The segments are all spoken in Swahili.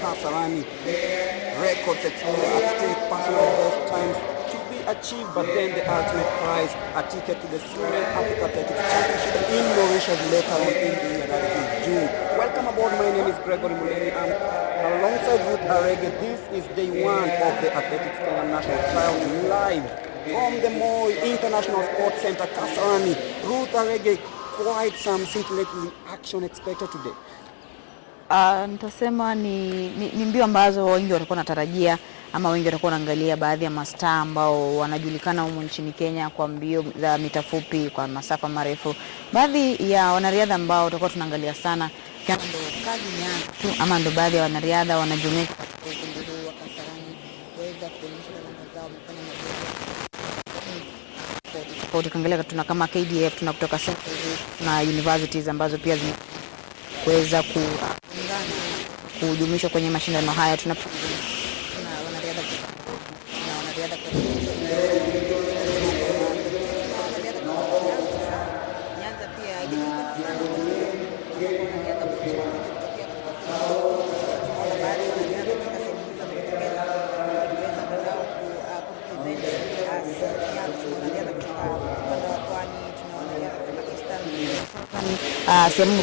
Kasarani. Records explore at stake, personal best times to be achieved, but then the ultimate prize, a ticket to the Senior Africa Athletics Championship in Mauritius later on in the year, that is in June. Welcome aboard, my name is Gregory Muleni, and alongside Ruth Arege, this is day one of the Athletics Kenyan National Trials live from the Moi International Sports Center, Kasarani. Ruth Arege, quite some scintillating action expected today. Nitasema ni mbio ambazo wengi walikuwa wanatarajia ama wengi walikuwa wanaangalia baadhi ya mastaa ambao wanajulikana humu nchini Kenya kwa mbio za mita fupi kwa masafa marefu. Baadhi ya wanariadha ambao tutakuwa tunaangalia sana kama ndo kazi tu ama ndo baadhi ya wanariadha wanajumuika katika ukumbi huu wa Kasarani kuweza kuonyesha namba zao mfano mazoezi. Kwa tukiangalia tuna kama KDF, tuna kutoka Central na universities ambazo pia kuweza kujumuishwa kwenye mashindano haya. Tuna wanariadha Nyanza pia sehemu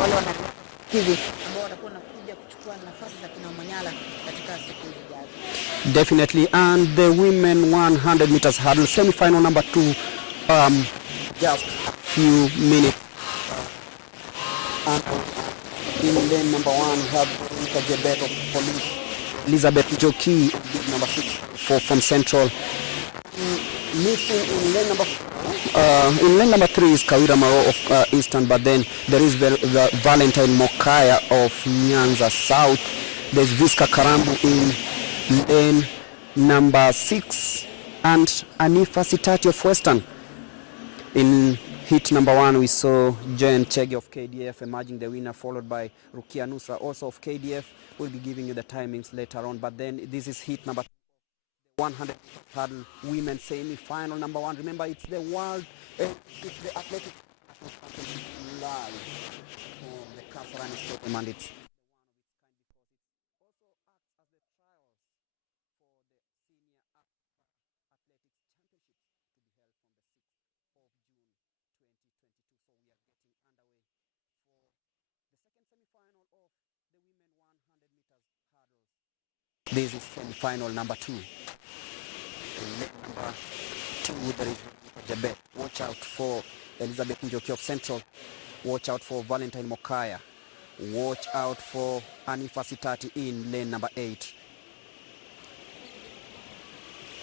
wale wanakidhi ambao watakuwa wanakuja kuchukua nafasi za kina Omanyala katika siku zijazo. Definitely, and the women 100 meters hurdle semi-final number 2, just a few minutes. And in lane number 1 we have Decathlon of police, Elizabeth Joki, number 6 from Central. Missing in lane number 3 is Kawira Maro of Eastern, but then there is the Valentine Mokaya of Nyanza South. There's Viska Karambu in lane number 6 and Anifa Sitati of Western. In heat number 1 we saw Jen Chege of KDF emerging the winner, followed by Rukia Nusra also of KDF. We'll be giving you the timings later on, but then this is heat number 100 hurdle women semi-final number 1. Remember, it's the world, it's the Athletic live from the Kasarani Stadium, and it's this is semi-final number 2. Number 2, there is Jabet. Watch out for Elizabeth Njoki of Central. Watch out for Valentine Mokaya. Watch out for Anifa Sitati in lane number 8.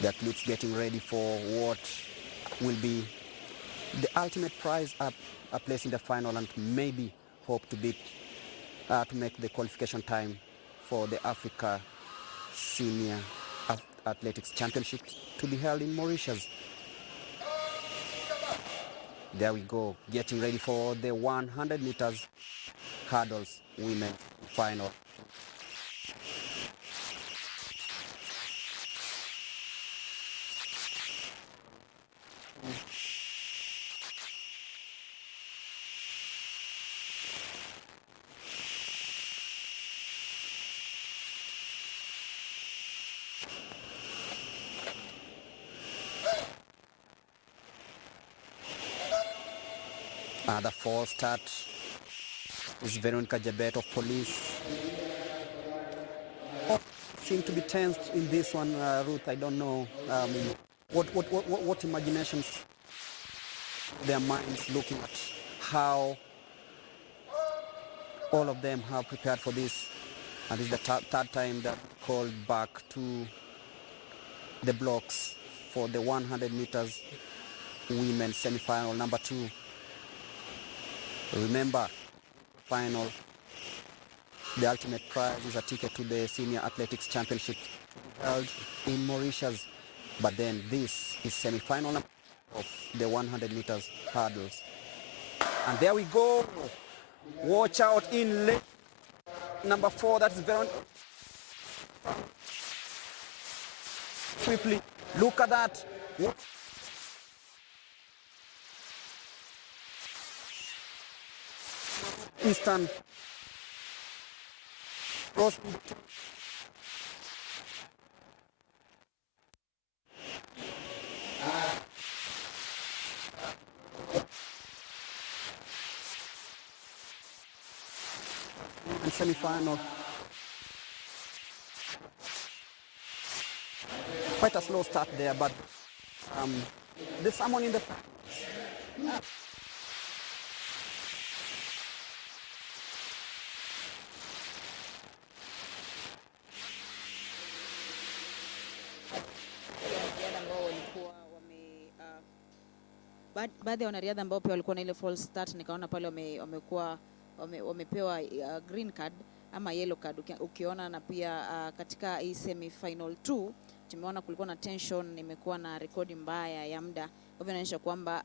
The athletes getting ready for what will be the ultimate prize, a place in the final, and maybe hope to beat to make the qualification time for the Africa Senior Athletics Championship to be held in Mauritius. There we go, getting ready for the 100 meters hurdles women final. The false start is Veronica Jabet of police. Seem to be tensed in this one, Ruth. I don't know what imaginations their minds looking at how all of them have prepared for this, and this is the third time that called back to the blocks for the 100 meters women semi-final number 2. Remember, final, the ultimate prize is a ticket to the Senior Athletics Championship held in Mauritius. But then this is semi-final of the 100 meters hurdles. And there we go. Watch out in lane number 4. That's very swiftly. Look at that. Eastern cross. And semi-final. Quite a slow start there, but there's someone in the baadhi ya wanariadha ambao pia walikuwa na ile false start, nikaona pale wamepewa green card ama yellow card ukiona, na pia katika hii semi final 2 tumeona kulikuwa na tension, imekuwa na rekodi mbaya ya muda. Kwa hivyo inaonyesha kwamba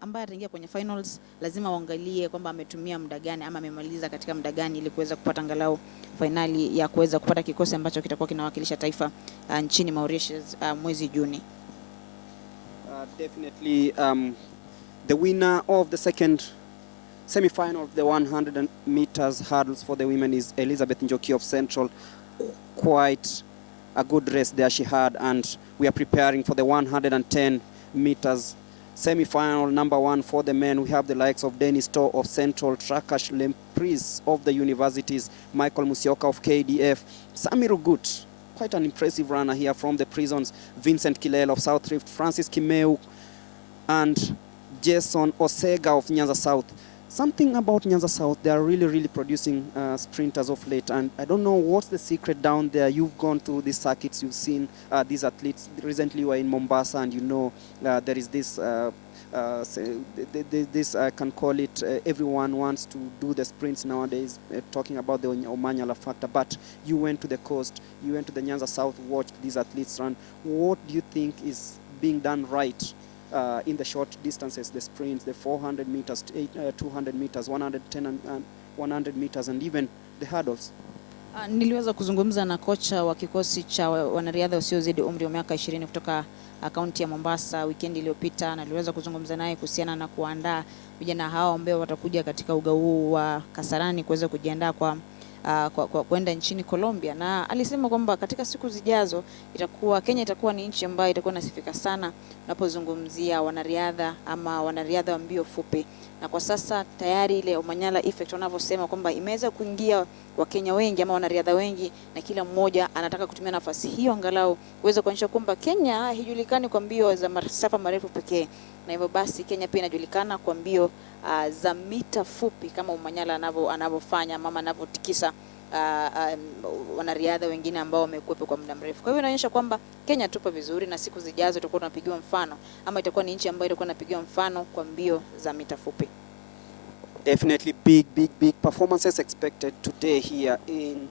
ambaye ataingia kwenye finals lazima waangalie kwamba ametumia muda gani ama amemaliza katika muda gani ili kuweza kupata angalau finali ya kuweza kupata kikosi ambacho kitakuwa kinawakilisha taifa nchini Mauritius mwezi Juni. Definitely the winner of the second semi-final of the 100 meters hurdles for the women is Elizabeth Njoki of Central. Quite a good race there she had, and we are preparing for the 110 meters semi-final number 1 for the men. We have the likes of Dennis Stowe of Central, Trakash Lempris of the universities, Michael Musioka of KDF, Sami Rugut, quite an impressive runner here from the prisons, Vincent Kilel of South Rift, Francis Kimeu, and Jason Osega of Nyanza South. Something about Nyanza South, they are really producing sprinters of late, and I don't know what's the secret down there. You've gone through these circuits, you've seen these athletes. Recently you were in Mombasa, and you know there is this, I can call it, everyone wants to do the sprints nowadays, talking about the Omanyala factor, but you went to the coast, you went to the Nyanza South, watched these athletes run. What do you think is being done right in the short distances, the sprints, the 400 meters, 200 meters, 110 and 100 meters, and even the hurdles? Niliweza kuzungumza na kocha wa kikosi cha wanariadha wasiozidi umri wa miaka 20 kutoka kaunti ya Mombasa weekend iliyopita, na niliweza kuzungumza naye kuhusiana na kuandaa vijana hao ambao watakuja katika uga huu wa Kasarani kuweza kujiandaa kwa kwenda nchini Colombia, na alisema kwamba katika siku zijazo Kenya itakuwa ni nchi ambayo itakuwa nasifika sana unapozungumzia wanariadha ama wanariadha wa mbio fupi. Na kwa sasa tayari ile Omanyala effect wanavyosema kwamba imeweza kuingia Wakenya wengi ama wanariadha wengi, na kila mmoja anataka kutumia nafasi hiyo angalau kuweza kuonyesha kwamba Kenya haijulikani kwa mbio za masafa marefu pekee, na hivyo basi Kenya pia inajulikana kwa mbio za mita fupi kama Omanyala anavyofanya mama anavyotikisa wanariadha wengine ambao wamekuwepo kwa muda mrefu. Kwa hivyo inaonyesha kwamba Kenya tupo vizuri, na siku zijazo tutakuwa tunapigiwa mfano ama itakuwa ni nchi ambayo itakuwa inapigiwa mfano kwa mbio za mita fupi. Definitely big performances expected today here in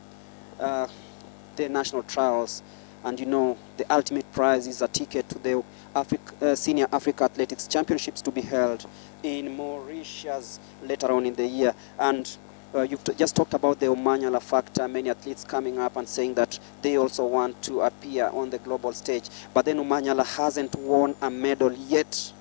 the national trials, and you know the ultimate prize is a ticket to the Senior Africa Athletics Championships to be held in Mauritius later on in the year. And you've just talked about the Omanyala factor, many athletes coming up and saying that they also want to appear on the global stage, but then Omanyala hasn't won a medal yet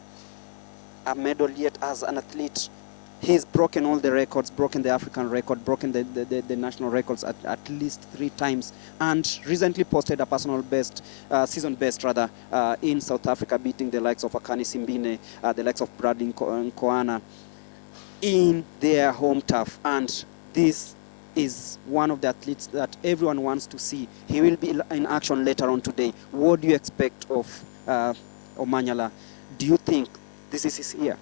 as an athlete. He's broken all the records, broken the African record, broken the national records at least 3 times, and recently posted a personal best, season best rather, in South Africa, beating the likes of Akani Simbine, the likes of Bradley Nkoana in their home turf. And this is one of the athletes that everyone wants to see. He will be in action later on today. What do you expect of Omanyala? Do you think this is his year?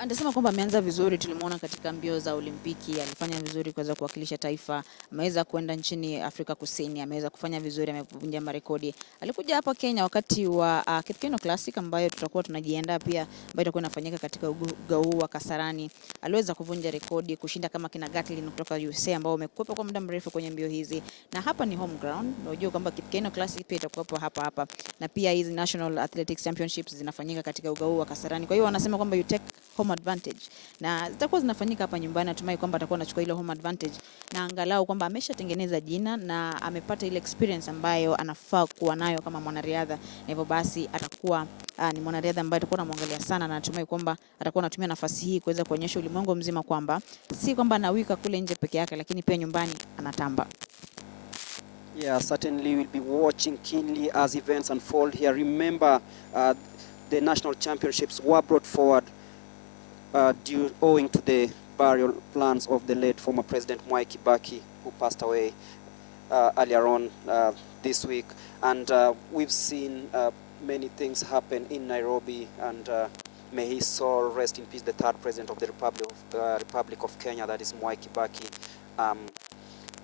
Anasema kwamba ameanza vizuri, tulimuona katika mbio za Olimpiki, alifanya vizuri kuweza kuwakilisha taifa, ameweza kwenda nchini Afrika Kusini, ameweza kufanya vizuri, amevunja marekodi. Alikuja hapa Kenya wakati wa Kipkeno Classic ambayo tutakuwa tunajiandaa pia, ambayo itakuwa inafanyika katika uga huu wa Kasarani. Aliweza kuvunja rekodi, kushinda kama kina Decathlon kutoka USA ambao wamekuwepo kwa muda mrefu kwenye mbio hizi. Na hapa ni home ground. Unajua kwamba Kipkeno Classic pia itakuwa hapa. Na pia hizi National Athletics Championships zinafanyika katika uga huu wa Kasarani. Kwa hiyo wanasema kwamba you take home advantage, na zitakuwa zinafanyika hapa nyumbani. Natumai kwamba atakuwa anachukua ile home advantage na angalau kwamba ameshatengeneza jina na amepata ile experience ambayo anafaa kuwa nayo kama mwanariadha, na hivyo basi atakuwa ni mwanariadha ambaye atakuwa anamwangalia sana, na natumai kwamba atakuwa anatumia nafasi hii kuweza kuonyesha ulimwengu mzima kwamba si kwamba anawika kule nje peke yake, lakini pia nyumbani anatamba. Yeah, certainly we'll be watching keenly as events unfold here. Remember, the national championships were brought forward owing to the burial plans of the late former President Mwai Kibaki, who passed away earlier on this week. And we've seen many things happen in Nairobi, and may his soul rest in peace, the third president of the Republic of Kenya, that is Mwai Kibaki.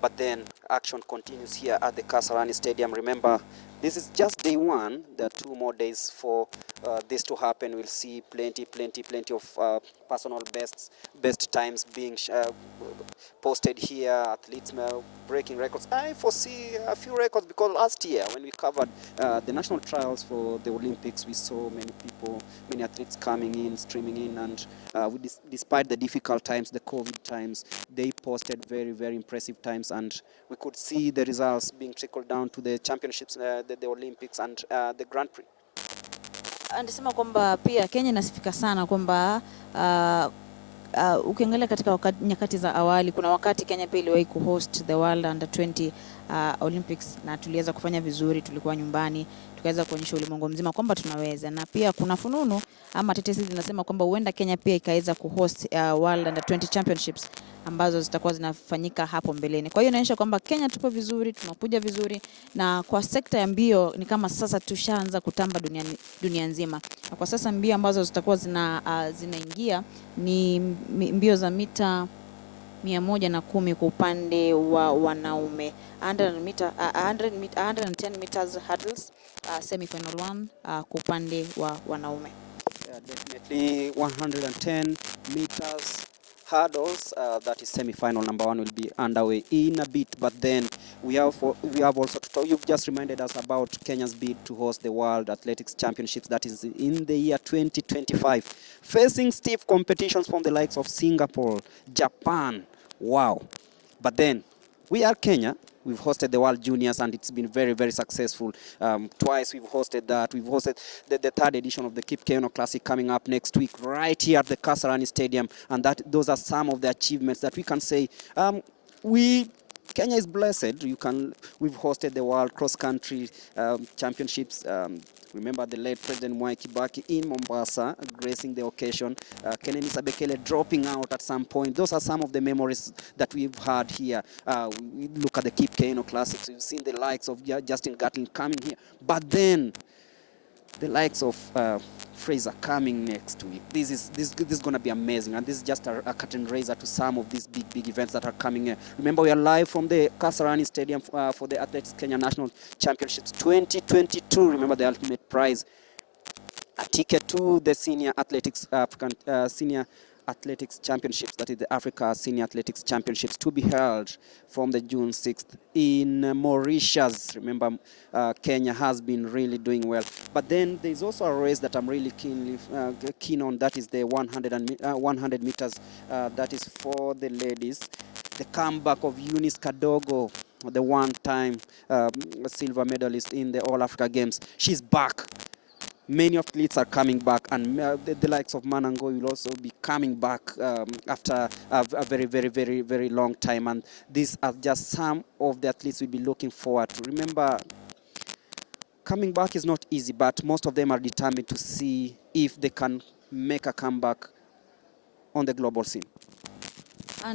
But then action continues here at the Kasarani Stadium. Remember, this is just day one. There are 2 more days for this to happen. We'll see plenty of personal best times being posted here. Athletes breaking records. I foresee a few records because last year when we covered the national trials for the Olympics, we saw many people, many athletes coming in, streaming in, and despite the difficult times, the COVID times, they posted very impressive times, and we could see the results being trickled down to the championships, the Olympics and the Grand Prix. Anasema kwamba pia Kenya inasifika sana kwamba ukiangalia katika nyakati za awali, kuna wakati Kenya pia iliwahi kuhost the World Under 20 Olympics, na tuliweza kufanya vizuri. Tulikuwa nyumbani, tukaweza kuonyesha ulimwengu mzima kwamba tunaweza, na pia kuna fununu ama tetesi zinasema kwamba huenda Kenya pia ikaweza kuhost World Under 20 Championships ambazo zitakuwa zinafanyika hapo mbeleni. Kwa hiyo inaonyesha kwamba Kenya tupo vizuri, tunakuja vizuri, na kwa sekta ya mbio ni kama sasa tushaanza kutamba dunia nzima. Na kwa sasa mbio ambazo zitakuwa zinaingia ni mbio za mita 110 kwa upande wa wanaume, 110 meters hurdles, semi-final 1 kwa upande wa wanaume. Yeah, definitely 110 meters hurdles, that is semi-final number 1 will be underway in a bit, but then we have also to talk. You've just reminded us about Kenya's bid to host the World Athletics Championships, that is in the year 2025, facing stiff competitions from the likes of Singapore, Japan. Wow. But then we are Kenya. We've hosted the World Juniors and it's been very successful. Twice we've hosted that. We've hosted the third edition of the Kip Keino Classic coming up next week right here at the Kasarani Stadium, and those are some of the achievements that we can say Kenya is blessed. We've hosted the World Cross Country Championships. Remember the late President Mwai Kibaki in Mombasa gracing the occasion. Kenyan Athletics dropping out at some point. Those are some of the memories that we've had here. We look at the Kip Keino Classics. We've seen the likes of Justin Gatlin coming here. But then the likes of Fraser coming next week. This is going to be amazing, and this is just a curtain raiser to some of these big events that are coming here. Remember, we are live from the Kasarani Stadium for the Athletics Kenya National Championships 2022. Remember the ultimate prize, a ticket to the Senior Athletics Senior Athletics Championships, that is the Africa Senior Athletics Championships, to be held from the June 6th in Mauritius. Remember, Kenya has been really doing well. But then there's also a race that I'm really keen on, that is the 100 meters, that is for the ladies. The comeback of Eunice Kadogo, the one-time silver medalist in the All Africa Games. She's back. Many athletes are coming back, and the likes of Manango will also be coming back after a very long time. And these are just some of the athletes we'll be looking forward to. Remember, coming back is not easy, but most of them are determined to see if they can make a comeback on the global scene.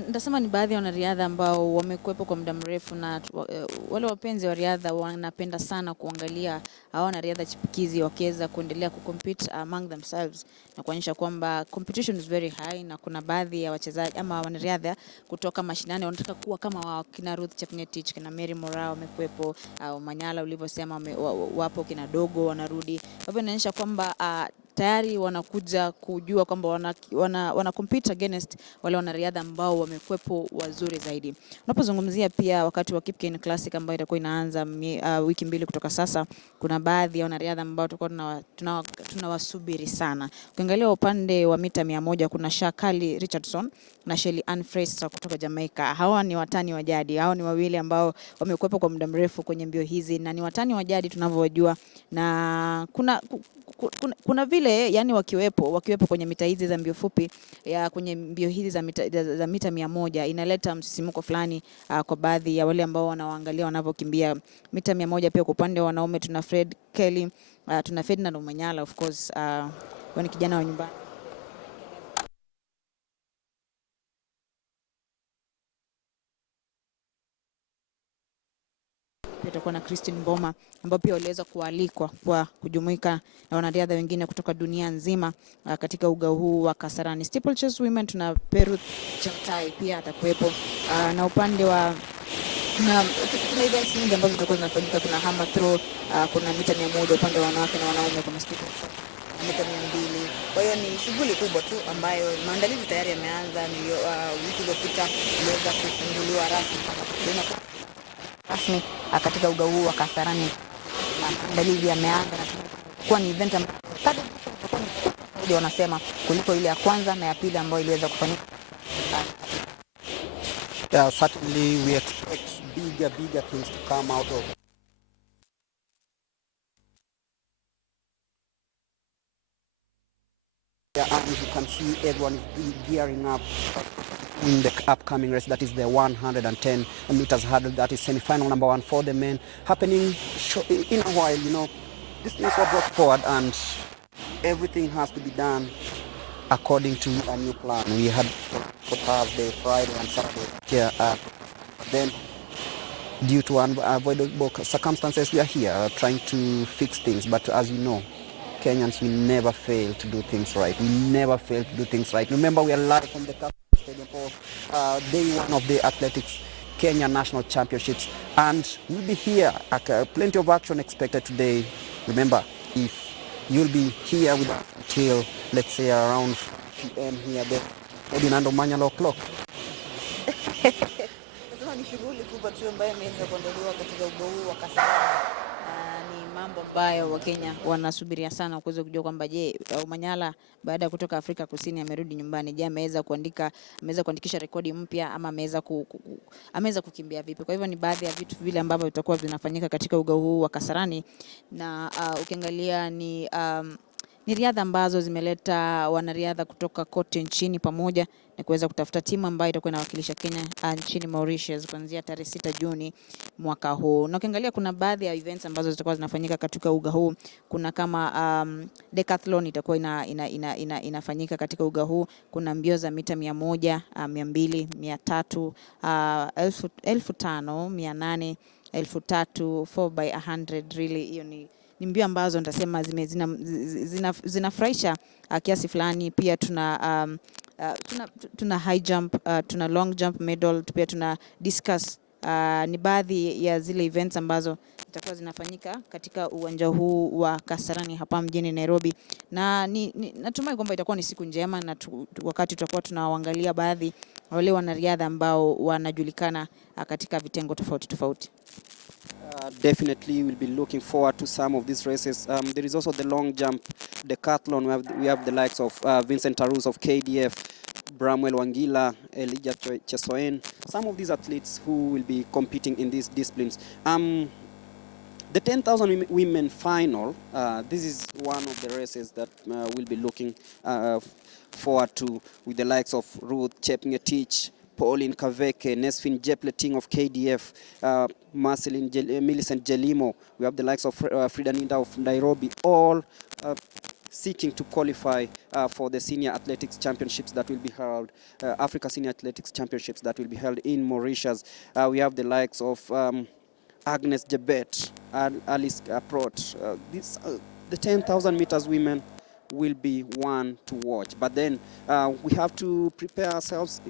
Ndasema ni baadhi ya wanariadha ambao wamekuwepo kwa muda mrefu, na wale wapenzi wa riadha wanapenda sana kuangalia hao wanariadha chipukizi wakiweza kuendelea kucompete among themselves, na kuonyesha kwamba competition is very high, na kuna baadhi ya wachezaji ama wanariadha kutoka mashinani wanataka kuwa kama wao. Kina Ruth Chepngetich, kina Mary Moraa wamekuwepo, Omanyala ulivyosema wapo, kina Dogo wanarudi. Kwa hivyo inaonyesha kwamba tayari wanakuja kujua kwamba wana compete against wale wanariadha ambao wamekuepo wazuri zaidi. Unapozungumzia pia wakati wa Kipkeino Classic ambayo itakuwa inaanza wiki mbili kutoka sasa, kuna baadhi ya wanariadha ambao tutakuwa tunawasubiri sana. Ukiangalia upande wa mita 100 kuna Shakali Richardson na Shelly Ann Fraser kutoka Jamaica. Hawa ni watani wa jadi. Hao ni wawili ambao wamekuepo kwa muda mrefu kwenye mbio hizi na ni watani wa jadi tunavyojua, na kuna vile yani wakiwepo kwenye mita hizi za mbio fupi ya kwenye mbio hizi za mita 100 inaleta msisimuko fulani kwa baadhi ya wale ambao wanaangalia wanavyokimbia mita 100. Pia kwa upande wa wanaume tuna Fred Kelly, tuna Ferdinand Omanyala of course, ni kijana wa nyumbani. Tutakuwa na Christine Mboma ambao pia waliweza kualikwa kwa kujumuika na wanariadha wengine kutoka dunia nzima katika uga huu wa Kasarani. Steeplechase women tuna Peru Cheptai pia atakuwepo, na upande wa kuna events nyingi ambazo zitakuwa zinafanyika. Kuna hammer throw, kuna mita 100 upande wa wanawake na wanaume, kuna steeplechase na mita 200. Kwa hiyo ni shughuli kubwa tu ambayo maandalizi tayari yameanza. Wiki iliyopita iliweza kufunguliwa rasmi katika uga huu wa Kasarani. Maandalizi yameanza na kwa ni event ambayo wanasema kuliko ile ya kwanza na ya pili ambayo iliweza kufanyika. Yeah, certainly we expect bigger things to come out of. Yeah, and you can see everyone is gearing up in the upcoming race, that is the 110 meters hurdle, that is semi-final number 1 for the men, happening in a while. You know, these things were brought forward and everything has to be done according to a new plan. We had for Thursday, Friday and Saturday here, then due to unavoidable circumstances we are here trying to fix things, but as you know, Kenyans will never fail to do things right. We never fail to do things right. Remember, we are live from the Stadium for day 1 of the Athletics Kenya National Championships, and we'll be here. Plenty of action expected today. Remember, if you'll be here with us until, let's say, around PM here, the Ferdinand Omanyala o'clock. Ni shughuli kubwa tu ambayo imeweza kuandaliwa katika uga huu wa Kasarani. Ni mambo ambayo Wakenya wanasubiria sana kuweza kujua kwamba je, Omanyala baada ya kutoka Afrika Kusini amerudi nyumbani, je, ameweza kuandikisha rekodi mpya ama ameweza kukimbia vipi? Kwa hivyo ni baadhi ya vitu vile ambavyo vitakuwa vinafanyika katika uga huu wa Kasarani, na ukiangalia ni riadha ambazo zimeleta wanariadha kutoka kote nchini pamoja na kuweza kutafuta timu ambayo itakuwa inawakilisha Kenya nchini Mauritius kuanzia tarehe 6 Juni mwaka huu. Na ukiangalia kuna baadhi ya events ambazo zitakuwa zinafanyika katika uga huu. Kuna kama Decathlon itakuwa inafanyika katika uga huu. Kuna mbio za mita 100, 200, 300, 1500, 800, 3000, 4x100. Really hiyo ni mbio ambazo nitasema zinafurahisha kiasi fulani. Pia tuna high jump, tuna long jump medal, pia tuna discuss. Ni baadhi ya zile events ambazo zitakuwa zinafanyika katika uwanja huu wa Kasarani hapa mjini Nairobi, na natumai kwamba itakuwa ni siku njema na wakati tutakuwa tunawaangalia baadhi wale wanariadha ambao wanajulikana katika vitengo tofauti tofauti. Definitely we'll be looking forward to some of these races. There is also the long jump decathlon. We have the likes of Vincent Tarus of KDF, Bramwell Wangila, Elijah Chesoen, some of these athletes who will be competing in these disciplines. The 10,000 women final, this is one of the races that we'll be looking forward to, with the likes of Ruth Chepngetich, Pauline Kaveke, Nesfin Jepleting of KDF, Millicent Jelimo. We have the likes of Frida Ninda of Nairobi, all seeking to qualify for the Senior Athletics Championships that will be held, Africa Senior Athletics Championships that will be held in Mauritius. We have the likes of Agnes Jebet and Alice Aprot. The 10,000 meters women will be one to watch. But then we have to prepare ourselves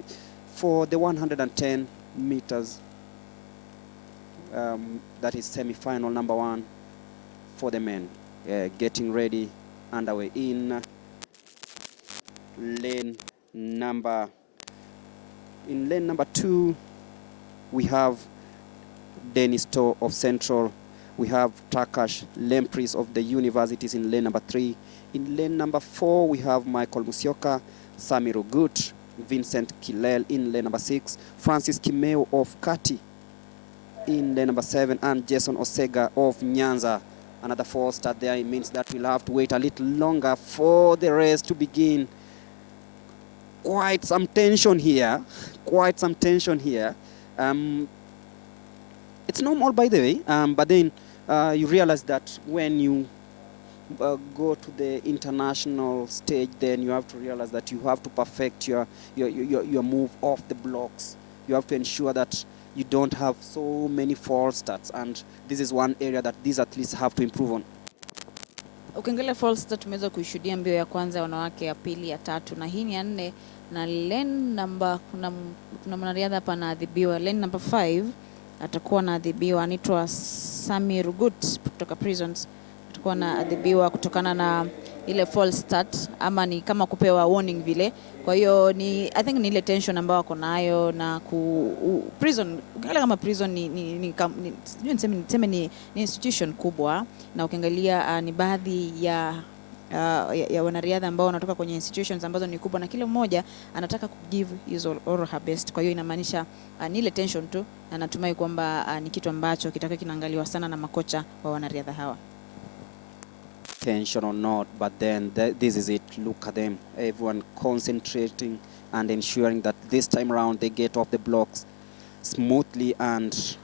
for the 110 meters, that is semi-final number 1 for the men. Getting ready underway. In lane number 2, we have Dennis To of Central. We have Takash Lempris of the Universities in lane number 3. In lane number 4, we have Michael Musyoka, Sami Rugut, Vincent Kilel in lane number 6, Francis Kimeu of Kati in lane number 7, and Jason Osega of Nyanza. Another false start there. It means that we'll have to wait a little longer for the race to begin. Quite some tension here. It's normal, by the way, but then you realize that when you go to the international stage, then you have to realize that you have to perfect your move off the blocks. You have to ensure that you don't have so many false starts, and this is one area that these athletes have to improve on. Ukiangalia false start tumeweza kuishuhudia mbio ya kwanza ya wanawake, ya pili, ya tatu, na hii ni ya 4, na lane number kuna mwanariadha hapa anaadhibiwa. Lane number 5 atakuwa anaadhibiwa, anaitwa Sami Rugut kutoka Prisons. Atakuwa anaadhibiwa kutokana na ile false start, ama ni kama kupewa warning vile. Kwa hiyo I think ni ile tension ambayo wako nayo, na Prison, ukiangalia kama Prison ni institution kubwa, na ukiangalia ni baadhi ya wanariadha ambao wanatoka kwenye institutions ambazo ni kubwa, na kila mmoja anataka kugive his all her best. Kwa hiyo inamaanisha ni ile tension tu, na natumai kwamba ni kitu ambacho kitakuwa kinaangaliwa sana na makocha wa wanariadha hawa. Tension or not, but then this is it. Look at them, everyone concentrating and ensuring that this time around they get off the blocks smoothly and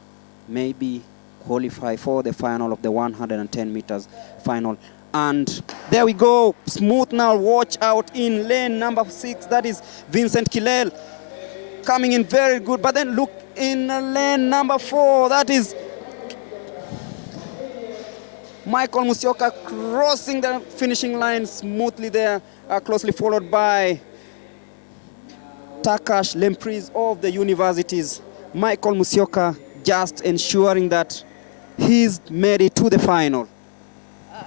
maybe qualify for the final of the 110 meters final. And there we go, smooth now. Watch out in lane number 6, that is Vincent Kilel, coming in very good. But then look in lane number 4, that is Michael Musyoka crossing the finishing line smoothly there, closely followed by Takash Lempris of the Universities. Michael Musyoka just ensuring that he's made it to the final.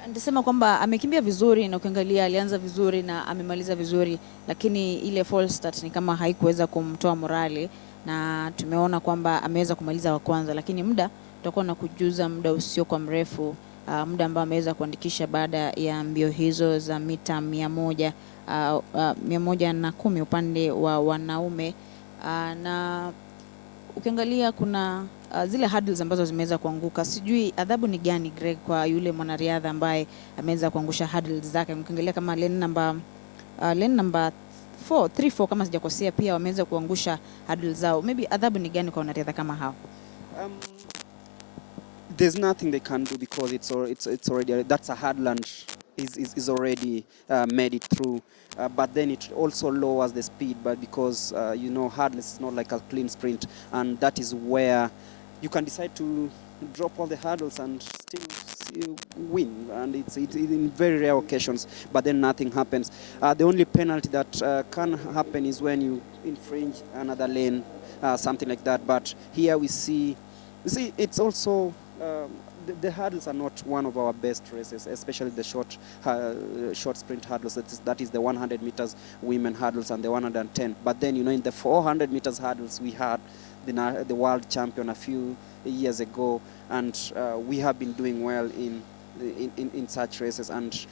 Ndisema kwamba amekimbia vizuri, na ukiangalia alianza vizuri na amemaliza vizuri, lakini ile false start ni kama haikuweza kumtoa morali, na tumeona kwamba ameweza kumaliza wa kwanza, lakini muda tutakuwa na kujuza muda usio kwa mrefu, muda ambao ameweza kuandikisha baada ya mbio hizo za mita 110 upande wa wanaume. Na ukiangalia kuna zile hurdles ambazo zimeweza kuanguka. Sijui adhabu ni gani, Greg, kwa yule mwanariadha ambaye ameweza kuangusha hurdles zake. Ukiangalia kama lane number 4 kama sijakosea, pia wameweza kuangusha hurdles zao. Maybe adhabu ni gani kwa wanariadha kama hao? There's nothing they can do because it's already, that's a hurdle and is already made it through. But then it also lowers the speed, but because you know, hurdles is not like a clean sprint, and that is where you can decide to drop all the hurdles and still win, and it's in very rare occasions, but then nothing happens. The only penalty that can happen is when you infringe another lane, something like that. But here we see it's also the hurdles are not one of our best races, especially the short sprint hurdles. That is the 100 meters women hurdles and the 110. But then, you know, in the 400 meters hurdles, we had the world champion a few years ago, and we have been doing well in such races, and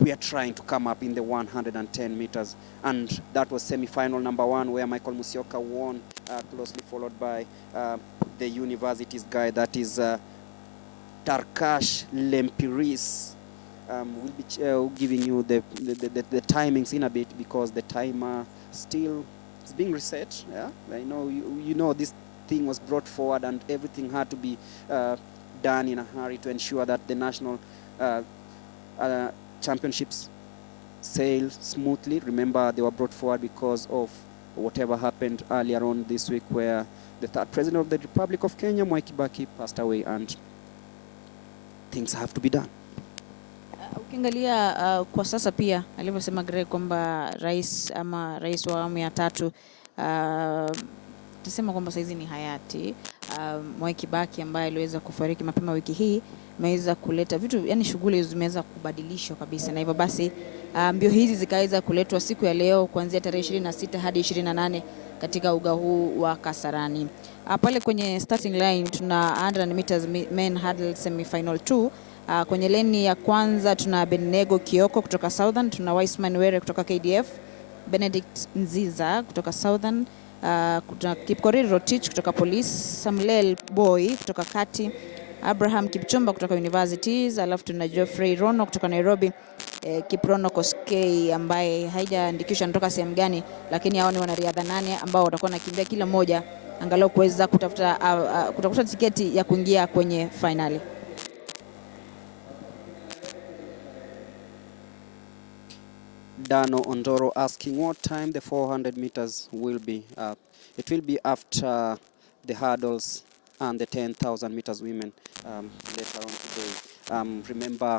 we are trying to come up in the 110 meters. And that was semi-final number 1, where Michael Musyoka won, closely followed by the Universities guy, that is Takash Lempris. We'll be giving you the timings in a bit, because the timer still is being reset. Yeah, I know you know this thing was brought forward, and everything had to be done in a hurry to ensure that the national championships sail smoothly. Remember, they were brought forward because of whatever happened earlier on this week, where the third president of the Republic of Kenya, Mwai Kibaki, passed away, and things have to be done. Ukiangalia kwa sasa pia alivyosema Greg kwamba rais wa awamu ya 3 tuseme kwamba saizi ni hayati Mwai Kibaki ambaye aliweza kufariki mapema wiki hii, ameweza kuleta vitu, yani shughuli zimeweza kubadilishwa kabisa, na hivyo basi mbio hizi zikaweza kuletwa siku ya leo kuanzia tarehe 26 hadi 28 katika uga huu wa Kasarani. Pale kwenye starting line tuna 100 meters men hurdle semi final 2. Kwenye leni ya kwanza tuna Benego Kioko kutoka Southern, tuna Wiseman Were kutoka KDF, Benedict Nziza kutoka Southern, kuna Kipkorir Rotich kutoka Police, Samuel Boy kutoka Kati, Abraham Kipchumba kutoka Universities, alafu tuna Geoffrey Rono kutoka Nairobi, Kiprono Koskei ambaye haijaandikishwa anatoka sehemu gani, lakini hao ni wanariadha 8 ambao watakuwa nakimbia kila mmoja angalau kuweza kutafuta tiketi ya kuingia kwenye finali. Dano Ondoro asking what time the 400 meters will be. It will be after the hurdles and the 10,000 meters women later on today. Remember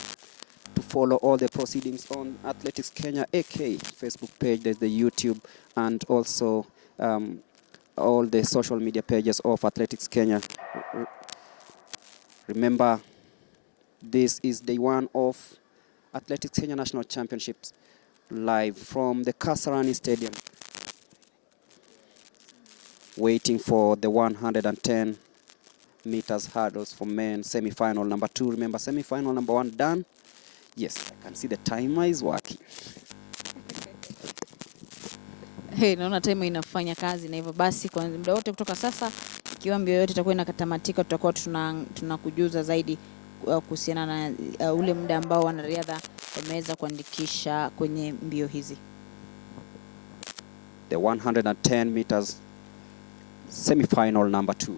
to follow all the proceedings on Athletics Kenya AK Facebook page, there's the YouTube, and also all the social media pages of Athletics Kenya. Remember, this is day 1 of Athletics Kenya National Championships, live from the Kasarani Stadium, waiting for the 110 meters hurdles for men, semi-final number 2. Remember, semi-final number 1 done. Yes, I can see the timer is working. Hey, naona timer inafanya kazi, na hivyo basi kwa muda wote kutoka sasa, ikiwa mbio yote itakuwa inakatamatika, tutakuwa tunakujuza zaidi kuhusiana na ule muda ambao wanariadha wameweza kuandikisha kwenye mbio hizi. The 110 meters semi-final number 2.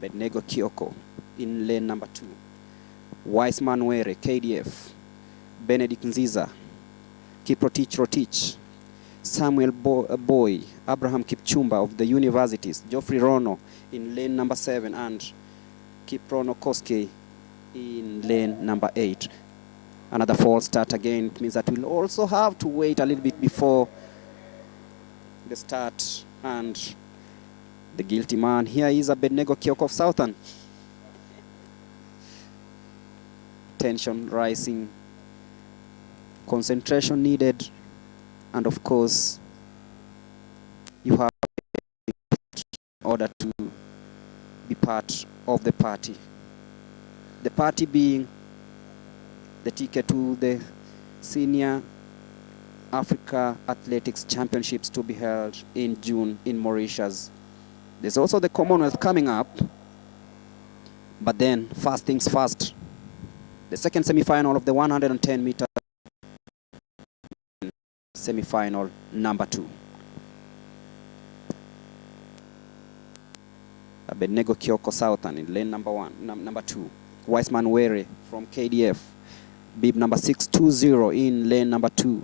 Benego Kioko in lane number 2. Wiseman Were, KDF. Benedict Nziza, Kiprotich Rotich. Samuel Boy, Abraham Kipchumba of the Universities. Geoffrey Rono in lane number 7, and Kiprono Koskei in lane number 8. Another false start again. It means that we'll also have to wait a little bit before the start, and the guilty man here is Benego Kioko of Southern. Tension rising, concentration needed, and of course you have in order to be part of the party. The party being the ticket to the Senior Africa Athletics Championships to be held in June in Mauritius. There's also the Commonwealth coming up, but then first things first. The second semi-final of the 110 meter semi-final number 2. Benego Kioko Southern in lane number 1, number 2. Wiseman Were from KDF, bib number 620 in lane number 2.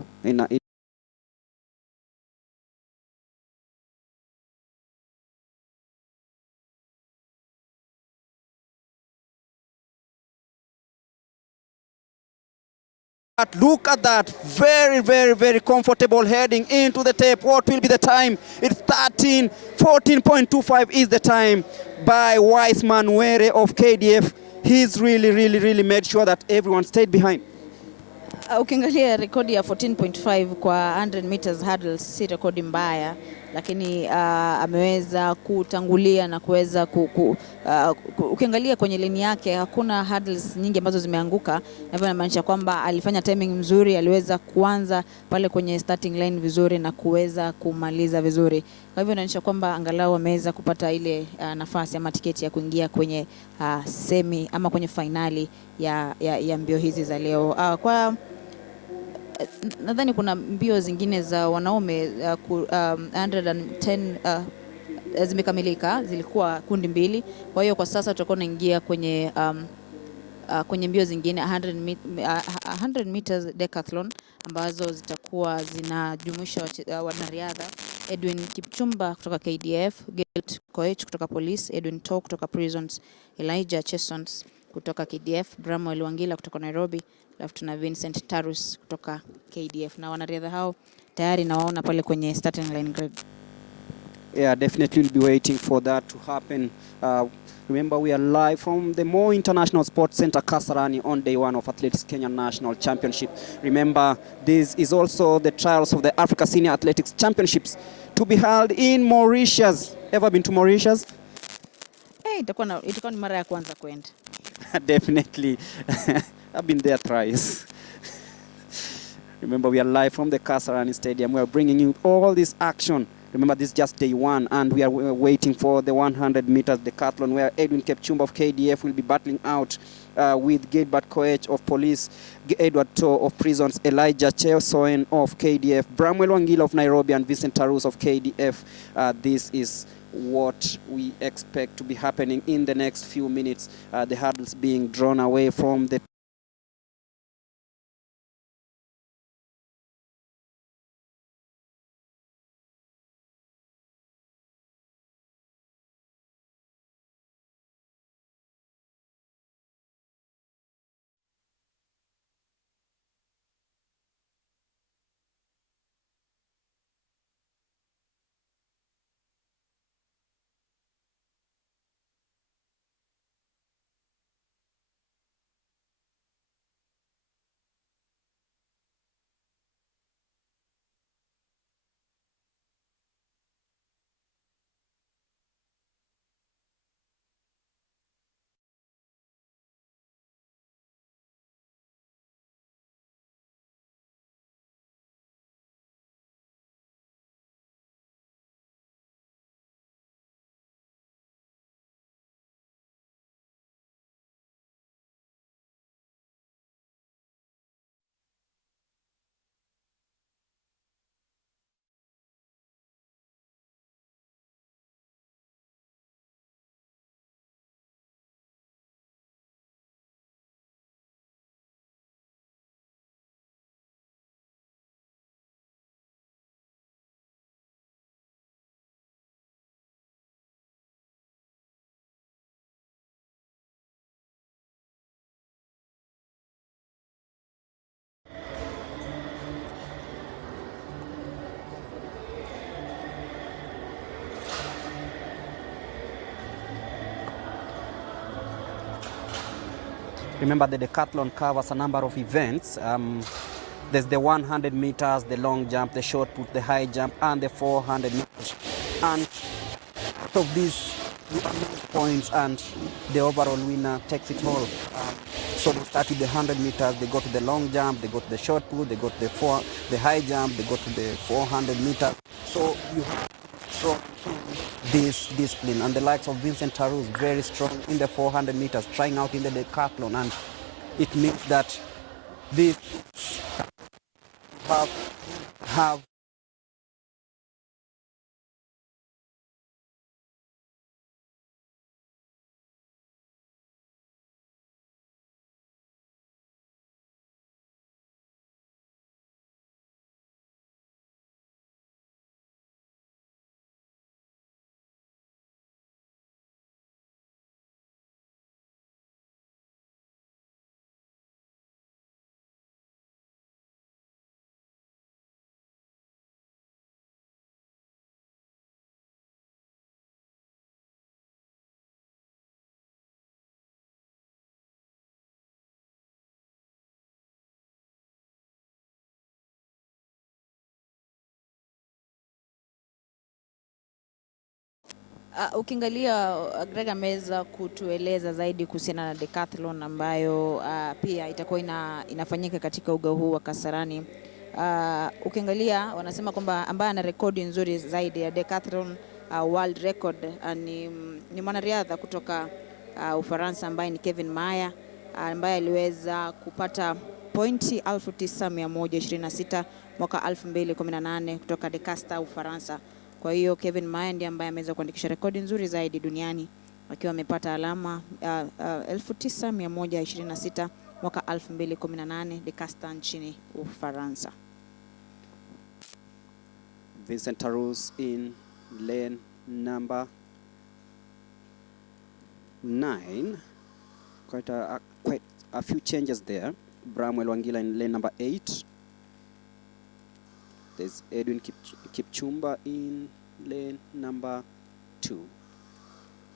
Look at that, very, very, very comfortable heading into the tape. What will be the time? It's 14.25 is the time by Wiseman Were of KDF. He's really made sure that everyone stayed behind. Ukiangalia rekodi ya 14.5 kwa 100 meters hurdles si rekodi mbaya, lakini ameweza kutangulia na kuweza ukiangalia kwenye leni yake hakuna hurdles nyingi ambazo zimeanguka, na hivyo inamaanisha kwamba alifanya timing mzuri, aliweza kuanza pale kwenye starting line vizuri na kuweza kumaliza vizuri. Kwa hivyo inaonyesha kwamba angalau ameweza kupata ile nafasi ama tiketi ya kuingia kwenye semi ama kwenye finali ya mbio hizi za leo. Kwa nadhani kuna mbio zingine za wanaume 110 zimekamilika, zilikuwa kundi 2. Kwa hiyo kwa sasa tutakuwa naingia kwenye mbio zingine 100 meters decathlon ambazo zitakuwa zinajumuisha wanariadha Edwin Kipchumba kutoka KDF, Gelt Koech kutoka Police, Edwin To kutoka Prisons, Elijah Chesons kutoka KDF, Bramwell Wangila kutoka Nairobi, alafu tuna Vincent Tarus kutoka KDF, na wanariadha hao tayari nawaona pale kwenye starting line. Greg. Yeah, definitely we'll be waiting for that to happen. Remember, we are live from the Mo International Sports Center, Kasarani, on day one of Athletics Kenyan National Championship. Remember, this is also the trials of the Africa Senior Athletics Championships to be held in Mauritius. Ever been to Mauritius? Hey, itakuwa ni mara ya kwanza kwenda. Definitely. I've been there thrice. Remember, we are live from the Kasarani Stadium. We are bringing you all this action. Remember, this is just day one, and we are waiting for the 100 meters decathlon, where Edwin Kepchumba of KDF will be battling out with Gilbert Koech of Police, Edward Toh of Prisons, Elijah Cheosoen of KDF, Bramwell Wangila of Nairobi, and Vincent Tarus of KDF. This is what we expect to be happening in the next few minutes. The hurdles being drawn away from the Remember, the decathlon covers a number of events. There's the 100 meters, the long jump, the short put, the high jump, and the 400 meters. And out of these points, and the overall winner takes it all. So they start with the 100 meters, they go to the long jump, they go to the short put, they go to the high jump, they go to the 400 meters. So you have strong this discipline, and the likes of Vincent Tarus very strong in the 400 meters, trying out in the decathlon, and it means that this have Ukiangalia Greg ameweza kutueleza zaidi kuhusiana na decathlon ambayo pia itakuwa inafanyika katika uga huu wa Kasarani. Ukiangalia wanasema kwamba ambaye ana rekodi nzuri zaidi ya decathlon world record ni mwanariadha kutoka Ufaransa ambaye ni Kevin Mayer, ambaye aliweza kupata pointi 9126 mwaka 2018 kutoka Decathlon Ufaransa. Kwa hiyo Kevin Mayer ndiye ambaye ameweza kuandikisha rekodi nzuri zaidi duniani akiwa amepata alama 9126 mwaka 2018 Decathlon nchini Ufaransa. Vincent Tarus in lane number 9. Quite a few changes there. Bramwell Wangila in lane number 8. There's Edwin Kipchumba in lane number 2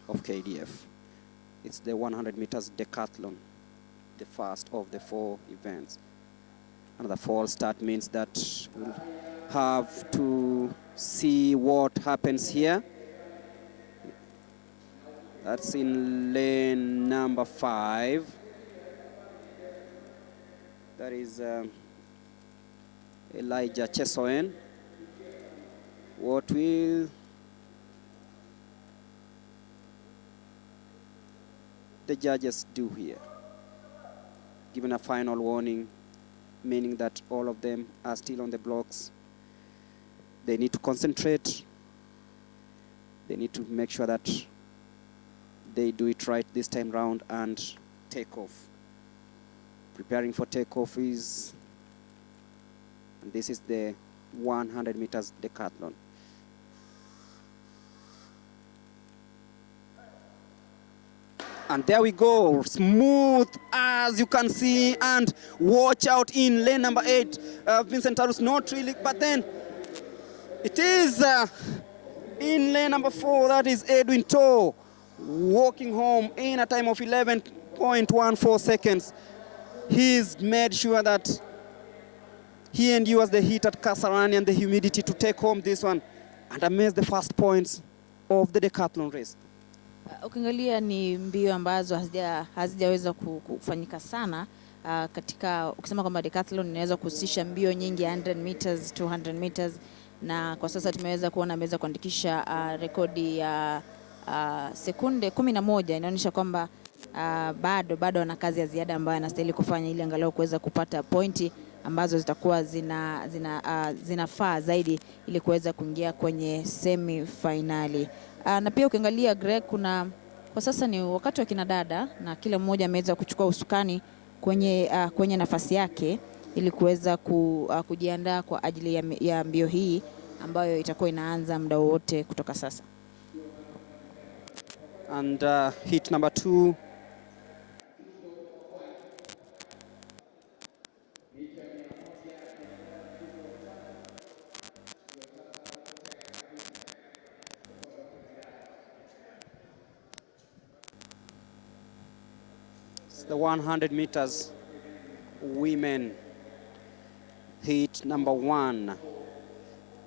of KDF. It's the 100 meters decathlon, the first of the 4 events. Another false start means that we'll have to see what happens here. That's in lane number 5. That is Elijah Chesoen. What will the judges do here? Given a final warning, meaning that all of them are still on the blocks. They need to concentrate. They need to make sure that they do it right this time round and take off. Preparing for takeoff is, and this is the 100 meters decathlon. And there we go, smooth as you can see, and watch out in lane number 8. Vincent Tarus not really, but then it is in lane number 4, that is Edwin Toh, walking home in a time of 11.14 seconds. He's made sure that he endures the heat at Kasarani and the humidity to take home this one and amass the first points of the decathlon race. Ukiangalia ni mbio ambazo hazijaweza kufanyika sana katika, ukisema kwamba decathlon inaweza kuhusisha mbio nyingi 100 meters, 200 meters, na kwa sasa tumeweza kuona ameweza kuandikisha rekodi ya sekunde 11. Inaonyesha kwamba bado ana kazi ya ziada ambayo anastahili kufanya ili angalau kuweza kupata pointi ambazo zitakuwa zinafaa zaidi ili kuweza kuingia kwenye semi finali. Na pia ukiangalia Greg, kwa sasa ni wakati wa kina dada na kila mmoja ameweza kuchukua usukani kwenye nafasi yake ili kuweza kujiandaa kwa ajili ya mbio hii ambayo itakuwa inaanza muda wote kutoka sasa. And heat number 2. It's the 100 meters women heat number 1.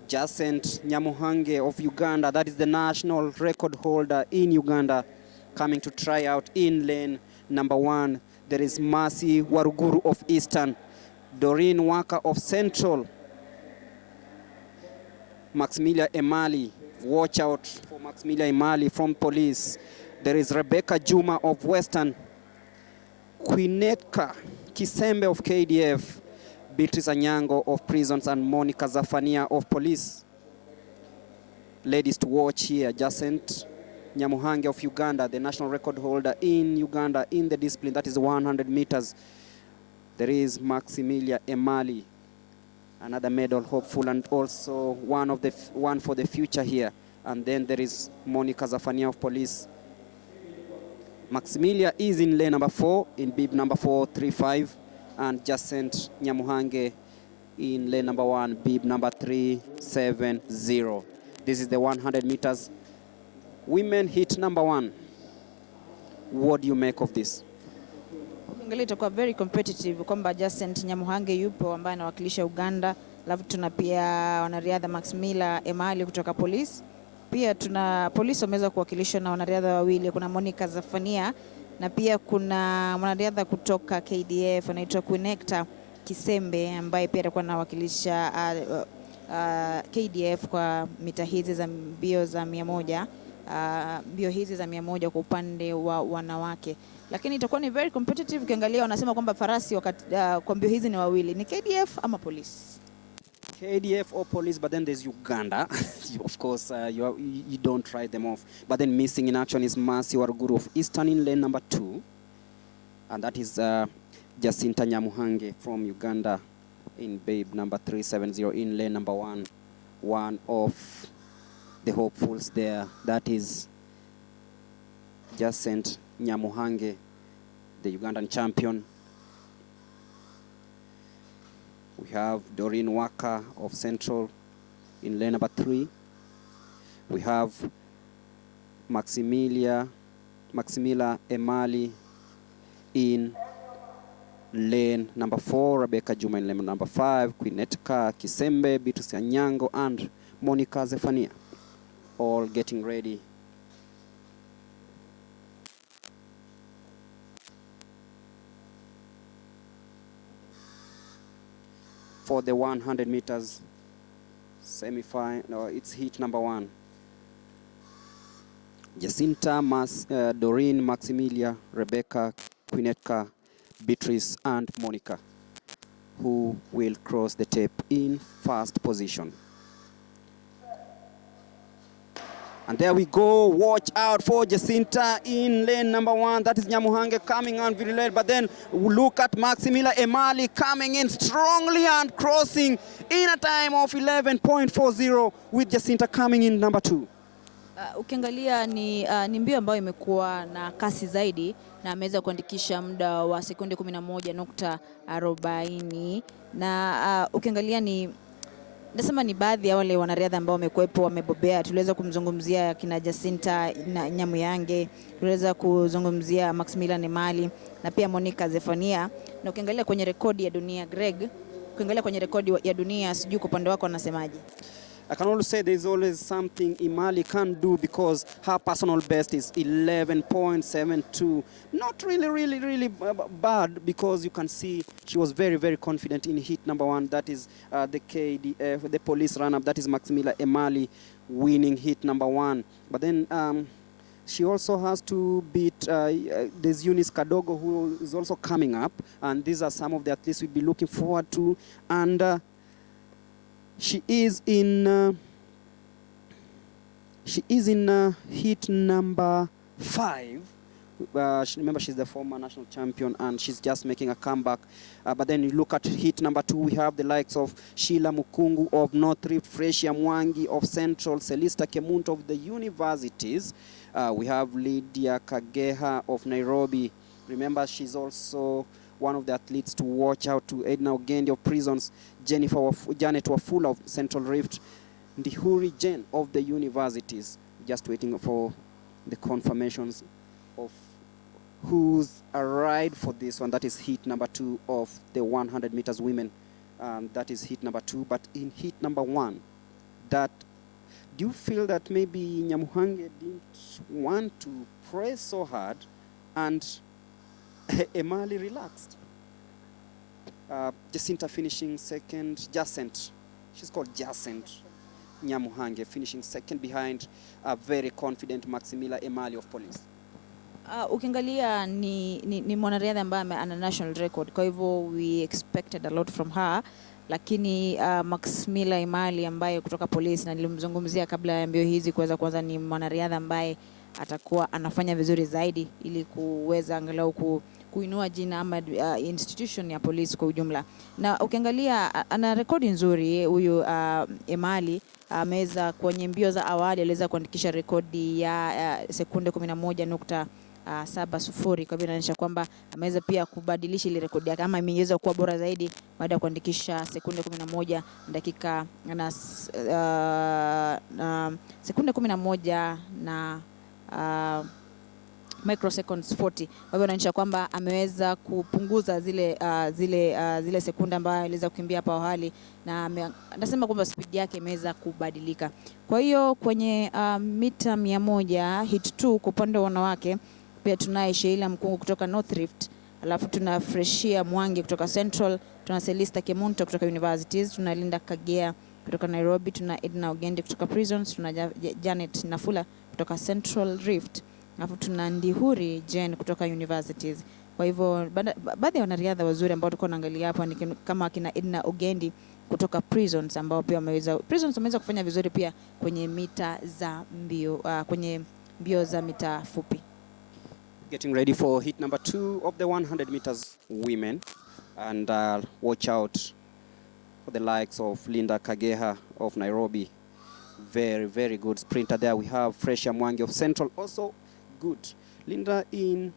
Jacent Nyamuhange of Uganda, that is the national record holder in Uganda, coming to try out in lane number 1. There is Mercy Waruguru of Eastern, Doreen Waka of Central, Maximilia Emali, watch out for Maximilia Emali from Police. There is Rebecca Juma of Western, Quineka Kisembe of KDF, Beatrice Anyango of Prisons, and Monica Zafania of Police. Ladies to watch here, Jacent Nyamuhange of Uganda, the national record holder in Uganda in the discipline, that is 100 meters. There is Maximilia Emali, another medal hopeful and also one for the future here. And then there is Monica Zafania of Police. Maximilia is in lane number 4 in bib number 435, and Jacent Nyamuhange in lane number 1, bib number 370. This is the 100 meters women heat number 1. What do you make of this? Ukiangalia itakuwa very competitive kwamba Jacent Nyamuhange yupo ambaye anawakilisha Uganda, alafu tuna pia wanariadha Maximilia Emali kutoka Police. Pia tuna Police wameweza kuwakilishwa na wanariadha wawili, kuna Monica Zafania na pia kuna mwanariadha kutoka KDF anaitwa Quineka Kisembe ambaye pia atakuwa anawakilisha KDF kwa mita hizi za mbio za 100, mbio hizi za 100 kwa upande wa wanawake. Lakini itakuwa ni very competitive. Ukiangalia wanasema kwamba farasi kwa mbio hizi ni wawili, ni KDF ama Police. KDF or Police, but then there's Uganda. Of course, you don't write them off. But then missing in action is Mercy Waruguru of Eastern in lane number 2. And that is Jacinta Nyamuhange from Uganda in babe number 370 in lane number 1. One of the hopefuls there, that is Jacent Nyamuhange, the Ugandan champion. We have Doreen Waka of Central in lane number 3. We have Maximila Emali in lane number 4, Rebecca Juma in lane number 5, Quinetka Kisembe, Beatrice Anyango, and Monica Zephania, all getting ready for the 100 meters semi-final. No, it's heat number 1. Jacinta, Doreen, Maximilia, Rebecca, Quinetka, Beatrice, and Monica, who will cross the tape in first position. And there we go. Watch out for Jacinta in lane number 1. That is Nyamuhange coming on very late. But then look at Maximila Emali coming in strongly and crossing in a time of 11.40 with Jacinta coming in number 2. Ukiangalia ni mbio ambayo imekuwa na kasi zaidi na ameweza kuandikisha muda wa sekunde 11.40 na ukiangalia nasema ni baadhi ya wale wanariadha ambao wamekuepo wamebobea. Tuliweza kumzungumzia kina Jacinta na Nyamuyange, tuliweza kuzungumzia Maximilian Emali na pia Monica Zephania. Na ukiangalia kwenye rekodi ya dunia Greg, ukiangalia kwenye rekodi ya dunia, sijui kwa upande wako anasemaje? I can only say there's always something Emali can do because her personal best is 11.72. Not really bad, because you can see she was very confident in heat number 1. That is the KDF, the police run-up. That is Maximila Emali winning heat number 1. But then she also has to beat there's Eunice Kadogo, who is also coming up. And these are some of the athletes we'll be looking forward to. And she is in heat number 5. Remember, she's the former national champion and she's just making a comeback. But then you look at heat number 2, we have the likes of Sheila Mukungu of North Rift, Fresia Mwangi of Central, Celista Kemunto of the universities. We have Lydia Kageha of Nairobi. Remember, she's also one of the athletes to watch out to. Edna Ogendi of Prisons, Janet Wafula of Central Rift, Ndihuri Jen of the universities. Just waiting for the confirmations of who's arrived for this one. That is heat number 2 of the 100 meters women. That is heat number 2. But in heat number 1, do you feel that maybe Nyamuhange didn't want to press so hard and Emali relaxed? Jacinta finishing second. She's called Jacent Nyamuhange, finishing second behind a very confident Maximila Emali of Police. Ukiangalia ni mwanariadha ambaye ana national record, kwa hivyo we expected a lot from her. Lakini Maximila Emali ambaye kutoka Police, na nilimzungumzia kabla ya mbio hizi kuweza kuanza, ni mwanariadha ambaye atakuwa anafanya vizuri zaidi ili kuweza angalau kuinua jina ama institution ya Police kwa ujumla. Na ukiangalia ana rekodi nzuri huyu Emali. Ameweza kwenye mbio za awali aliweza kuandikisha rekodi ya sekunde 11.70. Kwa hivyo inaonyesha kwamba ameweza pia kubadilisha ile rekodi yake, ama imeweza kuwa bora zaidi baada ya kuandikisha sekunde 11 dakika na sekunde 11 na microseconds 40. Kwa hivyo inaonyesha kwamba ameweza kupunguza zile sekunde ambayo aliweza kukimbia hapo awali, na anasema kwamba speed yake imeweza kubadilika. Kwa hiyo kwenye mita 100 hit 2 kwa upande wa wanawake pia tunaye Sheila Mkungu kutoka North Rift, alafu tuna Freshia Mwangi kutoka Central, tuna Celista Kemunto kutoka Universities, tuna Linda Kagea kutoka Nairobi, tuna Edna Ogendi kutoka Prisons, tuna Janet Nafula kutoka Central Rift, alafu tuna Ndihuri Jen kutoka Universities. Kwa hivyo baadhi ya wanariadha wazuri ambao tulikuwa tunaangalia hapa ni kama kina Edna Ogendi kutoka Prisons, ambao pia wameweza kufanya vizuri pia kwenye mita za mbio, kwenye mbio za mita fupi. Getting ready for hit number 2 of the 100 meters women, and watch out for the likes of Linda Kageha of Nairobi. Very good sprinter there. We have Fresia Mwangi of Central, also good. Linda in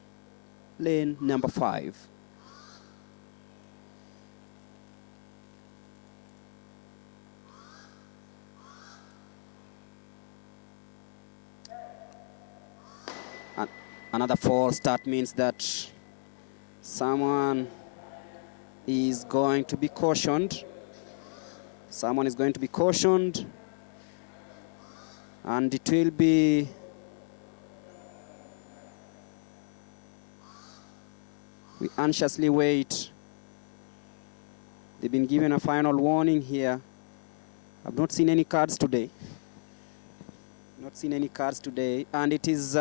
lane number 5. Another false start means that someone is going to be cautioned. Someone is going to be cautioned. And it will be we anxiously wait. They've been given a final warning here. I've not seen any cards today. Not seen any cards today. And it is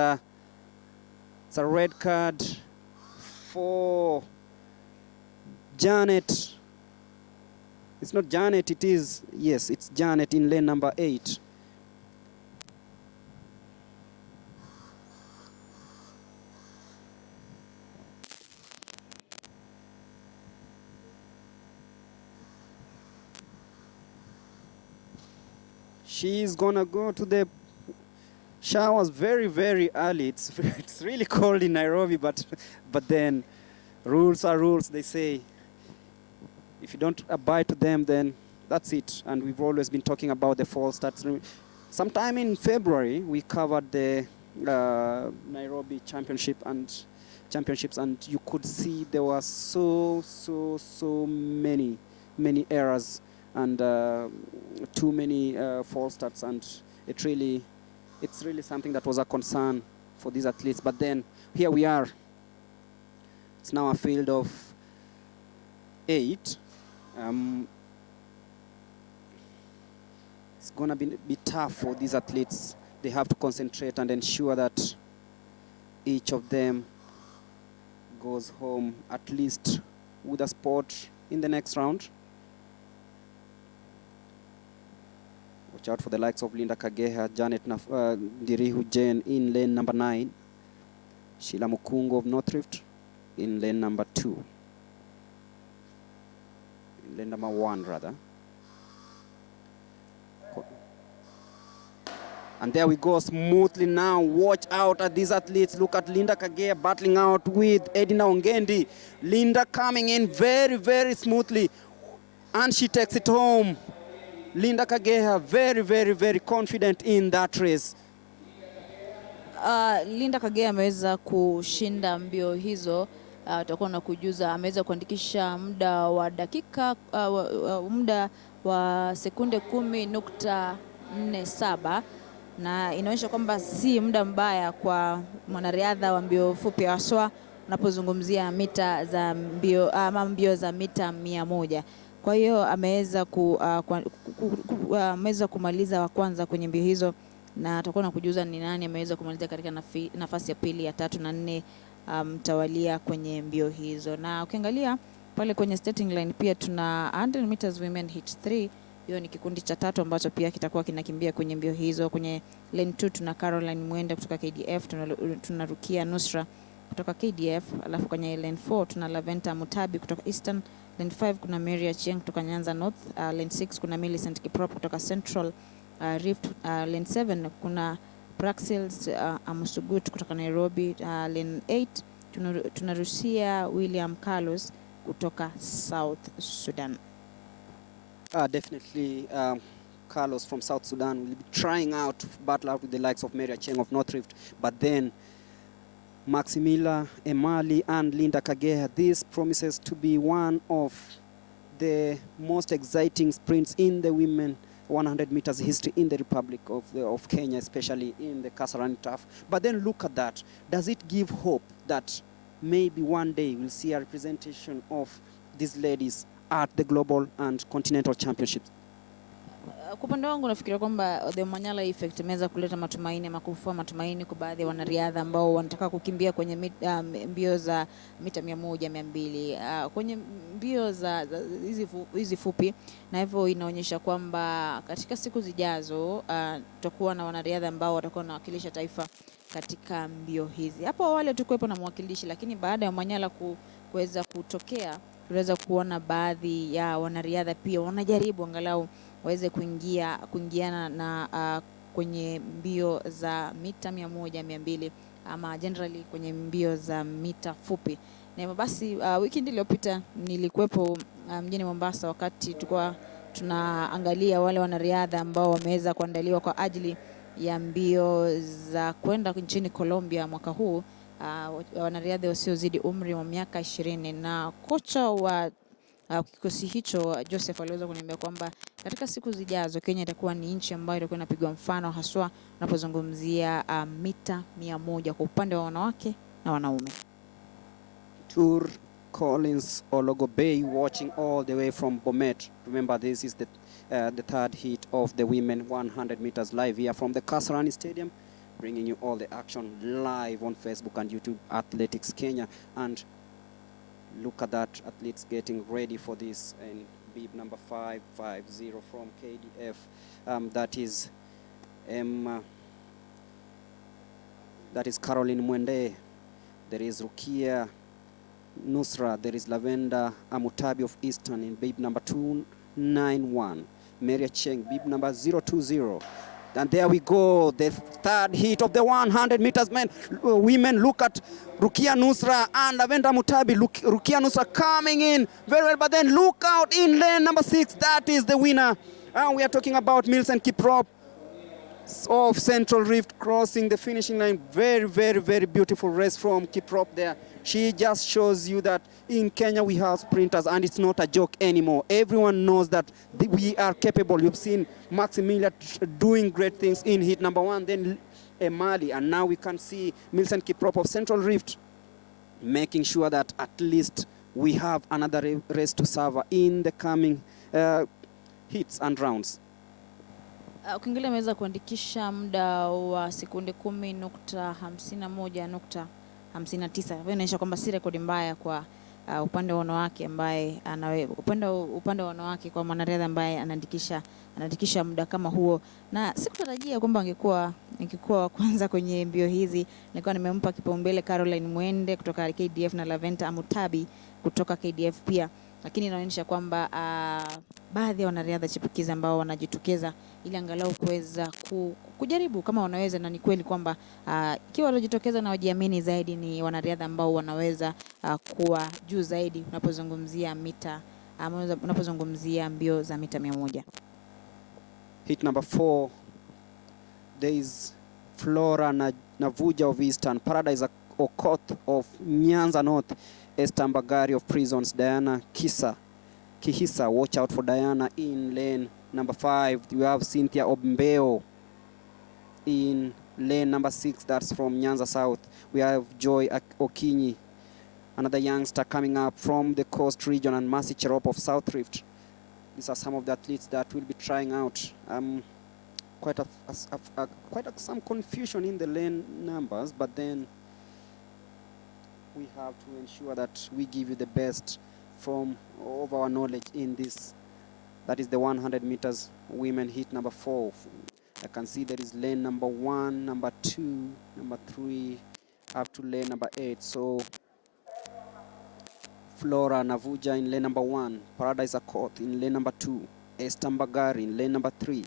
it's a red card for Janet. It's not Janet, it is, yes, it's Janet in lane number 8. She's gonna go to the showers very, very early. It's really cold in Nairobi, but then rules are rules, they say. If you don't abide to them, then that's it. And we've always been talking about the false starts. Sometime in February, we covered the Nairobi championships, and you could see there were so many errors and too many false starts, and it's really something that was a concern for these athletes. But then here we are. It's now a field of 8. It's gonna be tough for these athletes. They have to concentrate and ensure that each of them goes home at least with a spot in the next round. Watch out for the likes of Linda Kageha, Janet Ndirihu Jane in lane number 9. Sheila Mukungo of North Rift in lane number 2. In lane number 1, rather. And there we go, smoothly now. Watch out at these athletes. Look at Linda Kageha battling out with Edina Ongendi. Linda coming in very, very smoothly. And she takes it home. Linda Kageha very, very, very confident in that race. Linda Kageha ameweza kushinda mbio hizo. Tutakuwa na kujuza, ameweza kuandikisha muda wa dakika muda wa sekunde 10.47, na inaonyesha kwamba si muda mbaya kwa mwanariadha wa mbio fupi haswa unapozungumzia mita za mbio ama mbio za mita 100. Kwa hiyo ameweza kumaliza wa kwanza kwenye mbio hizo, na tutakuwa na kujuza ni nani ameweza kumaliza katika nafasi ya pili, ya 3 na 4 mtawalia kwenye mbio hizo. Na ukiangalia pale kwenye starting line pia tuna 100 meters women hit 3. Hiyo ni kikundi cha 3 ambacho pia kitakuwa kinakimbia kwenye mbio hizo. Kwenye lane 2 tuna Caroline Mwenda kutoka KDF, tuna Rukia Nusra kutoka KDF, alafu kwenye lane 4 tuna Laventa Mutabi kutoka Eastern. Lane 5 kuna Mary Achieng kutoka Nyanza North. Lane 6 kuna Millicent Kiprop kutoka Central Rift. Lane 7 kuna Praxils Amusugut kutoka Nairobi. Lane 8 tunarusia William Carlos kutoka South Sudan. Definitely Carlos from South Sudan will be trying out to battle out with the likes of Mary Achieng of North Rift, but then Maximila Emali and Linda Kageha, this promises to be one of the most exciting sprints in the women 100 meters history in the Republic of Kenya, especially in the Kasarani turf. But then look at that. Does it give hope that maybe one day we'll see a representation of these ladies at the global and continental championships? Kwa upande wangu nafikiria kwamba the Omanyala effect imeweza kuleta matumaini ama kufua matumaini kwa baadhi ya wanariadha ambao wanataka kukimbia kwenye mbio za mita 100, 200, kwenye mbio za hizi fupi, na hivyo inaonyesha kwamba katika siku zijazo tutakuwa na wanariadha ambao watakuwa wanawakilisha taifa katika mbio hizi. Hapo awali tulikuwepo na mwakilishi, lakini baada ya Omanyala kuweza kutokea, tunaweza kuona baadhi ya wanariadha pia wanajaribu angalau waweze kuingiana na kwenye mbio za mita 100, 200 ama generally kwenye mbio za mita fupi. Na hivyo basi wiki iliyopita nilikuwepo mjini Mombasa wakati tulikuwa tunaangalia wale wanariadha ambao wameweza kuandaliwa kwa ajili ya mbio za kwenda nchini Colombia mwaka huu, wanariadha wasiozidi umri wa miaka 20, na kocha wa kikosi hicho Joseph aliweza kuniambia kwamba katika siku zijazo Kenya itakuwa ni nchi ambayo itakuwa inapigwa mfano, haswa unapozungumzia mita 100 kwa upande wa wanawake na wanaume. Tour Collins Ologobey watching all the way from Bomet. Remember, this is the third heat of the women 100 meters live here from the Kasarani Stadium, bringing you all the action live on Facebook and YouTube, Athletics Kenya. And look at that, athletes getting ready for this, and bib number 550 from KDF. That is Caroline Mwende. There is Rukia Nusra, there is Lavenda Amutabi of Eastern in bib number 291. Maria Cheng, bib number 020. And there we go, the third heat of the 100 meters women. Look at Rukia Nusra and Lavenda Amutabi. Rukia Nusra coming in very well, but then look out in lane number 6. That is the winner. And we are talking about Millicent Kiprop of Central Rift crossing the finishing line. Very, very, very beautiful race from Kiprop there. She just shows you that in Kenya we have sprinters, and it's not a joke anymore. Everyone knows that we are capable. You've seen Maximilian doing great things in heat number 1, then Emali, and now we can see Millicent Kiprop of Central Rift making sure that at least we have another race to serve in the coming hits and rounds. Ukiangalia ameweza kuandikisha muda wa sekunde 10.51.59. Inaonyesha kwamba si rekodi mbaya kwa upande wa wanawake ambaye upande wa wanawake kwa mwanariadha ambaye anaandikisha muda kama huo, na sikutarajia kwamba angekuwa kwanza kwenye mbio hizi. Nilikuwa nimempa kipaumbele Caroline Mwende kutoka KDF na Laventa Amutabi kutoka KDF pia, lakini inaonyesha kwamba baadhi ya wanariadha chipukizi ambao wanajitokeza ili angalau kuweza kujaribu kama wanaweza, na ni kweli kwamba ikiwa wanajitokeza na wajiamini zaidi ni wanariadha ambao wanaweza kuwa juu zaidi unapozungumzia mbio za mita 100. Hit number 4, there is Flora Navuja of Eastern, Paradise Okoth of Nyanza North, Esther Mbagari of Prisons, Diana Kihisa, watch out for Diana in lane number 5. We have Cynthia Ombeo in lane number 6, that's from Nyanza South. We have Joy Okinyi, another youngster coming up from the Coast region, and Mercy Cherop of South Rift. These are some of the athletes that will be trying out. Quite some confusion in the lane numbers, but then we have to ensure that we give you the best from of our knowledge in this. That is the 100 meters women heat number 4. I can see there is lane number 1, number 2, number 3, up to lane number 8. So Flora Navuja in lane number 1, Paradise Akoth in lane number 2, Esther Mbagari in lane number 3,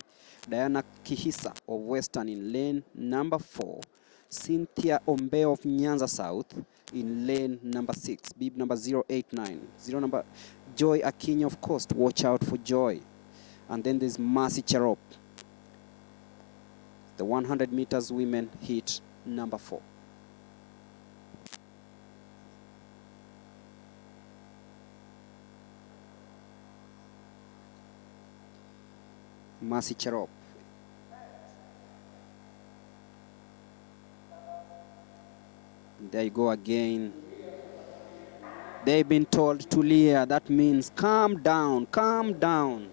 Diana Kihisa of Western in lane number 4, Cynthia Ombe of Nyanza South in lane number 6, bib number 089, Joy Akinyi of Coast, watch out for Joy. And then there's Mercy Cherop, the 100 meters women heat number 4. Mercy Cherop. There you go again. They've been told to Leah. That means calm down, calm down.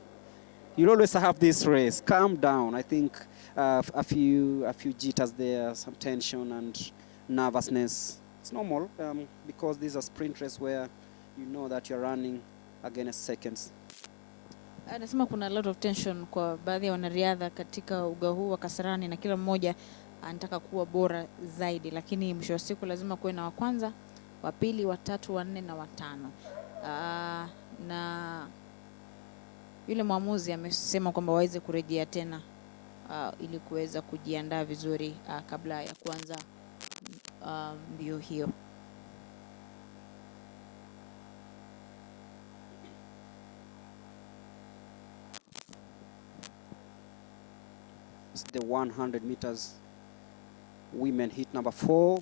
You'll always have this race. Calm down. I think a few jitters there, some tension and nervousness. It's normal because this is a sprint race where you know that you're running against seconds. Anasema kuna a lot of tension kwa baadhi ya wanariadha katika uga huu wa Kasarani, na kila mmoja anataka kuwa bora zaidi, lakini mwisho wa siku lazima kuwe na wa kwanza, wa pili, wa tatu, wa nne na wa tano. Na yule mwamuzi amesema kwamba waweze kurejea tena ili kuweza kujiandaa vizuri kabla ya kuanza mbio hiyo. It's the 100 meters women heat number 4.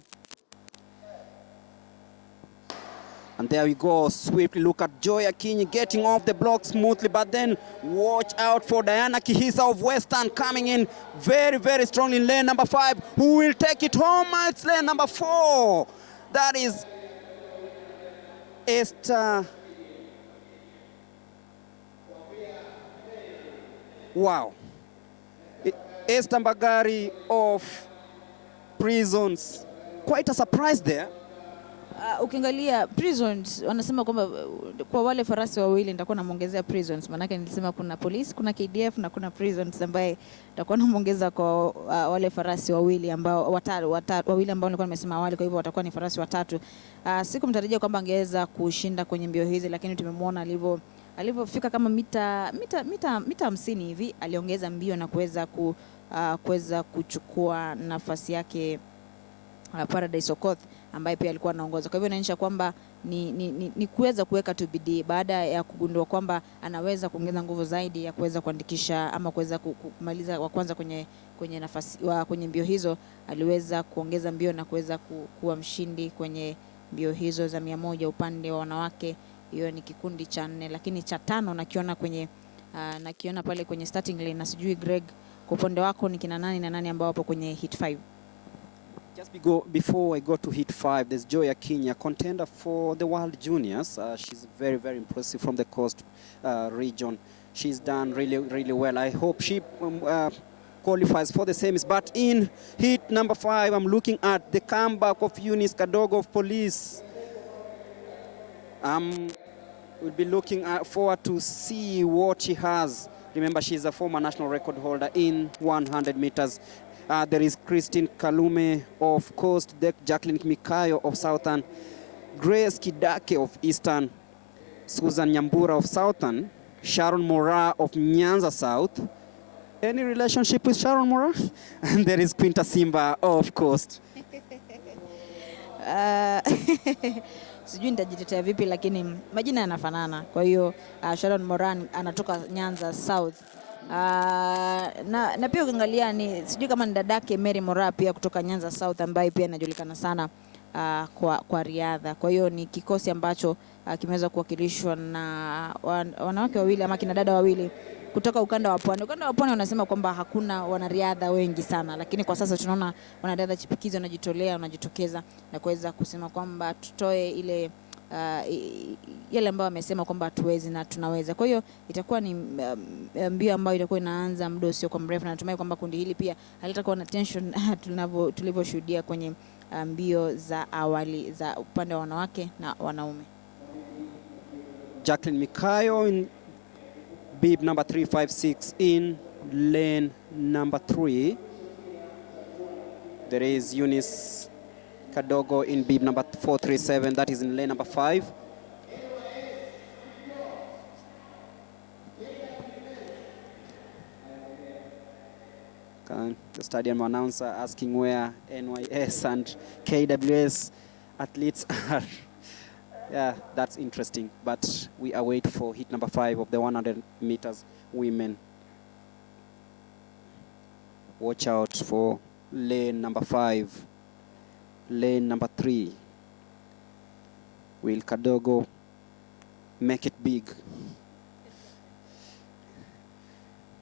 And there we go, swiftly look at Joy Akinyi getting off the block smoothly, but then watch out for Diana Kihisa of Western coming in very, very strongly in lane number 5. Who will take it home? It's lane number 4. That is Esther. Wow. Esther Mbagari of Prisons. Quite a surprise there. Ukiangalia Prisons wanasema kwamba kwa wale farasi wawili nitakuwa namuongezea Prisons, manake nilisema kuna police, kuna KDF na kuna Prisons ambaye nitakuwa namuongeza kwa wale farasi wawili ambao wawili ambao nilikuwa nimesema awali, kwa hivyo watakuwa ni farasi watatu. Sikumtarajia kwamba angeweza kushinda kwenye mbio hizi, lakini tumemwona alivyofika kama mita 50 hivi aliongeza mbio na kuweza kuchukua nafasi yake Paradise Okoth ambaye pia alikuwa anaongoza. Kwa hivyo inaonyesha kwamba ni kuweza kuweka tu bidii baada ya kugundua kwamba anaweza kuongeza nguvu zaidi ya kuweza kuandikisha ama kuweza kumaliza wa kwanza kwenye nafasi kwenye mbio hizo. Aliweza kuongeza mbio na kuweza kuwa mshindi kwenye mbio hizo za 100 upande wa wanawake. Hiyo ni kikundi cha 4, lakini cha 5 nakiona pale kwenye starting lane, na sijui Greg kwa upande wako ni kina nani na nani ambao wapo kwenye hit 5? Just before I go to hit 5, there's Joy Akinyi, a contender for the World Juniors. She's very, very impressive from the coast region. She's done really, really well. I hope she qualifies for the semis. But in hit number 5, I'm looking at the comeback of Eunice Kadogo of Police. We'll be looking forward to see what she has. Remember, she's a former national record holder in 100 meters. There is Christine Kalume of Coast, Jacqueline Mikayo of Southern, Grace Kidake of Eastern, Susan Nyambura of Southern, Sharon Mora of Nyanza South. Any relationship with Sharon Mora? And there is Quinta Simba of Coast. Sijui nitajitetea vipi, lakini majina yanafanana. Kwa hiyo Sharon Moran anatoka Nyanza South. Na pia ukiangalia ni sijui kama ni dadake Mary Mora pia kutoka Nyanza South, ambaye pia anajulikana sana kwa riadha. Kwa hiyo ni kikosi ambacho kimeweza kuwakilishwa na wanawake wawili ama kina dada wawili kutoka ukanda wa Pwani. Ukanda wa Pwani wanasema kwamba hakuna wanariadha wengi sana, lakini kwa sasa tunaona wanariadha chipukizi wanajitokeza na kuweza kusema kwamba tutoe ile yale ambayo wamesema kwamba hatuwezi na tunaweza. Kwa hiyo itakuwa ni mbio ambayo itakuwa inaanza muda usio kwa mrefu, na natumai kwamba kundi hili pia halitakuwa na tension tulivyoshuhudia kwenye mbio za awali za upande wa wanawake na wanaume. Jacqueline Mikayo in bib number 356 in lane number 3. There is Eunice Kadogo in bib number 437, that is in lane number 5. The stadium announcer asking where NYS and KWS athletes are. Yeah, that's interesting, but we await for hit number 5 of the 100 meters women. Watch out for lane number 5. Lane number 3. Will Kadogo make it big?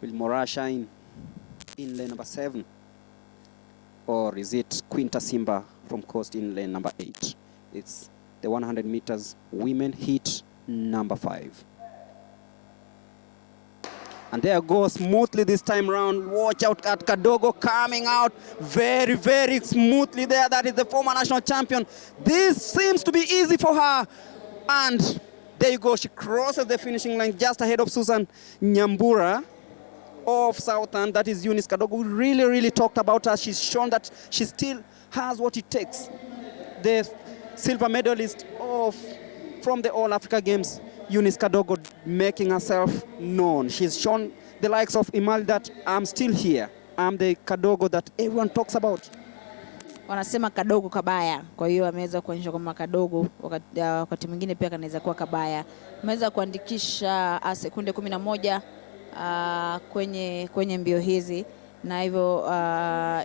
Will Mora shine in lane number 7? Or is it Quinta Simba from Coast in lane number 8? It's the 100 meters women hit number 5. And there goes smoothly this time round. Watch out at Kadogo coming out very, very smoothly there. That is the former national champion. This seems to be easy for her. And there you go. She crosses the finishing line just ahead of Susan Nyambura of Southern. That is Eunice Kadogo. We really, really talked about her. She's shown that she still has what it takes. The silver medalist from the All Africa Games, Eunice Kadogo, making herself known. She's shown the likes of Imali that I'm still here. I'm the Kadogo that everyone talks about. Wanasema kadogo kabaya. Kwa hiyo ameweza kuonyesha kwamba kadogo wakati mwingine pia kanaweza kuwa kabaya. Ameweza kuandikisha sekunde 11 kwenye mbio hizi, na hivyo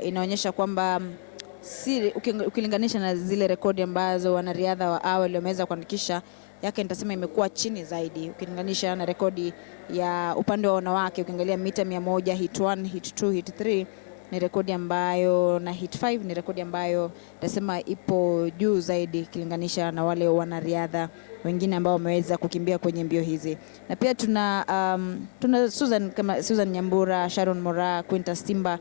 inaonyesha kwamba si ukilinganisha na zile rekodi ambazo wanariadha wa awali wameweza kuandikisha, yake nitasema imekuwa chini zaidi ukilinganisha na rekodi ya upande wa wanawake. Ukiangalia mita 100 hit 1, hit 2, hit 3 ni rekodi ambayo, na hit 5 ni rekodi ambayo nitasema ipo juu zaidi ukilinganisha na wale wanariadha wengine ambao wameweza kukimbia kwenye mbio hizi. Na pia tuna Susan Nyambura, Sharon Mora, Quinta Simba,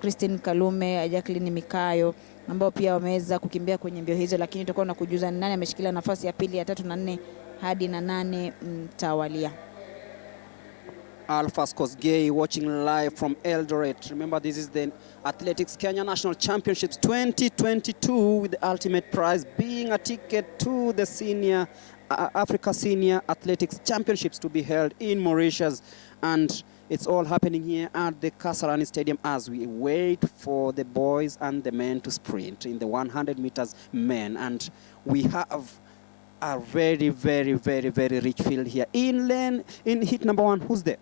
Christine Kalume, Jacqueline Mikayo ambao pia wameweza kukimbia kwenye mbio hizo, lakini tutakuwa na kujuza nani ameshikilia nafasi ya pili, ya 3 na 4 hadi na 8 mtawalia. Alphas Kosgei watching live from Eldoret. Remember, this is the Athletics Kenya National Championships 2022 with the ultimate prize being a ticket to the senior Africa Senior Athletics Championships to be held in Mauritius. And it's all happening here at the Kasarani Stadium as we wait for the boys and the men to sprint in the 100 meters men. And we have a very, very, very, very rich field here. In hit number 1, who's there?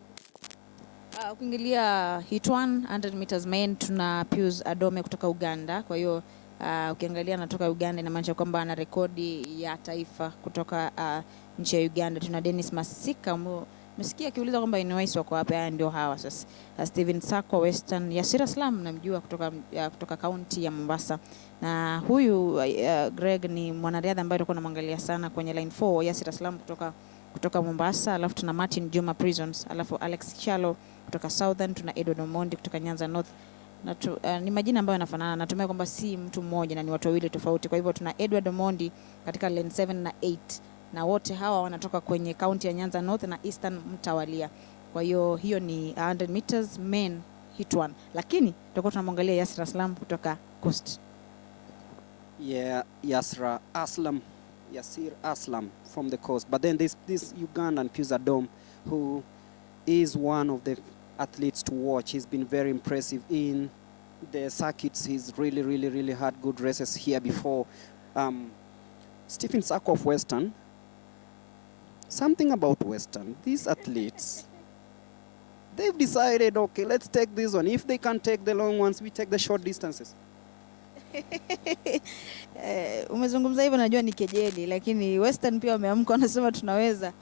Ukiangalia hit 100 meters men tuna Pius Adome kutoka Uganda. Kwa hiyo ukiangalia anatoka Uganda inamaanisha kwamba ana rekodi ya taifa kutoka nchi ya Uganda. Tuna Dennis Masika, msikia akiuliza kwamba Inwais wako hapa, ndio hawa sasa. Steven Sako Western, Yasir Aslam namjua kutoka kaunti ya Mombasa. Na huyu Greg ni mwanariadha ambaye tulikuwa tunamwangalia sana kwenye line 4, Yasir Aslam kutoka Mombasa. Alafu tuna Martin Juma Prisons, alafu Alex Chalo kutoka Southern, tuna Edward Omondi kutoka Nyanza North. Ni majina ambayo yanafanana, natumai kwamba si mtu mmoja na ni watu wawili tofauti. Kwa hivyo tuna Edward Omondi katika lane 7 na 8, na wote hawa wanatoka kwenye kaunti ya Nyanza North na Eastern mtawalia. Kwa hiyo hiyo ni 100 meters men hit 1, lakini tutakuwa tunamwangalia Yasir Aslam kutoka Coast. Yeah, Yasir Aslam from the Coast. But then this Ugandan Pius Adome, who is one of the athletes to watch. He's been very impressive in the circuits. He's really had good races here before. Stephen Sako of Western. Something about Western, these athletes, they've decided, okay, let's take this one. If they can't take the long ones, we take the short distances. Umezungumza hivyo, najua ni kejeli, lakini Western pia wameamka, wanasema tunaweza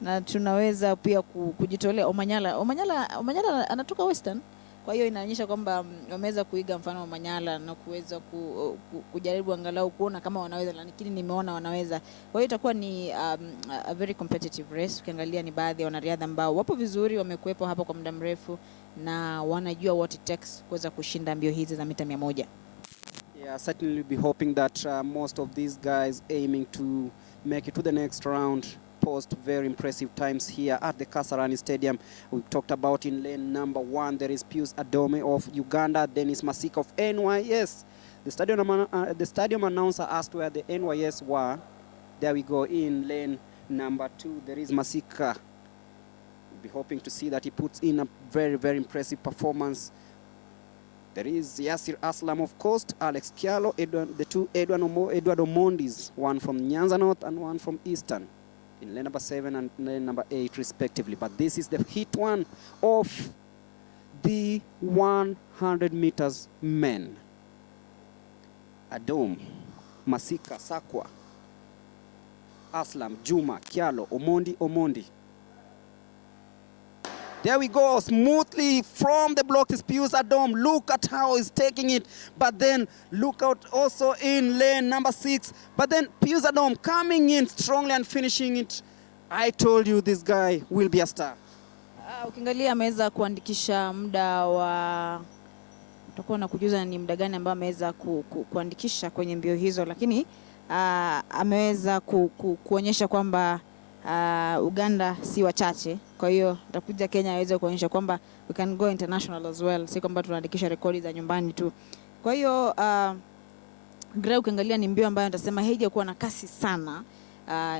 na tunaweza pia kujitolea. Omanyala anatoka Western. Kwa hiyo inaonyesha kwamba wameweza kuiga mfano wa Omanyala na kuweza kujaribu angalau kuona kama wanaweza, lakini nimeona wanaweza. Kwa hiyo itakuwa ni a very competitive race. Ukiangalia ni baadhi ya wanariadha ambao wapo vizuri, wamekuepo hapa kwa muda mrefu na wanajua what it takes kuweza kushinda mbio hizi za mita 100. Yeah, certainly be hoping that most of these guys aiming to make it to the next round post very impressive times here at the Kasarani Stadium. We talked about in lane number 1, there is Pius Adome of Uganda, Dennis Masika of NYS. The stadium announcer asked where the NYS were. There we go, in lane number 2, there is Masika. We'll be hoping to see that he puts in a very impressive performance. There is Yasir Aslam of Coast, Alex Kialo, the two Edward Omondis, one from Nyanza North and one from Eastern, in lane number 7 and lane number 8 respectively. But this is the hit 1 of the 100 meters men. Adome, Masika, Sakwa, Aslam, Juma, Kialo, Omondi. There we go, smoothly from the blocks is Pius Adome. Look at how he's taking it. But then look out also in lane number 6. But then Pius Adome coming in strongly and finishing it. I told you this guy will be a star. Ukiangalia ameweza kuandikisha muda wa, tutakuwa na kujuza ni muda gani ambao ameweza kuandikisha kwenye mbio hizo, lakini ameweza kuonyesha kwamba Uganda si wachache. Kwa hiyo atakuja Kenya aweze kuonyesha kwamba we can go international as well, si kwamba tunaandikisha rekodi za nyumbani tu. Kwa hiyo Greg, ukiangalia ni mbio ambayo nitasema haijakuwa na kasi sana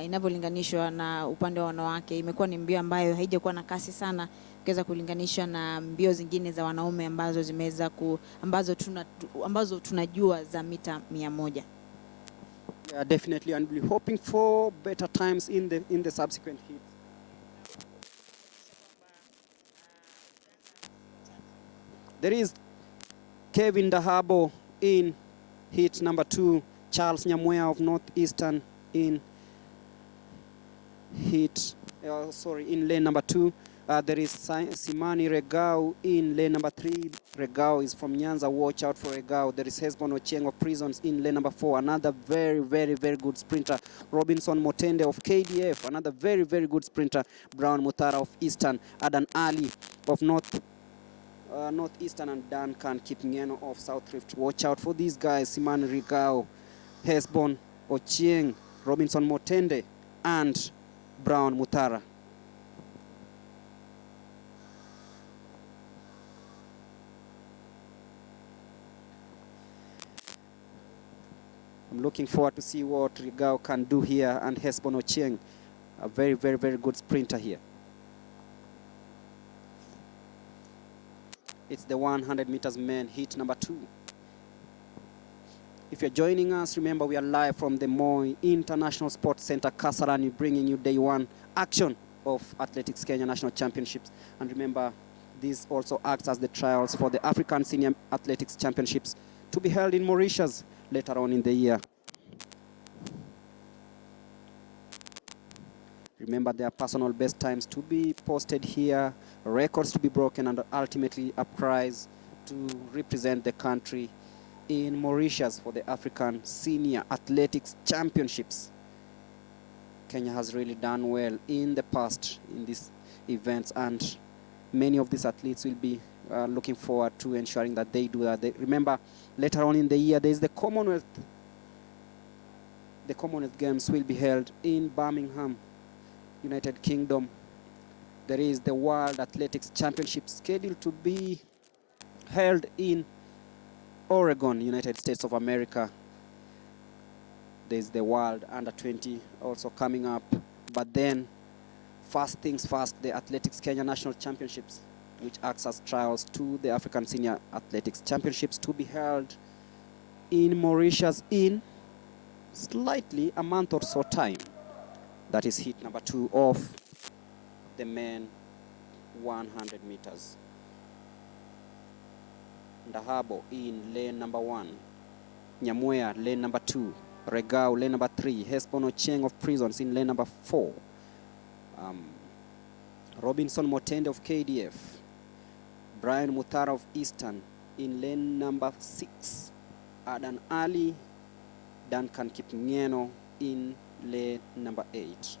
inavyolinganishwa na upande wa wanawake. Imekuwa ni mbio ambayo haijakuwa na kasi sana ukiweza kulinganisha na mbio zingine za wanaume ambazo zimeweza ambazo tunajua za mita 100. Yeah, definitely, and we're hoping for better times in the subsequent heats. There is Kevin Dahabo in heat number 2. Charles Nyamwea of Northeastern in in lane number 2. There is Simani Regau in lane number 3. Regau is from Nyanza. Watch out for Regau. There is Hesbon Ochieng of Prisons in lane number 4. Another very, very, very good sprinter. Robinson Motende of KDF. Another very, very good sprinter. Brown Mutara of Eastern. Adan Ali of Northeastern, and Duncan Kipngeno of South Rift. Watch out for these guys. Simani Regau, Hesbon Ochieng, Robinson Motende, and Brown Mutara. I'm looking forward to see what Regau can do here, and Hesbon Ochieng, a very, very, very good sprinter here. It's the 100 meters men, heat number 2. If you're joining us, remember we are live from the Moi International Sports Center, Kasarani, bringing you day 1 action of Athletics Kenya National Championships. And remember, this also acts as the trials for the African Senior Athletics Championships to be held in Mauritius later on in the year. Remember, there are personal best times to be posted here, records to be broken, and ultimately a prize to represent the country in Mauritius for the African Senior Athletics Championships. Kenya has really done well in the past in these events, and many of these athletes will be looking forward to ensuring that they do that. Remember, later on in the year, there is the Commonwealth. The Commonwealth Games will be held in Birmingham, United Kingdom. There is the World Athletics Championship scheduled to be held in Oregon, United States of America. There's the World Under-20 also coming up. But then, first things first, the Athletics Kenya National Championships, which acts as trials to the African Senior Athletics Championships, to be held in Mauritius in slightly a month or so time. That is heat number 2 of the men 100 meters. Ndahabo in lane number 1. Nyamwea, lane number 2. Regau, lane number 3. Hesbon Ochieng of Prisons in lane number 4. Robinson Motende of KDF. Brian Mutara of Eastern in lane number 6. Adan Ali, Duncan Kipngeno in lane number 8.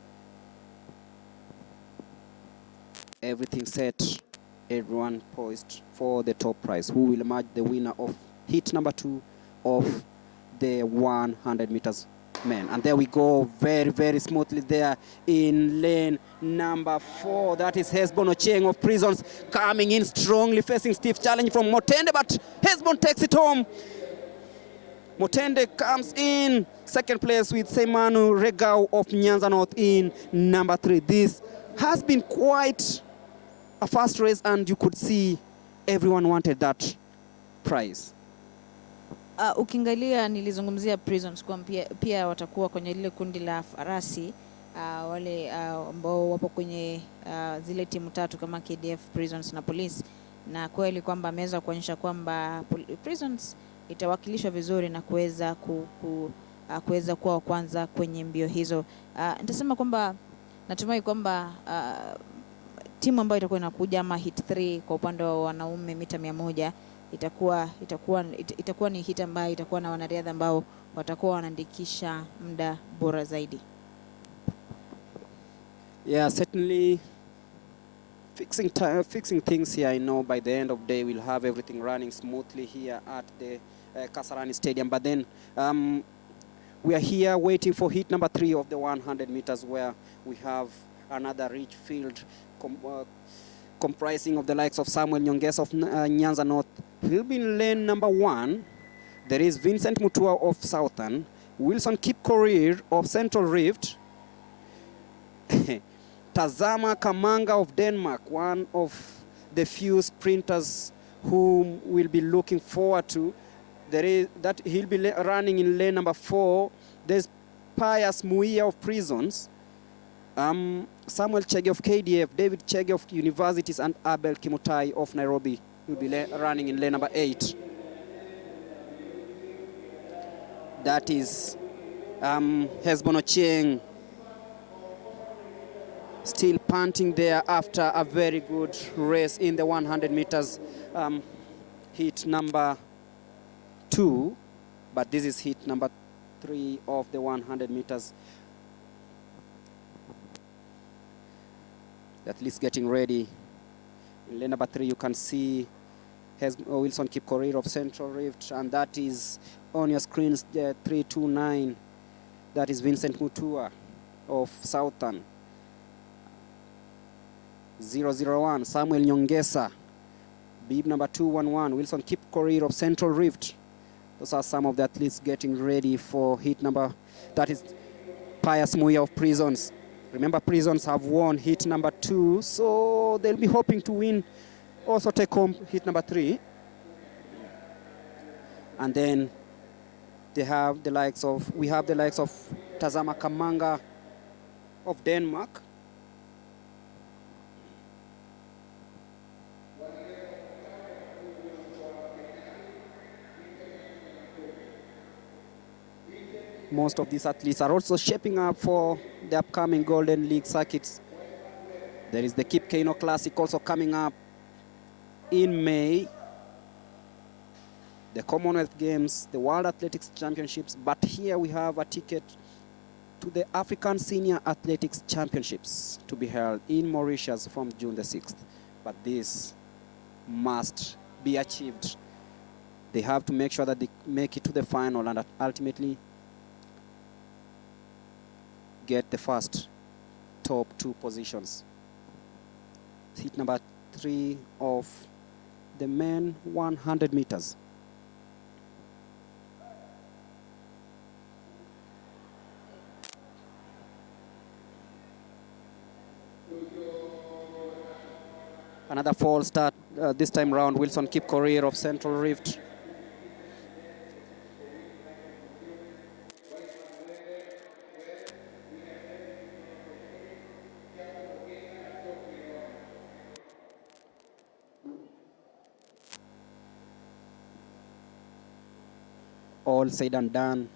Everything set, everyone poised for the top prize. Who will emerge the winner of heat number 2 of the 100 meters men? And there we go, very, very smoothly there in lane number 4. That is Hesbon Ochieng of Prisons coming in strongly, facing stiff challenge from Motende, but Hesbon takes it home. Motende comes in second place with Semanu Regau of Nyanza North in number 3. This has been quite a fast race, and you could see everyone wanted that prize. Ukiangalia nilizungumzia Prisons kwa pia watakuwa kwenye lile kundi la farasi wale ambao wapo kwenye zile timu 3 kama KDF, Prisons na Police, na kweli kwamba ameweza kuonyesha kwamba Prisons itawakilishwa vizuri na kuweza kuwa wa kwanza kwenye mbio hizo. Nitasema kwamba natumai kwamba timu ambayo itakuwa inakuja ama hit 3 kwa upande wa wanaume mita 100 itakuwa ni hit ambayo itakuwa na wanariadha ambao watakuwa wanaandikisha muda bora zaidi. Yeah, certainly fixing things here. I know by the end of the day we'll have everything running smoothly here at the Kasarani Stadium. But then we are here waiting for heat number 3 of the 100 meters, where we have another rich field comprising of the likes of Samuel Nyongesa of Nyanza North. He'll be in lane number 1. There is Vincent Mutua of Southern, Wilson Kipkorir of Central Rift, Tazama Kamanga of Denmark, one of the few sprinters whom we'll be looking forward to. He'll be running in lane number 4. There's Pius Muia of Prisons, Samuel Chege of KDF, David Chege of Universities, and Abel Kimutai of Nairobi will be running in lane number 8. That is Hesbon Ochieng still panting there after a very good race in the 100 meters. Heat number 2, but this is heat number 3 of the 100 meters. At least getting ready. In lane number 3, you can see Wilson Kipkorir of Central Rift, and that is on your screens there, 329. That is Vincent Mutua of Southern. 001, Samuel Nyongesa, bib number 211, Wilson Kipkorir of Central Rift. Those are some of the athletes getting ready for heat number, that is Pius Muya of Prisons. Remember, Prisons have won heat number 2, so they'll be hoping to win, also take home heat number 3. And then we have the likes of Tazama Kamanga of Denmark. Most of these athletes are also shaping up for the upcoming Golden League circuits. There is the Kip Keino Classic also coming up in May. The Commonwealth Games, the World Athletics Championships, but here we have a ticket to the African Senior Athletics Championships to be held in Mauritius from June the 6th. But this must be achieved. They have to make sure that they make it to the final and ultimately get the first top 2 positions. Heat number 3 of the men 100 meters. Another false start this time round, Wilson Kipkorir of Central Rift. All said and done,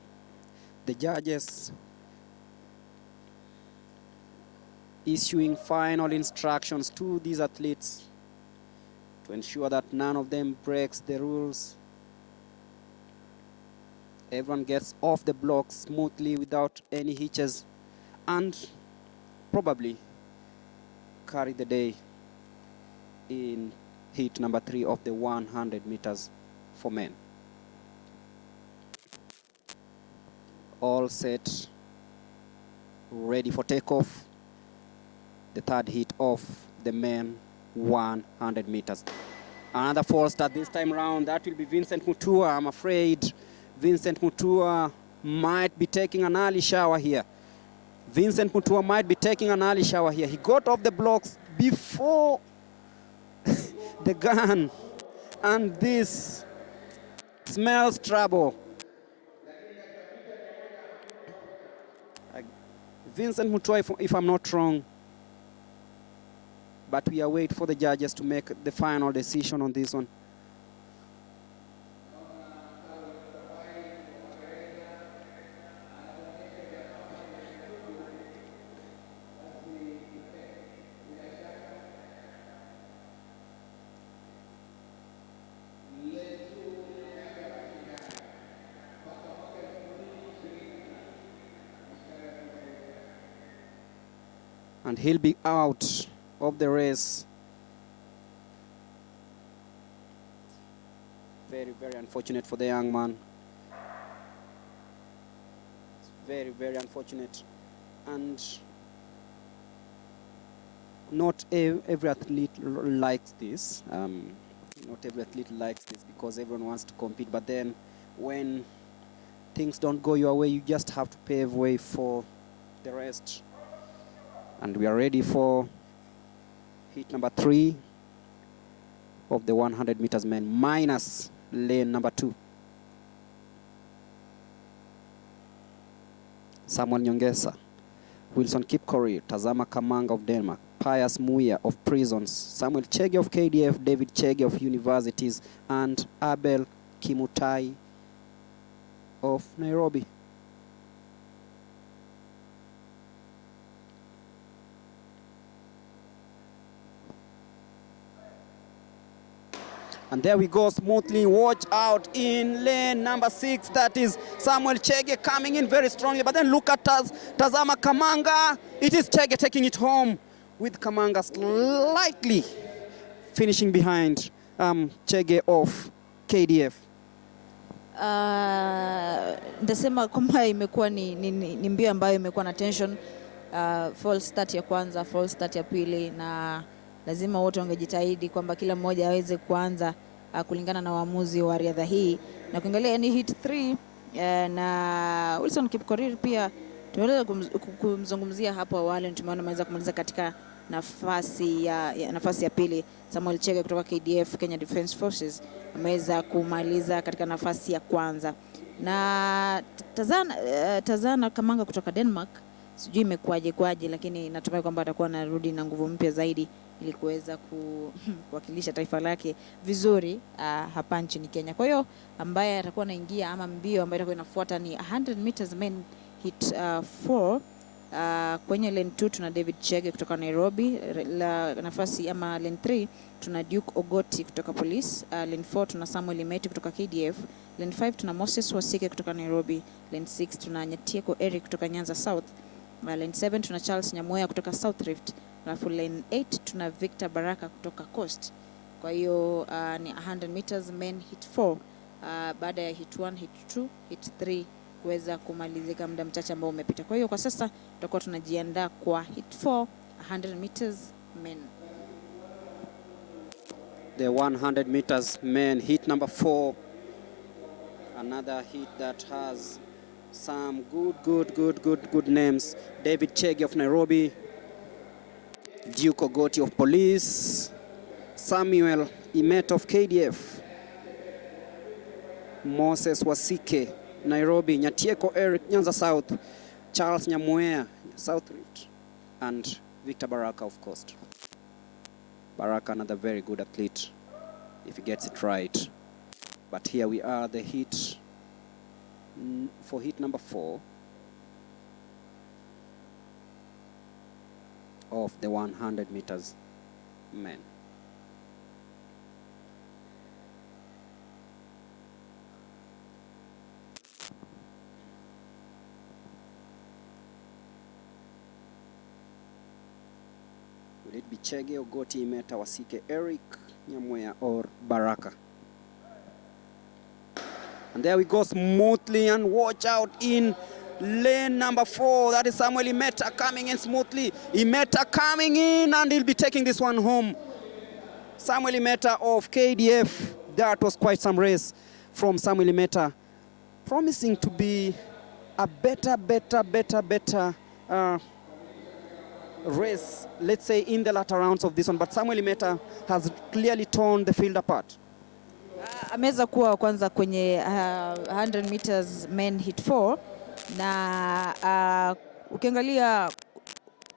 the judges issuing final instructions to these athletes to ensure that none of them breaks the rules. Everyone gets off the block smoothly without any hitches and probably carry the day in heat number 3 of the 100 meters for men. All set, ready for takeoff. The third heat of the men 100 meters. Another false start this time round. That will be Vincent Mutua. I'm afraid Vincent Mutua might be taking an early shower here. Vincent Mutua might be taking an early shower here. He got off the blocks before the gun, and this smells trouble. Vincent Mutua, if I'm not wrong, but we are waiting for the judges to make the final decision on this one. And he'll be out of the race. Very, very unfortunate for the young man. It's very, very unfortunate. And not every athlete likes this. Not every athlete likes this because everyone wants to compete. But then when things don't go your way, you just have to pave way for the rest. And we are ready for heat number 3 of the 100 meters men minus lane number 2. Samuel Nyongesa, Wilson Kipkorir, Tazama Kamanga of Denmark, Pius Muya of Prisons, Samuel Chege of KDF, David Chege of Universities, and Abel Kimutai of Nairobi. And there we go, smoothly. Watch out in lane number 6. That is Samuel Chege coming in very strongly. But then look at Tazama Kamanga. It is Chege taking it home with Kamanga slightly finishing behind Chege of KDF. Ndasema kwamba imekuwa ni mbio ambayo imekuwa na tension. False start ya kwanza, false start ya pili, na lazima wote wangejitahidi kwamba kila mmoja aweze kuanza kulingana na waamuzi wa riadha hii. Na kuangalia ni hit 3 na Wilson Kipkorir pia tunaweza kumzungumzia hapo awali, tumeona ameweza kumaliza katika nafasi ya pili. Samuel Chege kutoka KDF, Kenya Defence Forces, ameweza kumaliza katika nafasi ya kwanza. Na Tazana Kamanga kutoka Denmark, sijui imekuaje, lakini natumai kwamba atakuwa anarudi na nguvu mpya zaidi ili kuweza kuwakilisha taifa lake vizuri hapa nchini Kenya. Kwa hiyo ambaye atakuwa anaingia ama mbio ambayo itakuwa inafuata ni 100 meters men hit 4. Kwenye lane 2 tuna David Chege kutoka Nairobi. Nafasi ama lane 3 tuna Duke Ogoti kutoka Police. Lane 4 tuna Samuel Imeti kutoka KDF. Lane 5 tuna Moses Wasike kutoka Nairobi. Lane 6 tuna Nyatieko Eric kutoka Nyanza South. Lane 7 tuna Charles Nyamoya kutoka South Rift. Alafu lane 8 tuna Victor Baraka kutoka Coast. Kwa hiyo ni 100 meters men hit 4. Baada ya hit 1, hit 2, hit 3 kuweza kumalizika muda mchache ambao umepita. Kwa hiyo kwa sasa tutakuwa tunajiandaa kwa hit 4, 100 meters men. The 100 meters men hit number 4. Another hit that has some good names. David Chege of Nairobi, Duke Ogoti of Police, Samuel Imet of KDF, Moses Wasike, Nairobi, Nyatieko Eric, Nyanza South, Charles Nyamoya, South Rift, and Victor Baraka of Coast. Baraka, another very good athlete, if he gets it right. But here we are, the hit for hit number 4 of the 100 meters men. Will it be Chege, Ogoti, Imeta, Wasike, Eric, Nyamoya, or Baraka? And there we go smoothly, and watch out in lane number 4. That is Samuel Imeta coming in smoothly. Imeta coming in, and he'll be taking this one home. Samuel Imeta of KDF. That was quite some race from Samuel Imeta, promising to be a better race, let's say, in the latter rounds of this one. But Samuel Imeta has clearly torn the field apart. Ameweza kuwa kwanza kwenye 100 meters men hit 4, na ukiangalia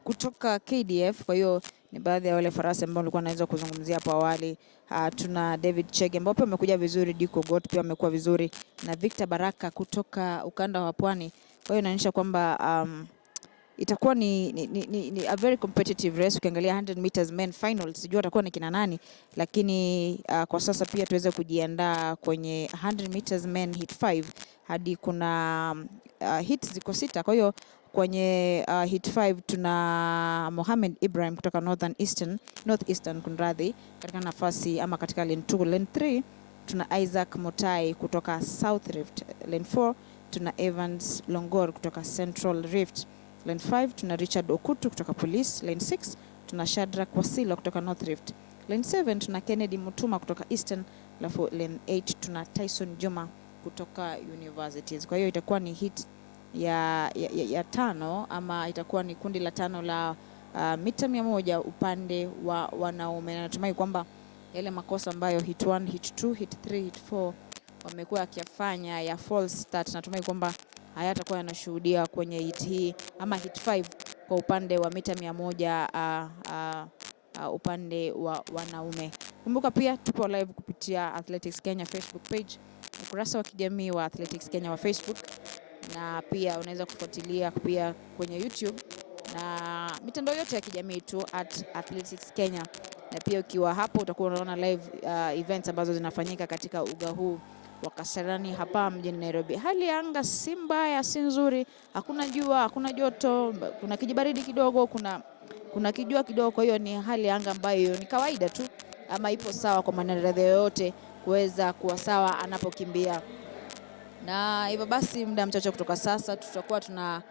kutoka KDF, kwa hiyo ni baadhi ya wale farasi ambao nilikuwa naweza kuzungumzia hapo awali. Tuna David Chege ambao pia amekuja vizuri, Duke Ogoti pia amekuwa vizuri, na Victor Baraka kutoka ukanda wa Pwani. Kwa hiyo inaonyesha kwamba itakuwa ni a very competitive race. Ukiangalia 100 meters men finals, sijui atakuwa ni kina nani, lakini kwa sasa pia tuweze kujiandaa kwenye 100 meters men hit 5 hadi kuna hits ziko 6. Kwa hiyo kwenye hit 5 tuna Mohamed Ibrahim kutoka Northeastern kunradhi, katika nafasi ama katika lane 2. Lane 3 tuna Isaac Motai kutoka South Rift. Lane 4 tuna Evans Longor kutoka Central Rift. Lane 5 tuna Richard Okutu kutoka Police. Lane 6 tuna Shadrack Wasila kutoka North Rift. Lane 7 tuna Kennedy Mutuma kutoka Eastern. Alafu lane 8 tuna Tyson Juma kutoka Universities. Kwa hiyo itakuwa ni hit ya 5, ama itakuwa ni kundi la 5 la mita 100 upande wa wanaume. Na natumai kwamba yale makosa ambayo hit 1, hit 2, hit 3, hit 4 wamekuwa akifanya ya false start, natumai kwamba hayatakuwa yanashuhudia kwenye hit hii ama hit 5 kwa upande wa mita 100 upande wa wanaume. Kumbuka pia tupo live kupitia Athletics Kenya Facebook page. ukurasa wa kijamii wa Athletics Kenya wa Facebook, na pia unaweza kufuatilia pia kwenye YouTube na mitandao yote ya kijamii tu @Athletics Kenya. Na pia ukiwa hapo utakuwa unaona live events ambazo zinafanyika katika uga huu wa Kasarani hapa mjini Nairobi. Hali ya anga si mbaya, si nzuri, hakuna jua, hakuna joto, kuna kijibaridi kidogo, kuna kijua kidogo. Kwa hiyo ni hali ya anga ambayo ni kawaida tu, ama ipo sawa kwa mwanariadha yoyote kuweza kuwa sawa anapokimbia. Na hivyo basi muda mchache kutoka sasa tutakuwa tuna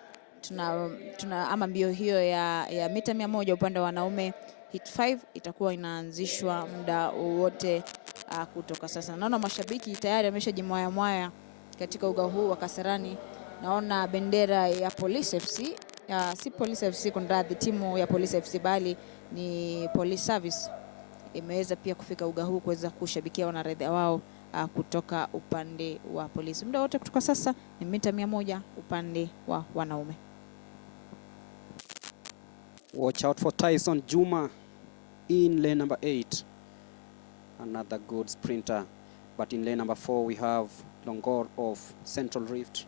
ama mbio hiyo ya mita 100 upande wa wanaume hit 5 itakuwa inaanzishwa muda wote kutoka sasa. Naona mashabiki tayari wameshajimwaya katika uga huu wa Kasarani. Naona bendera ya Police FC, si Police FC kunradhi, timu ya Police FC bali ni Police Service imeweza pia kufika uga huu kuweza kushabikia wanariadha wao kutoka upande wa polisi. Muda wote kutoka sasa ni mita 100 upande wa wanaume. Watch out for Tyson Juma in lane number 8. Another good sprinter. But in lane number 4 we have Longor of Central Rift.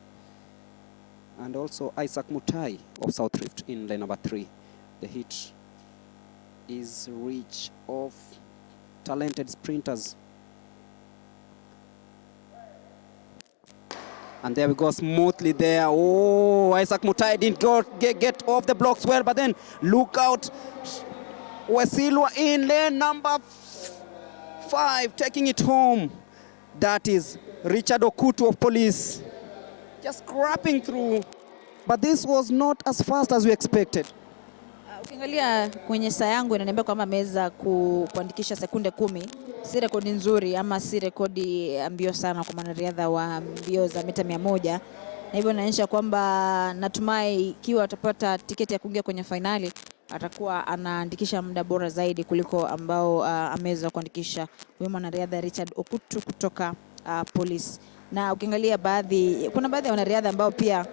And also Isaac Mutai of South Rift in lane number 3. The heat is rich of talented sprinters. And there we go, smoothly there. Oh, Isaac Mutai didn't get off the blocks well, but then look out. Wesilwa in lane number 5, taking it home. That is Richard Okutu of Police. Just scrapping through. But this was not as fast as we expected. Ukiangalia kwenye saa yangu inaniambia kwamba ameweza kuandikisha sekunde 10. Si rekodi nzuri ama si rekodi mbio sana kwa mwanariadha wa mbio za mita 100. Na hivyo inaonyesha kwamba natumai ikiwa atapata tiketi ya kuingia kwenye finali atakuwa anaandikisha muda bora zaidi kuliko ambao ameweza kuandikisha huyo mwanariadha Richard Okutu kutoka Police. Na ukiangalia kuna baadhi ya wanariadha ambao pia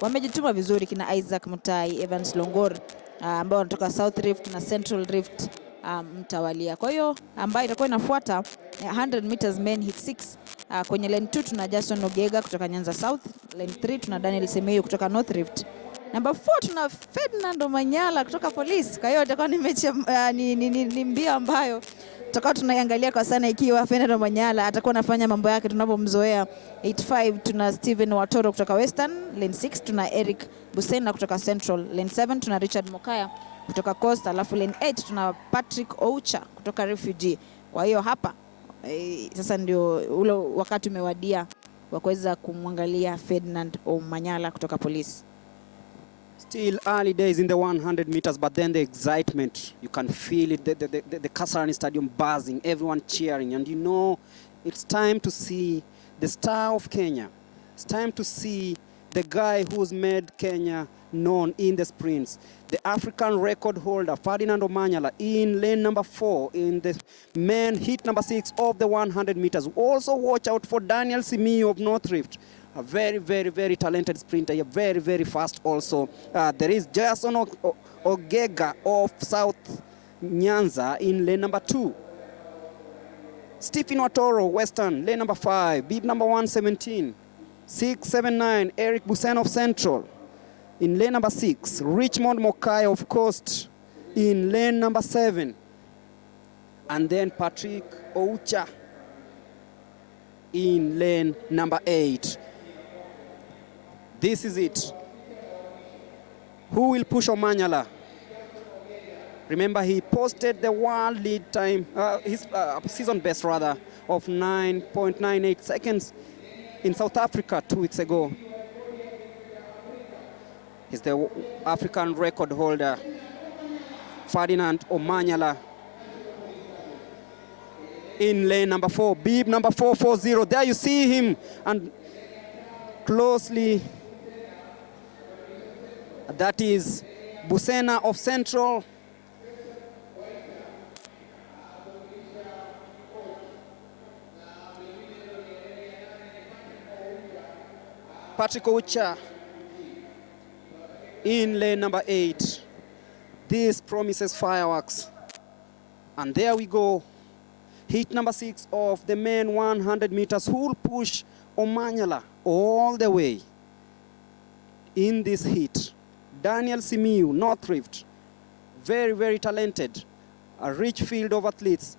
wamejituma vizuri, kina Isaac Mutai, Evans Longor ambao wanatoka South Rift na Central Rift mtawalia. Kwa hiyo ambayo itakuwa inafuata 100 meters men hit 6. Kwenye lane 2 tuna Jason Ogega kutoka Nyanza South, lane 3 tuna Daniel Semeyo kutoka North Rift, number 4 tuna Ferdinand Omanyala kutoka Police. Kwa hiyo itakuwa ni mechi ni mbio ambayo tutakuwa tunaiangalia kwa sana ikiwa Ferdinand Omanyala atakuwa anafanya mambo yake tunapomzoea. 85 tuna Steven Watoro kutoka Western, lane 6 tuna Eric Busena kutoka Central, lane 7 tuna Richard Mokaya kutoka Coast, alafu lane 8 tuna Patrick Oucha kutoka Refugee. Kwa hiyo hapa sasa ndio ule wakati umewadia wa kuweza kumwangalia Ferdinand Omanyala kutoka Police. Still early days in the 100 meters, but then the excitement, you can feel it, the Kasarani Stadium buzzing, everyone cheering, and you know it's time to see the star of Kenya. It's time to see the guy who's made Kenya known in the sprints. The African record holder, Ferdinand Omanyala, in lane number 4, in the men hit number 6 of the 100 meters. Also watch out for Daniel Semeyo of North Rift. A very, very, very talented sprinter. Very, very fast also. There is Jason Ogega of South Nyanza in lane number 2. Stephen Watoro, Western, lane number 5. Bib number 117. 679, Eric Busena of Central. In lane number 6, Richmond Mokai of Coast in lane number 7. And then Patrick Oucha in lane number 8. This is it. Who will push Omanyala? Remember, he posted the world lead time, his season best rather, of 9.98 seconds in South Africa 2 weeks ago. He's the African record holder, Ferdinand Omanyala, in lane number 4, Bib number 440. There you see him, and closely, that is Busena of Central. Patrick Oucha in lane number 8. This promises fireworks. And there we go. Heat number 6 of the men 100 meters, who will push Omanyala all the way in this heat. Daniel Simiyu, North Rift, very, very talented, a rich field of athletes.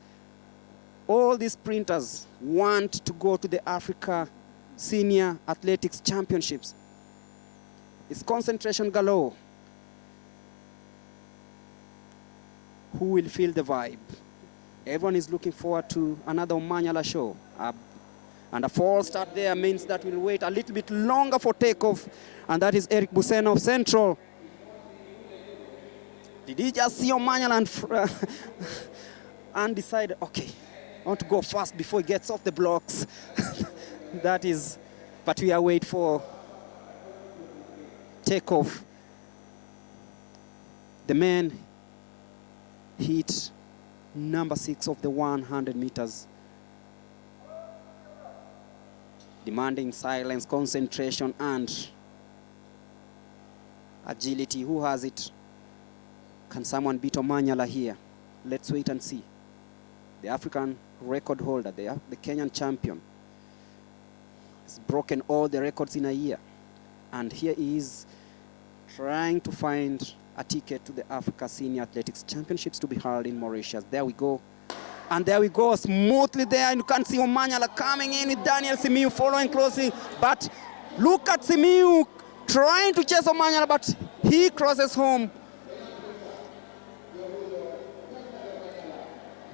All these sprinters want to go to the Africa Senior Athletics Championships. It's concentration galore. Who will feel the vibe? Everyone is looking forward to another Omanyala show. And a false start there means that we'll wait a little bit longer for takeoff. And that is Eric Buseno of Central. Did he just see Omanyala and decide, okay, I want to go fast before he gets off the blocks? That is, but we are waiting for takeoff. The men heat number 6 of the 100 meters. Demanding silence, concentration, and agility. Who has it? Can someone beat Omanyala here? Let's wait and see. The African record holder, the Kenyan champion, has broken all the records in a year. And here he is trying to find a ticket to the Africa Senior Athletics Championships to be held in Mauritius. There we go. And there we go, smoothly there. And you can see Omanyala coming in with Daniel Simiyu following closely. But look at Simiyu trying to chase Omanyala, but he crosses home.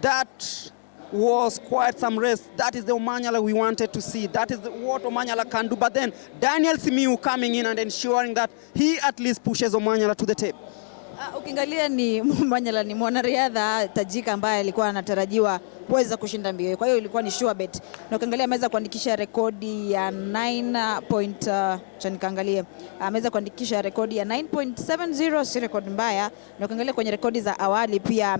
That was quite some race. That is the Omanyala we wanted to see. That is what Omanyala can do. But then Daniel Simiyu coming in and ensuring that he at least pushes Omanyala to the tape. Ukiangalia ni Omanyala ni mwanariadha tajika ambaye alikuwa anatarajiwa kuweza kushinda mbio. Kwa hiyo ilikuwa ni sure bet. Na ukiangalia ameweza kuandikisha rekodi ya 9 ameweza kuandikisha rekodi ya 9.70, si rekodi mbaya. Na ukiangalia kwenye rekodi za awali pia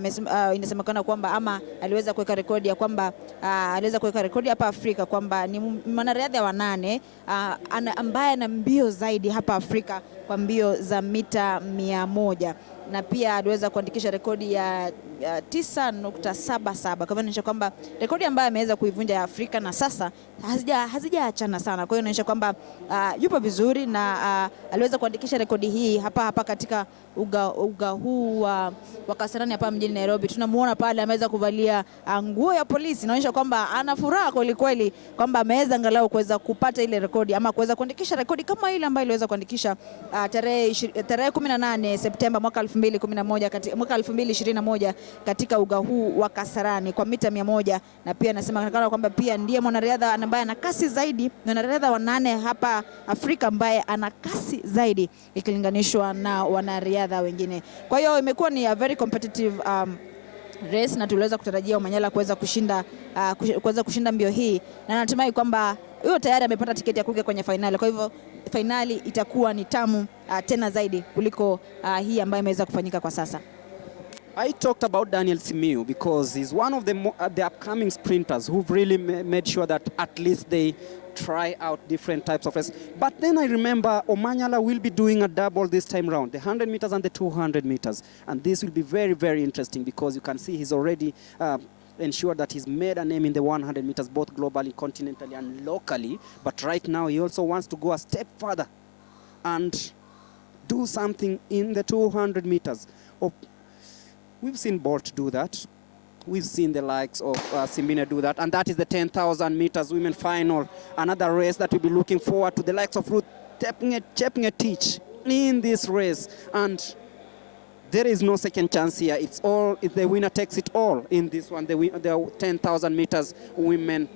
inasemekana kwamba ama aliweza kuweka rekodi ya kwamba aliweza kuweka rekodi hapa Afrika kwamba ni mwanariadha wa 8 ambaye ana mbio zaidi hapa Afrika kwa mbio za mita 100. Na pia aliweza kuandikisha rekodi ya 9.77. Kwa hivyo inaonyesha kwamba rekodi ambayo ameweza kuivunja ya Afrika na sasa hazijaachana sana. Kwa hiyo inaonyesha kwamba yupo vizuri na aliweza kuandikisha rekodi hii hapa katika uga huu wa Kasarani hapa mjini Nairobi. Tunamuona pale ameweza kuvalia nguo ya polisi. Inaonyesha kwamba ana furaha kweli kweli kwamba ameweza angalau kuweza kupata ile rekodi ama kuweza kuandikisha rekodi kama ile ambayo iliweza kuandikisha tarehe 18 Septemba mwaka 2021 katika uga huu wa Kasarani kwa mita 100. Na pia nasema kwamba pia ndiye mwanariadha ambaye ana kasi zaidi, mwanariadha wa 8 hapa Afrika ambaye ana kasi zaidi ikilinganishwa na wanariadha wengine. Kwa hiyo imekuwa ni a very competitive race na tuliweza kutarajia Omanyala kuweza kushinda mbio hii, na natumai kwamba huyo tayari amepata tiketi ya kuingia kwenye finali. Kwa hivyo finali itakuwa ni tamu tena zaidi kuliko hii ambayo imeweza kufanyika kwa sasa. I talked about Daniel Simiyu because he's one of the upcoming sprinters who've really made sure that at least they try out different types of races. But then I remember Omanyala will be doing a double this time round, the 100 meters and the 200 meters. And this will be very, very interesting because you can see he's already ensured that he's made a name in the 100 meters, both globally, continentally, and locally. But right now he also wants to go a step further and do something in the 200 meters. We've seen Bolt do that. We've seen the likes of Simbine do that. And that is the 10,000 meters women final. Another race that we'll be looking forward to. The likes of Ruth Chepngetich in this race. And there is no second chance here. It's all, if the winner takes it all in this one, the 10,000 meters women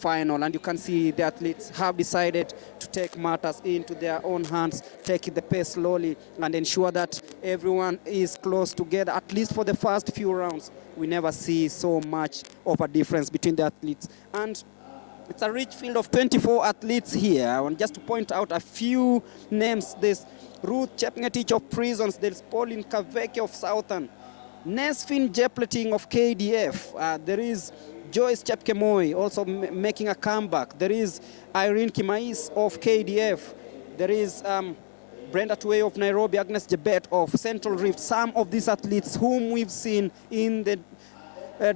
final. And you can see the athletes have decided to take matters into their own hands, take the pace slowly and ensure that everyone is close together, at least for the first few rounds. We never see so much of a difference between the athletes. And it's a rich field of 24 athletes here. I want just to point out a few names. There's Ruth Chepngetich of Prisons, there's Pauline Kaveke of Southern, Nesfin Jepleting of KDF, there is Joyce Chepkemoi also making a comeback. There is Irene Kimais of KDF. There is Brenda Tuwei of Nairobi, Agnes Jebet of Central Rift. Some of these athletes whom we've seen in the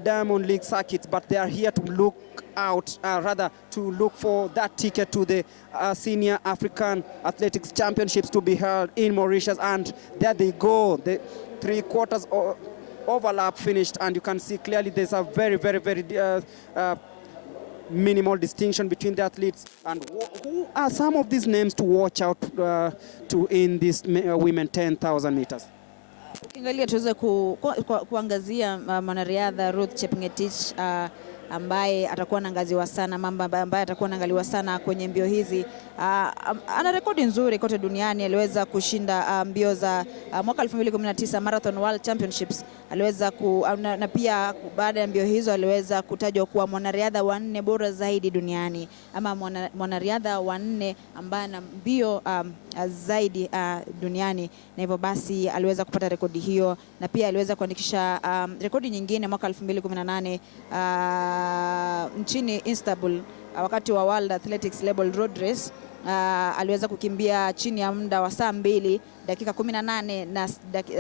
Diamond League circuits, but they are here to look out, to look for that ticket to the Senior African Athletics Championships to be held in Mauritius. And there they go, the 3/4 overlap finished, and you can see clearly there's a very minimal distinction between the athletes. And who are some of these names to watch out to in this women 10,000 meters? Ukiangalia tuweze kuangazia mwanariadha Ruth Chepngetich ambaye atakuwa anaangaziwa sana, ambaye atakuwa anaangaliwa sana kwenye mbio hizi. Ana rekodi nzuri kote duniani, aliweza kushinda mbio za mwaka 2019 Marathon World Championships, aliweza na pia baada ya mbio hizo aliweza kutajwa kuwa mwanariadha wa 4 bora zaidi duniani, ama mwanariadha wa 4 ambaye ana mbio zaidi duniani, na hivyo basi aliweza kupata rekodi hiyo, na pia aliweza kuandikisha rekodi nyingine mwaka 2018 nchini Istanbul wakati wa World Athletics Label Road Race. Aliweza kukimbia chini ya muda wa saa 2 dakika 18 na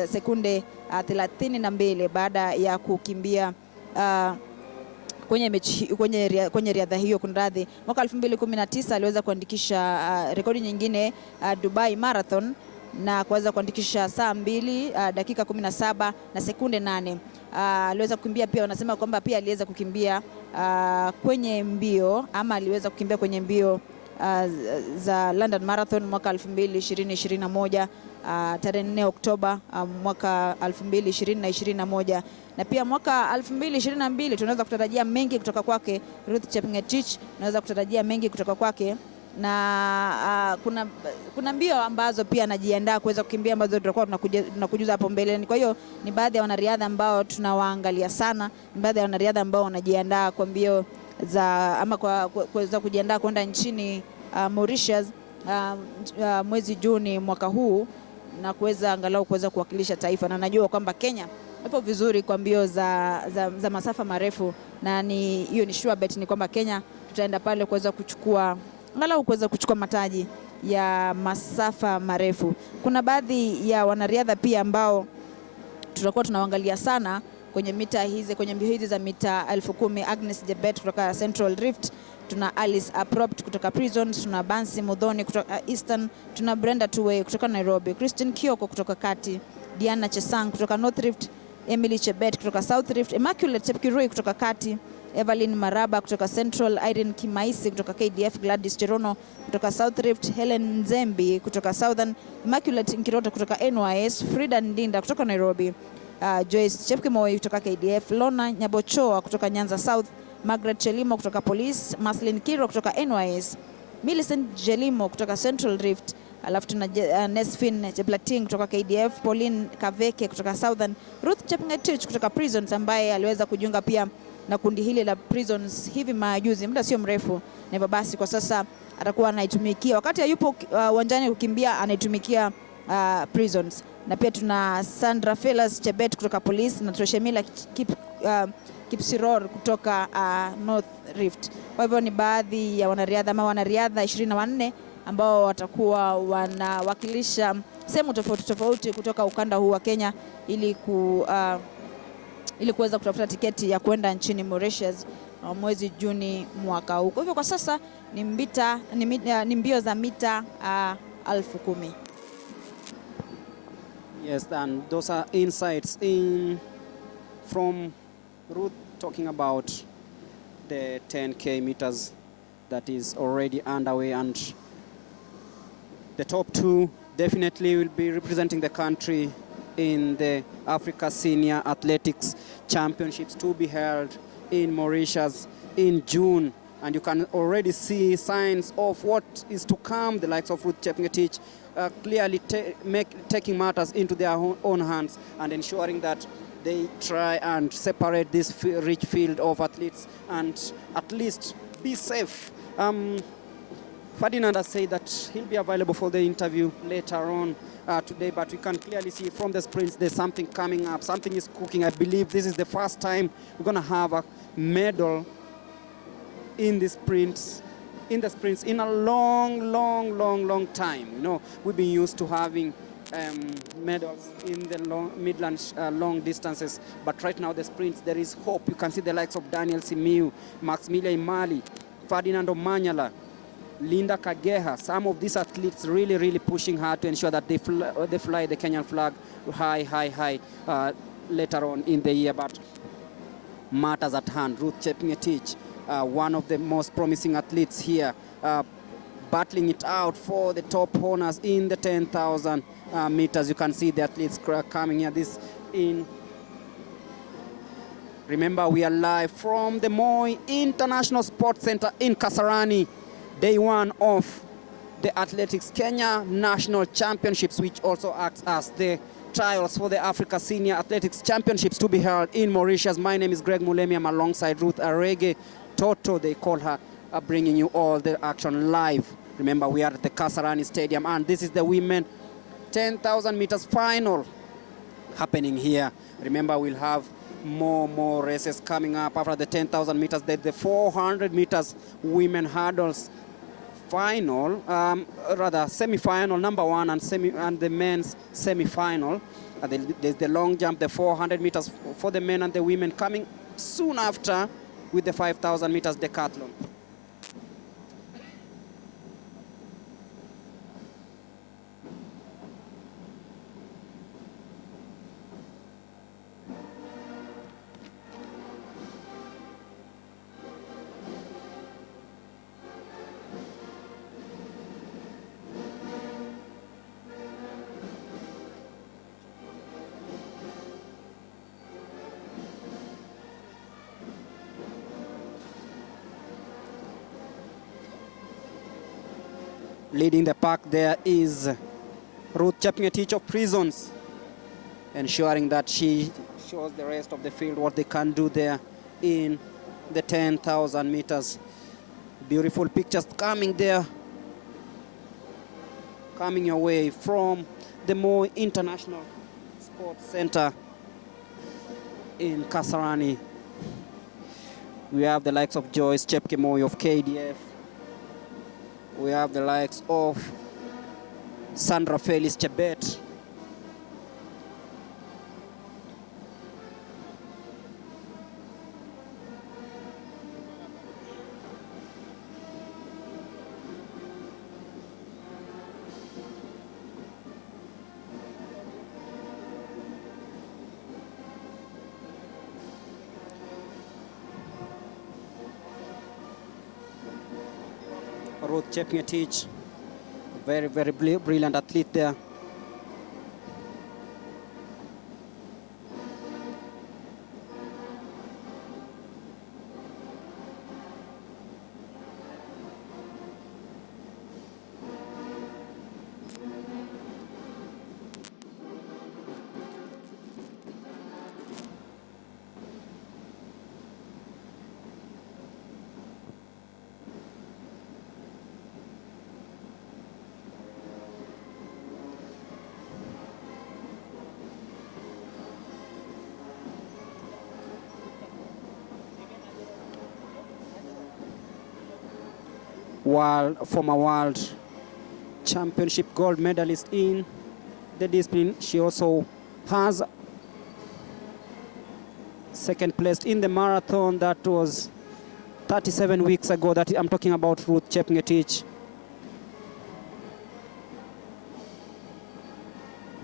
sekunde 32 baada ya kukimbia kwenye riadha hiyo. Kunradhi, mwaka 2019 aliweza kuandikisha rekodi nyingine Dubai Marathon na kuweza kuandikisha saa 2 dakika 17 na sekunde 8. Aliweza kukimbia pia, wanasema kwamba pia aliweza kukimbia kwenye mbio, ama aliweza kukimbia kwenye mbio za London Marathon mwaka 2021 tarehe 4 Oktoba mwaka 2021, na pia mwaka 2022 tunaweza kutarajia mengi kutoka kwake Ruth Chepngetich, tunaweza kutarajia mengi kutoka kwake, na kuna mbio ambazo pia anajiandaa kuweza kukimbia ambazo tutakuwa tunakujuza hapo mbele. Kwa hiyo ni baadhi ya wanariadha ambao tunawaangalia sana, ni baadhi ya wanariadha ambao wanajiandaa kwa mbio za ama kuweza kujiandaa kwenda nchini Mauritius mwezi Juni mwaka huu, na kuweza angalau kuweza kuwakilisha taifa. Na najua kwamba Kenya ipo vizuri kwa mbio za masafa marefu, na hiyo ni sure bet ni kwamba Kenya tutaenda pale kuweza kuchukua angalau kuweza kuchukua mataji ya masafa marefu. Kuna baadhi ya wanariadha pia ambao tutakuwa tunawaangalia sana kwenye mbio hizi za mita 10,000. Agnes Jebet kutoka Central Rift, tuna Alice Apropt kutoka Prisons, tuna Bansi Mudhoni kutoka Eastern, tuna Brenda Tuwei kutoka Nairobi, Christine Kioko kutoka Kati, Diana Chesang kutoka North Rift, Emily Chebet kutoka South Rift, Immaculate Chepkirui kutoka Kati, Evelyn Maraba kutoka Central, Irene Kimaisi kutoka KDF, Gladys Cherono kutoka South Rift, Helen Nzembi kutoka Southern, Immaculate Nkirota kutoka NYS, Frida Ndinda kutoka Nairobi, Joyce Chepkemoi kutoka KDF, Lona Nyabochoa kutoka Nyanza South, Margaret Chelimo kutoka Police, Maslin Kiro kutoka NYS, Millicent Jelimo kutoka Central Rift, alafu tuna Nesfin Cheplatting kutoka KDF, Pauline Kaveke kutoka Southern, Ruth Chepngetich kutoka Prisons ambaye aliweza kujiunga pia na kundi hili la Prisons hivi majuzi, muda sio mrefu, na hivyo basi kwa sasa atakuwa anaitumikia wakati hayupo uwanjani kukimbia, anaitumikia Prisons. Na pia tuna Sandra Fellas Chebet kutoka Police na Troshemila Kipsiror kutoka North Rift. Kwa hivyo ni baadhi ya wanariadha 24 ambao watakuwa wanawakilisha sehemu tofauti kutoka ukanda huu wa Kenya ili kuweza kutafuta tiketi ya kwenda nchini Mauritius mwezi Juni mwaka huu. Kwa hivyo kwa sasa ni mbio za mita 10,000. Yes, and those are insights from Ruth talking about the 10K meters that is already underway, and the top 2 definitely will be representing the country in the Africa Senior Athletics Championships to be held in Mauritius in June. And you can already see signs of what is to come. The likes of Ruth Chepngetich clearly taking matters into their own hands and ensuring that they try and separate this rich field of athletes and at least be safe. Ferdinand has said that he'll be available for the interview later on today, but we can clearly see from the sprints there's something coming up, something is cooking. I believe this is the first time we're going to have a medal in the sprints in a long time. You know, we've been used to having medals in the Midland long distances. But right now the sprints, there is hope. You can see the likes of Daniel Simiu, Maximilian Imali, Ferdinand Omanyala, Linda Kageha. Some of these athletes really pushing hard to ensure that they fly the Kenyan flag high later on in the year. But matters at hand. Ruth Chepngetich, one of the most promising athletes here, battling it out for the top honors in the 10,000 meters. You can see the athletes coming here. Remember, we are live from the Moi International Sports Center in Kasarani, day one of the Athletics Kenya National Championships, which also acts as the trials for the Africa Senior Athletics Championships to be held in Mauritius. My name is Greg Mulemi. I'm alongside Ruth Arege Toto, they call her, bringing you all the action live. Remember, we are at the Kasarani Stadium, and this is the women 10,000 meters final happening here. Remember, we'll have more races coming up after the 10,000 meters. The 400 meters women hurdles final, rather semi-final, number one, and the men's semi-final. There's the long jump, the 400 meters for the men and the women coming soon after with the 5,000 meters decathlon. Leading the pack there is Ruth Chepngetich of Prisons, ensuring that she shows the rest of the field what they can do there in the 10,000 meters. Beautiful pictures coming there, coming your way from the Moi International Sports Center in Kasarani. We have the likes of Joyce Chepkemoi of KDF. We have the likes of Sandra Felix Chebet. Ruth Chepngetich, very brilliant athlete there. Former world championship gold medalist in the discipline. She also has second place in the marathon. That was 37 weeks ago. That I'm talking about Ruth Chepngetich.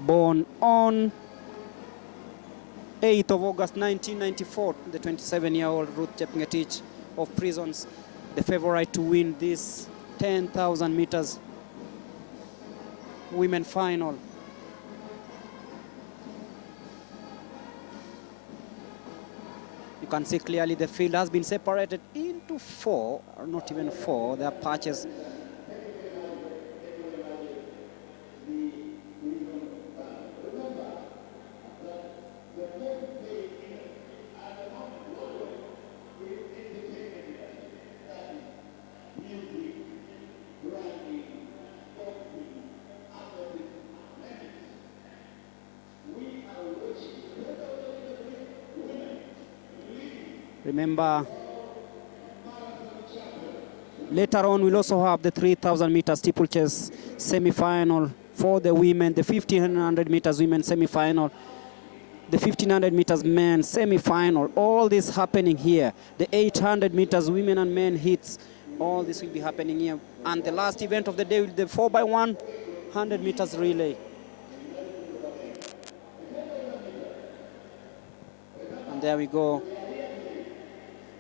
Born on 8th of August 1994, the 27-year-old Ruth Chepngetich of Prisons, the favorite to win this 10,000 meters women final. You can see clearly the field has been separated into four, or not even four. There are patches. Remember, later on we'll also have the 3,000 meter steeplechase semi-final for the women, the 1500 meters women semi-final, the 1500 meters men semi-final, all this happening here. The 800 meters women and men hits, all this will be happening here. And the last event of the day will be the 4x100 meters relay. And there we go.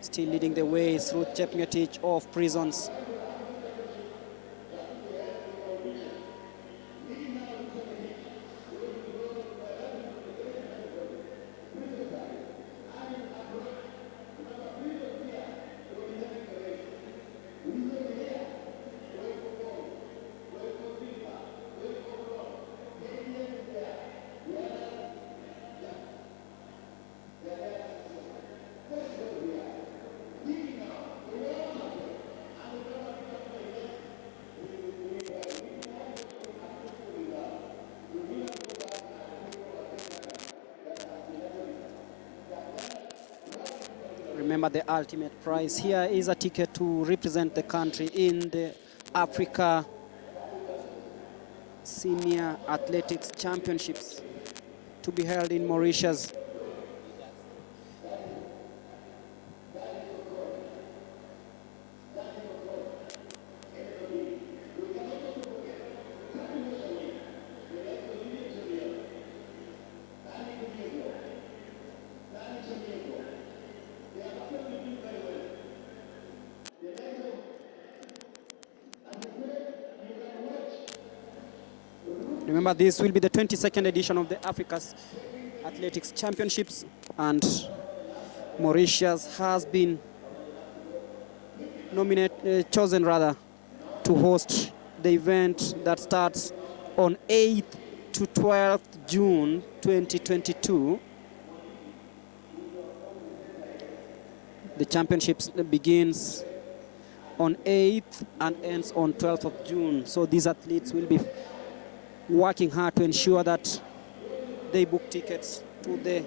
Still leading the way is Ruth Chepngetich of Prisons. Remember the ultimate prize. Here is a ticket to represent the country in the Africa Senior Athletics Championships to be held in Mauritius. Remember, this will be the 22nd edition of the Africa's Athletics Championships, and Mauritius has been chosen to host the event that starts on 8th to 12th June 2022. The championships begins on 8th and ends on 12th of June. So these athletes will be working hard to ensure that they book tickets to the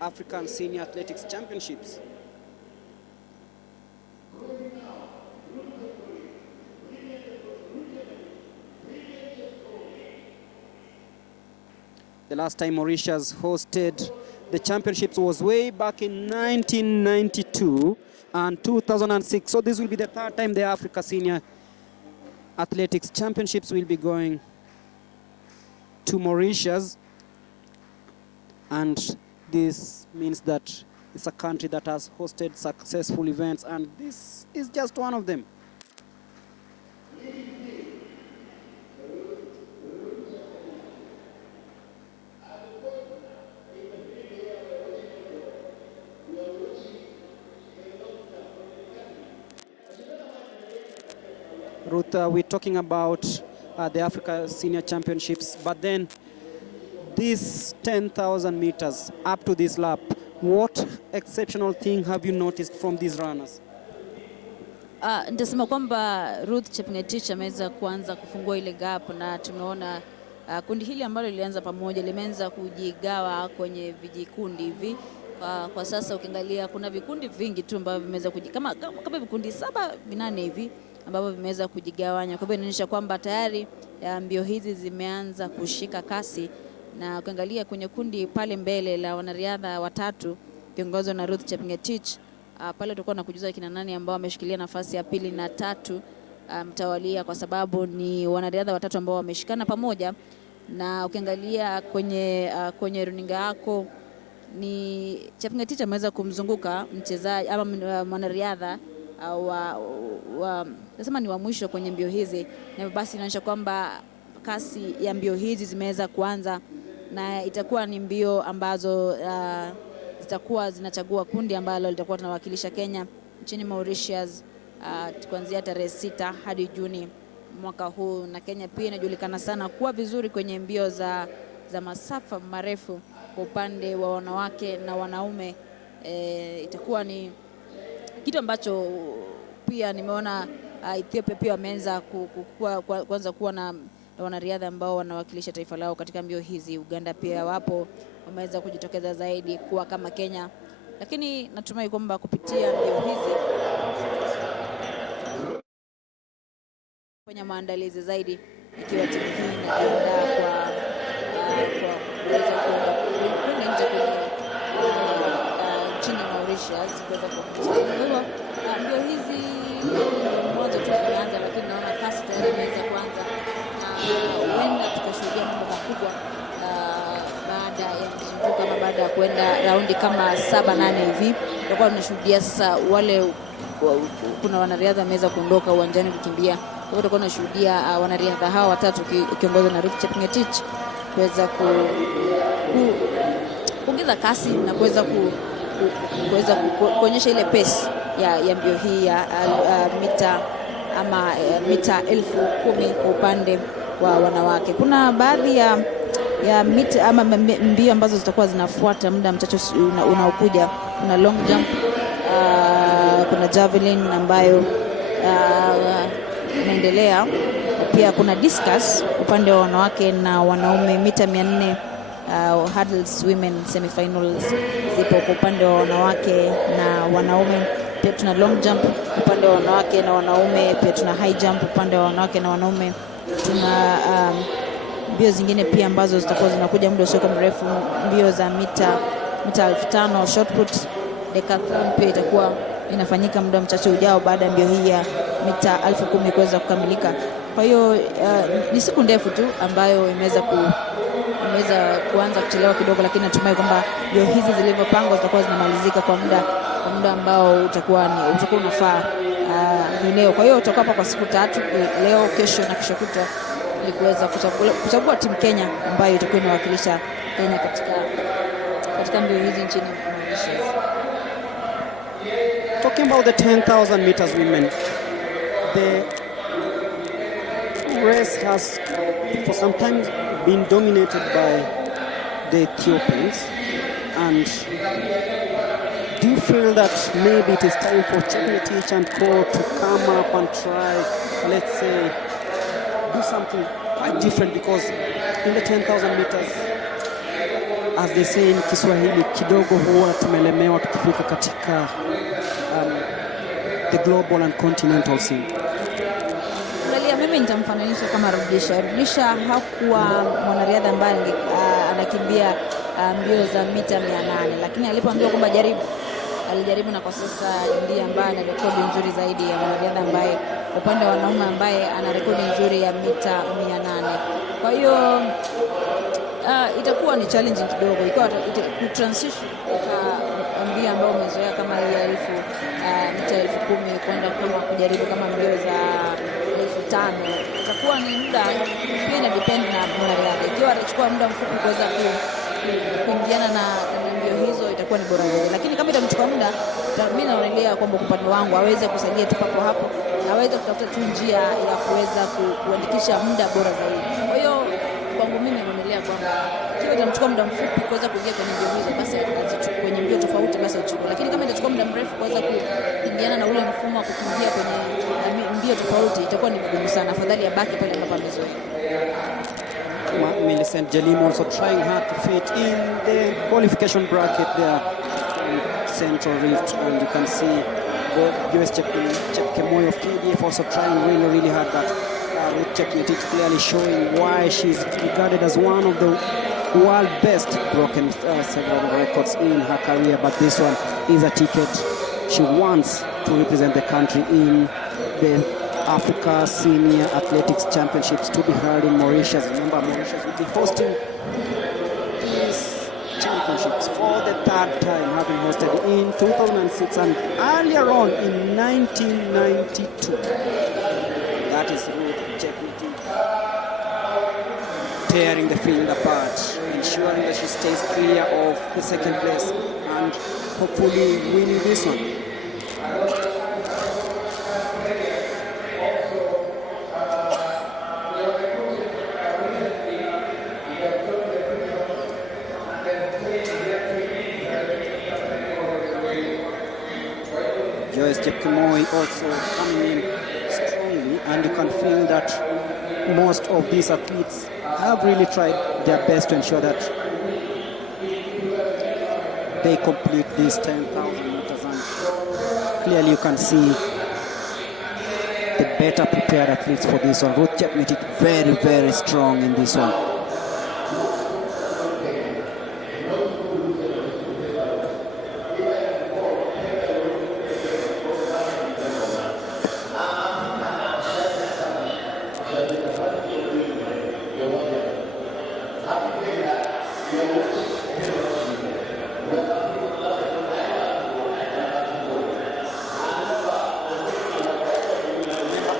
African Senior Athletics Championships. The last time Mauritius hosted the championships was way back in 1992 and 2006. So this will be the third time the Africa Senior Athletics Championships will be going to Mauritius, and this means that it's a country that has hosted successful events, and this is just one of them. Ruth, we're talking about the Africa Senior Championships, but then this 10,000 meters up to this lap, what exceptional thing have you noticed from these runners? Nitasema kwamba Ruth Chepngetich ameweza kuanza kufungua ile gap, na tumeona kundi hili ambalo lilianza pamoja limeanza kujigawa kwenye vijikundi hivi. Kwa sasa ukiangalia kuna vikundi vingi tu ambavyo vimeweza kama vikundi 7-8 hivi ambavyo vimeweza kujigawanya. Kwa hivyo inaonyesha kwamba tayari mbio hizi zimeanza kushika kasi, na ukiangalia kwenye kundi pale mbele la wanariadha watatu kiongozwa na Ruth Chepngetich, pale tutakuwa na kujuza kina nani ambao wameshikilia nafasi ya pili na tatu mtawalia, kwa sababu ni wanariadha watatu ambao wameshikana pamoja. Na ukiangalia kwenye runinga yako ni Chepngetich ameweza kumzunguka mchezaji ama mwanariadha nasema ni wa mwisho kwenye mbio hizi, na basi inaonyesha kwamba kasi ya mbio hizi zimeweza kuanza, na itakuwa ni mbio ambazo zitakuwa zinachagua kundi ambalo litakuwa tunawakilisha Kenya nchini Mauritius kuanzia tarehe 6 hadi Juni mwaka huu. Na Kenya pia inajulikana sana kuwa vizuri kwenye mbio za masafa marefu kwa upande wa wanawake na wanaume. Itakuwa ni kitu ambacho pia nimeona Ethiopia pia wameanza kuanza kuwa na wanariadha ambao wanawakilisha taifa lao katika mbio hizi. Uganda pia wapo wameweza kujitokeza zaidi kuwa kama Kenya, lakini natumai kwamba kupitia mbio hizi kwenye maandalizi zaidi ikiwa timu hii inajiandaa kwa kuweza kwenda nje kwenye nchini Mauritius kuweza kuhakikisha. Kwa hivyo mbio hizi mmoja tu zimeanza, lakini naona kasi tayari imeweza kuanza na huenda tukashuhudia mambo makubwa baada ya mzunguko kama baada ya kwenda raundi kama 7-8 hivi. Tutakuwa tunashuhudia sasa wale kuna wanariadha wameweza kuondoka uwanjani kukimbia. Kwa hiyo tutakuwa tunashuhudia wanariadha hawa watatu ukiongozwa na Ruth Chepngetich kuweza kuongeza kasi na kuweza kuonyesha ile pace ya mbio hii ya mita 10,000 kwa upande wa wanawake. Kuna baadhi ya mita ama mbio ambazo zitakuwa zinafuata muda mchache unaokuja. Kuna long jump, kuna javelin ambayo inaendelea, pia kuna discus upande wa wanawake na wanaume, mita 400 hurdles women semifinals zipo kwa upande wa wanawake na wanaume. Pia tuna long jump upande wa wanawake na wanaume, pia tuna high jump upande wa wanawake na wanaume. Tuna mbio zingine pia ambazo zitakuwa zinakuja muda usio mrefu, mbio za mita 5,000 shot put. Decathlon pia itakuwa inafanyika muda mchache ujao baada ya mbio hii ya mita 10,000 kuweza kukamilika. Kwa hiyo ni siku ndefu tu ambayo imeweza kuanza kuchelewa kidogo, lakini natumai kwamba mbio hizi zilivyopangwa zitakuwa zinamalizika kwa muda ambao utakuwa unafaa leo. Kwa hiyo tutakuwa hapa kwa siku 3, leo, kesho na kesho kutwa, ili kuweza kuchagua timu Kenya ambayo itakuwa inawakilisha Kenya katika mbio hizi nchini Mauritius. Talking about the 10,000 meters women, the race has for some time been dominated by the Ethiopians, and do you feel that maybe it is time for Chepngetich and Co to come up and try, let's say, do something quite different? Because in the 10,000 meters, as they say in Kiswahili, kidogo huwa tumelemewa tukifika katika the global and continental scene. Mimi nitamfananisha kama Rudisha hakuwa mwanariadha ambaye anakimbia mbio za mita 800, lakini alipoambiwa kwamba alijaribu, na kwa sasa ndiye ambaye ana rekodi nzuri zaidi ya mwanariadha ambaye upande wa wanaume ambaye ana rekodi nzuri ya mita 800. Kwa hiyo itakuwa ni challenging kidogo, ikiwa transition mbio ambao umezoea kama hii ya mita 10,000 kwenda kama kujaribu kama mbio za 5,000, itakuwa ni muda pia, ina depend na mwanariadha. Ikiwa atachukua muda mfupi kuweza kuingiana na mbio hizo, itakuwa ni bora zaidi, lakini kama itamchukua muda, mimi naonelea kwamba kwa upande wangu aweze kusaidia tu hapo, aweze kutafuta tu njia ya kuweza kuandikisha muda bora zaidi. Kwa hiyo kwangu mimi naonelea kwamba ikiwa itamchukua muda mfupi kuweza kuingia kwenye mbio hizo, basi atachukua kwenye mbio tofauti, basi achukue. Lakini kama itachukua muda mrefu kuweza kuingiana na ule mfumo wa kukimbia kwenye mbio tofauti, itakuwa ni vigumu sana. Afadhali abaki pale ambapo amezoea. Millicent Jelim also trying hard to fit in the qualification bracket there in Central Rift, and you can see both US Chepkemoi of KDF also trying really hard, but with Chepngetich clearly showing why she's regarded as one of the world best, broken several records in her career, but this one is a ticket she wants to represent the country in the Africa Senior Athletics Championships to be held in Mauritius. Remember, Mauritius will be hosting these championships for the 3rd time, having hosted in 2006 and earlier on in 1992. That is Ruth Chepngetich tearing the field apart, ensuring that she stays clear of the 2nd place and hopefully winning this one. Chepkemoi also coming in strongly, and you can feel that most of these athletes have really tried their best to ensure that they complete these 10,000 meters, and clearly you can see the better prepared athletes for this one. Ruth Chepngetich very, very strong in this one.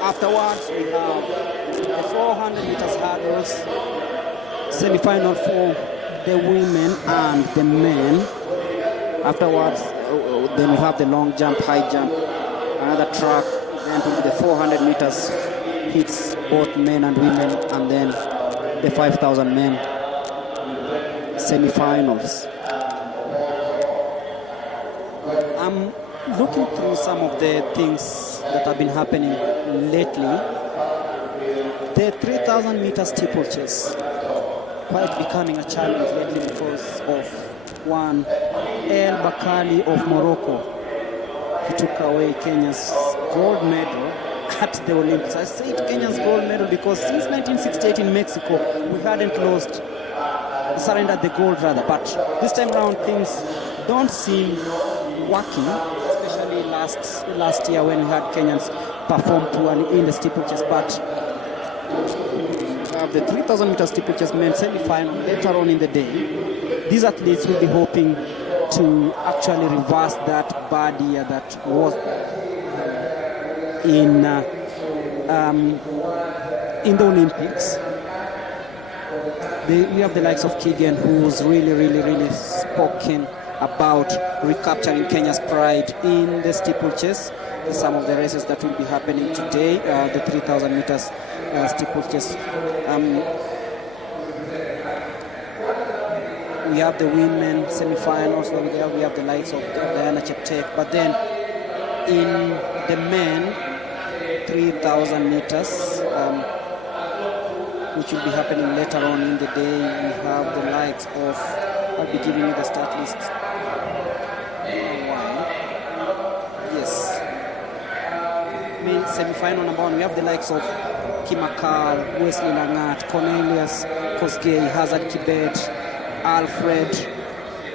Afterwards, we have the 400 meters hurdles, semi-final for the women and the men. Afterwards, then we have the long jump, high jump, another track, then to the 400 meters hits both men and women, and then the 5,000 men semi-finals. I'm looking through some of the things that have been happening lately. The 3,000 meter steeplechase quite becoming a challenge lately because of one El Bakali of Morocco. He took away Kenya's gold medal at the Olympics. I say Kenya's gold medal because since 1968 in Mexico, we hadn't surrendered the gold rather. But this time around, things don't seem working, especially last year when we had Kenyans perform poorly in the steeplechase. But we have the 3,000 meter steeplechase men semi-final later on in the day. These athletes will be hoping to actually reverse that bad year that was in the Olympics. We have the likes of Keegan, who's really spoken about recapturing Kenya's pride in the steeplechase. Some of the races that will be happening today, the 3,000 meters steeplechase. We have the women semi-finals where we have the likes of Diana Cheptek, but then in the men 3,000 meters, which will be happening later on in the day, we have the likes of, I'll be giving you the start list. Yes. Main semi-final number one, we have the likes of Kimakal, Wesley Langat, Cornelius Kosgei, Hazard Kibet, Alfred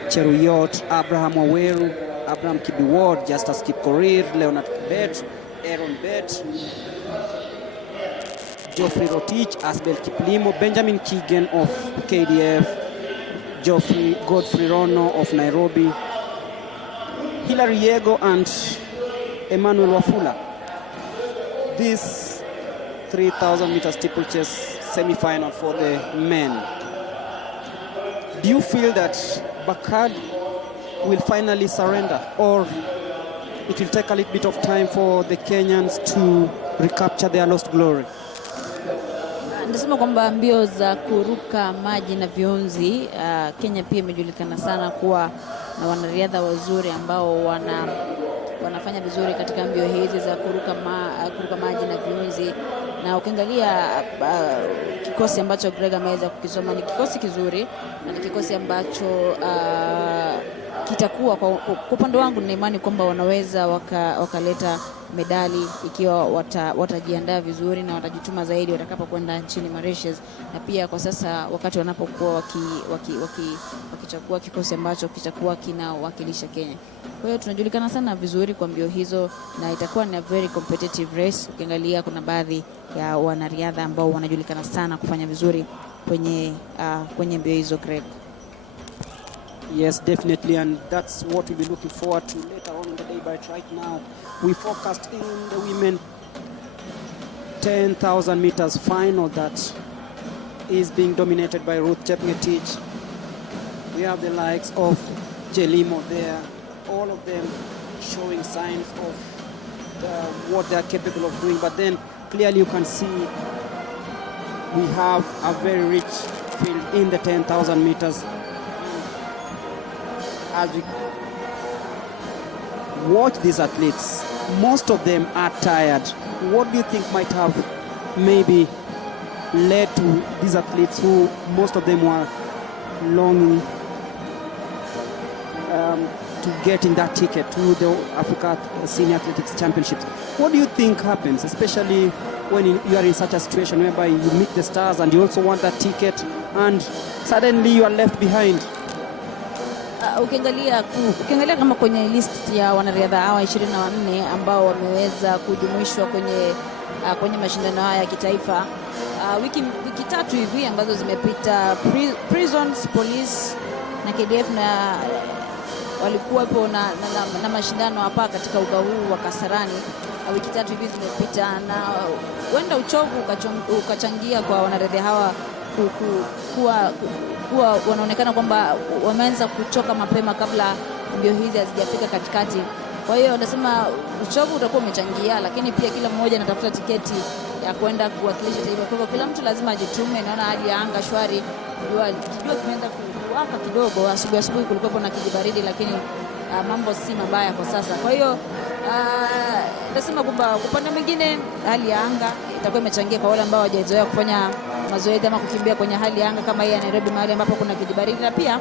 Cheruyot, Abraham Waweru, Abraham Kibiward, Justus Kipkorir, Leonard Kibet, Aaron Bet, Geoffrey Rotich, Asbel Kiplimo, Benjamin Keegan of KDF, Godfrey Rono of Nairobi, Hilary Yego and Emmanuel Wafula. This 3,000 meter steeplechase semi-final for the men. Do you feel that Bakad will finally surrender, or it will take a little bit of time for the Kenyans to recapture their lost glory? Nasema kwamba mbio za kuruka maji na viunzi, Kenya pia imejulikana sana kuwa na wanariadha wazuri ambao wanafanya vizuri katika mbio hizi za kuruka maji na viunzi. Na ukiangalia kikosi ambacho Greg ameweza kukisoma ni kikosi kizuri, na ni kikosi ambacho kitakuwa kwa upande wangu na imani kwamba wanaweza wakaleta medali ikiwa watajiandaa vizuri na watajituma zaidi watakapokwenda nchini Mauritius. Na pia kwa sasa wakati wanapokuwa wakichagua kikosi ambacho kitakuwa kinawakilisha Kenya. Kwa hiyo tunajulikana sana vizuri kwa mbio hizo, na itakuwa ni a very competitive race. Ukiangalia kuna baadhi ya wanariadha ambao wanajulikana sana kufanya vizuri kwenye mbio hizo, Greg. Yes, definitely, and that's what we'll be looking forward to later on in the day. But right now, we focused in the women 10,000 meters final that is being dominated by Ruth Chepngetich. We have the likes of Jelimo there, all of them showing signs of what they're capable of doing. But then clearly you can see we have a very rich field in the 10,000 meters. As we watch these athletes, most of them are tired. What do you think might have maybe led to these athletes who most of them were longing to getting that ticket to the Africa Senior Athletics Championships. What do you think happens, especially when you are in such a situation whereby you meet the stars and you also want that ticket and suddenly you are left behind? Ukiangalia kama kwenye list ya wanariadha hawa 24 ambao wameweza kujumuishwa kwenye mashindano haya ya kitaifa, wiki tatu hivi ambazo zimepita, Prisons, Police na KDF na walikuwepo na mashindano hapa katika uga huu wa Kasarani. Wiki tatu hivi zimepita na huenda uchovu ukachangia kwa wanariadha hawa kuwa wanaonekana kwamba wameanza kuchoka mapema kabla mbio hizi hazijafika katikati. Kwa hiyo nasema uchovu utakuwa umechangia, lakini pia kila mmoja anatafuta tiketi ya kwenda kuwakilisha taifa. Kwa hivyo kila mtu lazima ajitume. Naona hali ya anga shwari, jua kimeanza kuwaka kidogo. Asubuhi kulikuwa na kijibaridi, lakini mambo si mabaya kwa sasa. Kwa hiyo nasema kwamba upande mwingine hali ya anga itakuwa imechangia kwa wale ambao hawajazoea kufanya mazoezi ama kukimbia kwenye hali ya anga kama hii ya Nairobi, mahali ambapo kuna kijibaridi. Na pia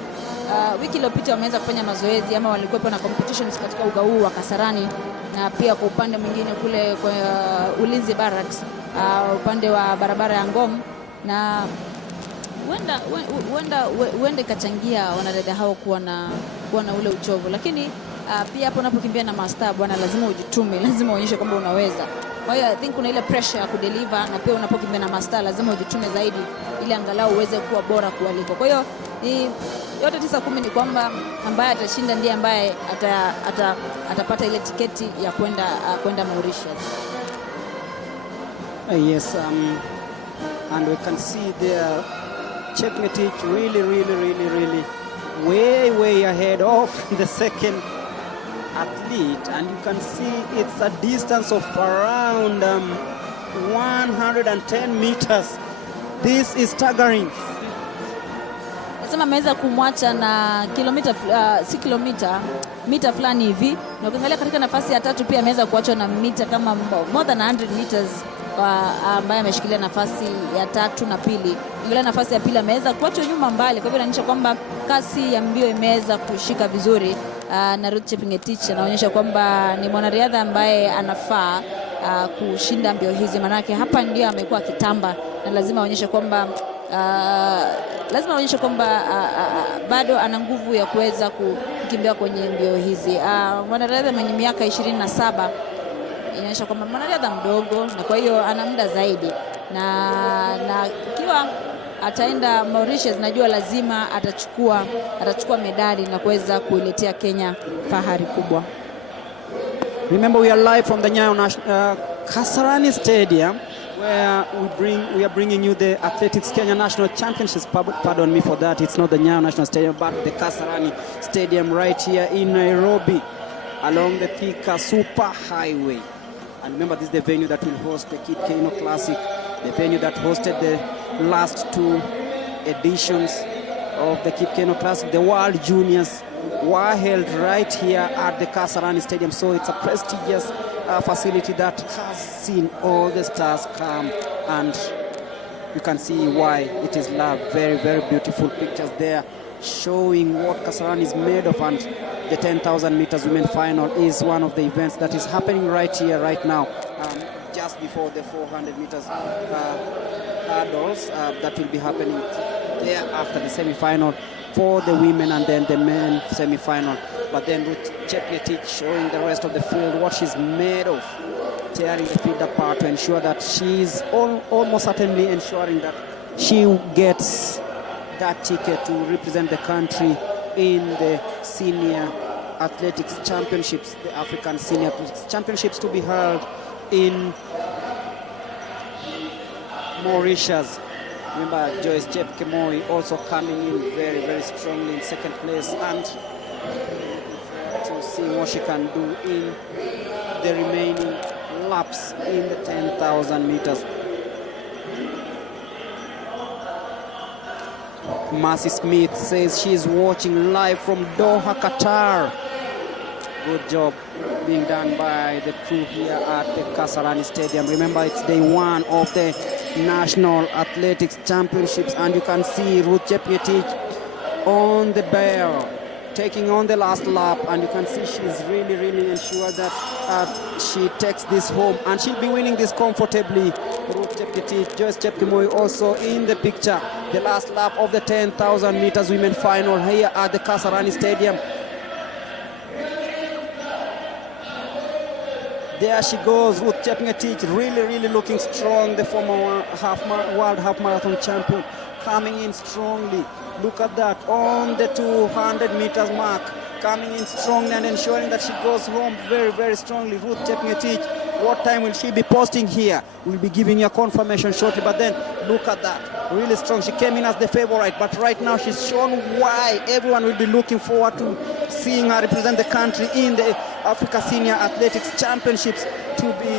wiki iliyopita wameanza kufanya mazoezi ama walikuwa na competitions katika uga huu wa Kasarani, na pia kwa upande mwingine kule kwa Ulinzi Barracks, upande wa barabara ya Ngong, na huenda ikachangia wanariadha hao kuwa na ule uchovu. Lakini pia hapo unapokimbia na mastaa bwana, lazima ujitume, lazima uonyeshe kwamba unaweza. Kwa hiyo I think kuna ile pressure ya kudeliver, na pia unapokimbia na mastaa lazima ujitume zaidi ili angalau uweze kuwa bora kuliko. Kwa hiyo yote 9-10 ni kwamba ambaye atashinda ndiye ambaye atapata ile tiketi ya kwenda Mauritius. Yes, and we can see there Chepngetich really way ahead of the second athlete, and you can see it's a distance of around 110 meters. This is staggering. Nasema ameweza kumwacha na mita fulani hivi, na ukiangalia katika nafasi ya tatu pia ameweza kuachwa na mita kama more than 100 meters ambaye ameshikilia nafasi ya tatu na pili. Ingawa nafasi ya pili ameweza kuachwa nyuma mbali. Kwa hivyo inaonyesha kwamba kasi ya mbio imeweza kushika vizuri, na Ruth Chepngetich anaonyesha kwamba ni mwanariadha ambaye anafaa kushinda mbio hizi, manake hapa ndio amekuwa kitamba, na lazima aonyeshe kwamba bado ana nguvu ya kuweza kukimbia kwenye mbio hizi. Mwanariadha mwenye miaka 27 inaonyesha kwamba mwanariadha mdogo, na kwa hiyo ana muda zaidi, na ikiwa ataenda Mauritius, najua lazima atachukua medali na kuweza kuiletea Kenya fahari kubwa. Remember, we are live from the Kasarani Stadium, where we are bringing you the Athletics Kenya National Championships. Pardon me for that. It's not the Nyayo National Stadium, but the Kasarani Stadium right here in Nairobi, along the Thika Super Highway. And remember, this is the venue that will host the Kid Keno Classic, the venue that hosted the last 2 editions of the Kid Keno Classic. The World Juniors were held right here at the Kasarani Stadium, so it's a prestigious facility that has seen all the stars come, and you can see why it is loved. Very beautiful pictures there showing what Kasarani is made of, and the 10,000 meters women final is one of the events that is happening right here, right now, just before the 400 meters hurdles that will be happening there after the semi-final for the women, and then the men semi-final. But then Ruth Chepngetich showing the rest of the field what she's made of, tearing the field apart to ensure that she's almost certainly ensuring that she gets that ticket to represent the country in the Senior Athletics Championships, the African Senior Athletics Championships, to be held in Mauritius. Remember, Joyce Jepkemoi also coming in very strongly in second place, and to see what she can do in the remaining laps in the 10,000 meters. Mercy Smith says she's watching live from Doha, Qatar. Good job being done by the crew here at the Kasarani Stadium. Remember, it's day 1 of the National Athletics Championships, and you can see Ruth Chepngetich on the barrel, taking on the last lap, and you can see she's really ensured that she takes this home, and she'll be winning this comfortably. Ruth Chepngetich, Joyce Chepkemoi also in the picture. The last lap of the 10,000 meters women final here at the Kasarani Stadium. There she goes, Ruth Chepngetich, really looking strong, the former world half marathon champion, coming in strongly. Look at that, on the 200 meters mark, coming in strongly and ensuring that she goes home very strongly. Ruth Chepngetich, what time will she be posting here? We'll be giving you a confirmation shortly, but then look at that, really strong. She came in as the favorite, but right now she's shown why everyone will be looking forward to seeing her represent the country in the Africa Senior Athletics Championships to be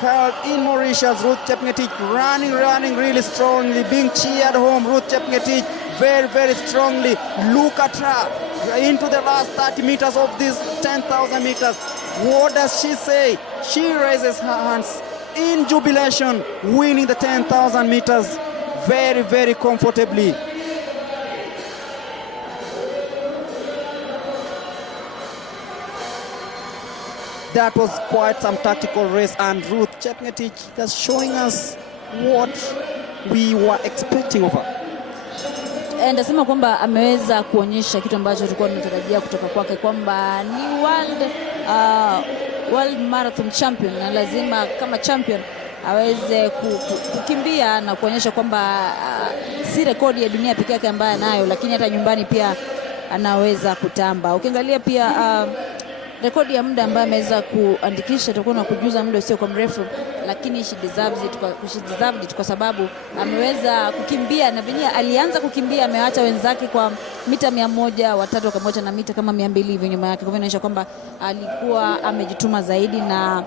held in Mauritius. Ruth Chepngetich running really strongly, being cheered home. Ruth Chepngetich very strongly. Look at her into the last 30 meters of this 10,000 meters. What does she say? She raises her hands in jubilation, winning the 10,000 meters very comfortably. That was quite some tactical race, and Ruth Chepngetich is showing us what we were expecting of her. Ndasema kwamba ameweza kuonyesha kitu ambacho tulikuwa tunatarajia kutoka kwake, kwamba ni world marathon champion, na lazima kama champion aweze kukimbia na kuonyesha kwamba si rekodi ya dunia pekee yake ambayo anayo, lakini hata nyumbani pia anaweza kutamba. Ukiangalia pia rekodi ya muda ambayo ameweza kuandikisha, tutakuwa na kujuza muda usio kwa mrefu, lakini she deserves it kwa sababu ameweza kukimbia, na venye alianza kukimbia ameacha wenzake kwa mita 100, watatu wakamoja na mita kama 200 hivi nyuma yake. Kwa hivyo inaonyesha kwamba alikuwa amejituma zaidi, na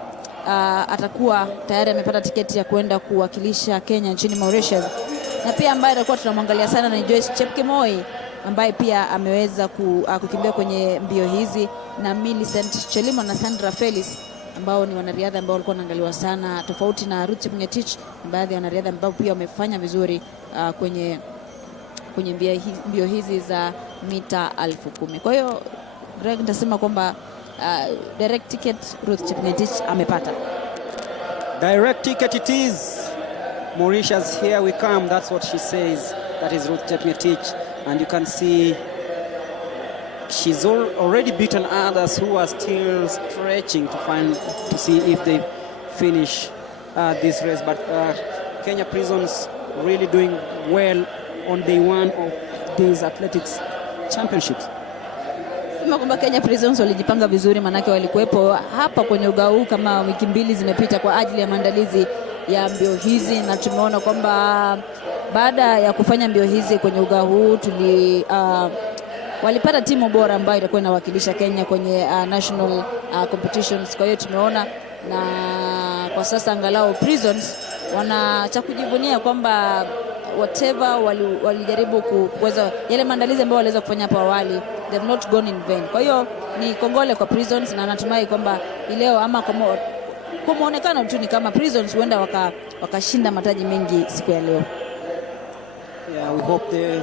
atakuwa tayari amepata tiketi ya kwenda kuwakilisha Kenya nchini Mauritius. Na pia ambaye atakuwa tunamwangalia sana ni Joyce Chepkemoi, ambaye pia ameweza kukimbia kwenye mbio hizi, na Millicent Chelimo na Sandra Felix ambao ni wanariadha ambao walikuwa wanaangaliwa sana, tofauti na Ruth Chepngetich, baadhi ya wanariadha ambao pia wamefanya vizuri kwenye mbio hizi za mita 10,000. Kwa hiyo Greg, nitasema kwamba direct ticket Ruth Chepngetich amepata. Direct ticket it is. Mauritius, here we come. That's what she says. That is Ruth Chepngetich. And you can see she's already beaten others who are still stretching to see if they finish this race. But Kenya Prisons really doing well on day one of these athletics championships. Sema kwamba Kenya Prisons walijipanga vizuri, manake walikuwepo hapa kwenye uga huu kama wiki mbili zimepita kwa ajili ya maandalizi ya mbio hizi, na tumeona kwamba baada ya kufanya mbio hizi kwenye uga huu walipata timu bora ambayo itakuwa inawakilisha Kenya kwenye national competitions. Kwa hiyo tumeona, na kwa sasa angalau Prisons wana cha kujivunia kwamba whatever walijaribu kuweza yale maandalizi ambayo waliweza kufanya hapo awali, they've not gone in vain. Kwa hiyo ni kongole kwa Prisons, na natumai kwamba leo ama kwa muonekano tu ni kama Prisons huenda wakashinda mataji mengi siku ya leo. Yeah, we hope the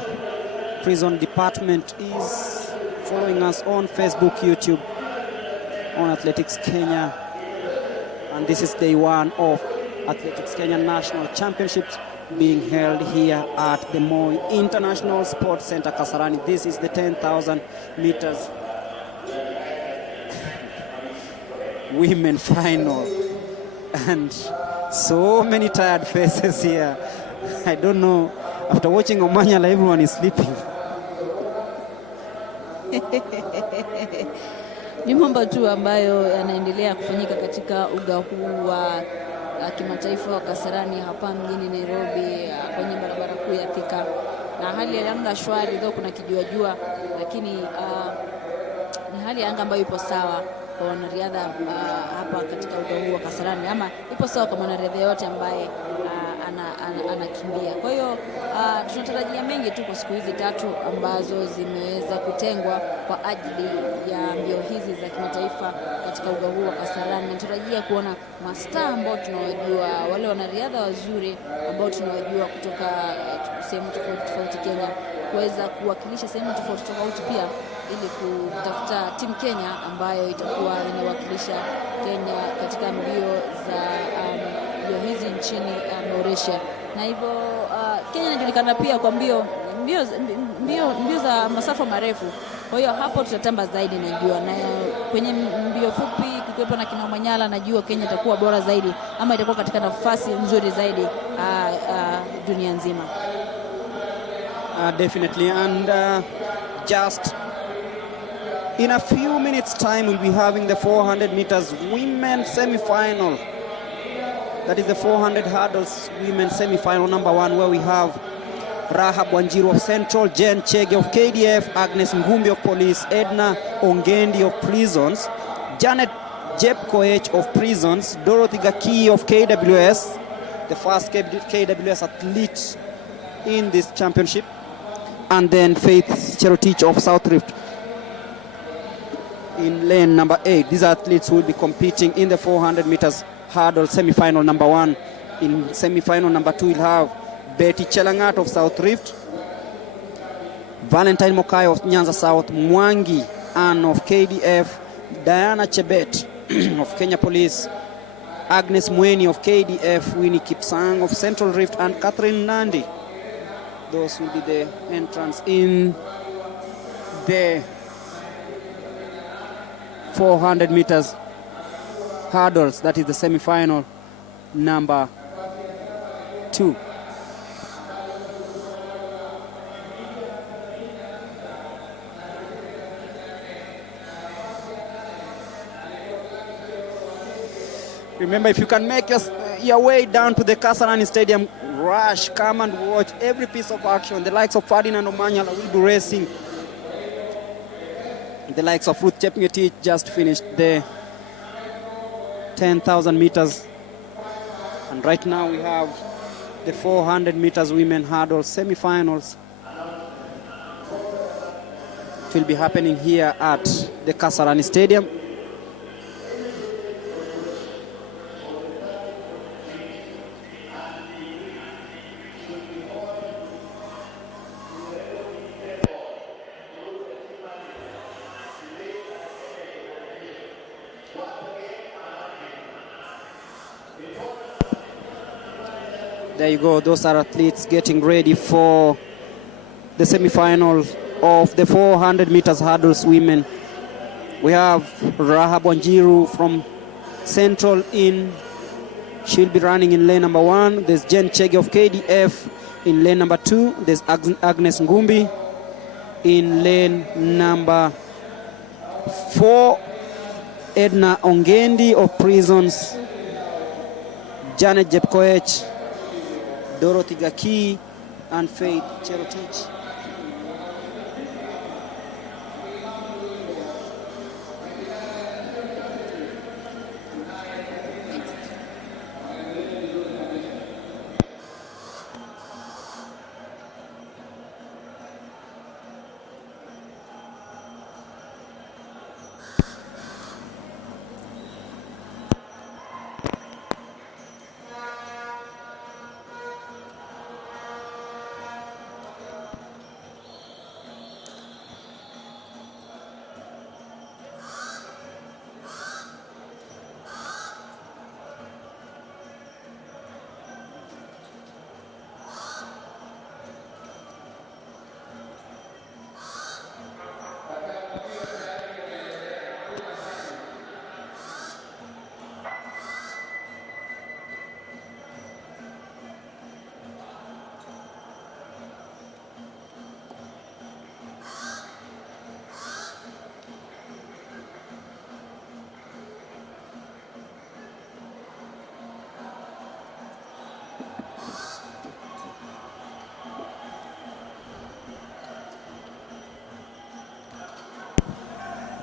prison department is following us on Facebook, YouTube, on Athletics Kenya. And this is day one of Athletics Kenya National Championships being held here at the Moi International Sports Center, Kasarani. This is the 10,000 meters women final. And so many tired faces here. I don't know. After watching Omanyala, everyone is sleeping. Ni mambo tu ambayo yanaendelea kufanyika katika uga huu wa kimataifa wa Kasarani hapa mjini Nairobi, kwenye barabara kuu ya Thika, na hali ya anga shwari, though kuna kijua, lakini ni hali ya anga ambayo ipo sawa kwa wanariadha hapa katika uga huu wa Kasarani, ama ipo sawa kwa mwanariadha yote ambaye anakimbia. Kwa hiyo tunatarajia mengi tu kwa siku hizi tatu ambazo zimeweza kutengwa kwa ajili ya mbio hizi za kimataifa katika uga huu wa Kasarani. Tunatarajia kuona mastaa ambao tunawajua, wale wanariadha wazuri ambao tunawajua kutoka sehemu tofauti Kenya kuweza kuwakilisha sehemu tofauti tofauti pia, ili kutafuta timu Kenya ambayo itakuwa inawakilisha Kenya katika mbio za mbio hizi nchini Mauritius. Na hivyo Kenya inajulikana pia kwa mbio za masafa marefu. Kwa hiyo hapo tutatamba zaidi, najua. Na kwenye mbio fupi kikiwepo na kina Omanyala, najua Kenya itakuwa bora zaidi, ama itakuwa katika nafasi nzuri zaidi dunia nzima. Definitely. And just in a few minutes time we'll be having the 400 meters women semi-final. That is the 400 hurdles women semi-final number 1, where we have Rahab Wanjiru of Central, Jen Chege of KDF, Agnes Ngumbi of Police, Edna Ongendi of Prisons, Janet Jepkoech of Prisons, Dorothy Gaki of KWS, the first KWS athlete in this championship, and then Faith Cherotich of South Rift in lane number 8. These athletes will be competing in the 400 meters hurdle semi-final number 1. In semi-final number 2 we'll have Betty Chelangat of South Rift, Valentine Mokai of Nyanza South, Mwangi Ann of KDF, Diana Chebet of Kenya Police, Agnes Mweni of KDF, Winnie Kipsang of Central Rift, and Catherine Nandi. Those will be the entrants in the 400 meters hurdles. That is the semi-final number 2. Remember, if you can make your way down to the Kasarani Stadium, rush, come and watch every piece of action. The likes of Ferdinand Omanyala will be racing. The likes of Ruth Chepngetich just finished the 10,000 meters. And right now we have the 400 meters women hurdle semi-finals. It will be happening here at the Kasarani Stadium. There you go, those are athletes getting ready for the semi-final of the 400 meters hurdles women. We have Rahab Wanjiru from Central in. She'll be running in lane number 1. There's Jen Chege of KDF in lane number 2. There's Agnes Ngumbi in lane number 4. Edna Ongendi of Prisons. Janet Jepkoech, Dorothy Gaki, and Faith Cherotich.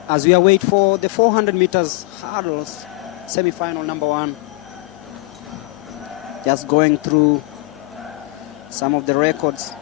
As we await for the 400 meters hurdles semi-final number 1. Just going through some of the records.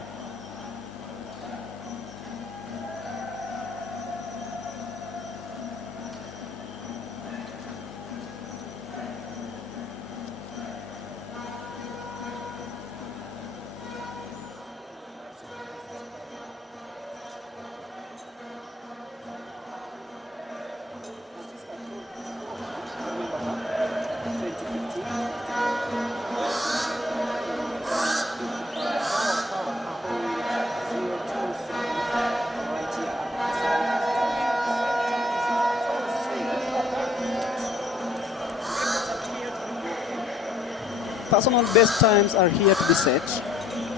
personal best times are here to be set,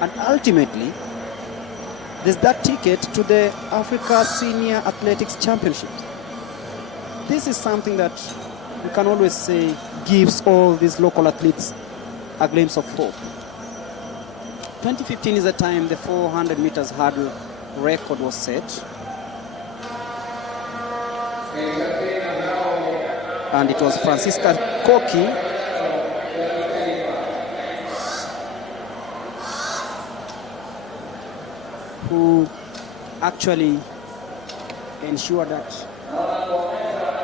and ultimately there's that ticket to the Africa Senior Athletics Championship. This is something that we can always say gives all these local athletes a glimpse of hope. 2015 is the time the 400 meters hurdle record was set. And it was Francisca Koki who actually ensured that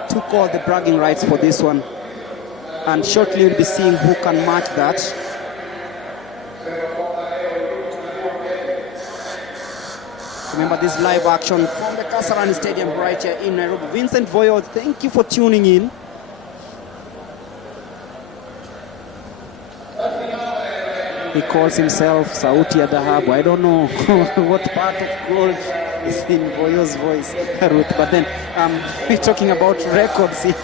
took all the bragging rights for this one, and shortly we'll be seeing who can match that. Remember this live action from the Kasarani Stadium right here in Nairobi. Vincent Voyo, thank you for tuning in. He calls himself Sauti ya Dhahabu. I don't know what part of gold is in Voyo's voice, Ruth, but then we're talking about records here.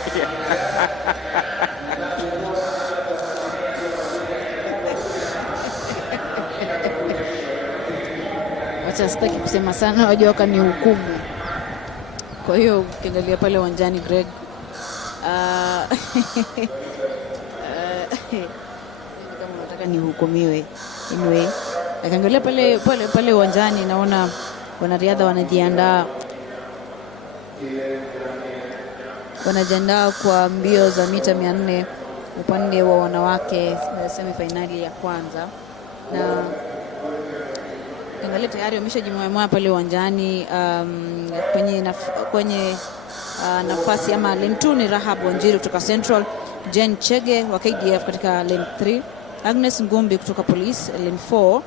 Wacha sitaki kusema sana, wajua wakani hukumu. Kwa hiyo ukiangalia pale uwanjani Greg, kama unataka nihukumiwe. Anyway, ukiangalia pale uwanjani naona wanariadha wanajiandaa kwa mbio za mita 400 upande wa wanawake, semi-finali ya kwanza, na angalia tayari wameshajimwamwa pale uwanjani. Kwenye nafasi ama lane 2 ni Rahab Wanjiru kutoka Central, Jen Chege wa KDF katika lane 3, Agnes Ngumbi kutoka Police lane 4,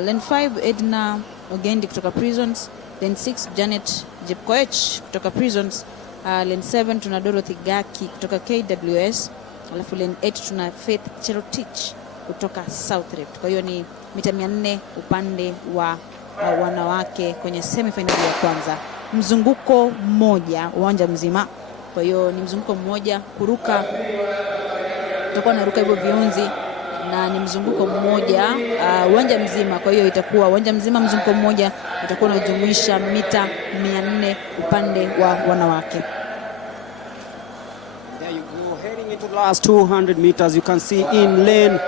lane 5 Edna Ogendi kutoka Prisons, lane 6 Janet Jepkoech kutoka Prisons, lane 7 tuna Dorothy Gaki kutoka KWS, alafu lane 8 tuna Faith Cherotich kutoka South Rift. Kwa hiyo ni mita 400 upande wa wanawake kwenye semi-final ya kwanza, mzunguko mmoja uwanja mzima. Kwa hiyo ni mzunguko mmoja kuruka, tutakuwa naruka hivyo viunzi, na ni mzunguko mmoja uwanja mzima. Kwa hiyo itakuwa uwanja mzima mzunguko mmoja utakuwa unajumuisha mita 400 upande wa wanawake. There you go, heading into the last 200 meters. You can see in lane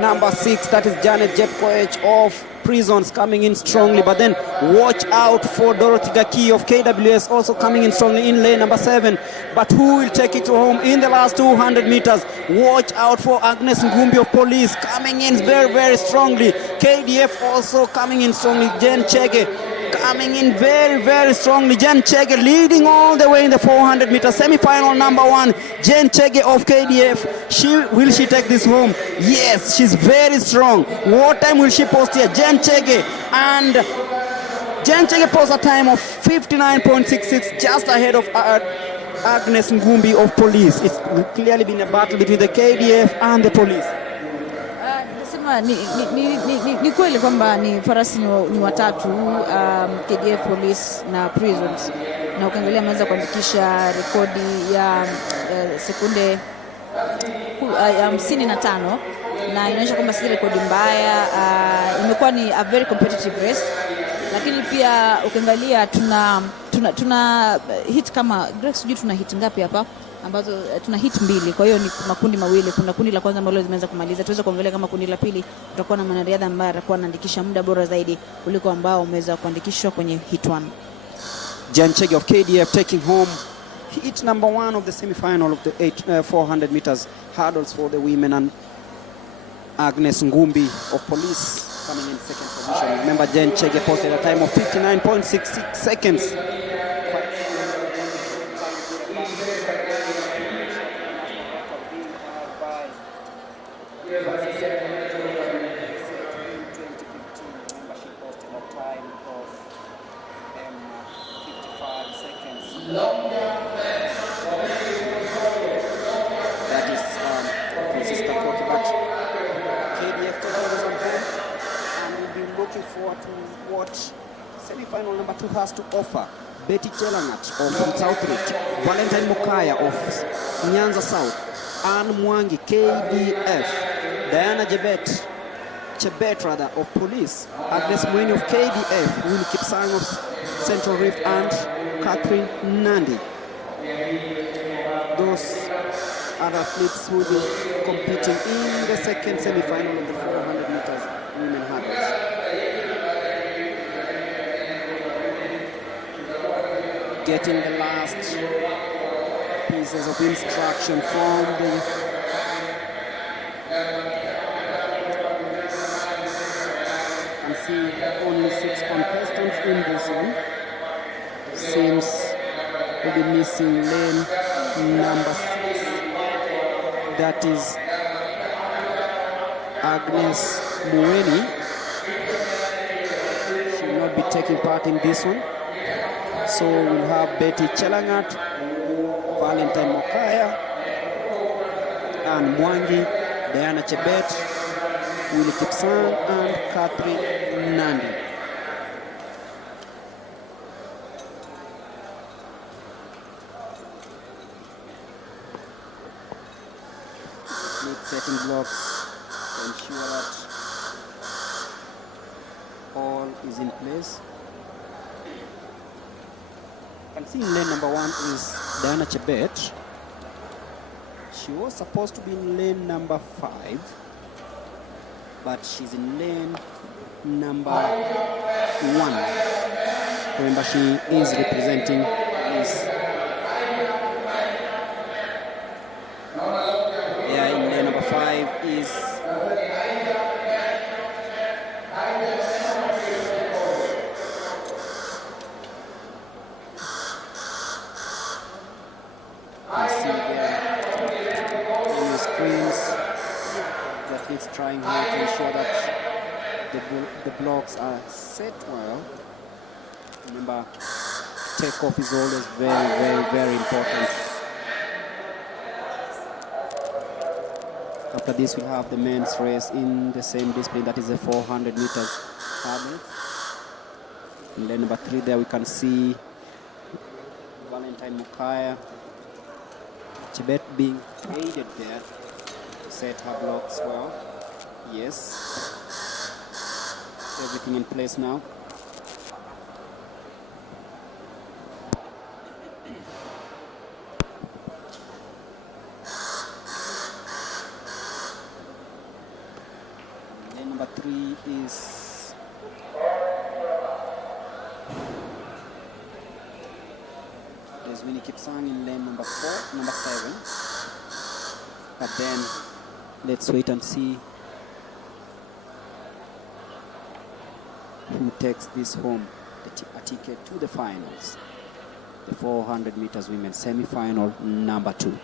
number 6, that is Janet Jepkoech of Prisons coming in strongly, but then watch out for Dorothy Gaki of KWS also coming in strongly in lane number 7. But who will take it home in the last 200 meters? Watch out for Agnes Ngumbi of Police coming in very, very strongly. KDF also coming in strongly. Jen Chege coming in very, very strongly. Jen Chege leading all the way in the 400 meter semi-final number 1. Jen Chege of KDF. Will she take this home? Yes, she's very strong. What time will she post here? Jen Chege, and Jen Chege posts a time of 59.66, just ahead of Agnes Ngumbi of Police. It's clearly been a battle between the KDF and the Police. Ni kweli kwamba ni farasi ni watatu, KDF, Police na Prisons, na ukiangalia ameweza kuandikisha rekodi ya sekunde 55, na inaonyesha kwamba si rekodi mbaya. Imekuwa ni a very competitive race, lakini pia ukiangalia tuna hit kama Greg, sijui tuna hit ngapi hapa, ambazo tuna hit 2. Kwa hiyo ni makundi mawili. Kuna kundi la kwanza ambalo limeweza kumaliza. Tuweza kuangalia kama kundi la pili tutakuwa na mwanariadha ambaye atakuwa anaandikisha muda bora zaidi kuliko ambao umeweza kuandikishwa kwenye hit 1. Jen Chege of KDF taking home hit number 1 of the semi-final of the 400 meters hurdles for the women, and Agnes Ngumbi of Police coming in second position. Remember, Jen Chege posted a time of 59.66 seconds. That is Francisca Koki, but KDF was on board, and we'll be looking forward to what semi-final number 2 has to offer. Betty Chelangat of South Rift, Valentine Mukaya of Nyanza South, Anne Mwangi, KDF, Diana Chebet of Police, Agnes Mweni of KDF, Willie Kipsang of Central Rift, and Catherine Nandi. Those are athletes who will be competing in the second semi-final of the 400 meters women hurdles. Getting the last pieces of instruction from the and see only 6 contestants in this one. Seems we'll be missing lane number 6. That is Agnes Muweni. She will not be taking part in this one. So we'll have Betty Chelangat, Valentine Mokaya, and Mwangi, Diana Chebet, Willie Kipsang, and Catherine Nandi. Setting blocks to ensure that all is in place. You can see in lane number 1 is Diana Chebet. She was supposed to be in lane number 5, but she's in lane number 1. Remember, she is representing this. In lane number 5 is athletes trying here to ensure that the blocks are set well. Remember, takeoff is always very important. After this, we have the men's race in the same discipline, that is the 400 meters hurdle. And then number 3 there we can see Valentine Mukaya, Chebet being aided there to set her blocks well. Yes, everything in place now. And then number 3 is there's Winnie Kipsang in lane number 7. But then let's wait and see who takes this home, a ticket to the finals, the 400 meters women semi-final number 2.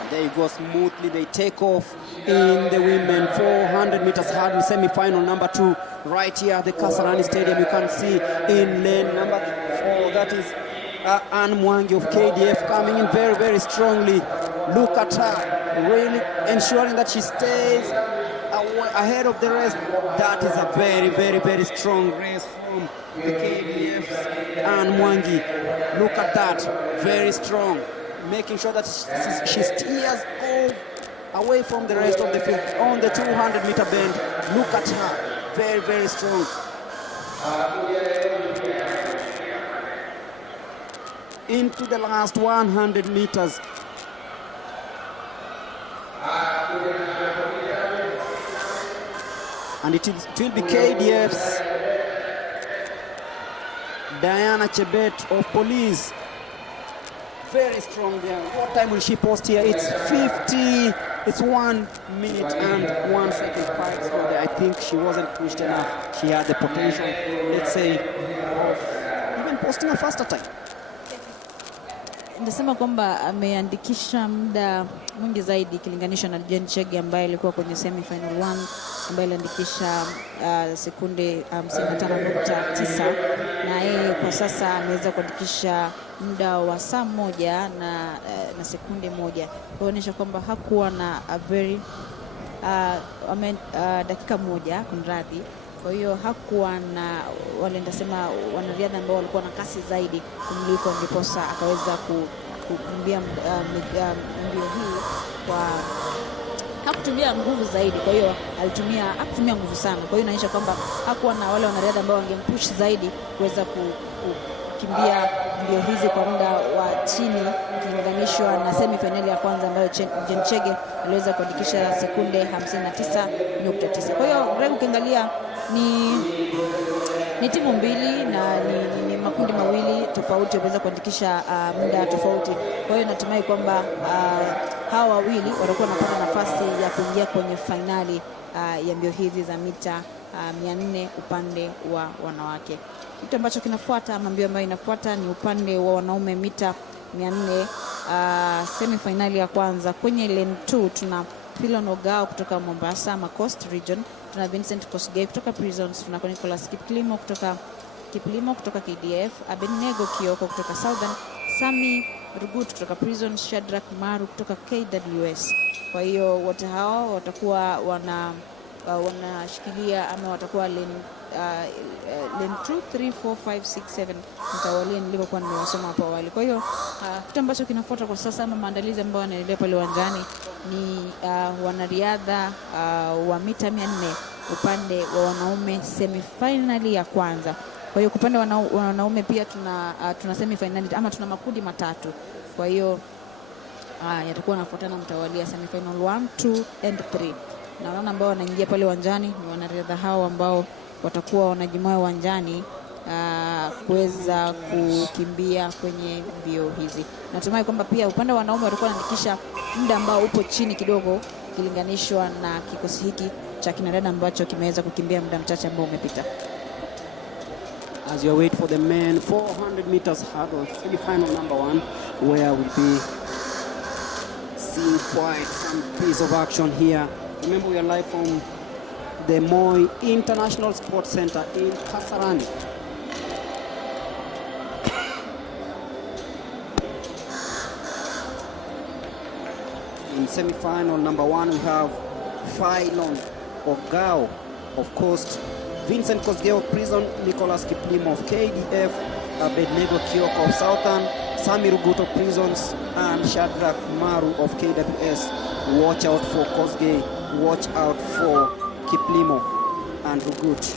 And there you go, smoothly they take off in the women 400 meters hurdle semi-final number 2. Right here at the Kasarani Stadium, you can see in lane number 4, that is Anne Mwangi of KDF coming in very strongly. Look at her, really ensuring that she stays ahead of the rest. That is a very strong race from the KDF's Anne Mwangi. Look at that, very strong, making sure that she steers away from the rest of the field on the 200-meter bend. Look at her. Very strong. Into the last 100 meters. And it will be KDF's Diana Chebet of Police. Very strong there. What time will she post here? It's 1 minute and 1 second. Quite slow there. I think she wasn't pushed enough. She had the potential, let's say, of even posting a faster time. Ndasema kwamba ameandikisha muda mwingi zaidi ikilinganishwa na Jen Chege ambaye alikuwa kwenye semi final 1 ambaye aliandikisha sekunde 55.9 na yeye kwa sasa ameweza kuandikisha muda wa saa 1 na sekunde 1, kuonyesha kwamba hakuwa na dakika 1 kumradhi Kwa hiyo hakuwa na wale ndasema wanariadha ambao walikuwa na kasi zaidi kumliko, ndiposa akaweza kukimbia mbio hii kwa hakutumia nguvu zaidi. Kwa hiyo hakutumia nguvu sana. Kwa hiyo inaonyesha kwamba hakuwa na wale wanariadha ambao wangempush zaidi kuweza kukimbia mbio hizi kwa muda wa chini ikilinganishwa na semi-finali ya kwanza ambayo Chege aliweza kuandikisha sekunde 59.9. Kwa hiyo Greg, ukiangalia ni timu mbili na ni makundi mawili tofauti waweza kuandikisha muda tofauti. Kwa hiyo natumai kwamba hawa wawili watakuwa wanapata nafasi ya kuingia kwenye finali ya mbio hizi za mita 400 upande wa wanawake. Kitu ambacho kinafuata ama mbio ambayo inafuata ni upande wa wanaume mita 400 semi-finali ya kwanza. Kwenye lane 2 tuna Philon Ogao kutoka Mombasa ama Coast Region, tuna Vincent Kosgei kutoka Prisons, tuna Nicholas Kiplimo kutoka KDF, Abednego Kioko kutoka Southern, Sami Rugut kutoka Prisons, Shadrack Maru kutoka KWS. Kwa hiyo wote hao watakuwa wanashikilia ama watakuwa lane 2, 3, 4, 5, 6, 7 mtawalia nilivyokuwa nimewasoma hapo awali. Kwa hiyo kitu ambacho kinafuata kwa sasa ama maandalizi ambayo yanaendelea pale uwanjani ni wanariadha wa mita 400 upande wa wanaume semi-finali ya kwanza. Kwa hiyo upande wa wanaume pia tuna semi-finali ama tuna makundi matatu. Kwa hiyo yatakuwa yanafuatana mtawalia semi-final 1, 2 and 3. Na wanaona ambao wanaingia pale uwanjani ni wanariadha hao ambao watakuwa wanajimoa uwanjani kuweza kukimbia kwenye mbio hizi. Natumai kwamba pia upande wa wanaume watakuwa wanaandikisha muda ambao upo chini kidogo kilinganishwa na kikosi hiki cha kinadada ambacho kimeweza kukimbia muda mchache ambao umepita. As you wait for the men 400 meters hurdle semi-final number 1, where we'll be seeing quite some piece of action here. Remember, we are live from the Moi International Sports Center in Kasarani. In semi-final number 1, we have Philon Ogao of Coast, Vincent Kosgei of Prison, Nicholas Kiplimo of KDF, Abednego Kioko of Southern, Sami Rugut of Prisons, and Shadrack Maru of KWS. Watch out for Kosgei, watch out for Kiplimo and Rugut.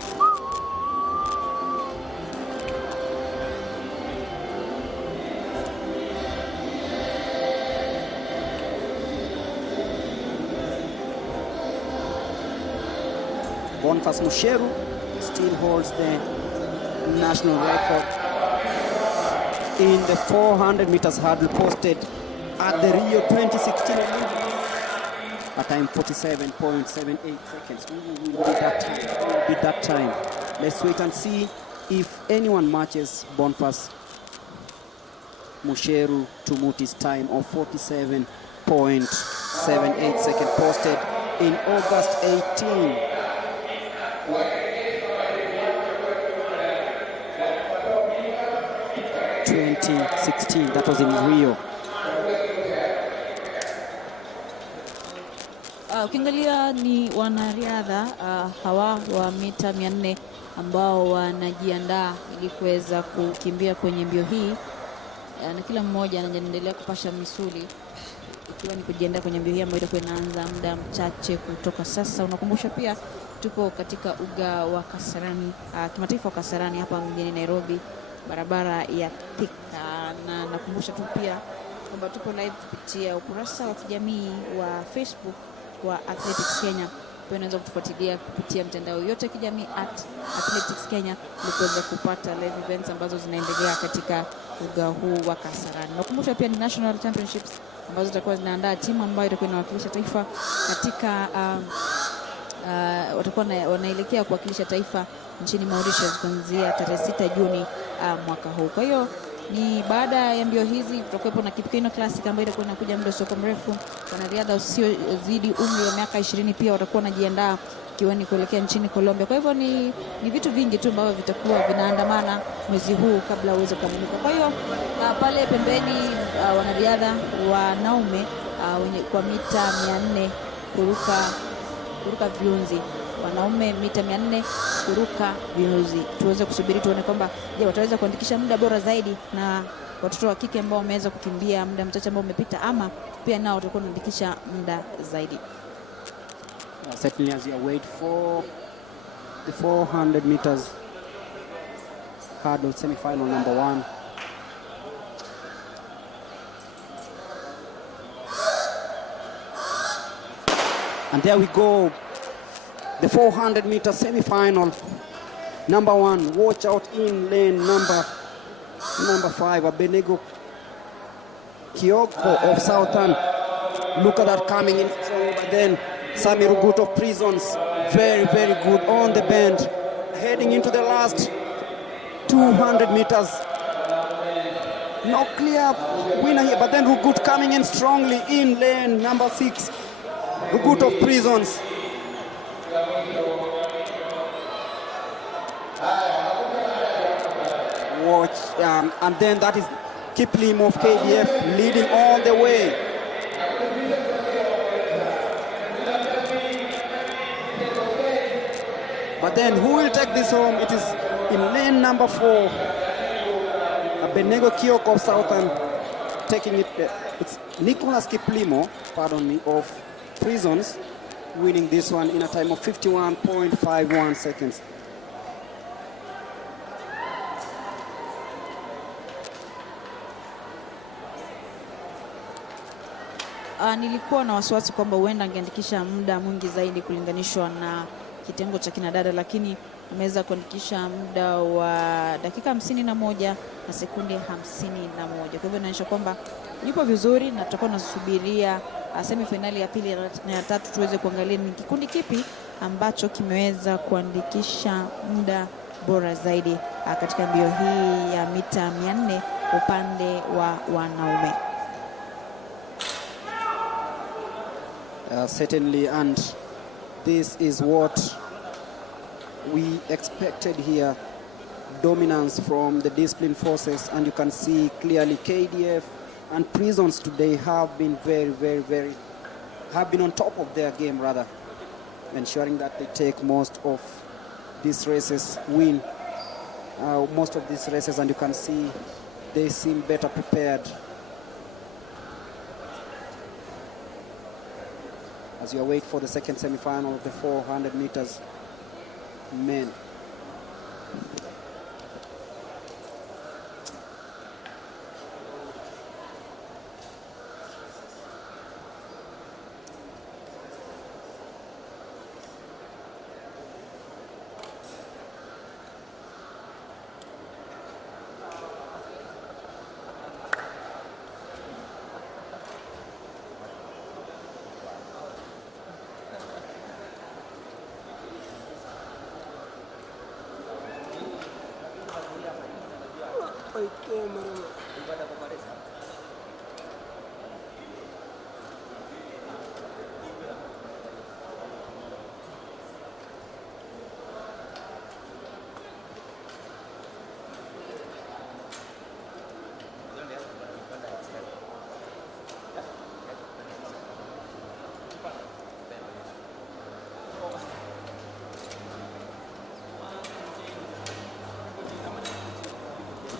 Boniface Musheru still holds the national record in the 400 meters hurdle posted at the Rio 2016 Olympics. A time 47.78 seconds. We will beat that time. Let's wait and see if anyone matches Boniface Musheru to Muti's time of 47.78 seconds posted in August 18. 2016. That was in Rio. Ukiangalia ni wanariadha hawa wa mita 400 ambao wanajiandaa ili kuweza kukimbia kwenye mbio hii, na kila mmoja anaendelea kupasha misuli ikiwa ni kujiandaa kwenye mbio hii ambayo itakuwa inaanza muda mchache kutoka sasa. Unakumbusha pia tupo katika uga wa Kasarani, kimataifa wa Kasarani hapa mjini Nairobi, barabara ya Thika, na nakumbusha tu pia kwamba tupo live kupitia ukurasa wa kijamii wa Facebook wa Athletics Kenya. Pia unaweza kutufuatilia kupitia mtandao yote ya kijamii @Athletics Kenya ili kuweza kupata live events ambazo zinaendelea katika uga huu wa Kasarani. Nakumbusha pia ni National Championships ambazo zitakuwa zinaandaa timu ambayo itakuwa inawakilisha taifa katika watakuwa wanaelekea kuwakilisha taifa nchini Mauritius kuanzia tarehe 6 Juni mwaka huu. Kwa hiyo ni baada ya mbio hizi tutakuwepo na Kipkeino Classic ambayo itakuwa inakuja muda usio mrefu. Wanariadha usiozidi umri wa miaka 20 pia watakuwa wanajiandaa kiwani kuelekea nchini Colombia. Kwa hivyo ni vitu vingi tu ambavyo vitakuwa vinaandamana mwezi huu kabla uweze kukamilika. Kwa hiyo pale pembeni wanariadha wanaume wenye kwa mita 400 kuruka viunzi wanaume mita 400 kuruka viunzi. Tuweze kusubiri tuone kwamba je, wataweza kuandikisha muda bora zaidi na watoto wa kike ambao wameweza kukimbia muda mchache ambao umepita, ama pia nao watakuwa wanaandikisha muda zaidi. Certainly, as you wait for the 400 meters hurdle semi-final number 1. And there we go, the 400 meter semi-final number 1. Watch out in lane number 5, Abenego Kioko of Southern. Look at that coming in strong, but then Sami Rugut of Prisons, very, very good on the bend, heading into the last 200 meters. No clear winner here, but then Rugut coming in strongly in lane number 6. Rugut of Prisons. Watch, and then that is Kiplim of KDF leading all the way. But then who will take this home? It is in lane number 4. Benego Kioko of Southern taking it. It's Nicholas Kiplimo, pardon me, of Prisons winning this one in a time of 51.51 seconds. Nilikuwa na wasiwasi kwamba huenda angeandikisha muda mwingi zaidi kulinganishwa na kitengo cha kinadada, lakini ameweza kuandikisha muda wa dakika 51 na sekunde 51. Kwa hivyo inaonyesha kwamba yupo vizuri, na tutakuwa tunasubiria semi-finali ya pili na ya tatu tuweze kuangalia ni kikundi kipi ambacho kimeweza kuandikisha muda bora zaidi katika mbio hii ya mita 400 upande wa wanaume. Certainly, and this is what we expected here. Dominance from the discipline forces, and you can see clearly KDF and Prisons today have been have been on top of their game, rather, ensuring that they take most of these races, win most of these races, and you can see they seem better prepared. As you wait for the second semi-final of the 400 meters men.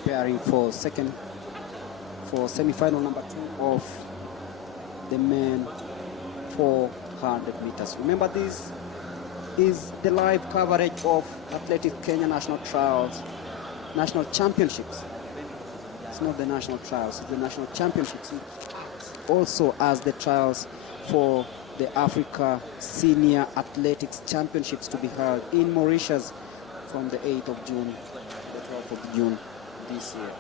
Preparing for semi-final number 2 of the men 400 meters. Remember, this is the live coverage of Athletics Kenya National Trials, National Championships. It's not the national trials, it's the national championships. Also as the trials for the Africa Senior Athletics Championships to be held in Mauritius from the 8th of June to the 12th of June this year.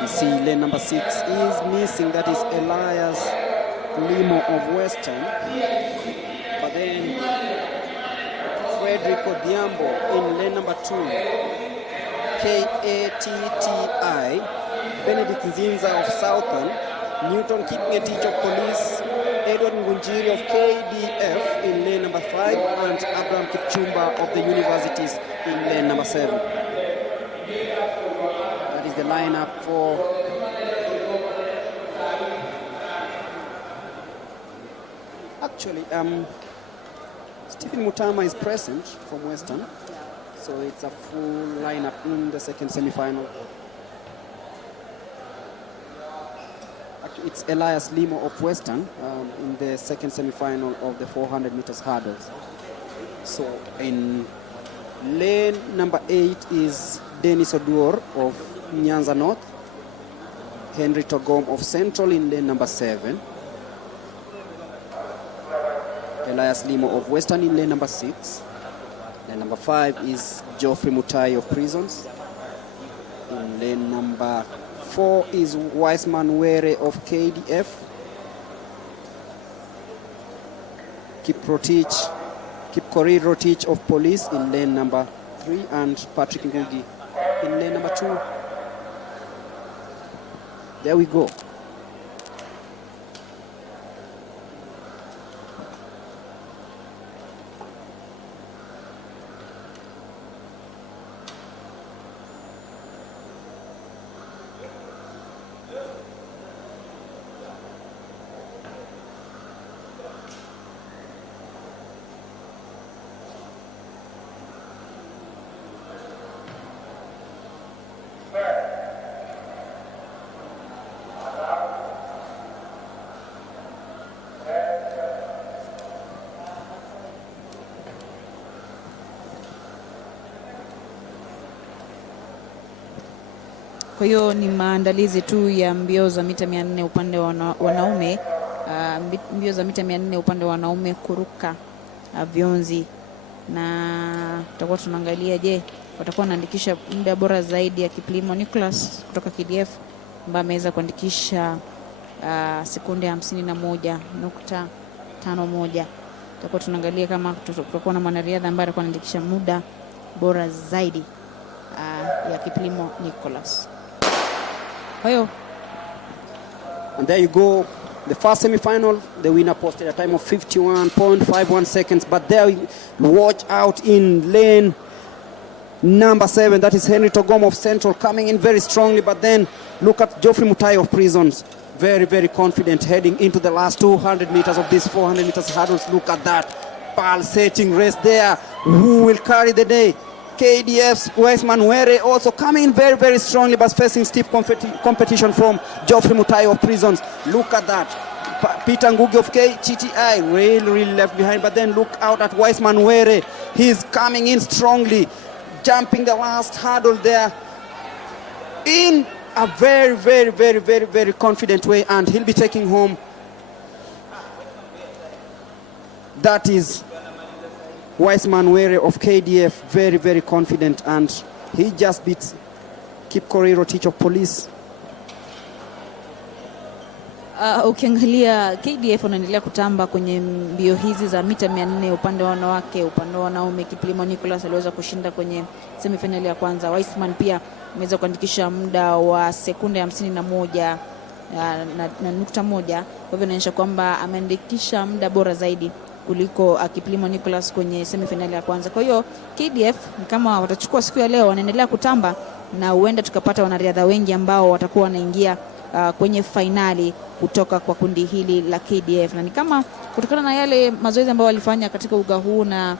You see lane number 6 is missing, that is Elias Limo of Western, but then Frederico Diambo in lane number 2, K-A-T-T-I, Benedict Nzinza of Southern, Newton Kipngetich of Police, Edward Ngunjiri of KDF in lane number 5 and Abraham Kipchumba of the universities in lane number 7. That is the lineup for actually Stephen Mutama is present from Western, so it's a full lineup in the second semi-final. It's Elias Limo of Western in the second semi-final of the 400 meters hurdles. So in lane number 8 is Dennis Oduor of Nyanza North, Henry Togom of Central in lane number 7, Elias Limo of Western in lane number 6. Lane number 5 is Geoffrey Mutai of Prisons. In lane number 4 is Wiseman Were of KDF. Kip Korir Rotich of Police in lane number 3 and Patrick Ngugi in lane number 2. There we go. Kwa hiyo ni maandalizi tu ya mbio za mita 400 upande wa wanaume, mbio za mita 400 upande wa wanaume kuruka vionzi, na tutakuwa tunaangalia je, watakuwa wanaandikisha muda bora zaidi ya Kiplimo Nicholas kutoka KDF ambaye ameweza kuandikisha sekunde 51.51. Tutakuwa tunaangalia kama tutakuwa na mwanariadha ambaye atakuwa anaandikisha muda bora zaidi ya Kiplimo Nicholas. And there you go. The first semi-final, the winner posted a time of 51.51 seconds. But there, watch out in lane number 7. That is Henry Togom of Central coming in very strongly. But then look at Geoffrey Mutai of Prisons. Very, very confident heading into the last 200 meters of this 400 meters hurdles. Look at that pulsating race there. Who will carry the day? KDF's Wiseman Were also coming in very, very strongly, but facing stiff competition from Geoffrey Mutai of Prisons. Look at that. Peter Ngugi of KTTI really left behind, but then look out at Wiseman Were. He's coming in strongly, jumping the last hurdle there in a very, very, very, very, very confident way, and he'll be taking home. That is Wiseman Were of KDF, very, very confident, and he just beats Kip Korir Rotich of Police. Ukiangalia KDF wanaendelea kutamba kwenye mbio hizi za mita 400 upande wa wanawake. Upande wa wanaume Kiplimo Nicholas aliweza kushinda kwenye semifinali ya kwanza. Wiseman pia ameweza kuandikisha muda wa sekunde 51 na nukta moja. Kwa hivyo inaonyesha kwamba ameandikisha muda bora zaidi kuliko Kiplimo Nicholas kwenye semifinali ya kwanza. Kwa hiyo KDF kama watachukua siku ya leo wanaendelea kutamba, na huenda tukapata wanariadha wengi ambao watakuwa wanaingia kwenye finali kutoka kwa kundi hili la KDF, na ni kama kutokana na yale mazoezi ambayo walifanya katika uga huu na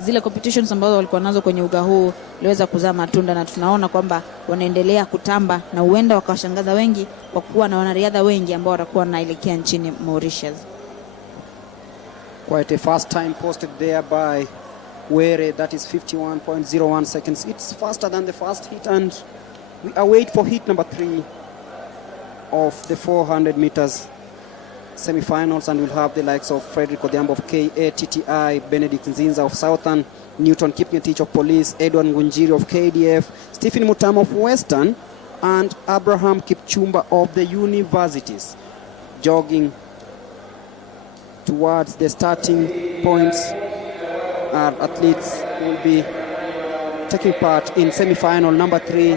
zile competitions ambazo walikuwa nazo kwenye uga huu liweza kuzaa matunda, na tunaona kwamba wanaendelea kutamba na huenda wakawashangaza wengi kwa kuwa na wanariadha wengi ambao watakuwa wanaelekea nchini Mauritius. Quite a fast time posted there by Were, that is 51.01 seconds. It's faster than the first hit, and we await for hit number 3 of the 400 meters semi-finals, and we'll have the likes of Frederick Odhiambo of KATTI, Benedict Nzinza of Southern, Newton Kipngetich of Police, Edward Ngunjiri of KDF, Stephen Mutama of Western, and Abraham Kipchumba of the universities, jogging towards the starting points. Our athletes will be taking part in semi-final number 3.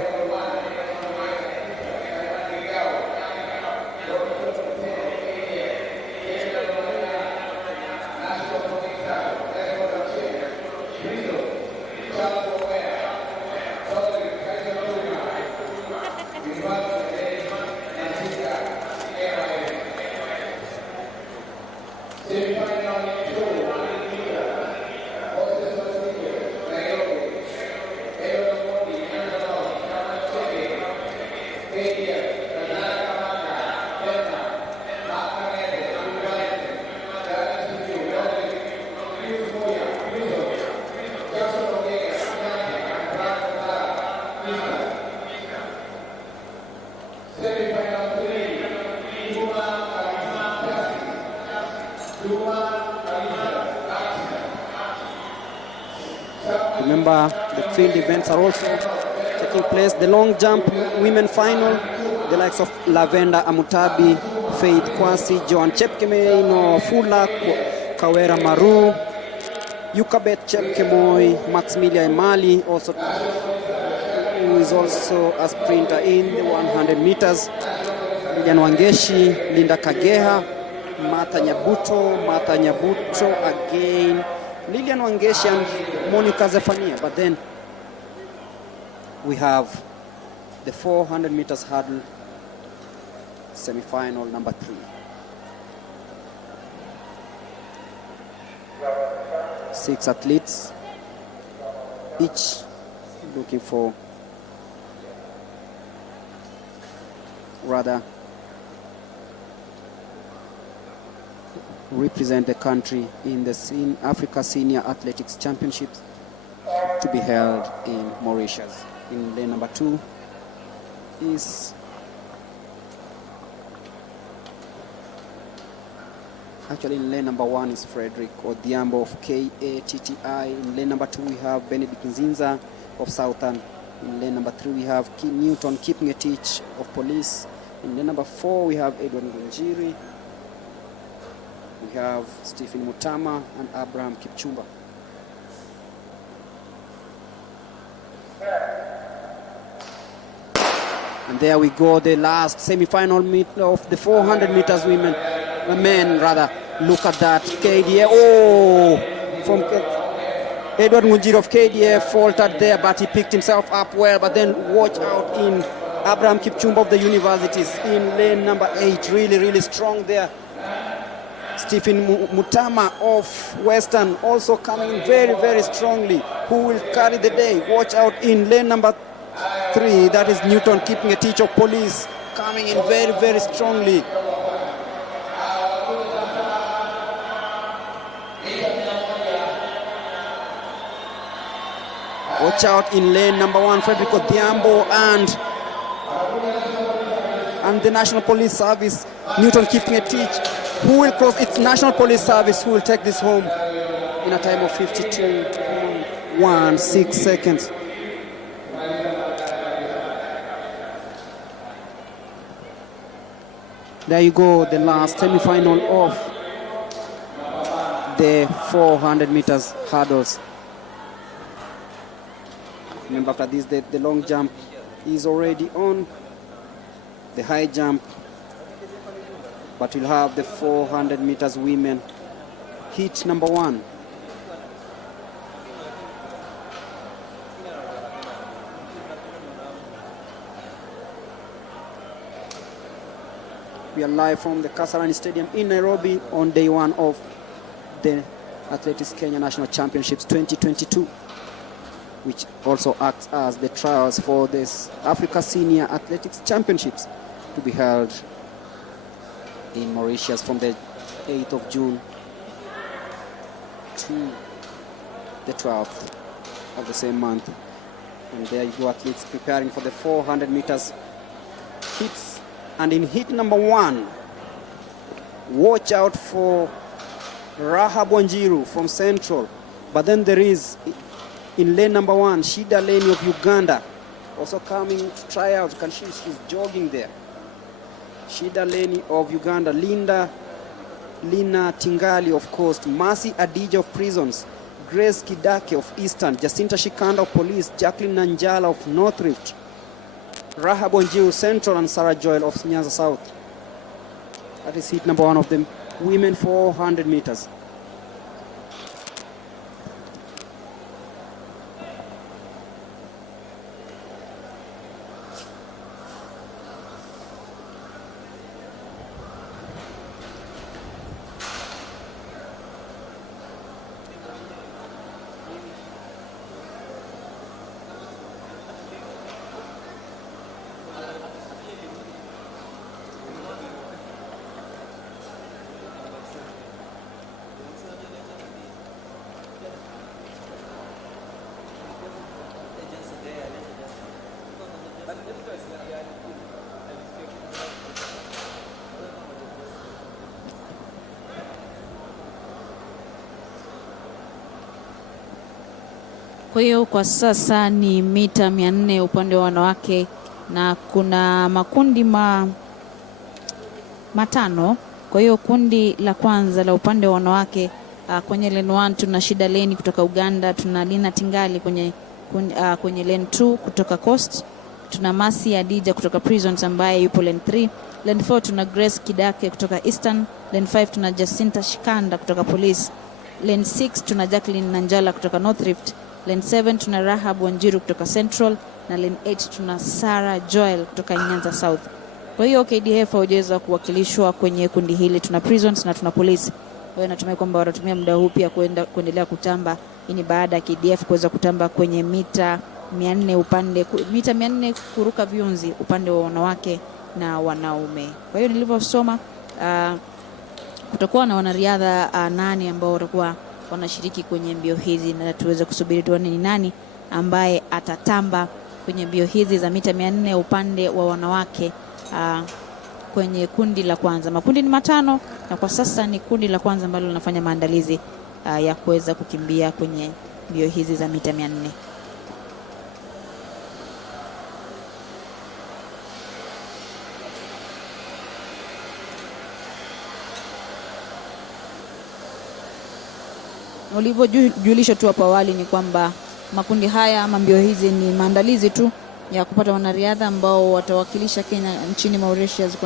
Remember, the field events are also taking place. The long jump women final, the likes of Lavenda Amutabi, Faith Kwasi, Joan Chepkemei, Fula Kawera Maru, Yukabet Chepkemoi, Maximilia Emali, also who is also a sprinter in the 100 meters. Lilian Wangeshi, Linda Kageha, Martha Nyabuto again, Lilian Wangeshi and Monica Zephania. But then we have the 400 meters hurdle semi-final number 3. 6 athletes, each looking for represent the country in the Africa Senior Athletics Championships to be held in Mauritius. In lane number 2 is actually in lane number 1 is Frederick Odhiambo of KATTI. In lane number 2 we have Benedict Nzinza of Southern. In lane number 3 we have Newton Kipngetich of Police. In lane number 4 we have Edward Ngunjiri. We have Stephen Mutama and Abraham Kipchumba. And there we go, the last semi-final meet of the 400 meters men. Look at that, KDA. From Edward Ngunjiri of KDA faltered there, but he picked himself up well. But then watch out in Abraham Kipchumba of the universities in lane number 8, really strong there. Stephen Mutama of Western also coming in very strongly. Who will carry the day? Watch out in lane number 3. That is Newton Kipngetich of Police coming in very strongly. Watch out in lane number 1, Frederick Odhiambo and the National Police Service, Newton Kipngetich, who will cross. It's National Police Service who will take this home in a time of 52.16 seconds. There you go, the last semi-final of the 400 meters hurdles. Remember, after this, the long jump is already on. The high jump, but we'll have the 400 meters women heat number 1. We are live from the Kasarani Stadium in Nairobi on day 1 of the Athletics Kenya National Championships 2022, which also acts as the trials for this Africa Senior Athletics Championships to be held in Mauritius from the 8th of June to the 12th of the same month. And there you go, athletes preparing for the 400 meters heats. And in heat number 1, watch out for Rahab Wanjiru from Central. But then there is, in lane number 1, Shida Leni of Uganda, also coming to try out. She's jogging there. Shida Leni of Uganda, Lina Tingali of Coast, Mercy Adija of Prisons, Grace Kidake of Eastern, Jacinta Shikanda of Police, Jacqueline Nanjala of North Rift, Rahab Wanjiru Central, and Sarah Joel of Nyanza South. That is heat number 1 of the women 400 meters. Kwa hiyo kwa sasa ni mita 400 upande wa wanawake na kuna makundi matano. Kwa hiyo kundi la kwanza la upande wa wanawake kwenye lane 1 tuna Shida Leni kutoka Uganda, tuna Lina Tingali kwenye lane 2 kutoka Coast, tuna Masi Adija kutoka Prisons ambaye yupo lane 3, lane 4 tuna Grace Kidake kutoka Eastern, lane 5 tuna Jacinta Shikanda kutoka Police, lane 6 tuna Jacqueline Nanjala kutoka North Rift, lane 7 tuna Rahab Wanjiru kutoka Central na lane 8 tuna Sarah Joel kutoka Nyanza South. Kwa hiyo KDF hawajaweza kuwakilishwa kwenye kundi hili. Tuna Prisons na tuna Police. Kwa hiyo natumai kwamba watatumia muda huu pia kuendelea kutamba. Hii ni baada ya KDF kuweza kutamba kwenye mita 400 kuruka viunzi upande wa wanawake na wanaume. Kwa hiyo nilivyosoma kutakuwa na wanariadha 8 ambao watakuwa wanashiriki kwenye mbio hizi, na tuweze kusubiri tuone ni nani ambaye atatamba kwenye mbio hizi za mita 400 upande wa wanawake kwenye kundi la kwanza. Makundi ni 5 na kwa sasa ni kundi la kwanza ambalo linafanya maandalizi ya kuweza kukimbia kwenye mbio hizi za mita 400. Ulivyojulisha tu hapo awali ni kwamba makundi haya ama mbio hizi ni maandalizi tu ya kupata wanariadha ambao watawakilisha Kenya nchini Mauritius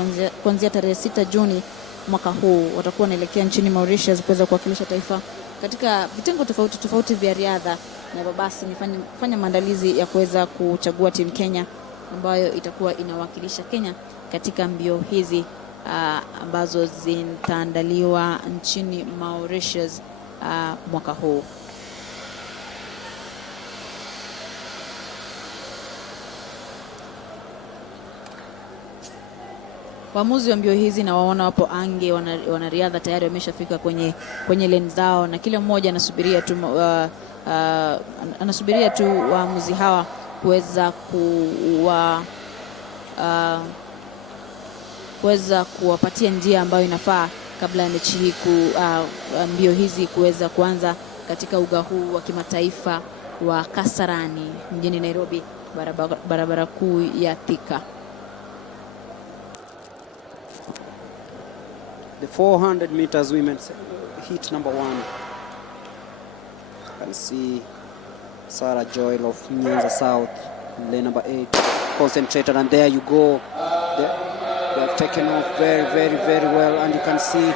kuanzia tarehe 6 Juni mwaka huu. Watakuwa wanaelekea nchini Mauritius kuweza kuwakilisha taifa katika vitengo tofauti vya riadha, na hivyo basi nifanya maandalizi ya kuweza kuchagua timu Kenya ambayo itakuwa inawakilisha Kenya katika mbio hizi ambazo zitaandaliwa nchini Mauritius mwaka huu. Waamuzi wa mbio hizi na waona wapo ange, wanariadha tayari wameshafika kwenye lane zao, na kila mmoja anasubiria tu waamuzi hawa kuweza kuwapatia njia ambayo inafaa kabla ya mechi hii mbio hizi kuweza kuanza katika uga huu wa kimataifa wa Kasarani mjini Nairobi, barabara kuu ya Thika. The 400 meters women's heat number 1. You can see Sarah Joel of Nyanza South, lane number 8, concentrated, and there you go. They have taken off very well, and you can see,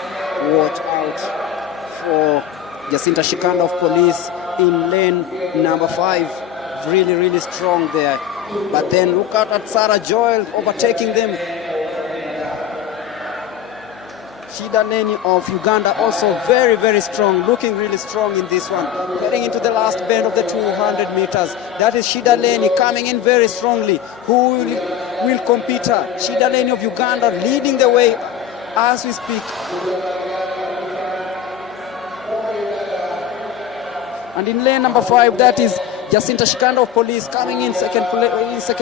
watch out for Jacinta Shikanda of Police in lane number 5. Really strong there. But then look out at Sarah Joel overtaking them. Shida Leni of Uganda also very strong, looking really strong in this one. Getting into the last bend of the 200 meters. That is Shida Leni coming in very strongly. Who will compete her? Shida Leni of Uganda leading the way as we speak. And in lane number 5, that is Jacinta Shikanda of Police coming in second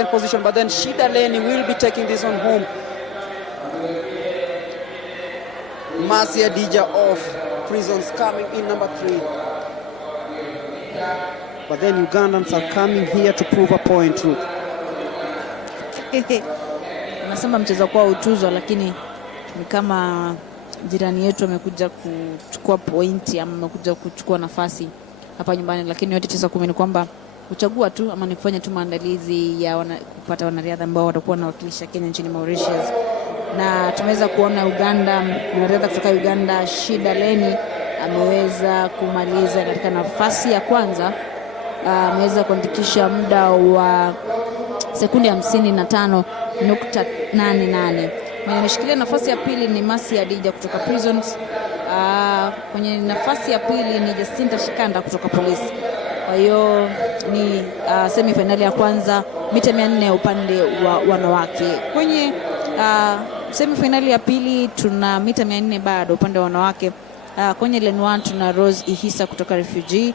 position. But then Shida Leni will be taking this one home. Masi Adija of Prisons coming in number 3. But then Ugandans are coming here to prove a point too. Nasema mchezo kwa utuzo, lakini ni kama jirani yetu amekuja kuchukua pointi ama amekuja kuchukua nafasi hapa nyumbani, lakini yote 9-10 ni kwamba kuchagua tu ama ni kufanya tu maandalizi ya kupata wanariadha ambao watakuwa wanawakilisha Kenya nchini Mauritius. Na tumeweza kuona mwanariadha kutoka Uganda Shida Leni ameweza kumaliza katika nafasi ya kwanza. Ameweza kuandikisha muda wa sekundi 55.88. Mwenye ameshikilia nafasi ya pili ni Masi Adija kutoka Prisons. Kwenye nafasi ya pili ni Jacinta Shikanda kutoka Police. Kwa hiyo ni semi-finali ya kwanza mita 400 upande wa wanawake. Kwenye semi-finali ya pili tuna mita 400 bado upande wa wanawake. Kwenye lane 1 tuna Rose Ihisa kutoka Refugee.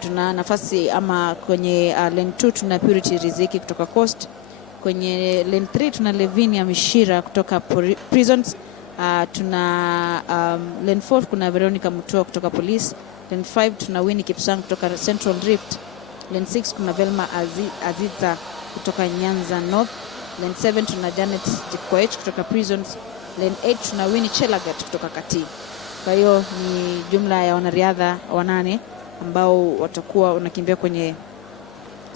Tuna nafasi ama kwenye lane 2 tuna Purity Riziki kutoka Coast. Kwenye lane 3 tuna Levinia Mishira kutoka Prisons. Tuna lane 4 kuna Veronica Mutua kutoka Police. Lane 5 tuna Winnie Kipsang kutoka Central Rift. Lane 6 kuna Velma Aziza kutoka Nyanza North. Lane 7 tuna Janet Jikoech kutoka Prisons. Lane 8 tuna Winnie Chelagat kutoka Kati. Kwa hiyo ni jumla ya wanariadha 8 ambao watakuwa wanakimbia kwenye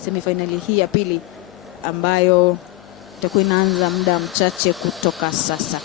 semifinali hii ya pili ambayo itakuwa inaanza muda mchache kutoka sasa.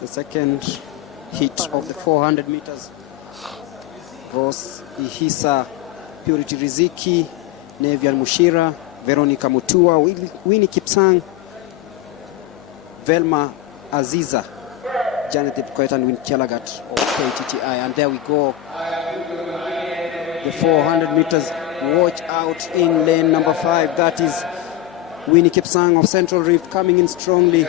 The second heat of the 400 meters. Rose Ihisa, Purity Riziki, Nevian Mushira, Veronica Mutua, Winnie Kipsang, Velma Aziza, Janet Jikoech and Winnie Chelagat of KTTI. And there we go. The 400 meters. Watch out in lane number 5. That is Winnie Kipsang of Central Rift coming in strongly.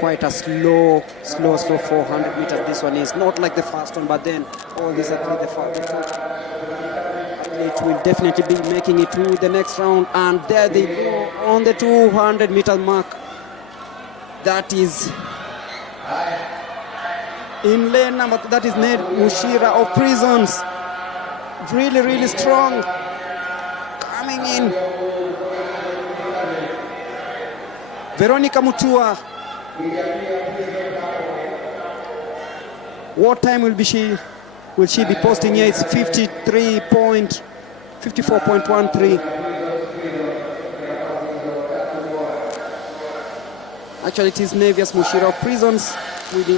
Quite a slow 400 meters. This one is not like the fast one, but then all these athletes, athletes will definitely be making it to the next round. And there they go on the 200 meter mark. That is in lane number, that is Ned Mushira of Prisons. Really strong. Coming in. Veronica Mutua. What time will she be posting here? It's 54.13. Actually, it is Nevias Mushira of Prisons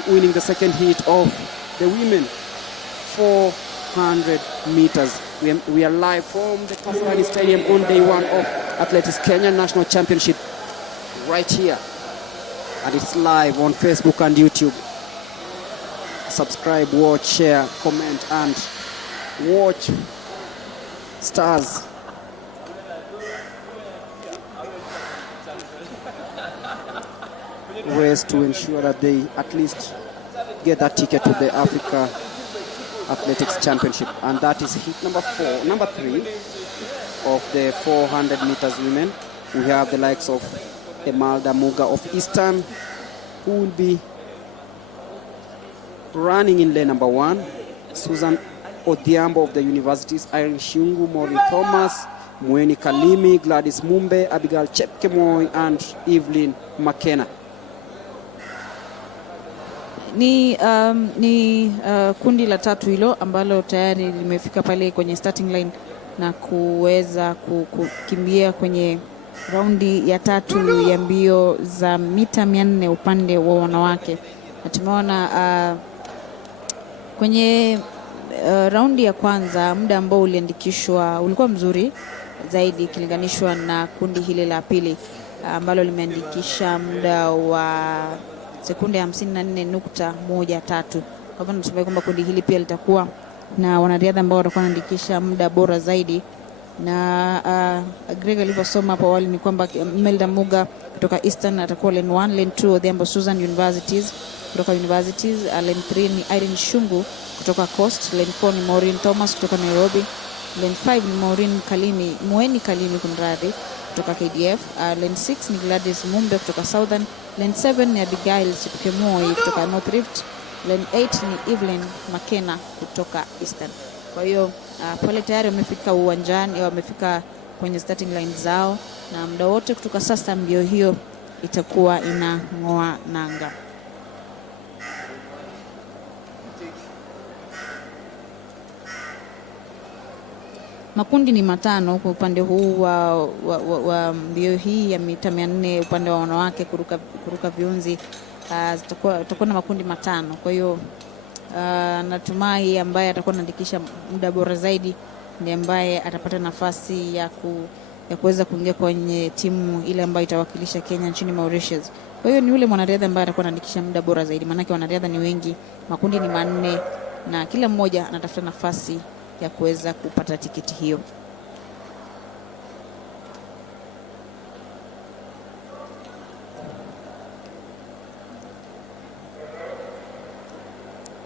winning the second heat of the women 400 meters. We are live from the Kasarani Stadium on day 1 of Athletics Kenyan National Championship right here. And it's live on Facebook and YouTube. Subscribe, watch, share, comment, and watch stars. Race to ensure that they at least get that ticket to the Africa Athletics Championship. And that is heat number 3 of the 400 meters women. We have the likes of Emalda Muga of Eastern, who will be running in lane number 1. Susan Odhiambo of the universities, Irene Shungu, Maureen Thomas, Mweni Kalimi, Gladys Mumbe, Abigail Chepkemoy, and Evelyn McKenna. Ni kundi la tatu hilo ambalo tayari limefika pale kwenye starting line na kuweza kukimbia kwenye raundi ya 3 ya mbio za mita 400 upande wa wanawake. Na tumeona kwenye raundi ya kwanza muda ambao uliandikishwa ulikuwa mzuri zaidi ikilinganishwa na kundi hili la pili ambalo limeandikisha muda wa sekunde 54.13. Kwa hivyo natumai kwamba kundi hili pia litakuwa na wanariadha ambao watakuwa wanaandikisha muda bora zaidi. Na Greg alivyosoma hapo awali ni kwamba Melda Muga kutoka Eastern atakuwa lane 1, lane 2 Odhiambo Susan Universities kutoka Universities, lane 3 ni Irene Shungu kutoka Coast, lane 4 ni Maureen Thomas kutoka Nairobi, lane 5 ni Mweni Kalimi kunradhi kutoka KDF, lane 6 ni Gladys Mumbe kutoka Southern, lane 7 ni Abigail Chepkemoi kutoka North Rift, lane 8 ni Evelyn McKenna kutoka Eastern. Kwa hiyo pale tayari wamefika uwanjani, wamefika kwenye starting line zao, na muda wote kutoka sasa mbio hiyo itakuwa inang'oa nanga. Makundi ni matano kwa upande huu wa mbio hii ya mita 400 upande wa wanawake kuruka viunzi. Tutakuwa na makundi matano. Kwa hiyo natumai ambaye atakuwa anaandikisha muda bora zaidi ndiye ambaye atapata nafasi ya kuweza kuingia kwenye timu ile ambayo itawakilisha Kenya nchini Mauritius. Kwa hiyo ni yule mwanariadha ambaye atakuwa anaandikisha muda bora zaidi, maana wanariadha ni wengi, makundi ni 4 na kila mmoja anatafuta nafasi ya kuweza kupata tiketi hiyo.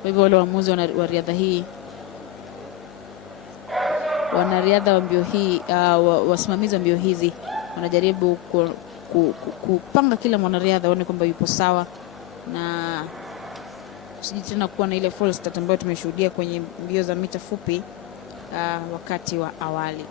Kwa hivyo wale waamuzi wa riadha hii, wanariadha wa mbio hii, wasimamizi wa mbio hizi wanajaribu kupanga kila mwanariadha waone kwamba yupo sawa, na usije tena kuwa na ile false start ambayo tumeshuhudia kwenye mbio za mita fupi wakati wa awali.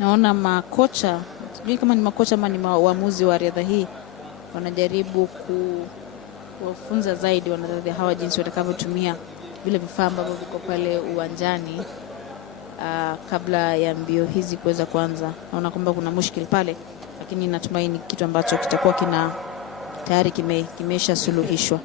Naona makocha, sijui kama ni makocha ama ni waamuzi wa riadha hii, wanajaribu kuwafunza zaidi wanariadha hawa jinsi watakavyotumia vile vifaa ambavyo viko pale uwanjani kabla ya mbio hizi kuweza kuanza. Naona kwamba kuna mushkil pale, lakini natumaini kitu ambacho kitakuwa tayari kimesha suluhishwa.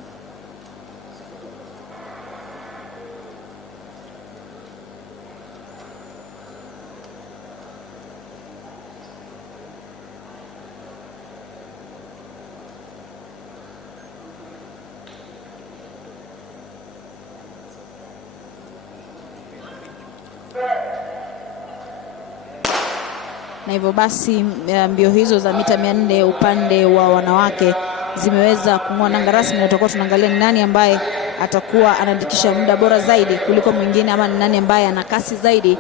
Na hivyo basi mbio hizo za mita 400 upande wa wanawake zimeweza kung'oa nanga rasmi, na tutakuwa tunaangalia ni nani ambaye atakuwa anaandikisha muda bora zaidi kuliko mwingine, ama ni nani ambaye ana kasi zaidi.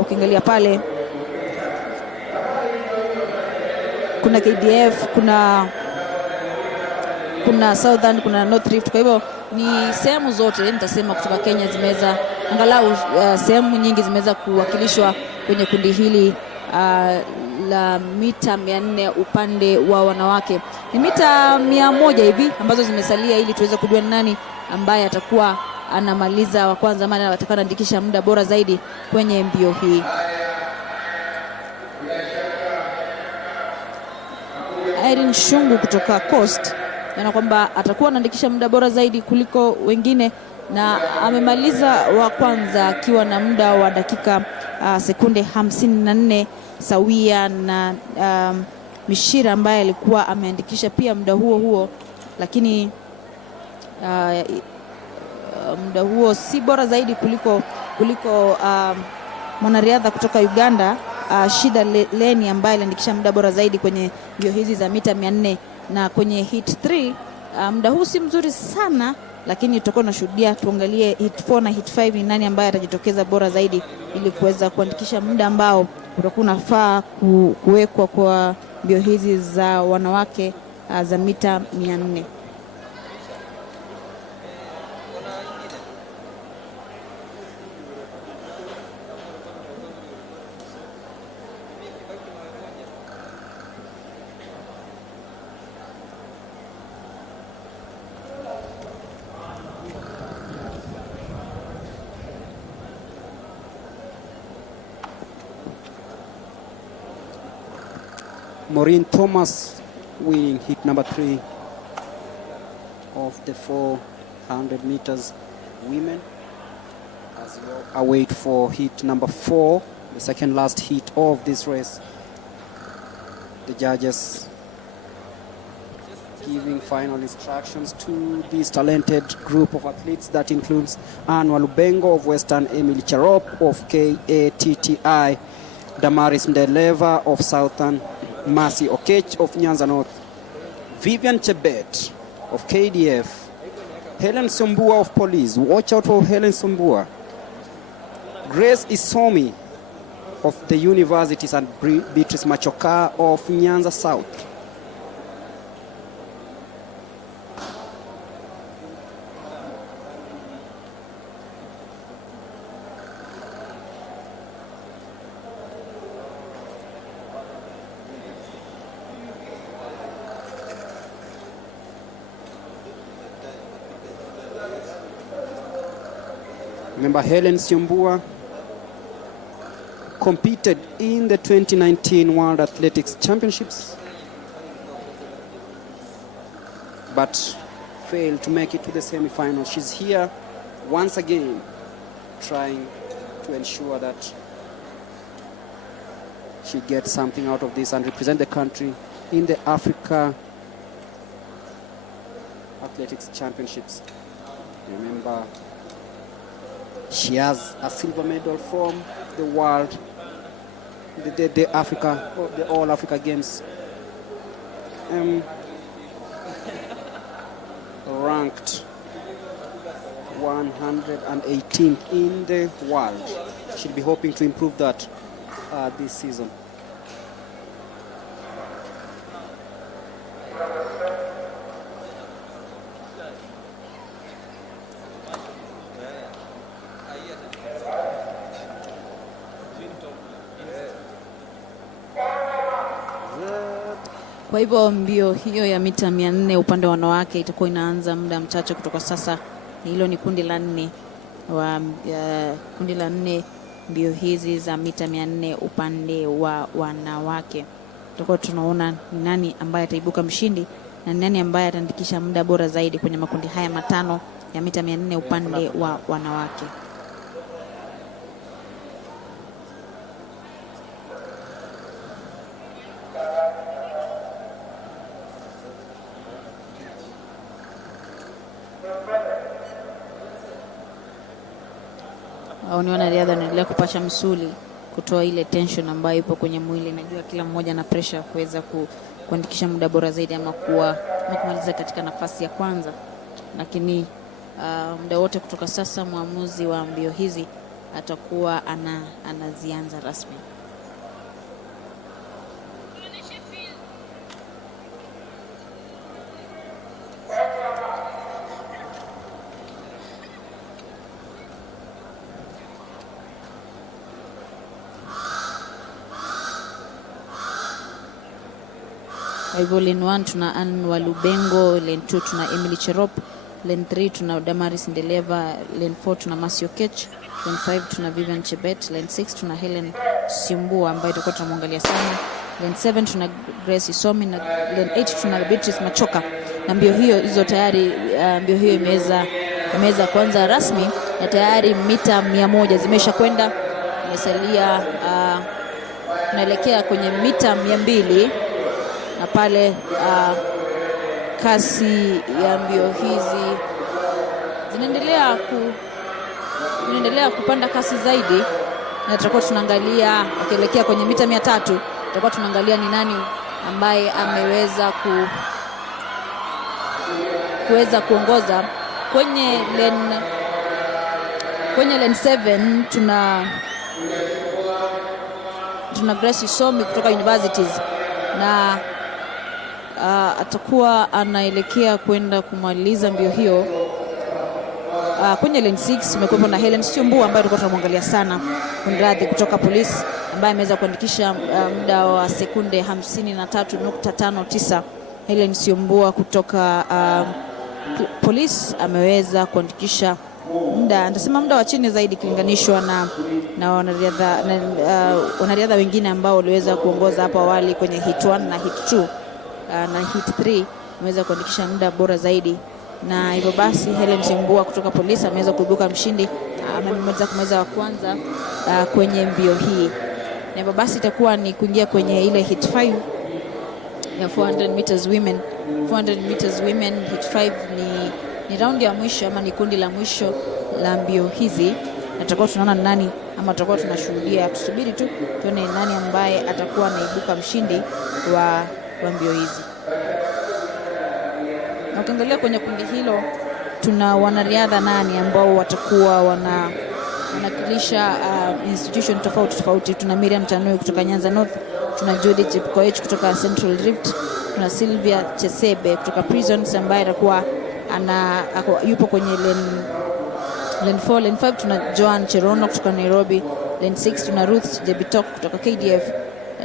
Ukiangalia pale kuna KDF, kuna Southern, kuna North Rift. Kwa hivyo ni sehemu zote nitasema kutoka Kenya zimeweza, angalau sehemu nyingi zimeweza kuwakilishwa kwenye kundi hili la mita 400 upande wa wanawake. Ni mita 100 hivi ambazo zimesalia ili tuweze kujua nani ambaye atakuwa anamaliza wa kwanza, maana atakuwa anaandikisha muda bora zaidi kwenye mbio hii. Irene Shungu kutoka Coast yana kwamba atakuwa anaandikisha muda bora zaidi kuliko wengine, na amemaliza wa kwanza akiwa na muda wa dakika sekunde 54 sawia na Mishira ambaye alikuwa ameandikisha pia muda huo, lakini muda huo si bora zaidi kuliko mwanariadha kutoka Uganda Shida Leni ambaye aliandikisha muda bora zaidi kwenye mbio hizi za mita 400. Na kwenye hit 3 muda huu si mzuri sana, lakini tutakuwa tunashuhudia, tuangalie hit 4 na hit 5 ni nani ambaye atajitokeza bora zaidi ili kuweza kuandikisha muda ambao utakuwa unafaa kuwekwa kwa mbio hizi za wanawake za mita 400. Maureen Thomas winning hit number 3 of the 400 meters women, as we await for hit number 4, the second last heat of this race. The judges giving final instructions to this talented group of athletes that includes Anne Walubengo of Western, Emily Cherop of KATTI, Damaris Ndeleva of Southern, Mercy Okech of Nyanza North, Vivian Chebet of KDF, Helen Sombua of Police, watch out for Helen Sombua, Grace Isomi of the universities, and Beatrice Machoka of Nyanza South. Remember, Helen Sombua competed in the 2019 World Athletics Championships, but failed to make it to the semi-final. She's here once again, trying to ensure that she gets something out of this and represent the country in the Africa Athletics Championships. Remember, she has a silver medal from the world, the All Africa Games, ranked 118th in the world. She'll be hoping to improve that this season. Kwa hivyo mbio hiyo ya mita 400 upande wa wanawake itakuwa inaanza muda mchache kutoka sasa. Hilo ni kundi la 4 mbio hizi za mita 400 upande wa wanawake. Tutakuwa tunaona nani ambaye ataibuka mshindi na nani ambaye ataandikisha muda bora zaidi kwenye makundi haya matano ya mita 400 upande wa wanawake. Ni wanariadha wanaendelea kupasha msuli, kutoa ile tension ambayo ipo kwenye mwili. Najua kila mmoja na pressure kuweza kuandikisha muda bora zaidi ama kumaliza katika nafasi ya kwanza, lakini muda wote kutoka sasa mwamuzi wa mbio hizi atakuwa anazianza rasmi. Kwa hivyo lane 1 tuna Anne Walubengo, lane 2 tuna Emily Cherop, lane 3 tuna Damaris Ndeleva, lane 4 tuna Mercy Okech, lane 5 tuna Vivian Chebet, lane 6 tuna Helen Sombua ambaye tutakuwa tunamwangalia sana, lane 7 tuna Grace Isomi, na lane 8 tuna Beatrice Machoka. Na mbio hizo tayari mbio hiyo imeweza kuanza rasmi, na tayari mita 100 zimesha kwenda. Imesalia tunaelekea kwenye mita 200, na pale kasi ya mbio hizi zinaendelea kupanda kasi zaidi, na tutakuwa tunaangalia akielekea kwenye mita 300, tutakuwa tunaangalia ni nani ambaye ameweza kuweza kuongoza kwenye lane 7 tuna Grace Isomi kutoka universities, na atakuwa anaelekea kwenda kumaliza mbio hiyo. Kwenye lane 6 umekuwa na Helen Sombua ambaye tulikuwa tunamwangalia sana, kunradhi, kutoka Police, ambaye ameweza kuandikisha muda wa sekunde 53.59. Helen Sombua kutoka Police ameweza kuandikisha muda wa chini zaidi kulinganishwa na wanariadha wengine ambao waliweza kuongoza hapo awali kwenye hit 1 na hit 2 na hit 3. Ameweza kuandikisha muda bora zaidi, na hivyo basi Helen Sombua kutoka Police ameweza kuibuka mshindi, ameweza kumaliza wa kwanza kwenye mbio hii, na hivyo basi itakuwa ni kuingia kwenye ile hit 5 ya 400 meters women 400 meters women hit 5 ni raundi ya mwisho ama ni kundi la mwisho la mbio hizi, na tutakuwa tunaona nani ama tutakuwa tunashuhudia, tusubiri tu tuone nani ambaye atakuwa anaibuka mshindi wa mbio hizi. Na ukiangalia kwenye kundi hilo tuna wanariadha nani ambao watakuwa wanakilisha institution tofauti. Tuna Miriam Tanui kutoka Nyanza North, tuna Judith Chepkoech kutoka Central Rift, tuna Sylvia Chesebe kutoka Prisons ambaye atakuwa yupo kwenye lane 4. Lane 5 tuna Joan Cherono kutoka Nairobi. Lane 6 tuna Ruth Jebitok kutoka KDF.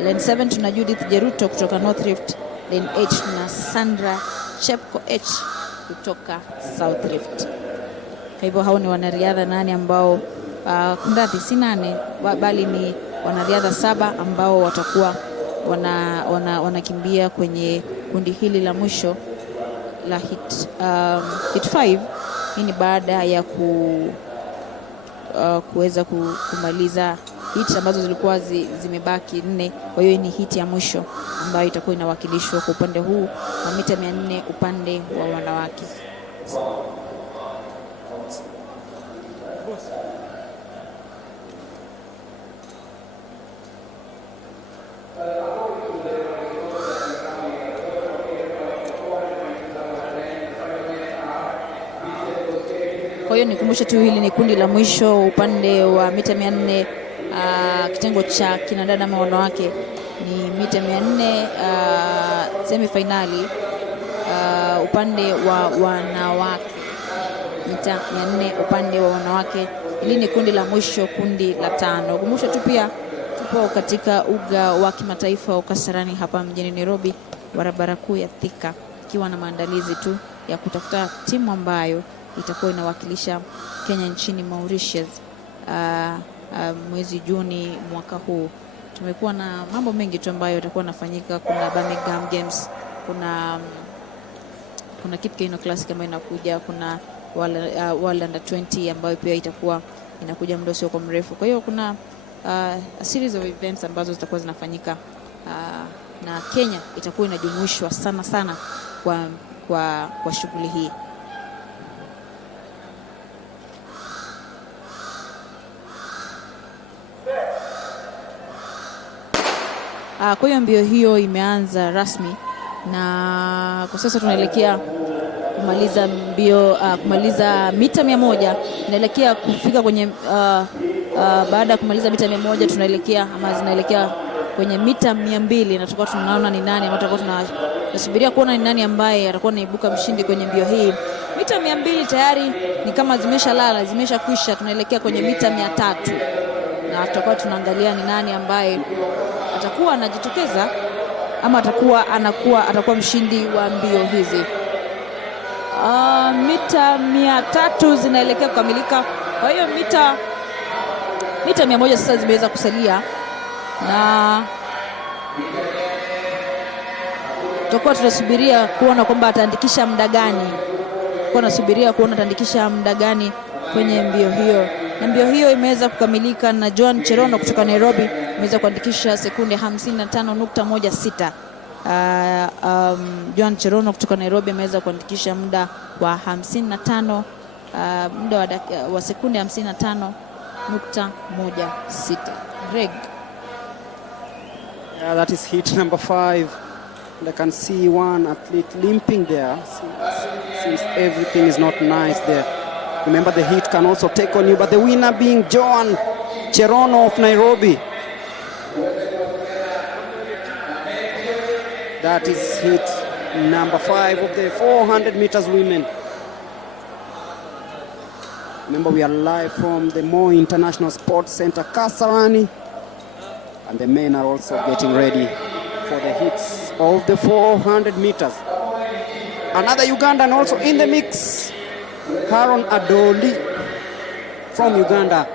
Lane 7 tuna Judith Jeruto kutoka North Rift. Lane 8 tuna Sandra Chepkoech kutoka South Rift. Kwa hivyo hao ni wanariadha nane ambao kundathi si nane bali ni wanariadha 7 ambao watakuwa wanakimbia kwenye kundi hili la mwisho la hit 5. Hii ni baada ya kuweza kumaliza hit ambazo zilikuwa zimebaki 4. Kwa hiyo ni hit ya mwisho ambayo itakuwa inawakilishwa kwa upande huu wa mita 400 upande wa wanawake. Kwa hiyo nikumbushe tu hili ni kundi la mwisho upande wa mita 400 kitengo cha kinadada ama wanawake ni mita 400 semifinali upande wa wanawake mita 400 upande wa wanawake. Hili ni kundi la mwisho, kundi la 5. Kumbusha tu pia tupo katika uga wa kimataifa wa Kasarani hapa mjini Nairobi, barabara kuu ya Thika, ikiwa na maandalizi tu ya kutafuta timu ambayo itakuwa inawakilisha Kenya nchini Mauritius mwezi Juni mwaka huu. Tumekuwa na mambo mengi tu ambayo yatakuwa yanafanyika. Kuna Birmingham Games, kuna Kipkeino Classic ambayo inakuja, kuna World Under 20 ambayo pia itakuwa inakuja muda usio mrefu. Kwa hiyo kuna a series of events ambazo zitakuwa zinafanyika na Kenya itakuwa inajumuishwa sana kwa shughuli hii. Kwa hiyo mbio hiyo imeanza rasmi na kwa sasa tunaelekea kumaliza mbio, kumaliza mita 100. Tunaelekea kufika kwenye baada ya kumaliza mita 100 zinaelekea kwenye mita 200 na tutakuwa tunaona ni nani ambaye tutakuwa tunasubiria kuona ni nani ambaye atakuwa anaibuka mshindi kwenye mbio hii. Mita 200 tayari ni kama zimeshakwisha. Tunaelekea kwenye mita 300 na tutakuwa tunaangalia ni nani ambaye atakuwa anajitokeza ama atakuwa mshindi wa mbio hizi. Mita 300 zinaelekea kukamilika. Kwa hiyo mita 100 sasa zimeweza kusalia na tutakuwa tunasubiria kuona kwamba ataandikisha muda gani. Kwenye mbio hiyo. Na mbio hiyo imeweza kukamilika na Joan Cherono kutoka Nairobi imeweza kuandikisha sekunde 55.16. Joan Cherono kutoka Nairobi ameweza kuandikisha muda wa 55 muda wa sekunde 55.16. Greg. Yeah, that is hit number 5. And I can see one athlete limping there. Seems everything is not nice there. Remember, the heat can also take on you, but the winner being Joan Cherono of Nairobi. That is hit number 5 of the 400 meters women. Remember, we are live from the Moi International Sports Center, Kasarani. And the men are also getting ready for the hits of the 400 meters. Another Ugandan also in the mix, Haron Adoli from Uganda.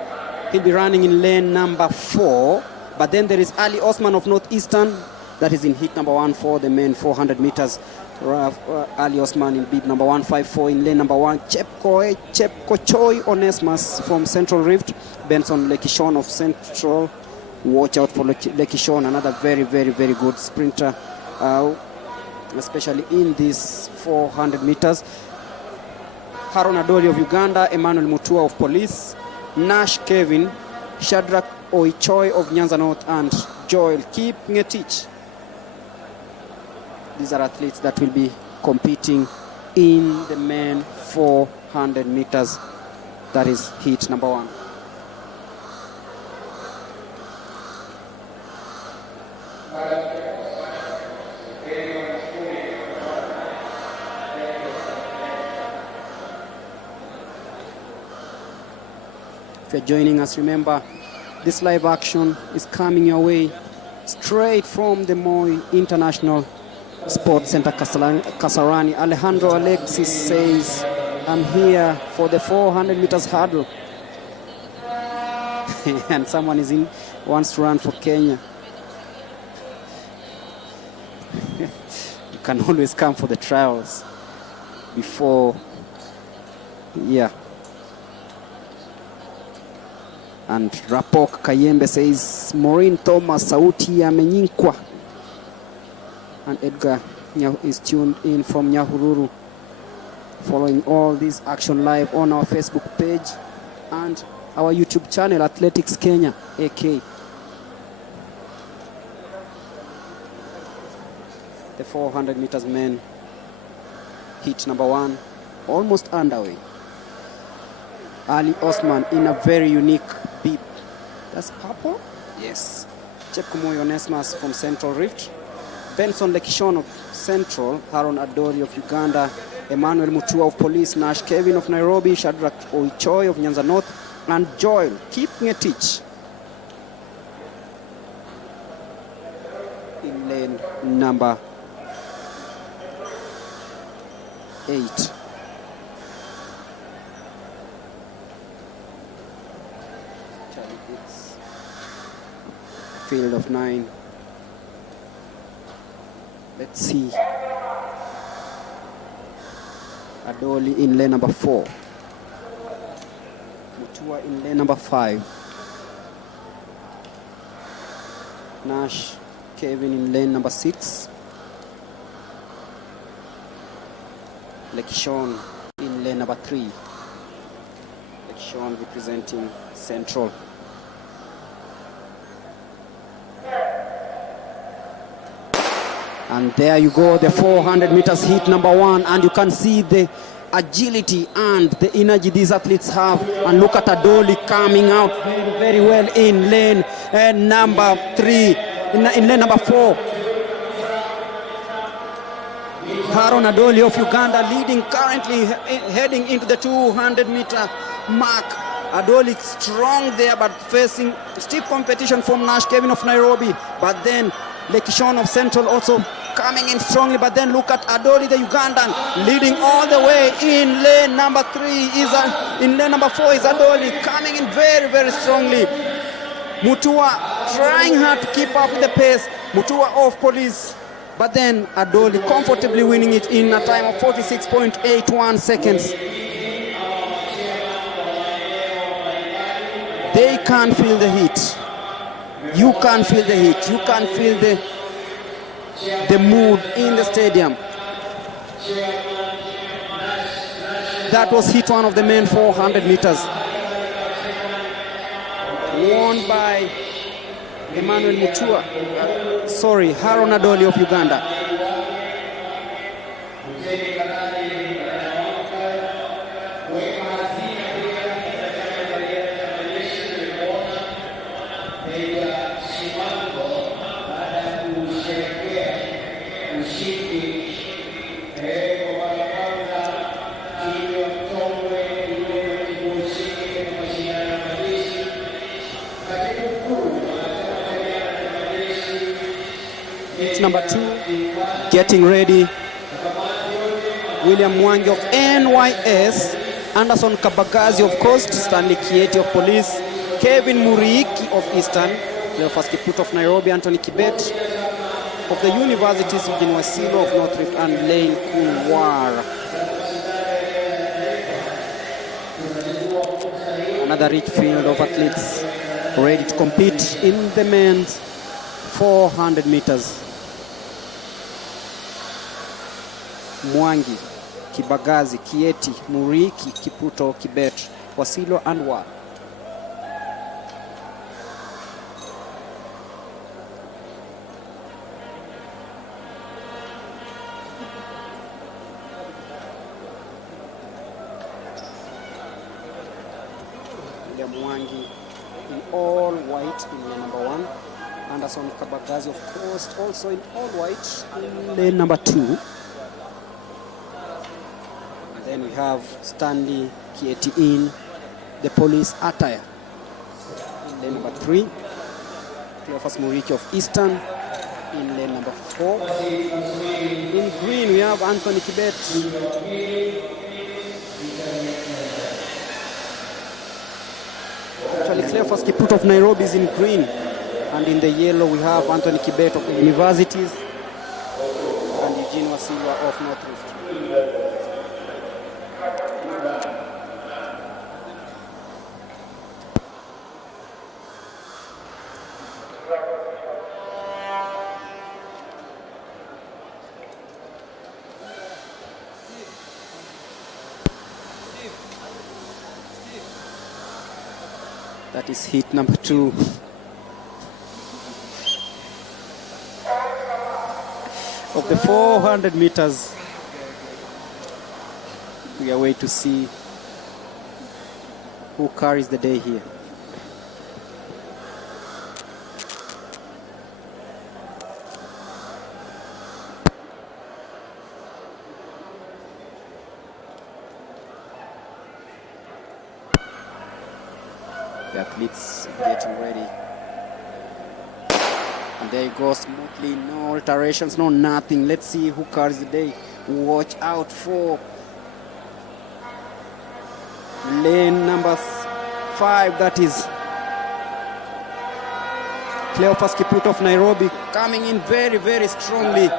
He'll be running in lane number 4. But then there is Ali Osman of Northeastern. That is in heat number 1 for the men 400 meters. Ali Osman in beat number 154 in lane number 1. Chepkochoi Onesmus from Central Rift. Benson Lekishon of Central. Watch out for Lekishon, another very, very, very good sprinter. especially in this 400 meters. Haron Adoli of Uganda, Emmanuel Mutua of Police, Nash Kevin, Shadrach Oichoi of Nyanza North, and Joel Kip Ngetich. These are athletes that will be competing in the men 400 meters. That is heat number 1. If you're joining us, remember, this live action is coming your way straight from the Moi International Sports Center, Kasarani. Alejandro Alexis says, I'm here for the 400 meters hurdle. And someone wants to run for Kenya. You can always come for the trials before, yeah. And Rapok Kayembe says, Maureen Thomas, sauti ya Menyinkwa. And Edgar is tuned in from Nyahururu, following all this action live on our Facebook page and our YouTube channel, Athletics Kenya, AK. The 400 meters men, heat number 1, almost underway. Ali Osman in a very unique beep. That's purple? Yes. Chepkumoy Onesmus from Central Rift. Benson Lekishon of Central. Haron Adori of Uganda. Emmanuel Mutua of Police. Nash Kevin of Nairobi. Shadrach Oichoi of Nyanza North. And Joel Kip Ngetich in lane number 8. It's field of 9. Let's see. Adoli in lane number 4. Mutua in lane number 5. Nash Kevin in lane number 6. Lekishon in lane number 3. Lekishon representing Central. And there you go, the 400 meters heat number 1, and you can see the agility and the energy these athletes have. And look at Adoli coming out very, very well in lane number 3, in lane number 4. Haron Adoli of Uganda leading currently, heading into the 200 meter mark. Adoli strong there, but facing stiff competition from Nash Kevin of Nairobi. But then Lekishon of Central also coming in strongly. But then look at Adoli, the Ugandan, leading all the way in lane number 3. In lane number 4 is Adoli coming in very, very strongly. Mutua trying hard to keep up with the pace. Mutua of Police. But then Adoli comfortably winning it in a time of 46.81 seconds. They can't feel the heat. You can't feel the heat. You can't feel the mood in the stadium. That was heat 1 of the men 400 meters. Won by Emmanuel Mutua. Haron Adoli of Uganda. Number 2, getting ready. William Mwangi of NYS, Anderson Kabagazi of Coast, Stanley Kieti of Police, Kevin Muriiki of Eastern, Leofas Kiput of Nairobi, Anthony Kibet of the universities, Eugene Wasilo of North Rift, and Lane Kunwar. Another rich field of athletes ready to compete in the men's 400 meters. Mwangi, Kibagazi, Kieti, Muriki, Kiputo, Kibet, Wasilo and Wa. Mwangi in all white in lane number 1. Anderson Kabagazi, of course, also in all white in lane number 2. And then we have Stanley Kieti in the police attire in lane number 3. Cleophas Muriki of Eastern in lane number 4. In green we have Anthony Kibet. Actually, Cleophas Kiputo of Nairobi is in green, and in the yellow we have Anthony Kibet of Universities and Eugene Wasilwa of Northeast. That is heat number 2. Of the 400 meters, we are waiting to see who carries the day here. The athletes getting ready. And there he goes smoothly, no alterations, no nothing. Let's see who carries the day. Watch out for lane number 5, that is Cleophas Kiputo of Nairobi, coming in very, very strongly.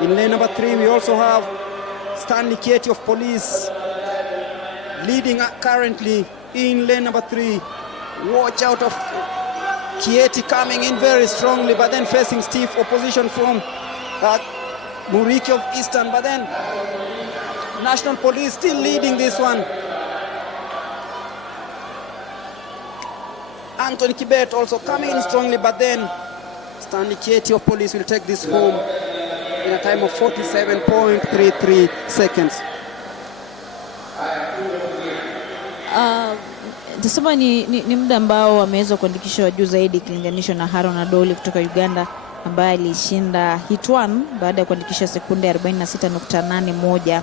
In lane number 3, we also have Stanley Kieti of Police leading currently in lane number 3. Watch out of Kieti coming in very strongly, but then facing stiff opposition from Muriki of Eastern, but then National Police still leading this one. Anthony Kibet also coming in strongly, but then Stanley Kieti of Police will take this home in a time of 47.33 seconds. Tusema ni muda ambao wameweza kuandikishwa juu zaidi ikilinganishwa na Haron Adoli kutoka Uganda ambaye alishinda hit 1 baada ya kuandikisha sekunde 46.81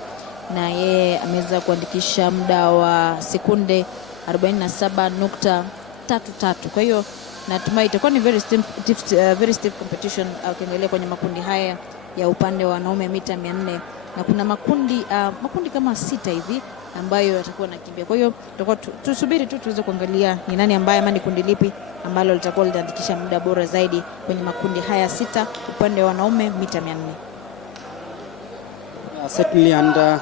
na yeye ameweza kuandikisha muda wa sekunde 47.33. Kwa hiyo natumai itakuwa ni very stiff competition ukiangalia kwenye makundi haya ya upande wa wanaume mita 400, na kuna makundi kama 6 hivi ambayo yatakuwa nakimbia. Kwa hiyo tutakuwa tusubiri tu tuweze kuangalia ni nani ambaye ama ni kundi lipi ambalo litakuwa litaandikisha muda bora zaidi kwenye makundi haya 6 upande wa wanaume mita 400. Certainly, and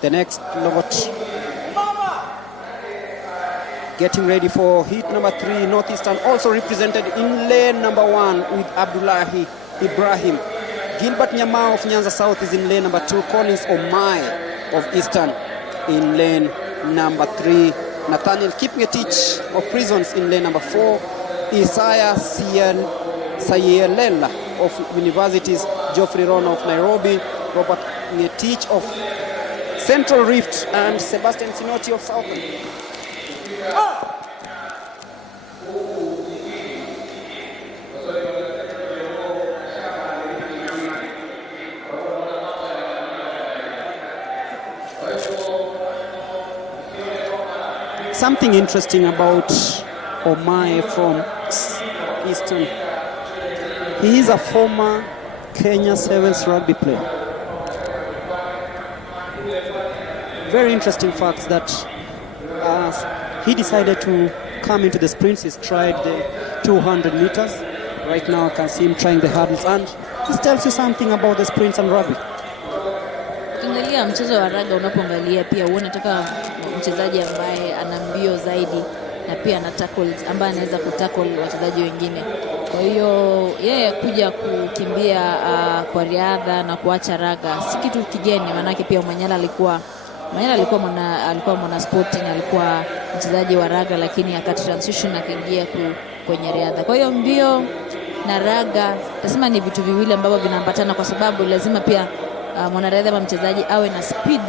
the next lot getting ready for heat number 3, Northeastern also represented in lane number 1 with Abdullahi Ibrahim. Gilbert Nyama of Nyanza South is in lane number 2. Collins Omai of Eastern in lane number 3. Nathaniel Kipngetich of Prisons in lane number 4. Isaiah Sayelela of Universities. Geoffrey Rona of Nairobi. Robert Ngetich of Central Rift. And Sebastian Sinoti of Southern. Something interesting about Omai from Eastern. He is a former Kenya Sevens rugby player. Very interesting facts that he decided to come into the sprints. He's tried the 200 meters. Right now I can see him trying the hurdles, and this tells you something about the sprints and rugby. Ukiangalia mchezo wa raga unapoangalia pia unataka mchezaji ambaye ana mbio zaidi na pia ana tackles ambaye anaweza kutackle wachezaji wengine. Kwa hiyo yeye kuja kukimbia kwa riadha na kuacha raga si kitu kigeni, maanake pia Omanyala alikuwa mwana sport na alikuwa mchezaji wa raga, lakini akatransition akaingia kwenye riadha. Kwa hiyo mbio na raga nasema ni vitu viwili ambavyo vinaambatana, kwa sababu lazima pia mwanariadha ama mchezaji awe na speed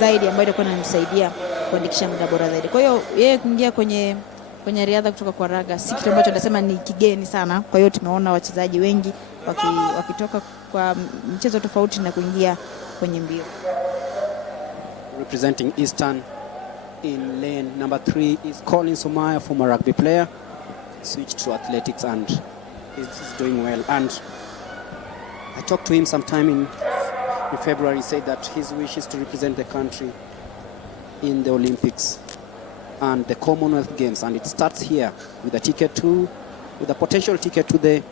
zaidi ambayo itakuwa inamsaidia kuandikisha muda bora zaidi. Kwa hiyo yeye kuingia kwenye riadha kutoka kwa raga si kitu ambacho nasema ni kigeni sana. Kwa hiyo tumeona wachezaji wengi wakitoka kwa mchezo tofauti na kuingia kwenye mbio. Representing Eastern in lane number 3 is Collins Omanyala, former rugby player, switched to athletics and is doing well. And I talked to him sometime in February. He said that his wish is to represent the country in the Olympics and the Commonwealth Games, and it starts here with a potential ticket to the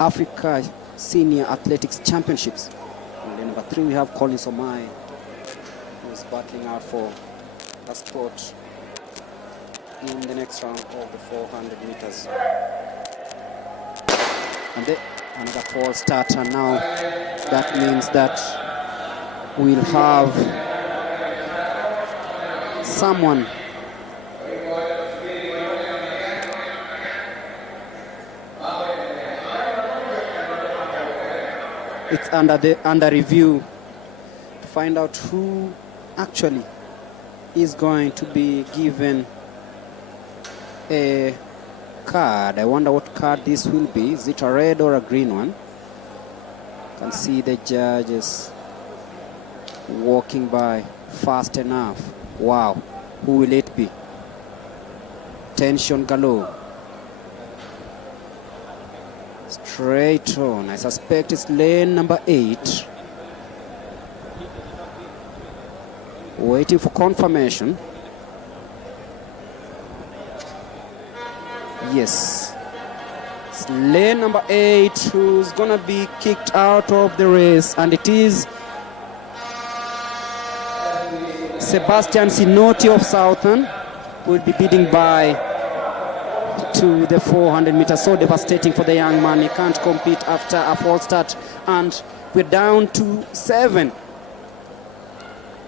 Africa Senior Athletics Championships. And then number 3 we have Collins Omanyala, who is battling out for a spot in the next round of the 400 meters. And then another false starter now. That means that we'll have someone it's under review to find out who actually is going to be given a card. I wonder what card this will be. Is it a red or a green one? You can see the judges walking by fast enough. Wow, who will it be? Tension galore. Straight on. I suspect it's lane number 8. Waiting for confirmation. Yes, it's lane number 8 who's gonna be kicked out of the race, and it is Sebastian Sinoti of Southern who will be bidding by to the 400 meters. So devastating for the young man. He can't compete after a false start, and we're down to 7.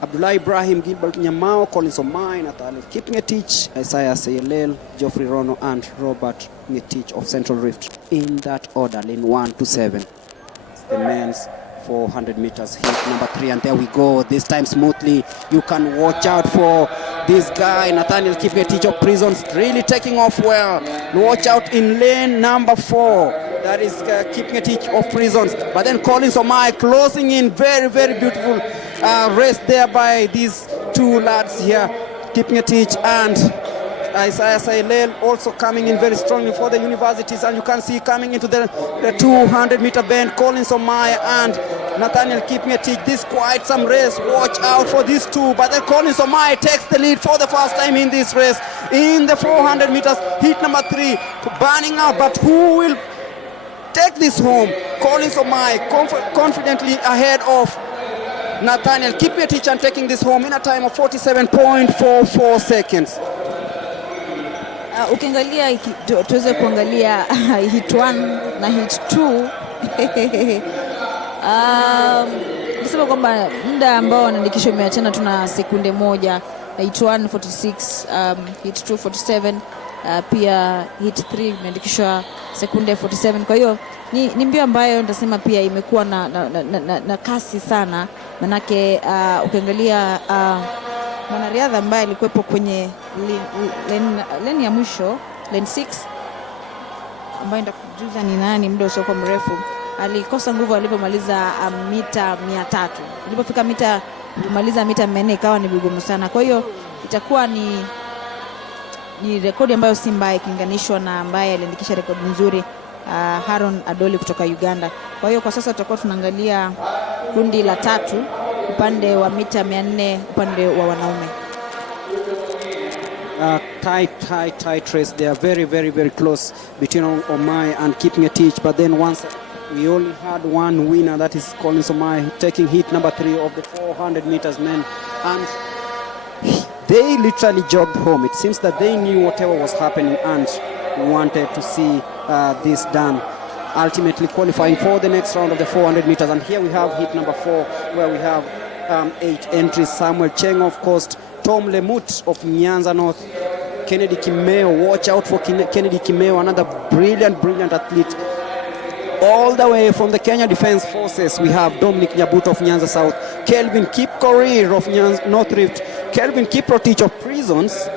Abdullah Ibrahim, Gilbert Nyamao, Collins Omanyala, Nathaniel Kipngetich, Isaiah Sayelel, Geoffrey Rono, and Robert Ngetich of Central Rift. In that order, lane 1 to 7. It's the men's 400 meters hit number 3, and there we go. This time smoothly. You can watch out for this guy, Nathaniel Kipngetich of Prisons, really taking off well. Watch out in lane number 4. That is Kipngetich of Prisons. But then Collins Omanyala closing in. Very, very beautiful race there by these two lads here, Kipngetich and Isaiah Sayelel, also coming in very strongly for the universities. And you can see coming into the 200-meter bend, Collins Omanyala and Nathaniel Kipngetich. This quite some race. Watch out for these two. But then Collins Omanyala takes the lead for the first time in this race. In the 400 meters, heat number 3, burning out. But who will take this home? Collins Omanyala confidently ahead of Nathaniel Kipngetich and taking this home in a time of 47.44 seconds. Ukiangalia tuweze kuangalia hit 1 na hit 2. Nisema kwamba muda ambao wanaandikisha umeachana, tuna sekunde moja. Hit 1 46, hit 2 47, pia hit 3 imeandikishwa sekunde 47. Kwa hiyo ni mbio ambayo nitasema pia imekuwa na kasi sana, manake ukiangalia mwanariadha ambaye alikuwepo kwenye lane ya mwisho, lane 6, ambaye ndakujuza ni nani muda usiokuwa mrefu, alikosa nguvu alipomaliza mita 300. Alipofika kumaliza mita 400 ikawa ni vigumu sana. Kwa hiyo itakuwa ni rekodi ambayo si mbaya ikilinganishwa na ambaye aliandikisha rekodi nzuri, Haron Adoli kutoka Uganda. Kwa hiyo kwa sasa tutakuwa tunaangalia kundi la 3 upande wa mita 400 upande wa wanaume. Tight race. They are very, very, very close between Omanyala and Kipngetich. But then once we only had one winner, that is Collins Omanyala, taking hit number 3 of the 400 meters men. And they literally jogged home. It seems that they knew whatever was happening and wanted to see this done, ultimately qualifying for the next round of the 400 meters. And here we have heat number 4, where we have 8 entries. Samuel Cheng of Coast, Tom Lemut of Nyanza North, Kennedy Kimeo. Watch out for Kennedy Kimeo, another brilliant athlete. All the way from the Kenya Defence Forces, we have Dominic Nyabuto of Nyanza South, Kelvin Kipkorir of North Rift, Kelvin Kiprotich of Prisons,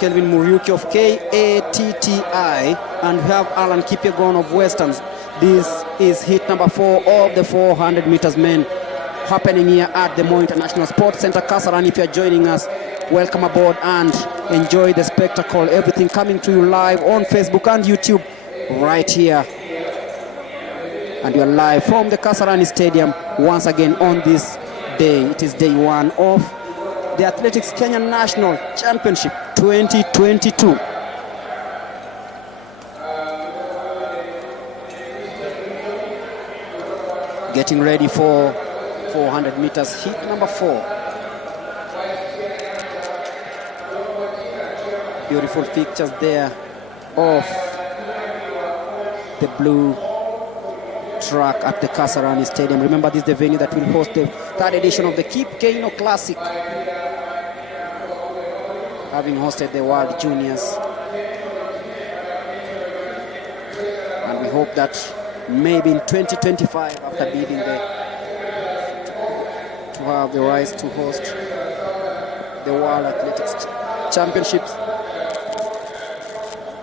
Kelvin Muriuki of KATTI, and we have Alan Kipyegon of Westerns. This is heat number 4 of the 400 meters men, happening here at the Moi International Sports Center, Kasarani. If you're joining us, welcome aboard and enjoy the spectacle. Everything coming to you live on Facebook and YouTube right here. And you're live from the Kasarani Stadium once again on this day. It is day 1 of the Athletics Kenyan National Championship 2022. Getting ready for 400 meters heat number 4. Beautiful pictures there of the blue track at the Kasarani Stadium. Remember, this is the venue that will host the 3rd edition of the Kip Keino Classic, having hosted the World Juniors. And we hope that maybe in 2025, after bidding to have the rights to host the World Athletics Championships,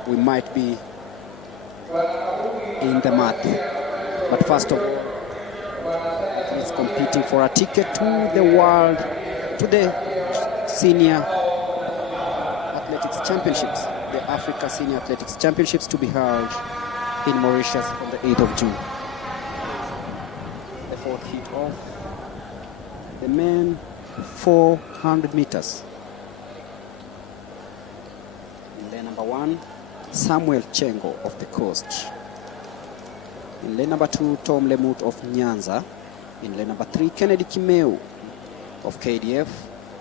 we might be in the math. But first of all, he's competing for a ticket to the World, to the Senior Athletics Championships, the Africa Senior Athletics Championships, to be held in Mauritius on the 8th of June. The 4th heat of the men 400 meters. In lane number 1, Samuel Chengo of the Coast. In lane number 2, Tom Lemut of Nyanza. In lane number 3, Kennedy Kimeu of KDF.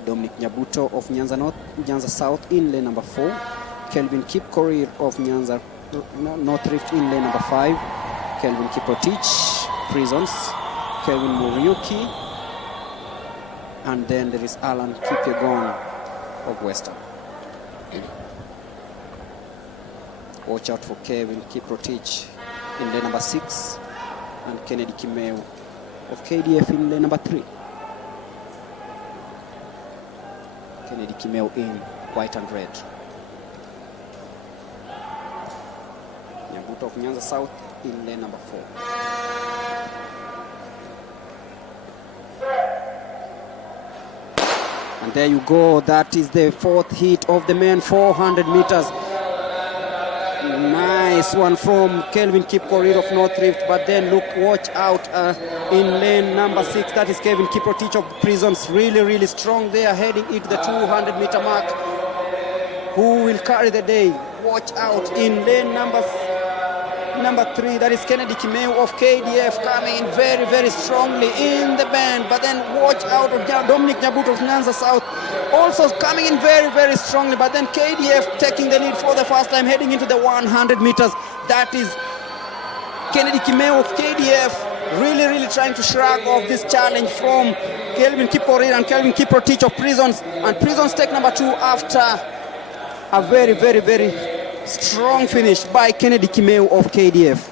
Dominic Nyabuto of Nyanza North, Nyanza South in lane number 4. Kelvin Kipkorir of Nyanza North Rift in lane number 5. Kelvin Kiprotich, Prisons. Kelvin Muriuki. And then there is Alan Kipyegon of Western. Watch out for Kelvin Kiprotich in lane number 6, and Kennedy Kimeu of KDF in lane number 3. Kennedy Kimeu in white and red. Nyabuto of Nyanza South in lane number 4. And there you go, that is the 4th heat of the men 400 meters. Nice one from Kelvin Kipkorir of North Rift, but then look, watch out in lane number 6, that is Kevin Kiprotich of Prisons. Really strong there, heading into the 200 meter mark. Who will carry the day? Watch out in lane number 3, that is Kennedy Kimeu of KDF, coming in very strongly in the bend. But then watch out of Dominic Nyabuto of Nyanza South, also coming in very strongly. But then KDF taking the lead for the first time, heading into the 100 meters. That is Kennedy Kimeu of KDF, really trying to shrug off this challenge from Kelvin Kipkorir and Kelvin Kiprotich of Prisons. And Prisons take number 2 after a very strong finish by Kennedy Kimeu of KDF.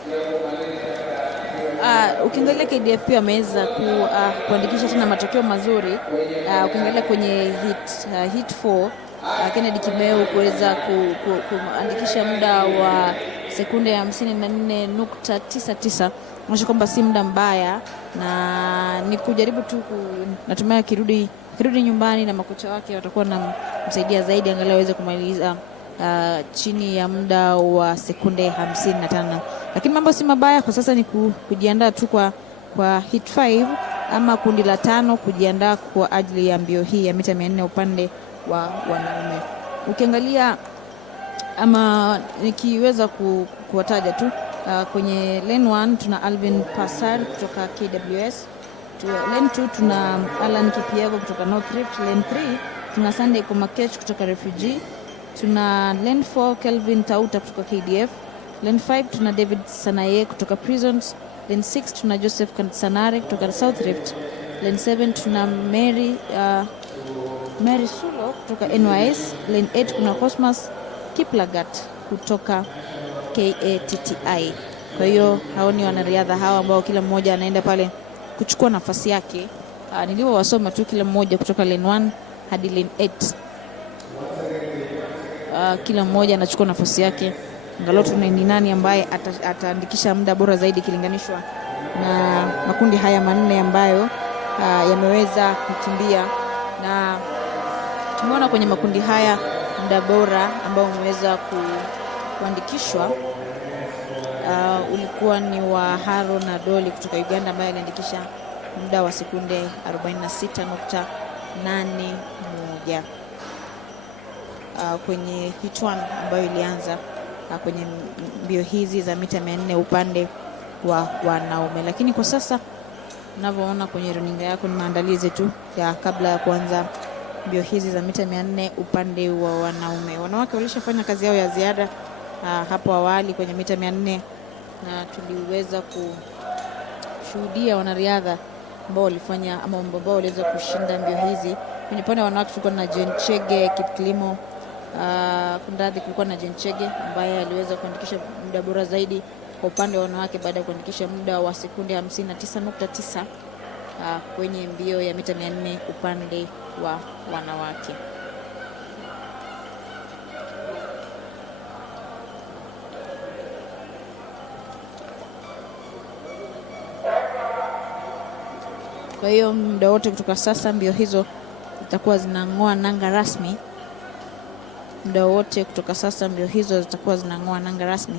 Ukiangalia KDF pia ameweza kuandikisha tena matokeo mazuri. Ukiangalia kwenye hit 4, Kennedy Kimeu kuweza kuandikisha muda wa sekunde 54.99. Inaonyesha kwamba si muda mbaya, na ni kujaribu tu natumai kirudi nyumbani na makocha wake watakuwa na msaidia zaidi angalau aweze kumaliza chini ya muda wa sekunde 55. Lakini mambo si mabaya kwa sasa, ni kujiandaa tu kwa hit 5 ama kundi la 5, kujiandaa kwa ajili ya mbio hii ya mita 400 upande wa wanaume. Ukiangalia ama nikiweza kuwataja tu kwenye lane 1 tuna Alvin Pasar kutoka KWS. Lane 2 tuna Alan Kipiego kutoka North Rift. Lane 3 tuna Sunday Komakech kutoka Refugee. Tuna lane 4 Kelvin Tauta kutoka KDF. Lane 5 tuna David Sanaye kutoka Prisons. Lane 6 tuna Joseph Sanare kutoka South Rift. Lane 7 tuna Mary Sulo kutoka NYS. Lane 8 kuna Cosmas Kiplagat kutoka KATTI. Kwa hiyo hao ni wanariadha hawa ambao kila mmoja anaenda pale kuchukua nafasi yake. Niliwasoma tu kila mmoja kutoka lane 1 hadi lane 8. Kila mmoja anachukua nafasi yake. Angalau tuna ni nani ambaye ataandikisha muda bora zaidi kilinganishwa na makundi haya manne ambayo yameweza kukimbia, na tumeona kwenye makundi haya muda bora ambao umeweza kuandikishwa ulikuwa ni wa Haro na Doli kutoka Uganda ambaye aliandikisha muda wa sekunde 46.81 kwenye hit 1 ambayo ilianza kwenye mbio hizi za mita 400 upande wa wanaume. Lakini kwa sasa unavyoona kwenye runinga yako ni maandalizi tu ya kabla ya kuanza mbio hizi za mita 400 upande wa wanaume. Wanawake walishafanya kazi yao ya ziada hapo awali kwenye mita 400 na tuliweza kushuhudia wanariadha ambao walifanya ama ambao waliweza kushinda mbio hizi. Kwenye upande wa wanawake tulikuwa na Jen Chege Kipklimo, kundadhi kulikuwa na Jen Chege ambaye aliweza kuandikisha muda bora zaidi kwa upande wa wanawake baada ya kuandikisha muda wa sekunde 59.9 kwenye mbio ya mita 400 upande wa wanawake. Kwa hiyo muda wote kutoka sasa mbio hizo zitakuwa zinang'oa nanga rasmi. Muda wote kutoka sasa mbio hizo zitakuwa zinang'oa nanga rasmi.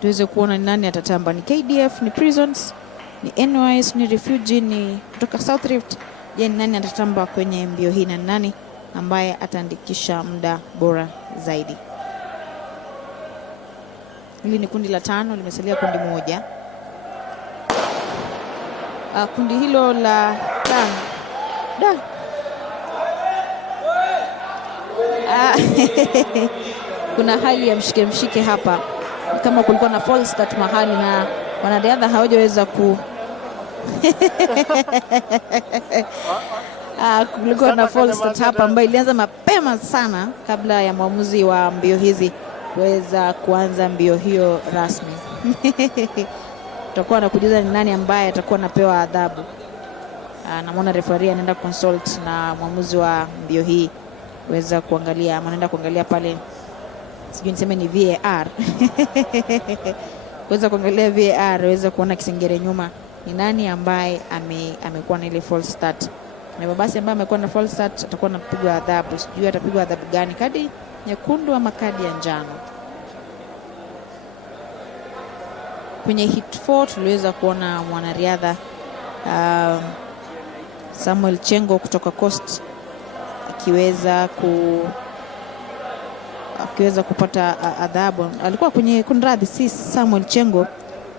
Tuweze kuona ni nani atatamba, ni KDF, ni Prisons, ni NYS, ni Refugee, ni kutoka South Rift. Je, ni nani atatamba kwenye mbio hii na nani ambaye ataandikisha muda bora zaidi? Hili ni kundi la 5, limesalia kundi moja. Kundi hilo la kuna hali ya mshike hapa, kama kulikuwa na false start mahali na wanariadha hawajaweza kulikuwa na false start hapa ambayo ilianza mapema sana kabla ya mwamuzi wa mbio hizi kuweza kuanza mbio hiyo rasmi. Tutakuwa na kujuza ni nani ambaye atakuwa anapewa adhabu. Namuona referee anaenda consult na mwamuzi wa mbio hii kuweza kuangalia, ama anaenda kuangalia pale, sijui niseme ni VAR kuweza kuangalia VAR, kuweza kuona kisengere nyuma ni nani ambaye amekuwa na ile false start. Na basi ambaye amekuwa na false start atakuwa anapigwa adhabu. Sijui atapigwa adhabu gani, kadi nyekundu ama kadi ya njano. Kwenye hit 4 tuliweza kuona mwanariadha Samuel Chengo kutoka Coast akiweza kupata adhabu. Alikuwa kwenye kunradhi, si Samuel Chengo,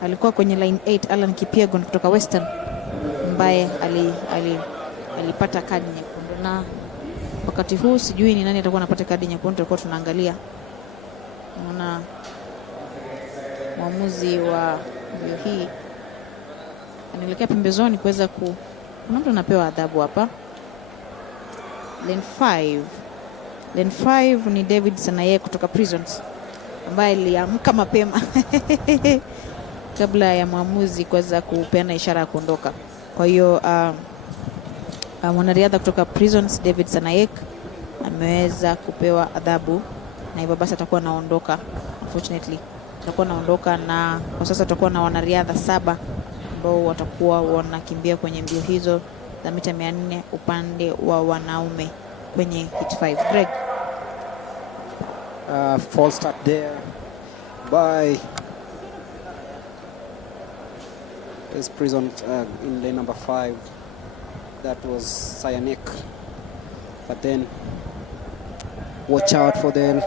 alikuwa kwenye line 8 Alan Kipiegon kutoka Western ambaye alipata kadi nyekundu, na wakati huu sijui ni nani atakuwa anapata kadi nyekundu. Tulikuwa tunaangalia, naona mwamuzi wa mbio hii anaelekea pembezoni kuweza kuna mtu anapewa adhabu hapa. Lane 5 ni David Sanaye kutoka Prisons ambaye aliamka mapema kabla ya mwamuzi kuweza kupeana ishara ya kuondoka. Kwa hiyo mwanariadha kutoka Prisons David Sanaye ameweza kupewa adhabu, na hivyo basi atakuwa anaondoka. Unfortunately atakuwa anaondoka, na kwa sasa tutakuwa na wanariadha 7 ambao watakuwa wanakimbia kwenye mbio hizo za mita 400 upande wa wanaume kwenye hit 5. Greg, false start there by this Prison in lane number 5. That was Cyanek, but then watch out for the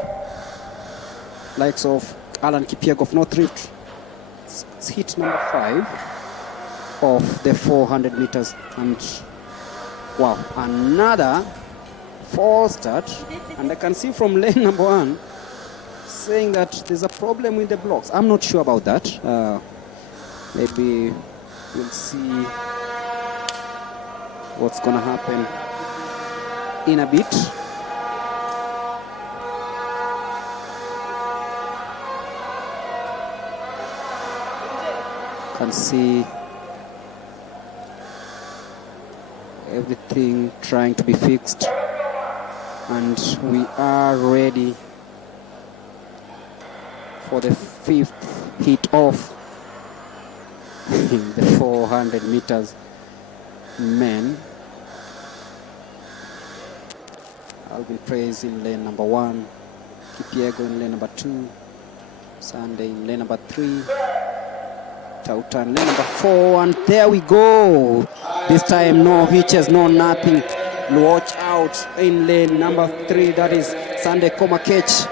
likes of Alan Kipiego of North Rift. It's hit number 5 of the 400 meters, and wow, another false start. And I can see from lane number 1 saying that there's a problem with the blocks. I'm not sure about that. Maybe we'll see what's gonna happen in a bit. Can see everything trying to be fixed, and we are ready for the 5th heat of the 400 meters men. Alvin Praise in lane number 1, Kipyego in lane number 2, Sunday in lane number 3, Tauta in lane number 4, and there we go. This time no hitches, no nothing. Watch out in lane number 3, that is Sunday Komakech,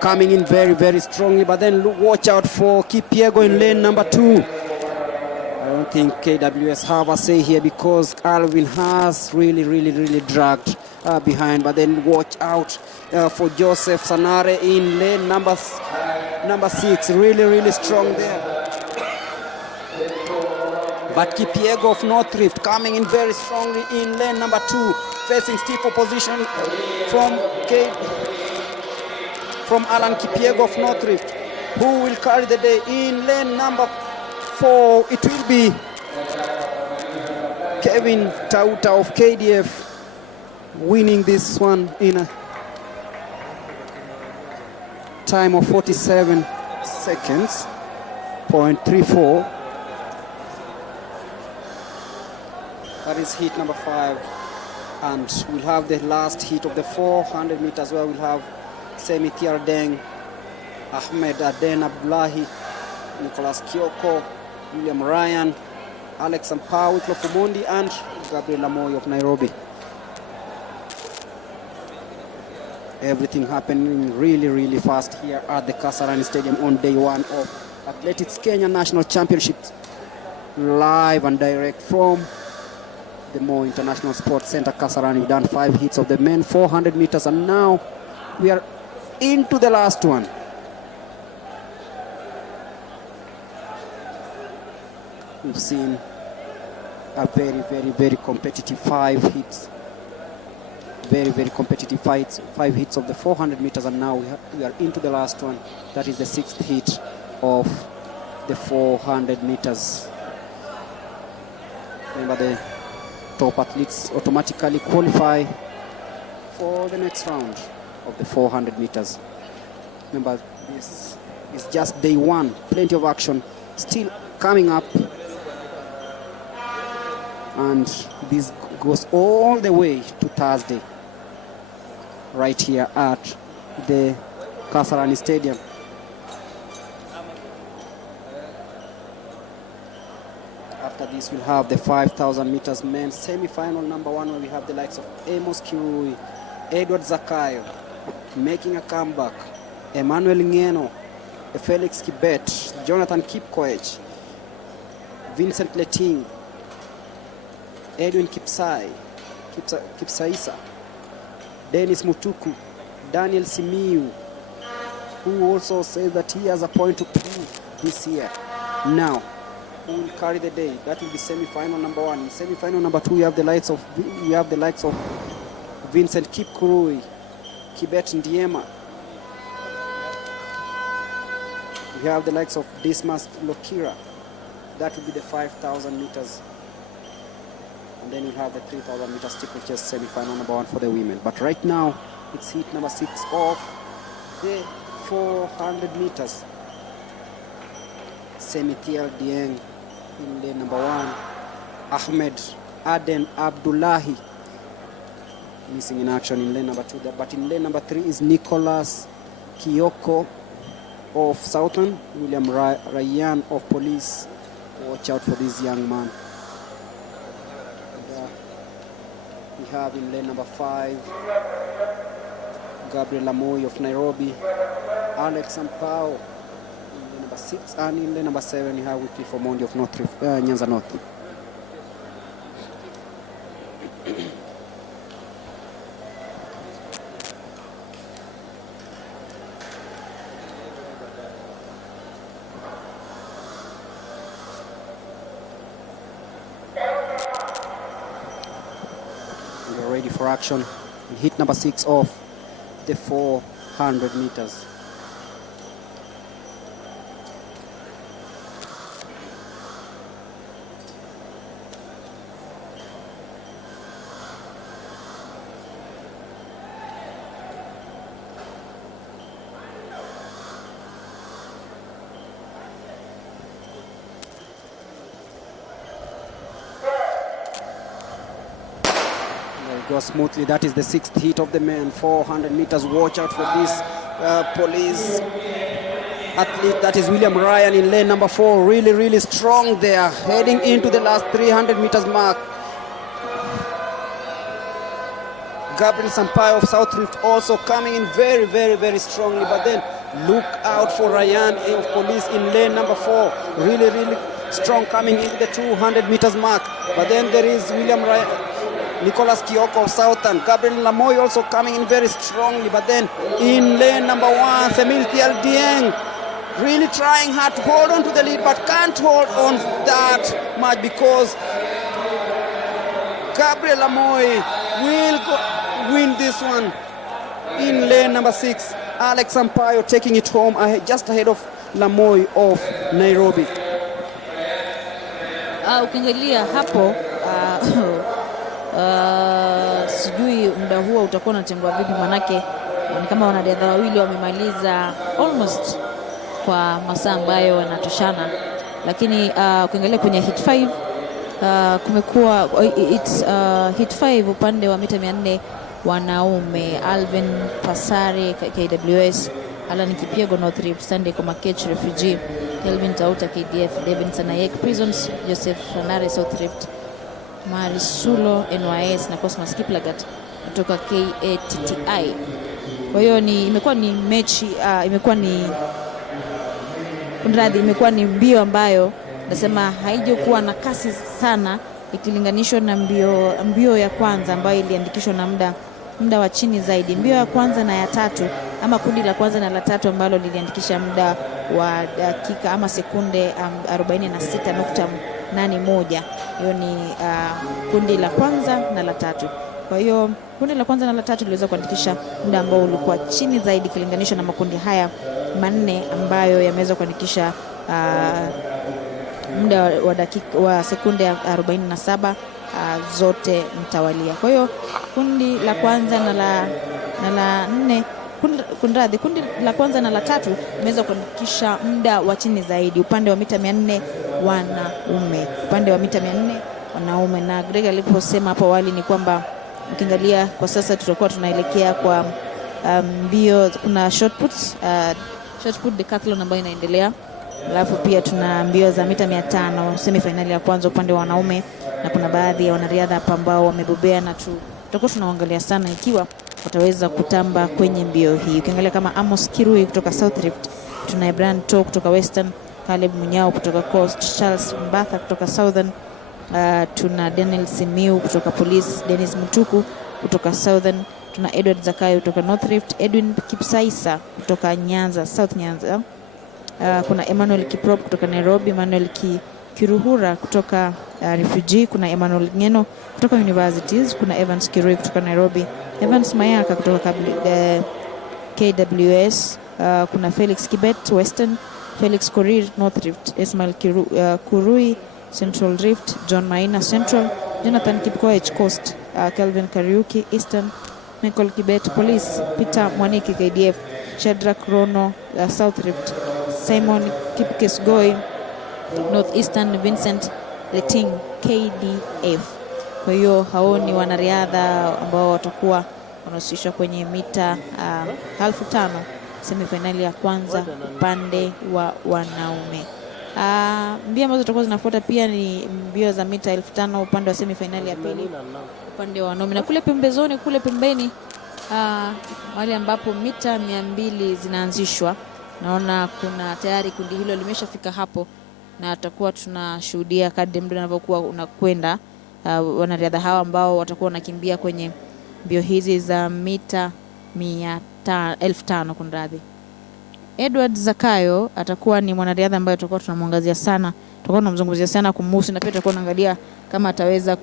coming in very, very strongly, but then watch out for Kipyego in lane number 2. I don't think KWS have a say here because Alvin has really dragged behind, but then watch out for Joseph Sanare in lane number 6, really strong there. But Kipyego of North Rift coming in very strongly in lane number 2, facing stiff opposition from Alan Kipyego of North Rift, who will carry the day in lane number 4. It will be Kevin Tauta of KDF winning this one in a time of 47 seconds, 0.34. That is heat number 5, and we'll have the last heat of the 400 meters where we'll have Semi Tiardeng, Ahmed Aden Abdullahi, Nicholas Kioko, William Ryan, Alex Ampau, Lofomondi, and Gabriel Lamoy of Nairobi. Everything happening really fast here at the Kasarani Stadium on day 1 of Athletics Kenya National Championships, live and direct from the Mo International Sports Center, Kasarani. We've done 5 heats of the men 400 meters, and now we are into the last one. We've seen a very competitive 5 hits. Very competitive fights, 5 hits of the 400 meters, and now we are into the last one. That is the 6th heat of the 400 meters. Remember, the top athletes automatically qualify for the next round of the 400 meters. Remember, this is just day 1. Plenty of action still coming up, and this goes all the way to Thursday, right here at the Kasarani Stadium. After this, we'll have the 5,000 meters men's semi-final number 1, where we have the likes of Amos Kirui, Edward Zakayo making a comeback, Emmanuel Ngeno, Felix Kibet, Jonathan Kipkoech, Vincent Leting, Edwin Kipsaisa, Dennis Mutuku, Daniel Simiu, who also says that he has a point to prove this year. Now, who will carry the day? That will be semi-final number 1. In semi-final number 2, we have the likes of Vincent Kipkurui, Kibet Ndiema. We have the likes of Dismas Lokira. That will be the 5,000 meters. And then we'll have the 3,000 meter steeplechase semi-final number 1 for the women. But right now, it's heat number 6 of the 400 meters. Semitiel Dieng in lane number 1. Ahmed Aden Abdullahi missing in action in lane number 2. But in lane number 3 is Nicholas Kioko of Southern, William Ryan of Police. Watch out for this young man. We have in lane number 5 Gabriel Lamoy of Nairobi, Alex Ampao in lane number 6, and in lane number 7 we have Wiki Fomondi of Nyanza North. for action in heat number 6 of the 400 meters. Go smoothly. That is the 6th heat of the men. 400 meters. Watch out for this police athlete. That is William Ryan in lane number 4. Really, really strong there. Heading into the last 300 meters mark. Gabriel Sampaio of South Rift also coming in very, very, very strongly. But then look out for Ryan of police in lane number 4. Really, really strong coming into the 200 meters mark. But then there is William Ryan, Nicholas Kioko of Southern, Gabriel Lamoy also coming in very strongly. But then in lane number 1, Semil Thial Dieng really trying hard to hold on to the lead, but can't hold on that much because Gabriel Lamoy will win this one. In lane number 6, Alex Sampaio taking it home just ahead of Lamoy of Nairobi. Ukiangalia hapo sijui muda huo utakuwa unatengwa vipi, manake ni kama wanariadha wawili wamemaliza almost kwa masaa ambayo yanatoshana, lakini ukiangalia kwenye hit 5 kumekuwa hit 5 upande wa mita 400 wanaume. Alvin Pasare KWS, Alan Kipyego North Rift, Sunday Komakech Refugee, Kelvin Tauta KDF, Devin Sanayek Prisons, Joseph Fanare South Rift, Marisulo NYS na Cosmas Kiplagat kutoka KATTI. Kwa hiyo imekuwa ni mechi, imekuwa ni mbio ambayo nasema haijakuwa na kasi sana ikilinganishwa na mbio ya kwanza ambayo iliandikishwa na muda wa chini zaidi. Mbio ya kwanza na ya tatu, ama kundi la kwanza na la tatu ambalo liliandikisha muda wa dakika ama sekunde 46.81. Hiyo ni kundi la kwanza na la tatu. Kwa hiyo kundi la kwanza na la tatu liliweza kuandikisha muda ambao ulikuwa chini zaidi ikilinganishwa na makundi haya manne ambayo yameweza kuandikisha muda wa dakika wa sekunde 47 zote mtawalia. Kwa hiyo kundi la kwanza na la nne, kundi la kwanza na la tatu imeweza kuandikisha muda wa chini zaidi upande wa mita 400 wanaume, upande wa mita 400 wanaume. Na Greg aliposema hapo awali ni kwamba ukiangalia kwa sasa tutakuwa tunaelekea kwa mbio, kuna short put Decathlon ambayo inaendelea, alafu pia tuna mbio za mita 500 semi-finali ya kwanza upande wa wanaume, na kuna baadhi ya wanariadha hapa ambao wamebobea na tutakuwa tunaangalia sana ikiwa wataweza kutamba kwenye mbio hii. Ukiangalia kama Amos Kirui kutoka South Rift, tuna Brian To kutoka Western, Caleb Munyao kutoka Coast, Charles Mbatha kutoka Southern, tuna Daniel Simiu kutoka Police, Dennis Mutuku kutoka Southern, tuna Edward Zakayo kutoka North Rift, Edwin Kipsaisa kutoka Nyanza, South Nyanza, kuna Emmanuel Kiprop kutoka Nairobi, Emmanuel Kiruhura kutoka Refugee, kuna Emmanuel Ngeno kutoka Universities, kuna Evans Kirui kutoka Nairobi, Evans Mayaka kutoka KWS, kuna Felix Kibet Western, Felix Korir North Rift, Ismail Kurui Central Rift, John Maina Central, Jonathan Kipkoech Coast, Kelvin Kariuki Eastern, Michael Kibet Police, Peter Mwaniki KDF, Shadrack Rono South Rift, Simon Kipkesgoi North Eastern, Vincent Leting KDF. Kwa hiyo hao ni wanariadha ambao watakuwa wanahusishwa kwenye mita 1500 semifinali ya kwanza upande wa wanaume. Mbio ambazo tutakuwa zinafuata pia ni mbio za mita 1500 upande wa semifinali ya pili upande wa wanaume, na kule pembezoni kule pembeni wale ambapo mita 200 zinaanzishwa, naona kuna tayari kundi hilo limeshafika hapo, na tutakuwa tunashuhudia kadri muda unavyokuwa unakwenda wanariadha hawa ambao watakuwa wanakimbia kwenye mbio hizi za mita 1500 kunradhi. Edward Zakayo atakuwa ni mwanariadha ambaye tutakuwa tunamwangazia sana, tutakuwa tunamzungumzia sana kumhusu, na pia tutakuwa tunaangalia kama ataweza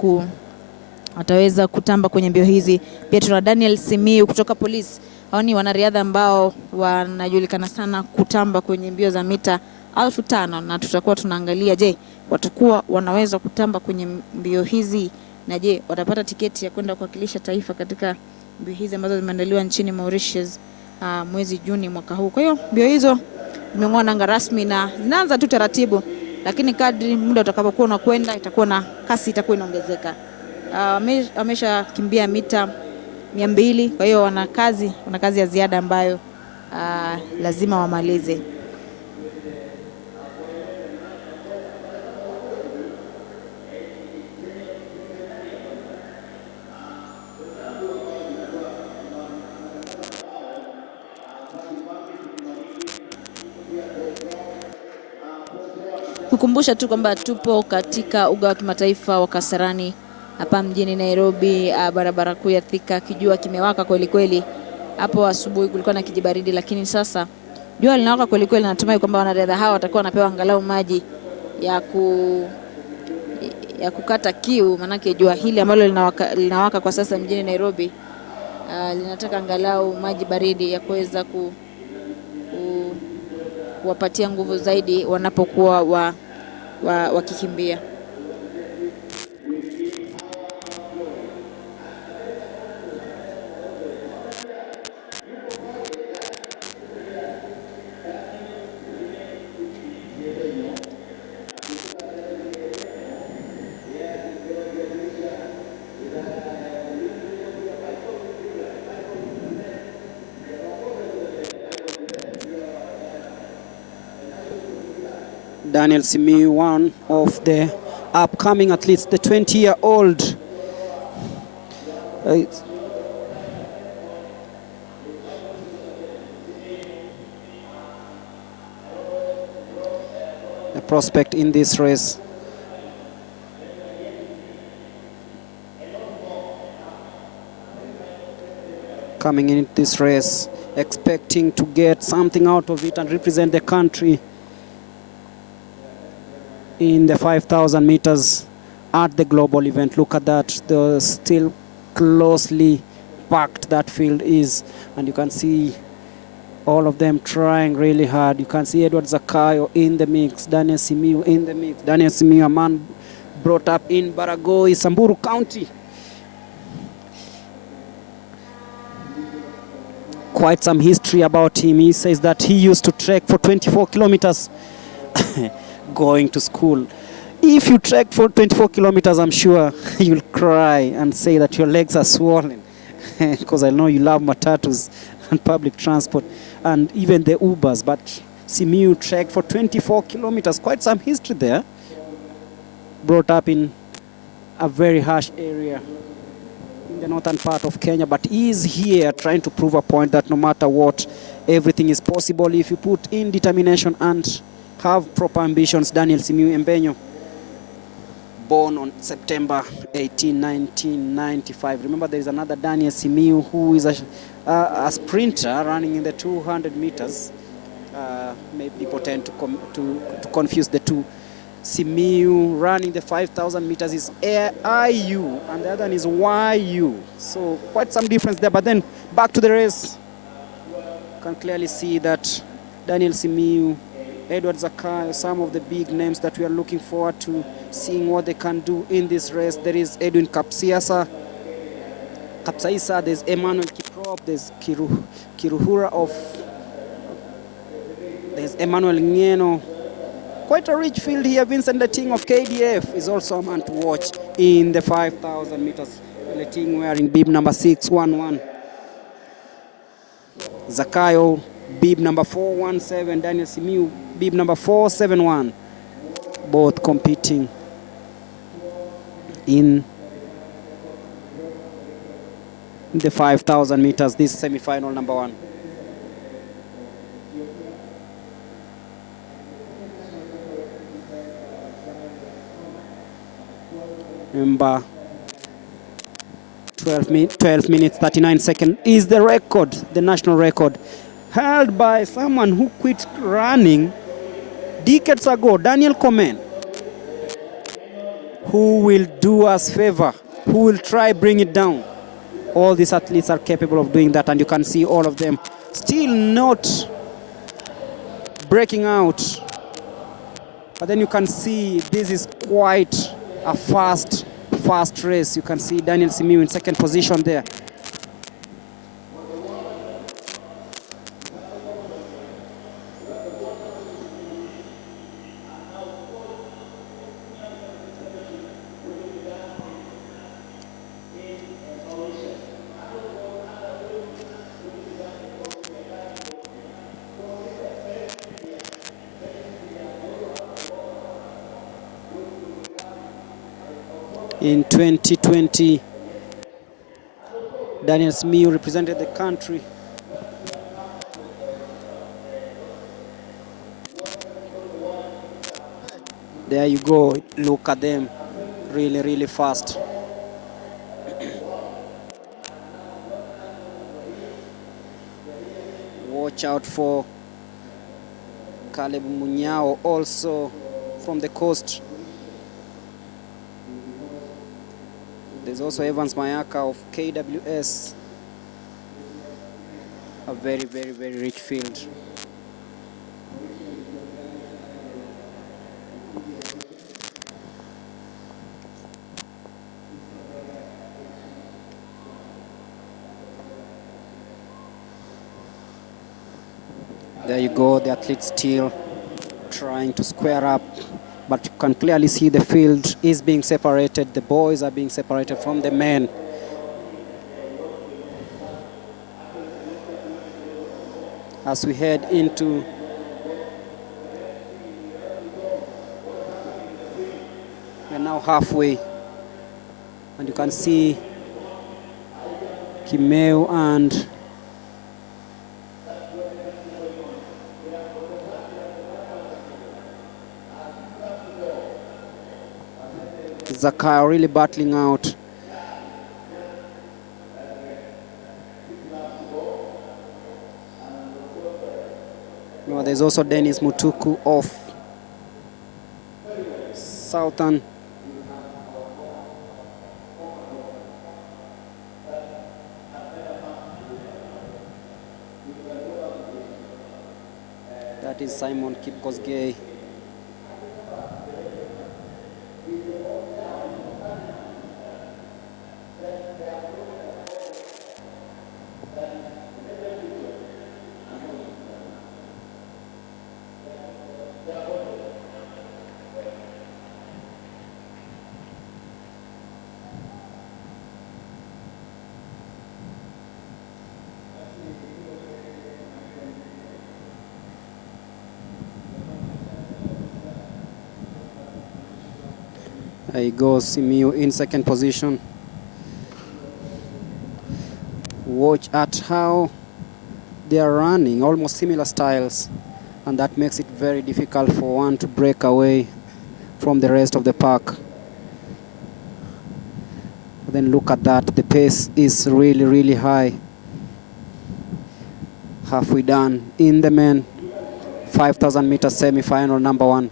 ataweza kutamba kwenye mbio hizi. Pia tuna Daniel Simiyu kutoka polisi. Hao ni wanariadha ambao wanajulikana sana kutamba kwenye mbio za mita 5,000 na tutakuwa tunaangalia, je, watakuwa wanaweza kutamba kwenye mbio hizi, na je, watapata tiketi ya kwenda kuwakilisha taifa katika mbio hizi ambazo zimeandaliwa nchini Mauritius mwezi Juni mwaka huu. Kwa hiyo mbio hizo zimeng'oa nanga rasmi na zinaanza tu taratibu, lakini kadri muda utakapokuwa unakwenda itakuwa na kasi itakuwa inaongezeka. Ameshakimbia mita 200, kwa hiyo wana kazi ya ziada ambayo lazima wamalize. Kukumbusha tu kwamba tupo katika uga wa kimataifa wa Kasarani hapa mjini Nairobi, barabara kuu ya Thika. Kijua kimewaka kweli kweli. Hapo asubuhi kulikuwa na kijibaridi, lakini sasa jua linawaka kweli kweli. Natumai kwamba wanariadha hawa watakuwa wanapewa angalau maji ya kukata kiu, manake jua hili ambalo linawaka kwa sasa mjini Nairobi linataka angalau maji baridi ya kuweza kuwapatia nguvu zaidi wanapokuwa wakikimbia. Daniel Simiyu, one of the upcoming athletes, the 20-year-old. A prospect in this race. Coming in this race, expecting to get something out of it and represent the country in the 5,000 meters at the global event. Look at that, the still closely packed that field is, and you can see all of them trying really hard. You can see Edward Zakayo in the mix, Daniel Simiyu in the mix. Daniel Simiyu, a man brought up in Baragoi, Samburu County. Quite some history about him. He says that he used to trek for 24 kilometers going to school. If you trek for 24 kilometers, I'm sure you'll cry and say that your legs are swollen, because I know you love matatus and public transport and even the Ubers. But Simiyu trekked for 24 kilometers, quite some history there. Brought up in a very harsh area in the northern part of Kenya, but he is here trying to prove a point that no matter what, everything is possible if you put in determination and have proper ambitions. Daniel Simiyu Embenyo, born on September 18, 1995. Remember, there is another Daniel Simiyu who is a sprinter running in the 200 meters. Maybe people tend to confuse the two. Simiyu running the 5,000 meters is IU and the other one is YU. So quite some difference there. But then back to the race. You can clearly see that Daniel Simiyu, Edward Zakayo, some of the big names that we are looking forward to seeing what they can do in this race. There is Edwin Kapsaisa, there's Emmanuel Kiprop, there's Kiruhura there's Emmanuel Ngeno. Quite a rich field here. Vincent Leting of KDF is also a man to watch in the 5,000 meters. Leting wearing bib number 611. Zakayo, bib number 417, Daniel Simiyu, bib number 471, both competing in the 5,000 meters, this semi-final number 1. Remember, 12 minutes 39 seconds is the record, the national record, held by someone who quit running decades ago, Daniel Komen, who will do us favor who will try bring it down. All these athletes are capable of doing that, and you can see all of them still not breaking out. But then you can see this is quite a fast race. You can see Daniel Simiyu in second position there. In 2020, Daniel Simiyu represented the country. There you go, look at them, really fast. Watch out for Caleb Munyao, also from the coast. There's also Evans Mayaka of KWS. A very rich field. There you go, the athletes still trying to square up, but you can clearly see the field is being separated. The boys are being separated from the men. As we head into we're now halfway, and you can see Kimeu and Zakai really battling out. No, there's also Dennis Mutuku of Southern. That is Simon Kipkosgei. There you go, Simiyu in second position. Watch at how they are running, almost similar styles, and that makes it very difficult for one to break away from the rest of the pack. Then look at that, the pace is really high. Halfway done in the men 5,000 meter semi-final number 1.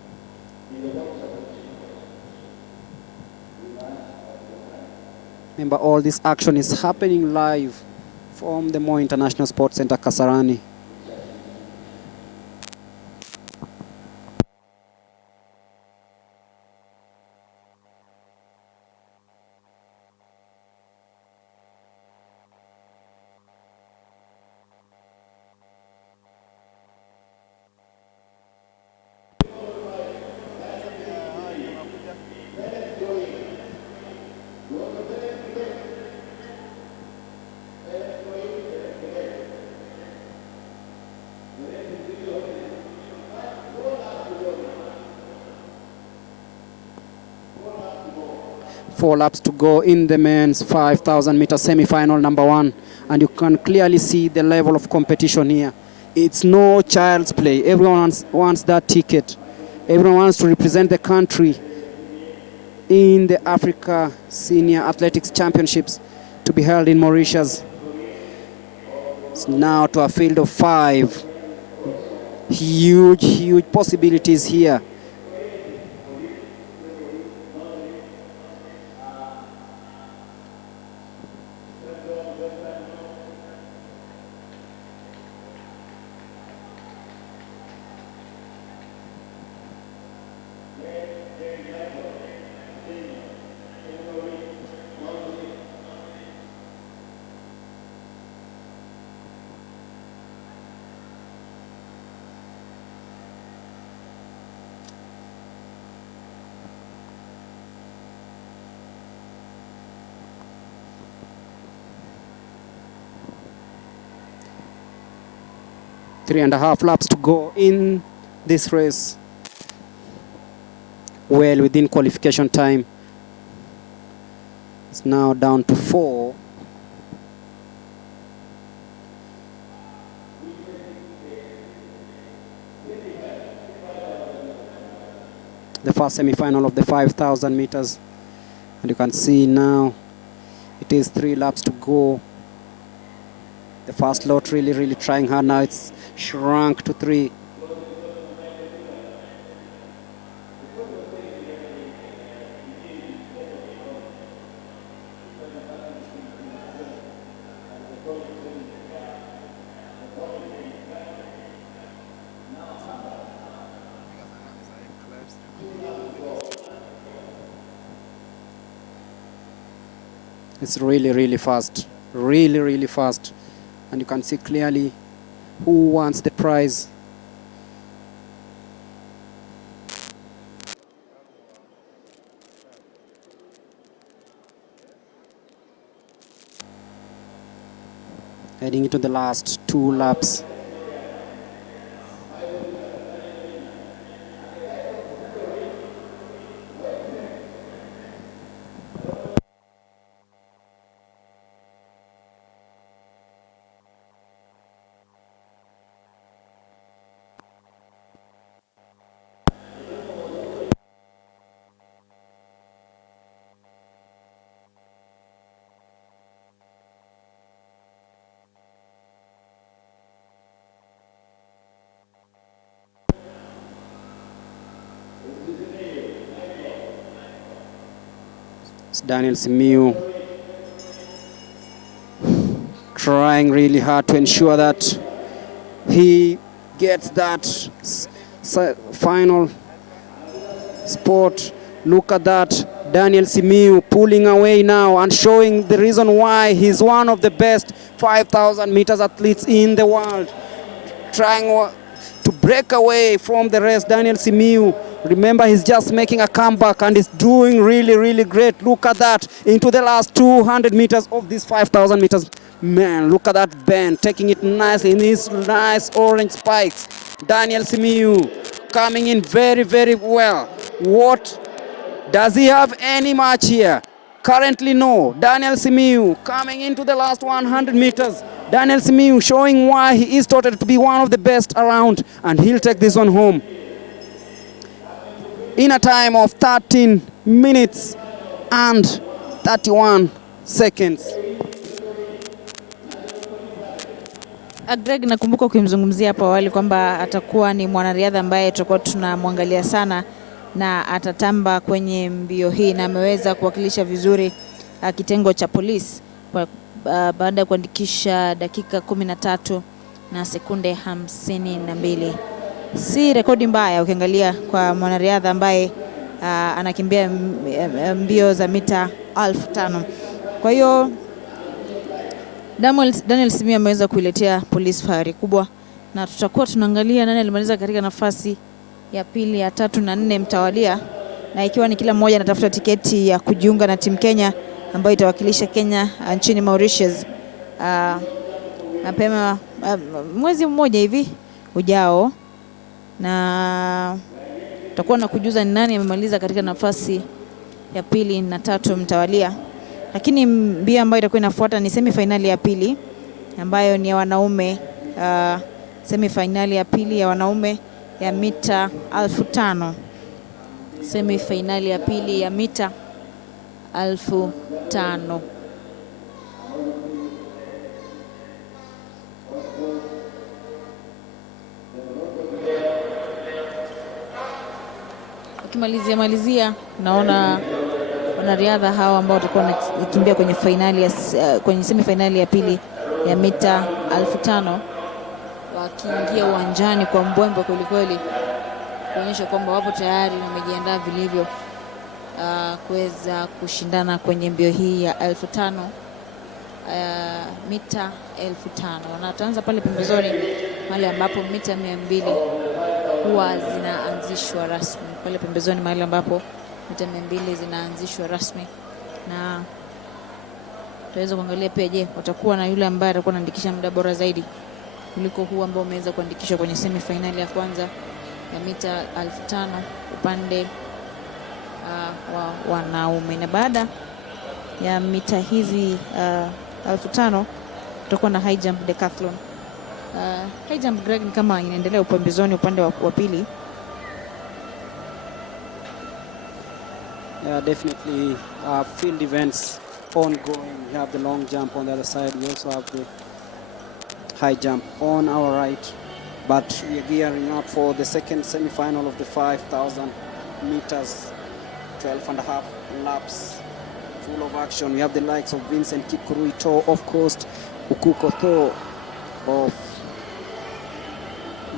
Remember, all this action is happening live from the Moi International Sports Center, Kasarani. Four laps to go in the men's 5,000 meter semi-final number 1, and you can clearly see the level of competition here. It's no child's play. Everyone wants that ticket. Everyone wants to represent the country in the Africa Senior Athletics Championships to be held in Mauritius. It's now to a field of 5. Huge possibilities here. 3.5 laps to go in this race. Well within qualification time. It's now down to 4. The first semi-final of the 5,000 meters. And you can see now it is 3 laps to go. The first lot really trying hard. Now it's shrunk to 3. It's really fast, really fast, and you can see clearly who wants the prize. Heading into the last 2 laps. It's Daniel Simiyu trying really hard to ensure that he gets that final spot. Look at that, Daniel Simiyu pulling away now and showing the reason why he's one of the best 5,000 meters athletes in the world. Trying to break away from the rest, Daniel Simiyu. Remember, he's just making a comeback and he's doing really great. Look at that, into the last 200 meters of this 5,000 meters. Man, look at that bend, taking it nicely in his nice orange spikes. Daniel Simiyu coming in very well. What, does he have any match here? Currently no. Daniel Simiyu coming into the last 100 meters. Daniel Simiyu showing why he is touted to be one of the best around, and he'll take this one home in a time of 13 minutes and 31 seconds. Greg, nakumbuka ukimzungumzia hapo awali kwamba atakuwa ni mwanariadha ambaye tutakuwa tunamwangalia sana na atatamba kwenye mbio hii, na ameweza kuwakilisha vizuri kitengo cha polisi baada ya kuandikisha dakika 13 na sekunde 52. Si rekodi mbaya ukiangalia kwa mwanariadha ambaye anakimbia mbio za mita 1500. Kwa hiyo Daniel Simiyu ameweza kuiletea polisi fahari kubwa, na tutakuwa tunaangalia nani alimaliza katika nafasi ya pili, ya 3 na 4 mtawalia, na ikiwa ni kila mmoja anatafuta tiketi ya kujiunga na timu Kenya ambayo itawakilisha Kenya nchini Mauritius mapema mwezi mmoja hivi ujao, na tutakuwa na kujuza ni nani amemaliza katika nafasi ya pili na 3 mtawalia. Lakini mbio ambayo itakuwa inafuata ni semi-finali ya pili ambayo ni ya wanaume, semi-finali ya pili ya wanaume ya mita 1500. Semi-finali ya pili ya mita 1500. Ukimalizia naona wanariadha hawa ambao watakuwa wanakimbia kwenye finali kwenye semi-finali ya pili ya mita 1500 wakiingia uwanjani kwa mbwembwe kweli, kuonyesha kwamba wapo tayari na wamejiandaa vilivyo kuweza kushindana kwenye mbio hii ya 1500 mita 1500. Wanaanza pale pembezoni mahali ambapo mita 200 huwa zinaanzishwa rasmi, pale pembezoni mahali ambapo mita 200 zinaanzishwa rasmi, na tutaweza kuangalia pia, je, watakuwa na yule ambaye atakuwa anaandikisha muda bora zaidi. kuliko huu ambao umeweza kuandikishwa kwenye semi-finali ya kwanza ya mita 1500 upande wa wanaume. Na baada ya mita hizi 1500 tutakuwa na high jump decathlon. High jump Greg ni kama inaendelea upambizoni upande wa pili. Yeah, definitely field events ongoing. We have the long jump on the other side. We also have the high jump on our right. But we are gearing up for the second semi-final of the 5,000 meters, 12.5 laps, full of action. We have the likes of Vincent Kipkurui, of course, Ukuko Tho, of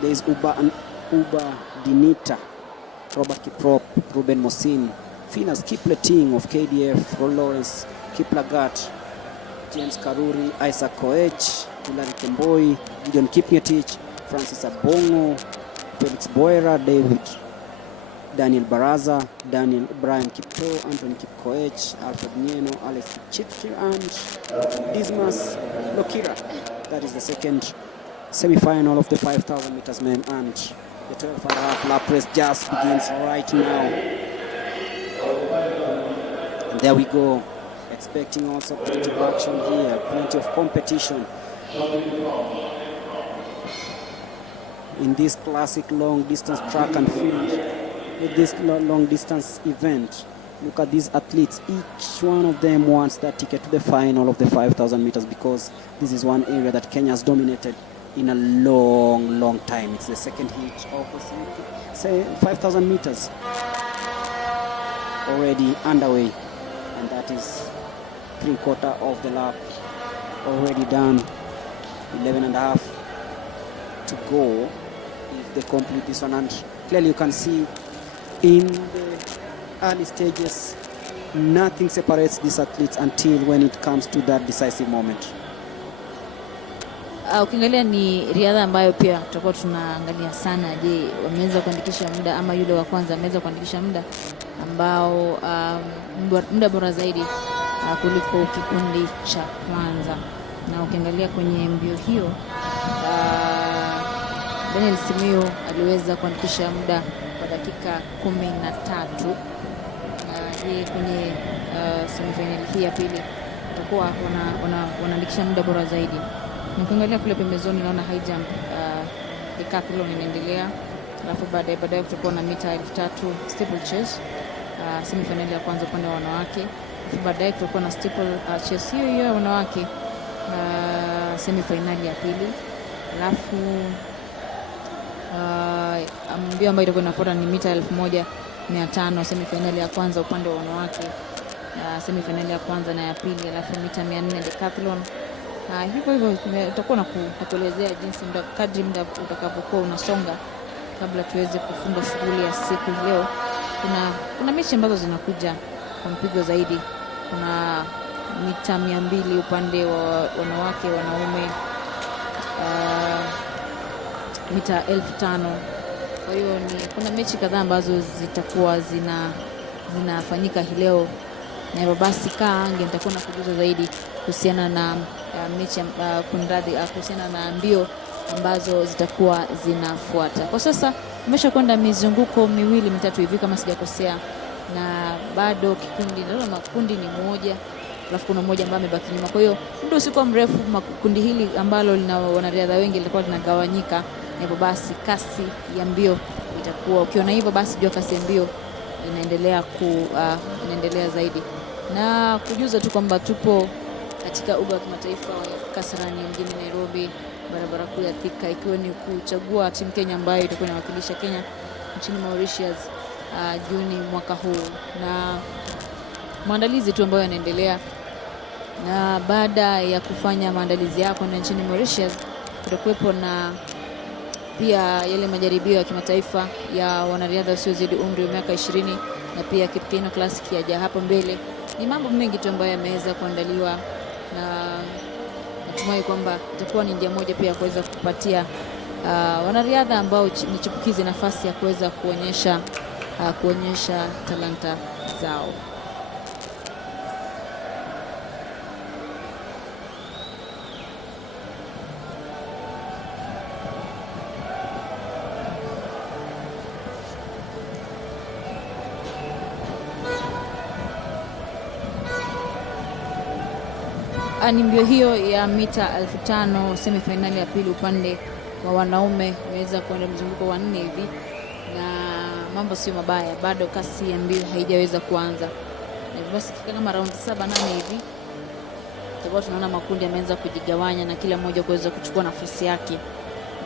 there's Uba Dinita, Robert Kiprop, Ruben Mosin, Finas Kipleting of KDF, Lawrence Kiplagat, James Karuri, Isaac Koech, Hilary Kemboi, Gideon Kipngetich, Francis Abongo, Felix Boera, David Daniel Baraza, Brian Kipto, Anthony Kipkoech, Alfred Nieno, Alex Chitri, and Dismas Lokira. That is the second semi-final of the 5,000 meters men, and the 12.5 lap race just begins right now. And there we go, expecting also plenty of action here, plenty of competition in this classic long distance track and field. With this long distance event, look at these athletes. Each one of them wants that ticket to the final of the 5,000 meters, because this is one area that Kenya has dominated in a long time. It's the second heat of the 5,000 meters already underway, and that is 3/4 of the lap already done. 11.5 to go if they complete this one, and clearly you can see in the early stages nothing separates these athletes until when it comes to that decisive moment. Ukiangalia ni riadha ambayo pia tutakuwa tunaangalia sana. Je, wameweza kuandikisha muda, ama yule wa kwanza ameweza kuandikisha muda ambao muda bora zaidi kuliko kikundi cha kwanza. Na ukiangalia kwenye mbio hiyo Daniel Simiyu aliweza kuandikisha muda kwa dakika 13. Je, kwenye semifinali hii ya pili watakuwa wanaandikisha muda bora zaidi. Na ukiangalia kule pembezoni naona high jump decathlon inaendelea, alafu baadaye tutakuwa na mita 3000 steeplechase semifinali ya kwanza upande wa wanawake, alafu baadaye tutakuwa na steeplechase hiyo ya wanawake semifinali ya pili, alafu mbio ambayo itakuwa inafuata ni mita 1500 semifinali ya kwanza upande wa wanawake, semifinali ya kwanza na ya pili, alafu mita 400 decathlon. Hivyo tutakuwa na kuelezea jinsi kadri muda utakapokuwa unasonga kabla tuweze kufunga shughuli ya siku leo. Kuna mechi ambazo zinakuja kwa mpigo zaidi. Kuna mita 200 upande wa wanawake, wanaume mita 1500. Kwa hiyo kuna mechi kadhaa ambazo zitakuwa zinafanyika hii leo, na hivyo basi nitakuwa na kujuza zaidi kuhusiana na mechi kuhusiana na mbio ambazo zitakuwa zinafuata. Kwa sasa umesha kwenda mizunguko 2-3 hivi kama sijakosea, na bado makundi ni moja, alafu kuna mmoja ambaye amebaki nyuma. Kwa hiyo ndio usikuwa mrefu kundi hili ambalo lina wanariadha wengi litakuwa linagawanyika, na hivyo basi kasi ya mbio itakuwa, ukiona hivyo basi jua kasi ya mbio inaendelea zaidi. Na kujuza tu kwamba tupo katika uga wa kimataifa wa Kasarani mjini Nairobi, barabara kuu ya Thika, ikiwa ni kuchagua timu Kenya ambayo itakuwa inawakilisha Kenya nchini Mauritius Juni mwaka huu, na maandalizi tu ambayo yanaendelea. Na baada ya kufanya maandalizi yako na nchini Mauritius, kutakuwepo na pia yale majaribio ya kimataifa ya wanariadha wasiozidi umri wa miaka 20, na pia Kipkeino Classic yaja hapo mbele. Ni mambo mengi tu ambayo yameweza kuandaliwa, na natumai kwamba itakuwa ni njia moja pia kuweza kupatia wanariadha ambao ni chipukizi nafasi ya kuweza kuonyesha talanta zao. Ni mbio hiyo ya mita 1500 semifinali ya pili upande wa wanaume imeweza kuenda mzunguko wa 4 hivi, na mambo sio mabaya, bado kasi ya mbio haijaweza kuanza. Na basi kama round 7-8 hivi tutakuwa tunaona makundi yameanza kujigawanya na kila mmoja kuweza kuchukua nafasi yake,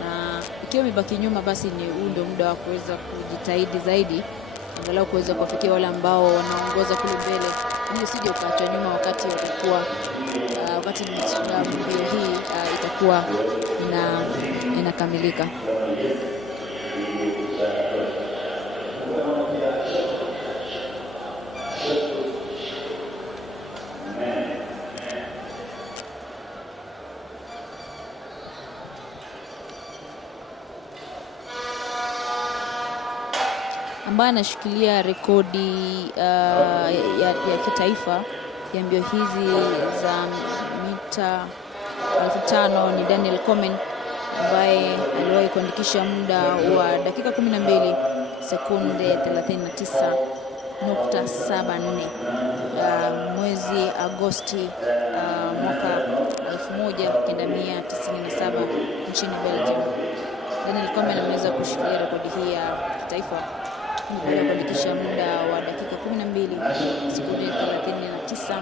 na ikiwa imebaki nyuma, basi ni huu ndio muda wa kuweza kujitahidi zaidi angalau kuweza kuwafikia wale ambao wanaongoza kule mbele, ili usije ukaachwa nyuma wakati utakuwa wakati mbio hii itakuwa inakamilika. Ambaye anashikilia rekodi ya kitaifa ya mbio hizi za mita 1500 ni Daniel Komen, ambaye aliwahi kuandikisha muda wa dakika 12 sekunde 39.74 mwezi Agosti mwaka 1997 nchini Belgium. Daniel Komen ameweza kushikilia rekodi hii ya kitaifa baada ya kuandikisha muda wa dakika 12 sekunde 39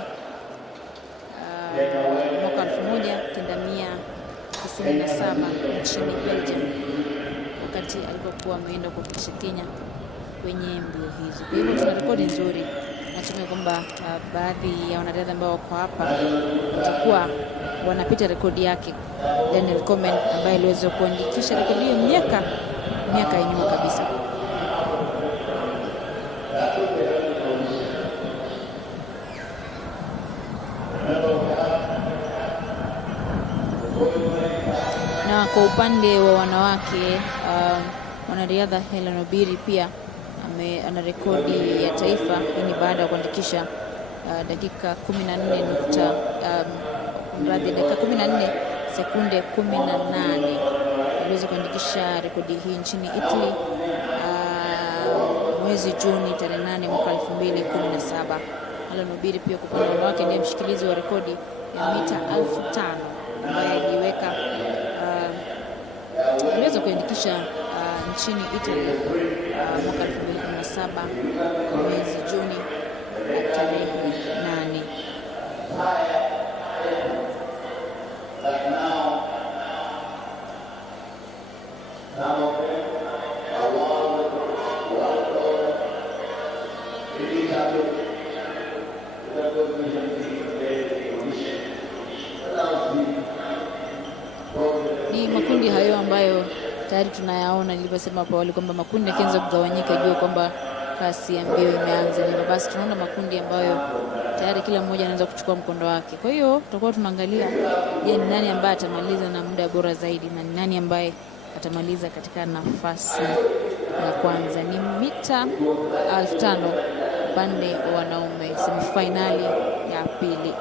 mwaka 1997 nchini Belgium, wakati alipokuwa ameenda kuwakilisha Kenya kwenye mbio hizo. Kwa hivyo tuna rekodi nzuri. Natumai kwamba baadhi ya wanariadha ambao wako hapa watakuwa wanapita rekodi yake Daniel Komen, ambaye aliweza kuandikisha rekodi hiyo miaka ya nyuma kabisa. Na kwa upande wa wanawake, mwanariadha Helen Obiri pia ana rekodi ya taifa. Hii ni baada ya kuandikisha dakika 14 sekunde 18. Aliweza kuandikisha rekodi hii nchini Italy mwezi Juni tarehe 8 mwaka 2017. Helen Obiri pia kwa upande wa wanawake ndiye mshikilizi wa rekodi ya mita 1500 ambaye aliweka aliweza kuandikisha nchini Italy mwaka 2017 mwezi Juni tarehe 8. Ni makundi hayo ambayo tayari tunayaona. Nilivyosema hapo awali kwamba makundi yakianza kugawanyika, jua kwamba kasi ya mbio imeanza. Hivyo basi tunaona makundi ambayo tayari kila mmoja anaanza kuchukua mkondo wake. Kwa hiyo tutakuwa tunaangalia ni nani ambaye atamaliza na muda bora zaidi na ni nani ambaye atamaliza katika nafasi ya kwanza. Ni mita 1500 upande wa wanaume, semifinali ya pili.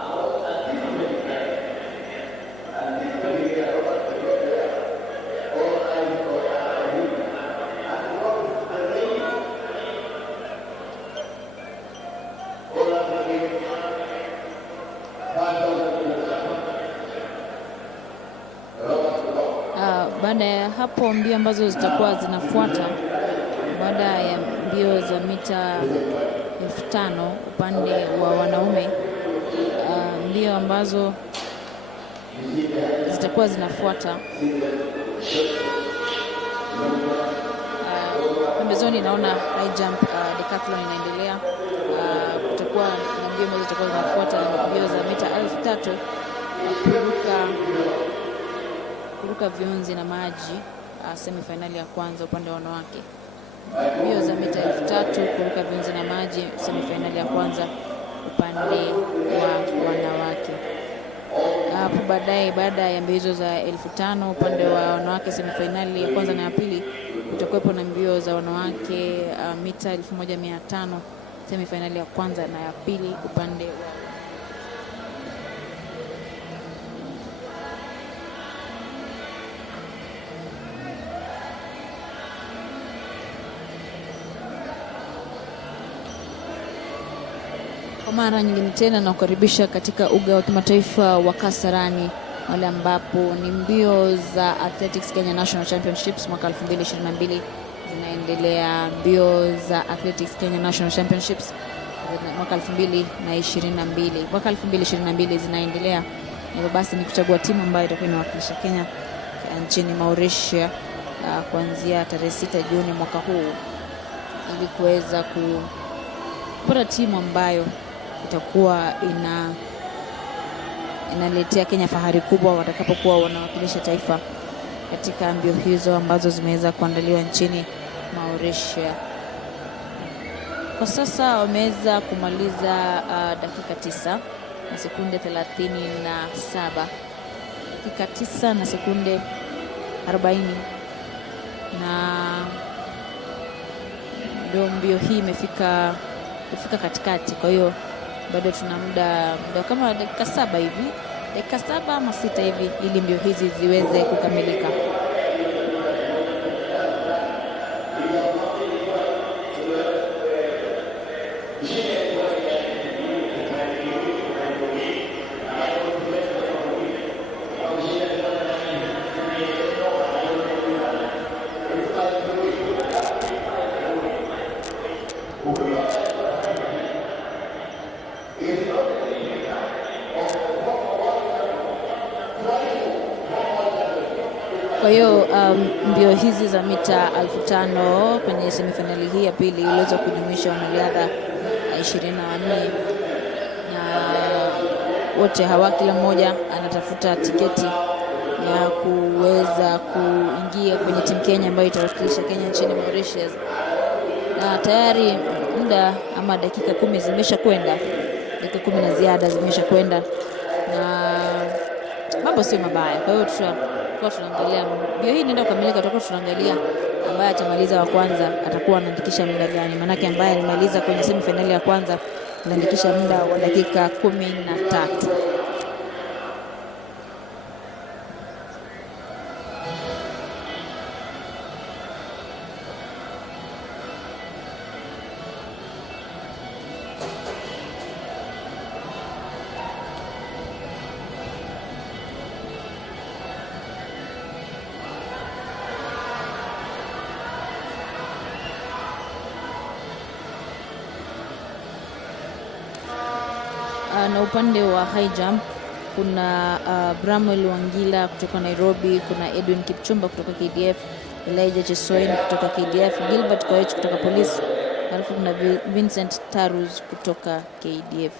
Baada ya hapo mbio ambazo zitakuwa zinafuata baada ya mbio za mita 1500 upande wa wanaume, mbio ambazo zitakuwa zinafuata pembezoni, naona high jump Decathlon inaendelea. Kutakuwa na mbio ambazo zitakuwa zinafuata mbio za mita 3000 kuruka viunzi na maji, semifinali ya kwanza upande wa wanawake. Mbio za mita 3000 kuruka viunzi na maji, semifinali ya kwanza upande wa wanawake. Hapo baadaye, baada ya mbio hizo za 1500 upande wa wanawake, semifinali ya kwanza na ya pili, kutakuwepo na mbio za wanawake mita 1500 semifinali ya kwanza na ya pili upande wa Kwa mara nyingine tena na kukaribisha katika uga wa kimataifa wa Kasarani, wale ambapo ni mbio za Athletics Kenya National Championships mwaka 2022 zinaendelea. Mbio za Athletics Kenya National Championships mwaka 2022 zinaendelea. Hivyo basi ni kuchagua timu ambayo itakuwa inawakilisha Kenya nchini Mauritius kuanzia tarehe 6 Juni mwaka huu, ili kuweza kupata timu ambayo itakuwa inaletea Kenya fahari kubwa watakapokuwa wanawakilisha taifa katika mbio hizo ambazo zimeweza kuandaliwa nchini Mauritius. Kwa sasa wameweza kumaliza dakika 9 na sekunde 37, dakika 9 na sekunde 40, na ndio mbio hii imefika katikati. Kwa hiyo bado tuna muda kama dakika 7 hivi, dakika 7 ama 6 hivi, ili mbio hizi ziweze kukamilika. Kwa hiyo mbio hizi za mita 1500 kwenye semifinali hii ya pili iliweza kujumuisha wanariadha 24, na wote hawa kila mmoja anatafuta tiketi ya kuweza kuingia kwenye timu Kenya ambayo itawakilisha Kenya nchini Mauritius. Na tayari muda ama dakika 10 zimesha kwenda, dakika 10 na ziada zimesha kwenda, na mambo sio mabaya. Kwa hiyo tunaangalia mbio hii ndio kukamilika, tutakuwa tunaangalia ambaye atamaliza wa kwanza atakuwa anaandikisha muda gani. Maana ambaye alimaliza kwenye semifinali ya kwanza anaandikisha muda wa dakika 13. Na upande wa high jump kuna Bramwell Wangila kutoka Nairobi, kuna Edwin Kipchumba kutoka KDF, Elijah Chesoin kutoka KDF, Gilbert Koech kutoka Police, halafu kuna Vincent Tarus kutoka KDF.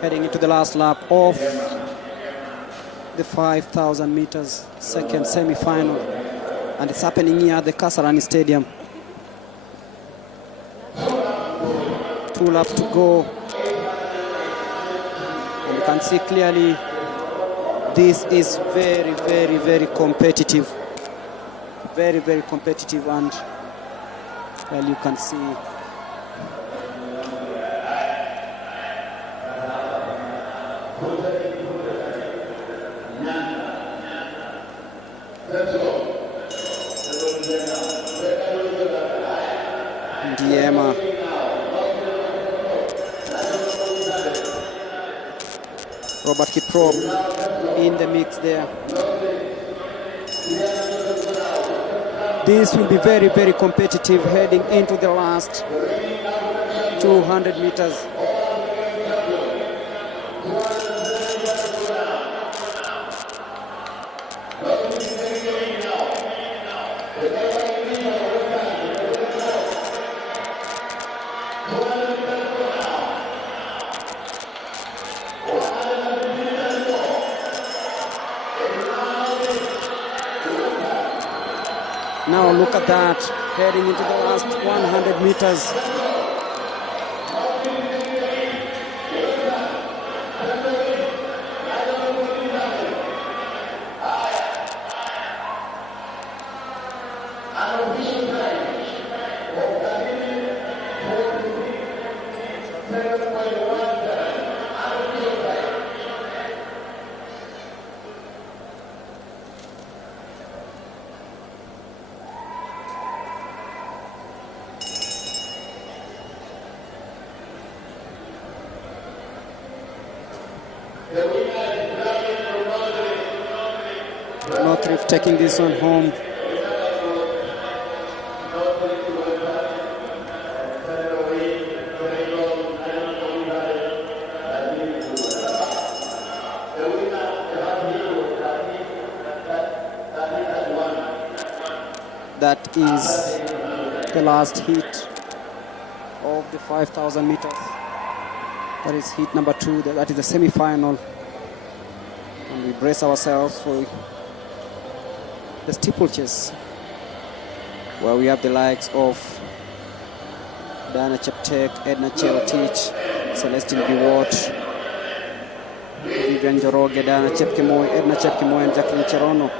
Heading into the last lap of the 5,000 meters second semi-final, and it's happening here at the Kasarani Stadium. 2 laps to go, and you can see clearly this is very, very, very competitive. Very, very competitive, and well, you can see Ndiema, Robert Kiprop in the mix there. This will be very, very competitive heading into the last 200 meters. Now look at that, heading into the last 100 meters. Thrift taking this one home. That is the last heat of the 5,000 meters. That is heat number 2. That is the semi-final. And we brace ourselves for the steeplechase, where we have the likes of Diana Cheptek, Edna Cherotich, Celestine Biwott, Vivian Joroge, Diana Chepkemoi, Edna Chepkemoi, and Jacqueline Cherono.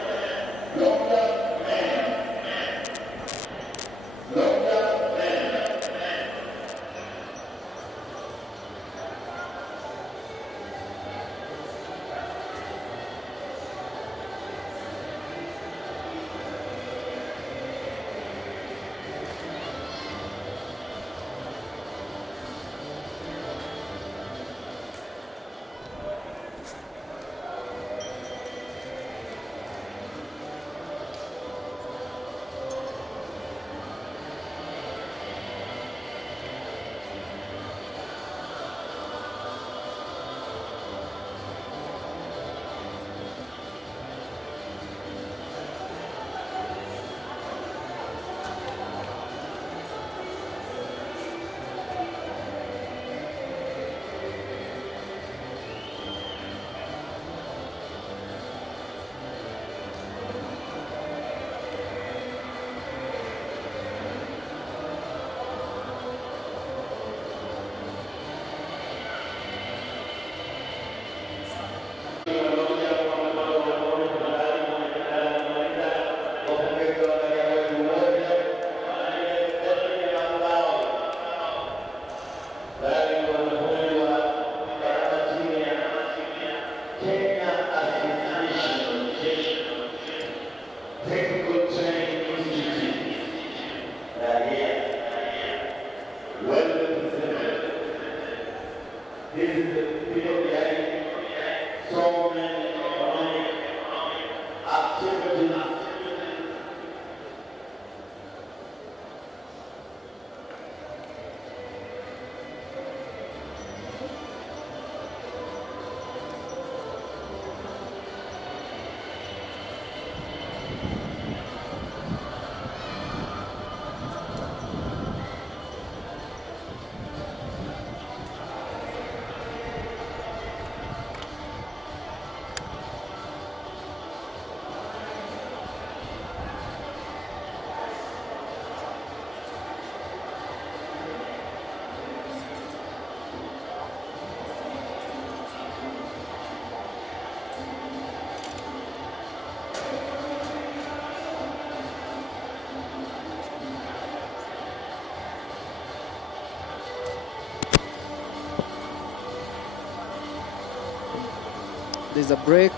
There's a break,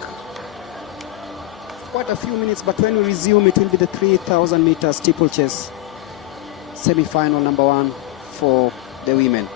quite a few minutes, but when we resume, it will be the 3,000 meter steeplechase semi-final number 1 for the women.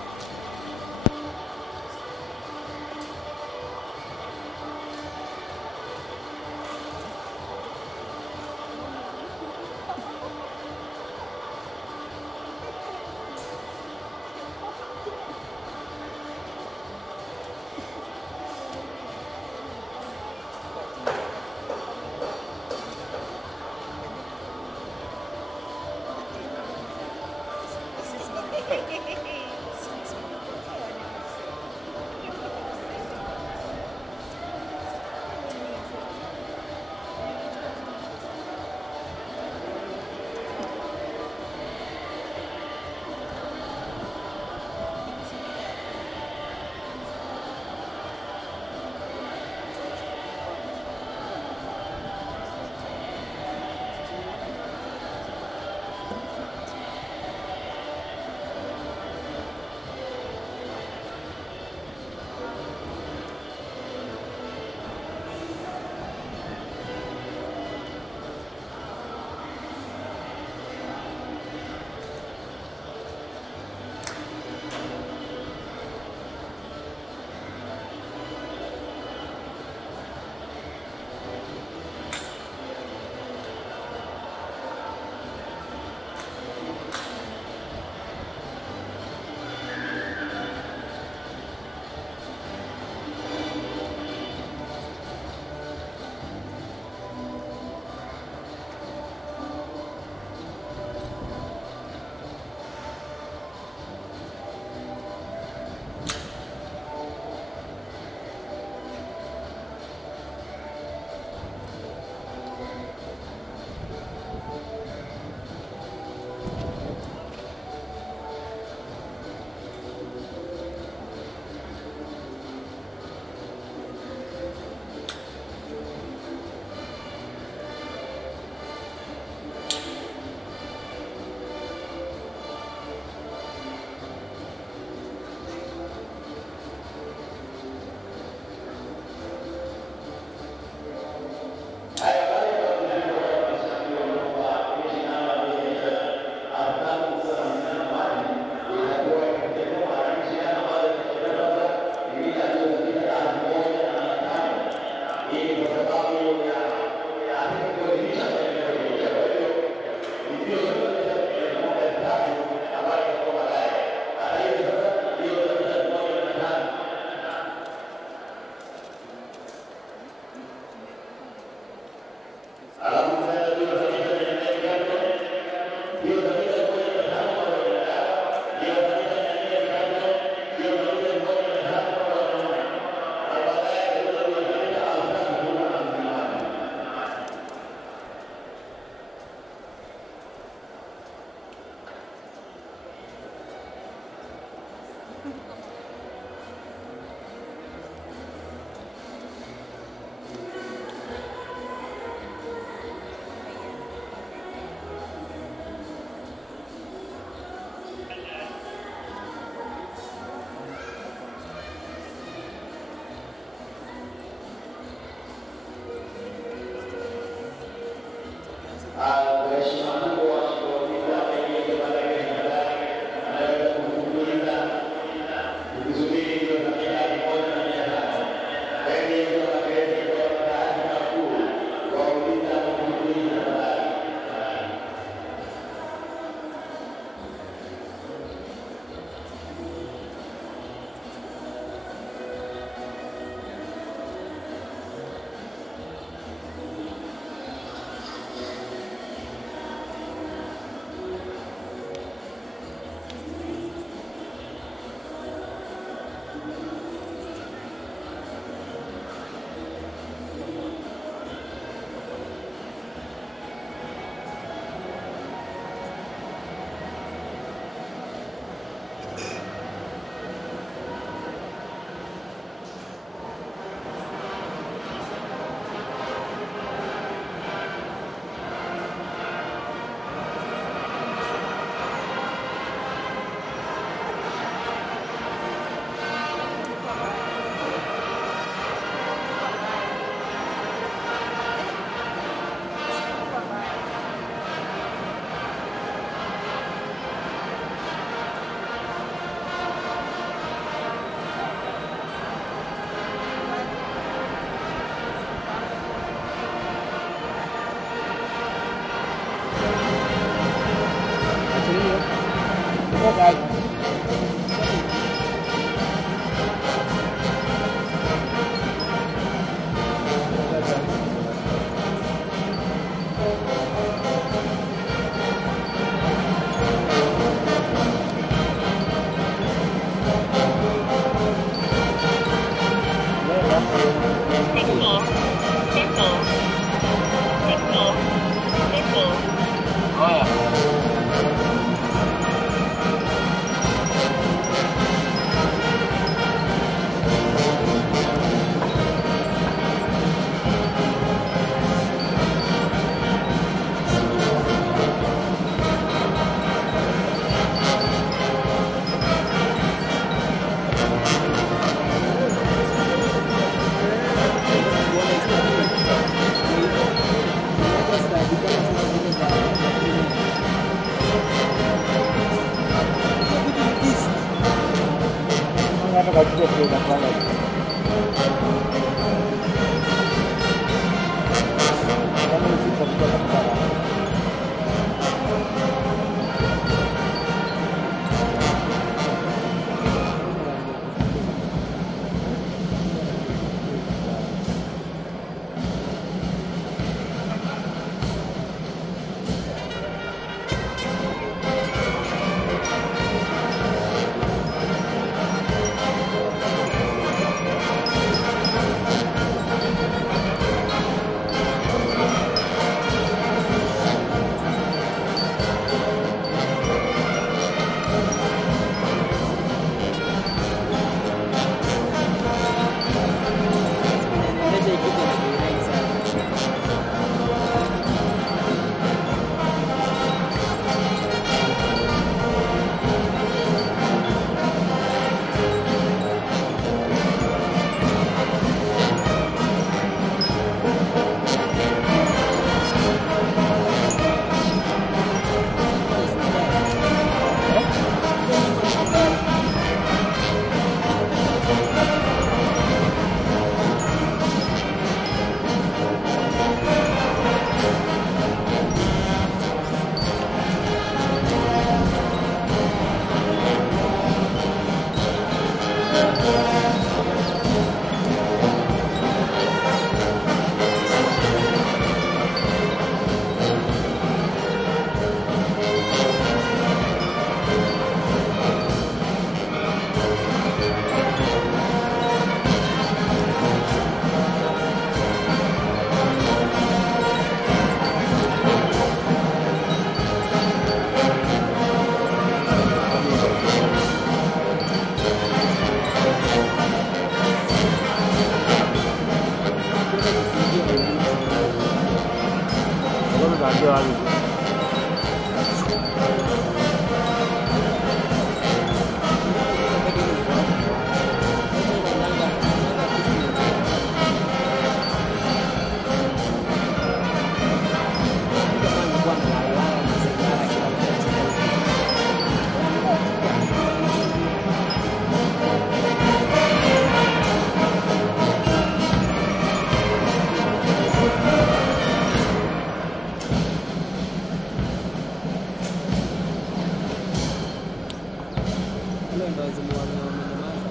ndo wamenyamaza.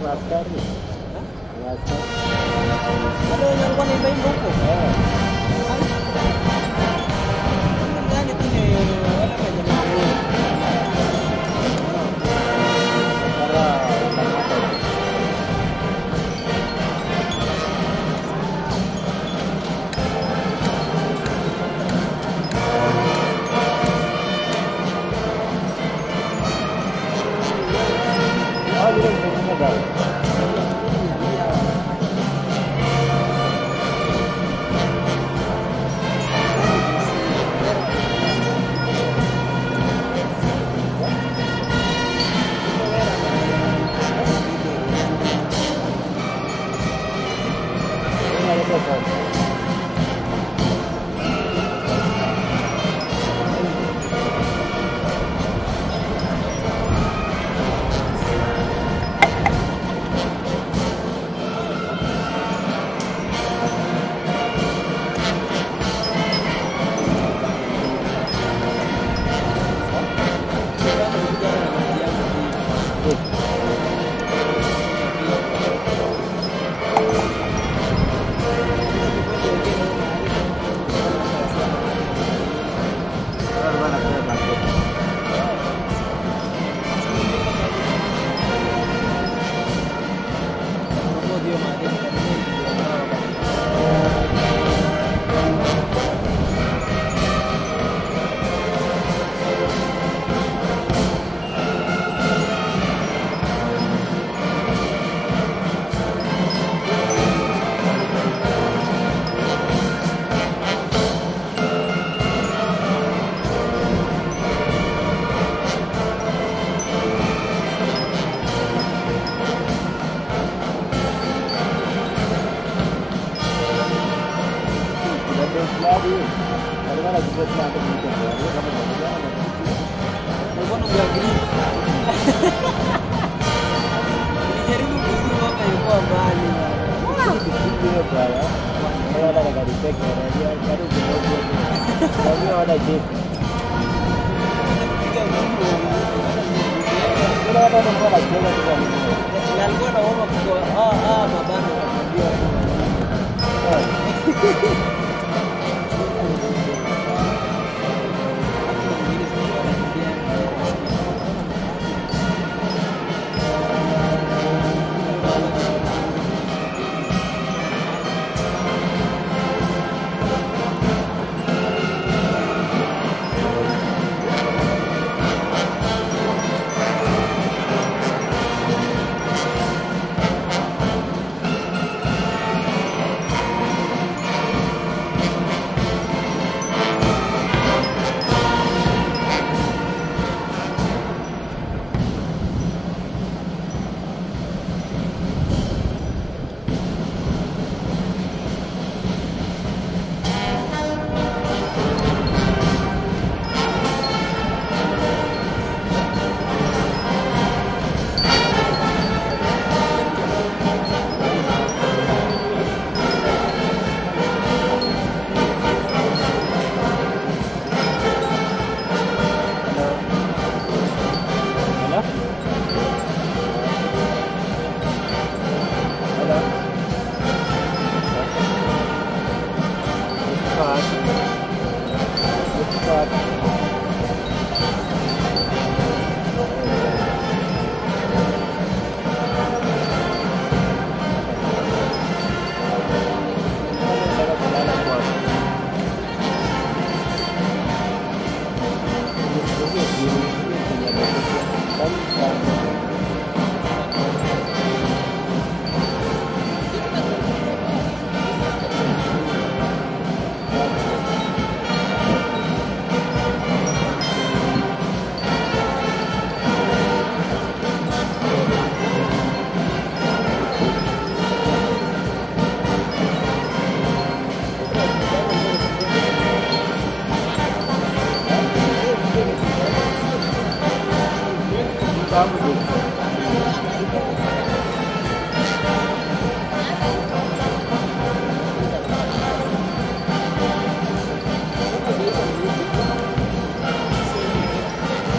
Kwa askari. Kwa askari. Wale wenye walikuwa wanaimba huko? Ndani kwenye wale majamaa wao.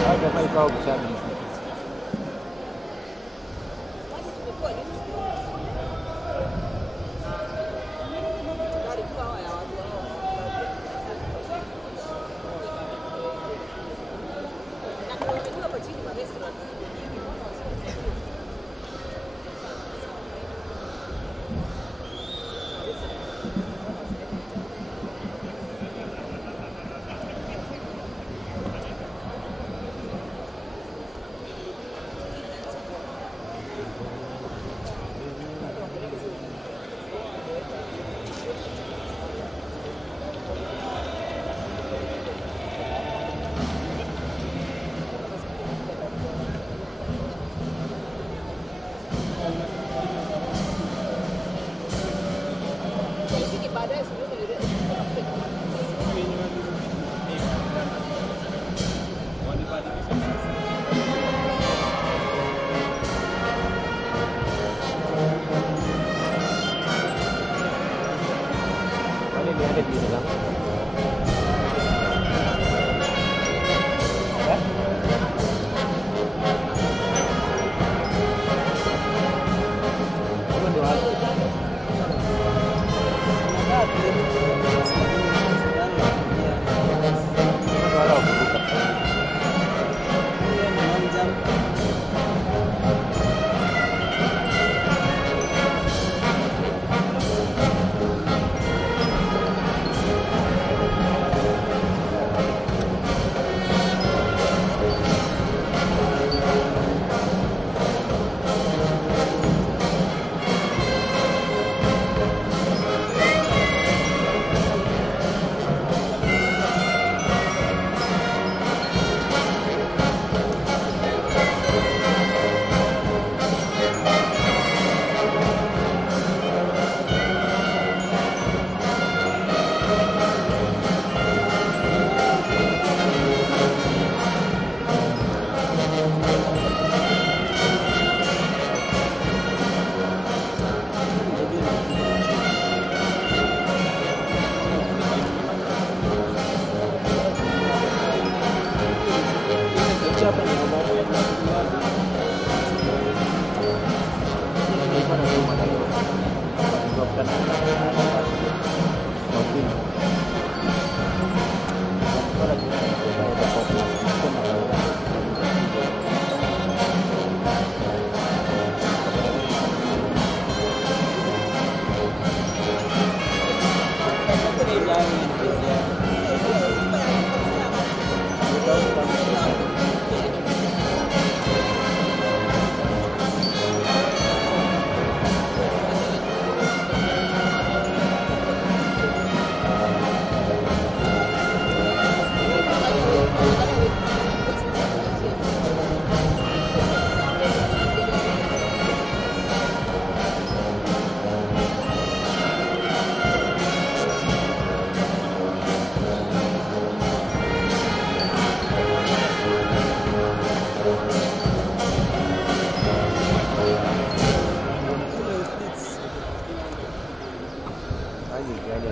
Hata kama ikawa kusabi.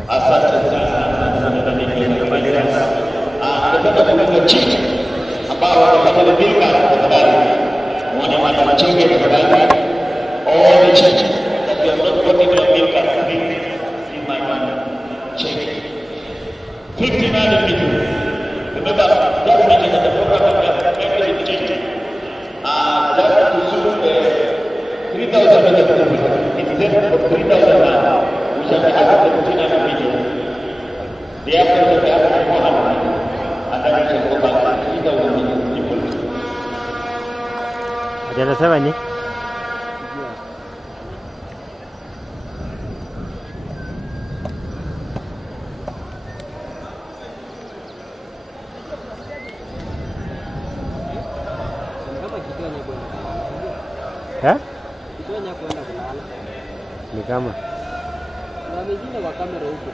Asante sana kembali rasa. Tunataka kuweka chini ambao watafanya bilka tafadhali. Mmoja mmoja machenge tafadhali. All the church that we are not putting on bilka in my mind. Check. 59 meters. Remember that meeting at the program that everything changed. Just to soon 3,000 meters instead of 3,000 now. We shall have 59 meters. Therefore, we have 400 meters. And then we shall go back to 3,000 meters. Hajasema ni? Ni kama na wengine wa kamera huko.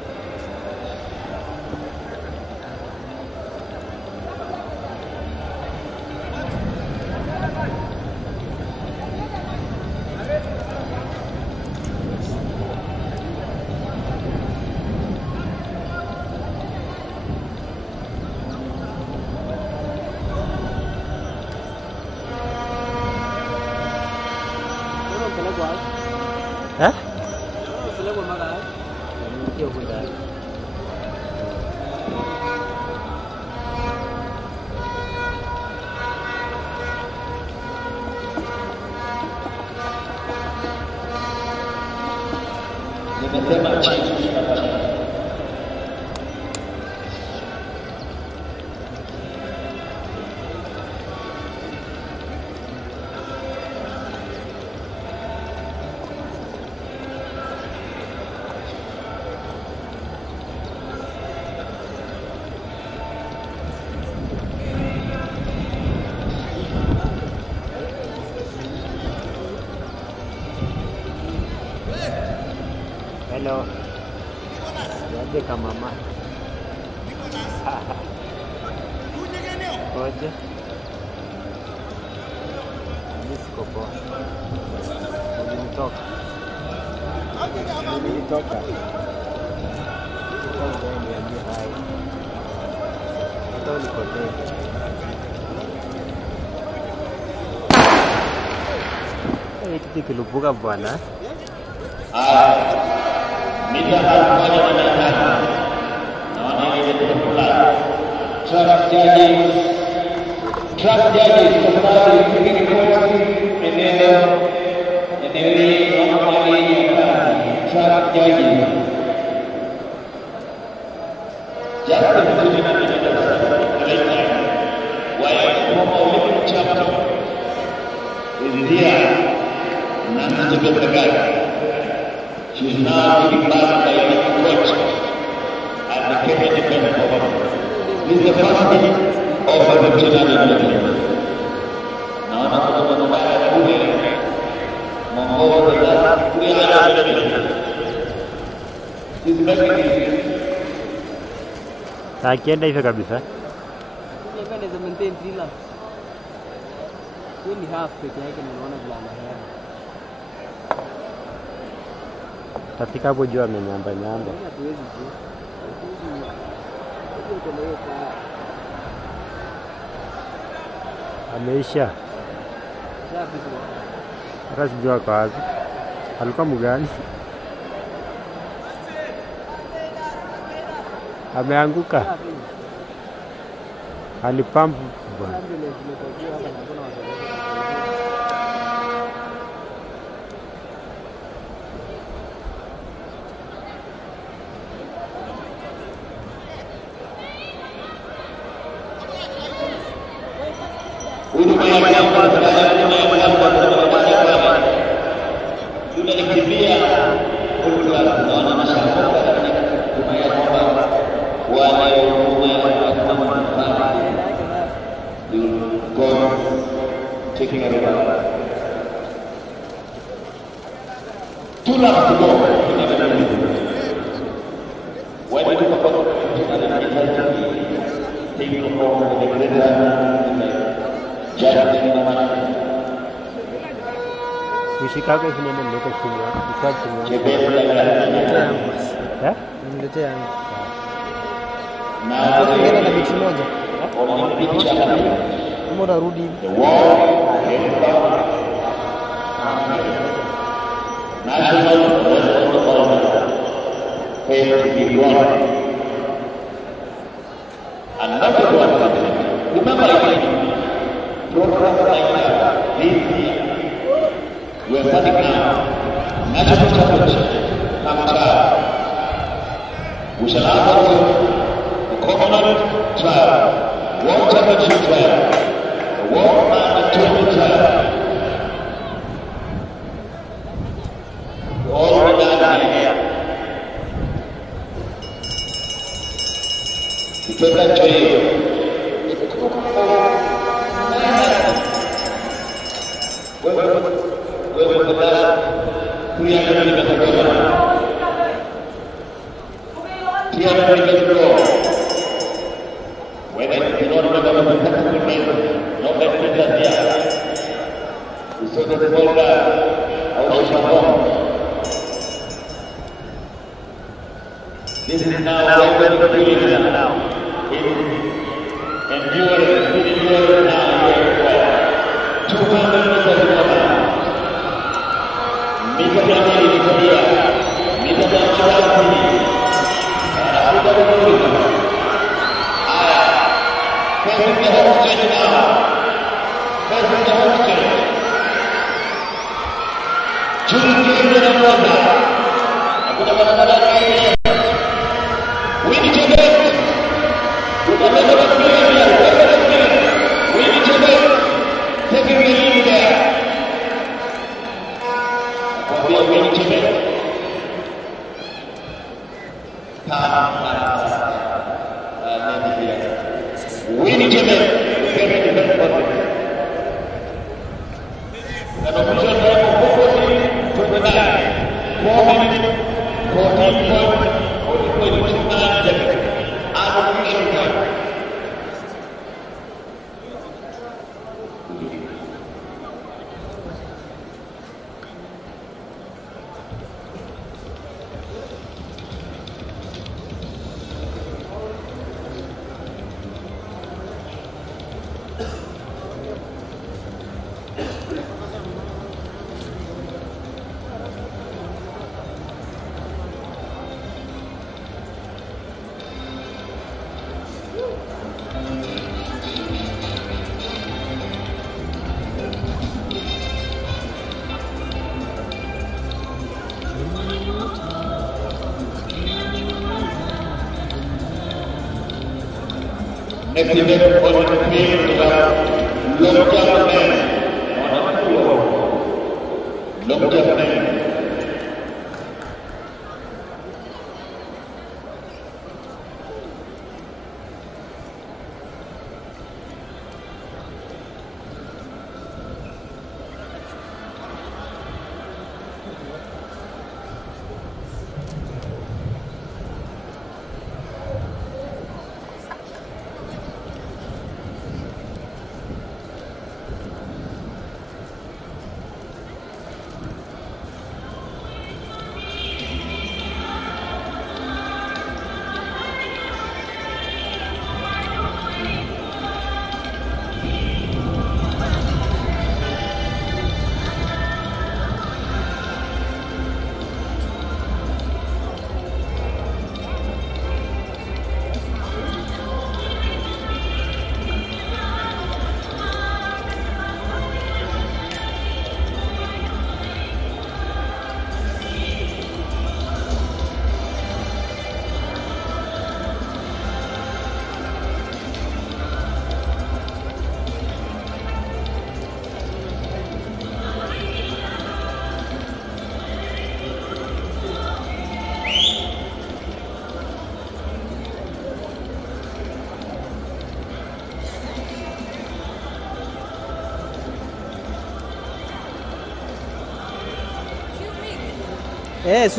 Hả? Hãy subscribe cho kênh Ghiền Mì Gõ để không bỏ lỡ những video hấp dẫn. Sema chini. Hello. Yaje kama mama. Oje. Nisiko poa. Nilitoka. Sasa niambie hai. Hata ulikotea. Kitu kilupuka bwana. Mita 1,500. Naona ile tukula. Track judges tafadhali pigeni koti eneo hili kama mwalimu track judges. Just Olympian champion is here. Nancy Beckham. She's now being passed by the coach at the Kenyan Athletics. This is the first meeting of the Kenyan Athletics. Now, I'm going to buy a movie. Mongo, the last 300 minutes. She's making it. Akienda hivyo kabisa. Anaweza maintain 3 laps. Hiyo ni half peke yake na unaona vile anaenda. Katika hapo juu amenyamba nyamba. Hatuwezi juu. Ameisha. Hata sijua kwa wapi. Alikuwa mgani? Ameanguka. Alipampu bwana. Taking it around. 2 laps to go. When we talk about taking over the Ushikake kinene ndoka chini yako. Kwa chini yako. Niletea yangu. Na tunaenda na bichi moja. Kama unarudi hivi. We're starting now. National championship. We shall have the Commonwealth trial, World Championship trial, the World Man 20 trial. All the done here. The total trail. We're the last 300 meters to go. 300 meters to go. When I did not remember the technical men, not that meters here. We saw the small guy, how she performed. This is now what we're doing now. Endurance, endurance now here. 200 meters to go. Mika Jamali is here. Mika Jamali. Facing the home stretch now. Facing the home stretch. Julie Gilbert and Rosa. Next event on the field is long jump men on the floor. Long jump men.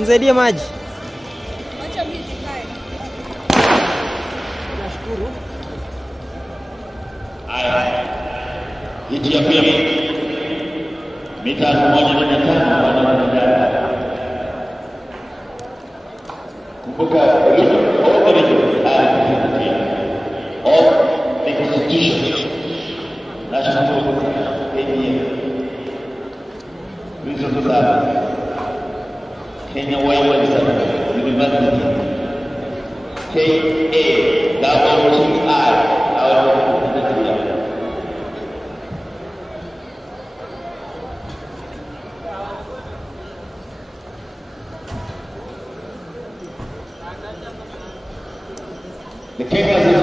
Unisaidie maji. Acha mimi nikae. Nashukuru. Haya. Hiti ya pili. Mita 1.5 wanaonekana. Kumbuka of the Constitution. National Reason for Kenya University, the Kenya Institution.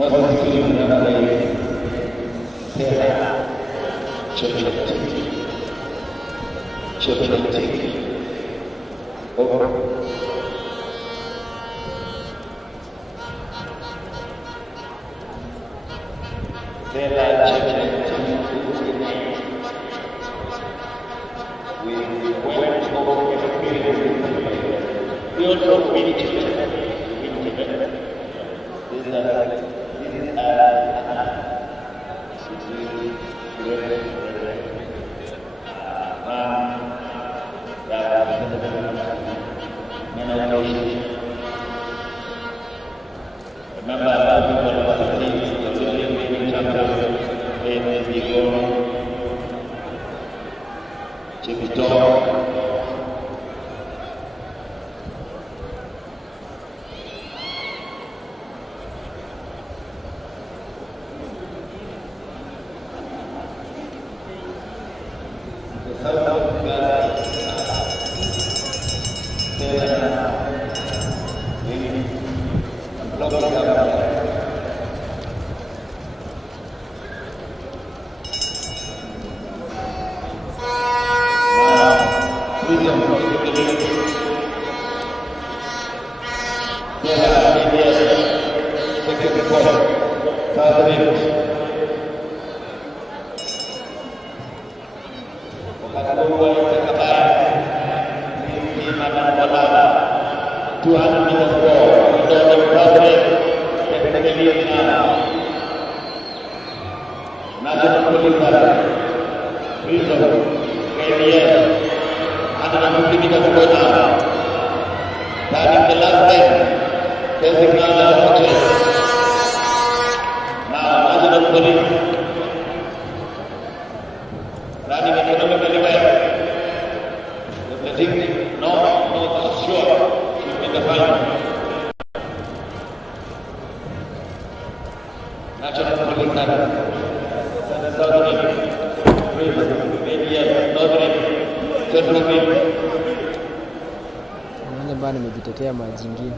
Most of the Bana nimejitetea maji nyingine.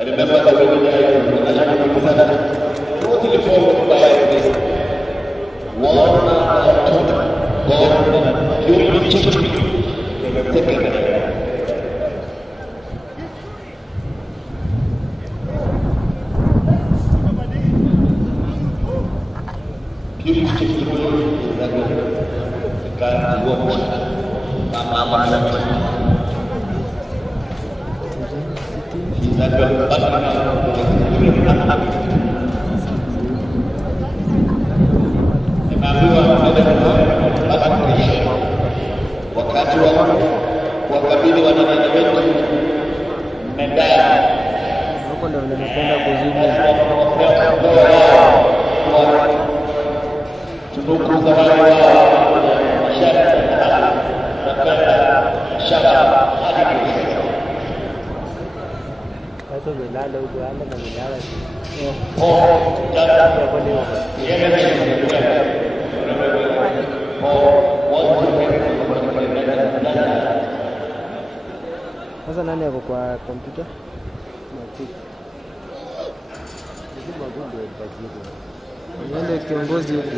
And remember that when we are totally formed by this one God, you will change second. Wakati wa wakabili wanawake wetu medali huko ndio nimependa kuzimu tunuku za wale shaka hapo melala huko anda na melala sasa nani yako kwa kompyuta? Ndio kiongozi huko.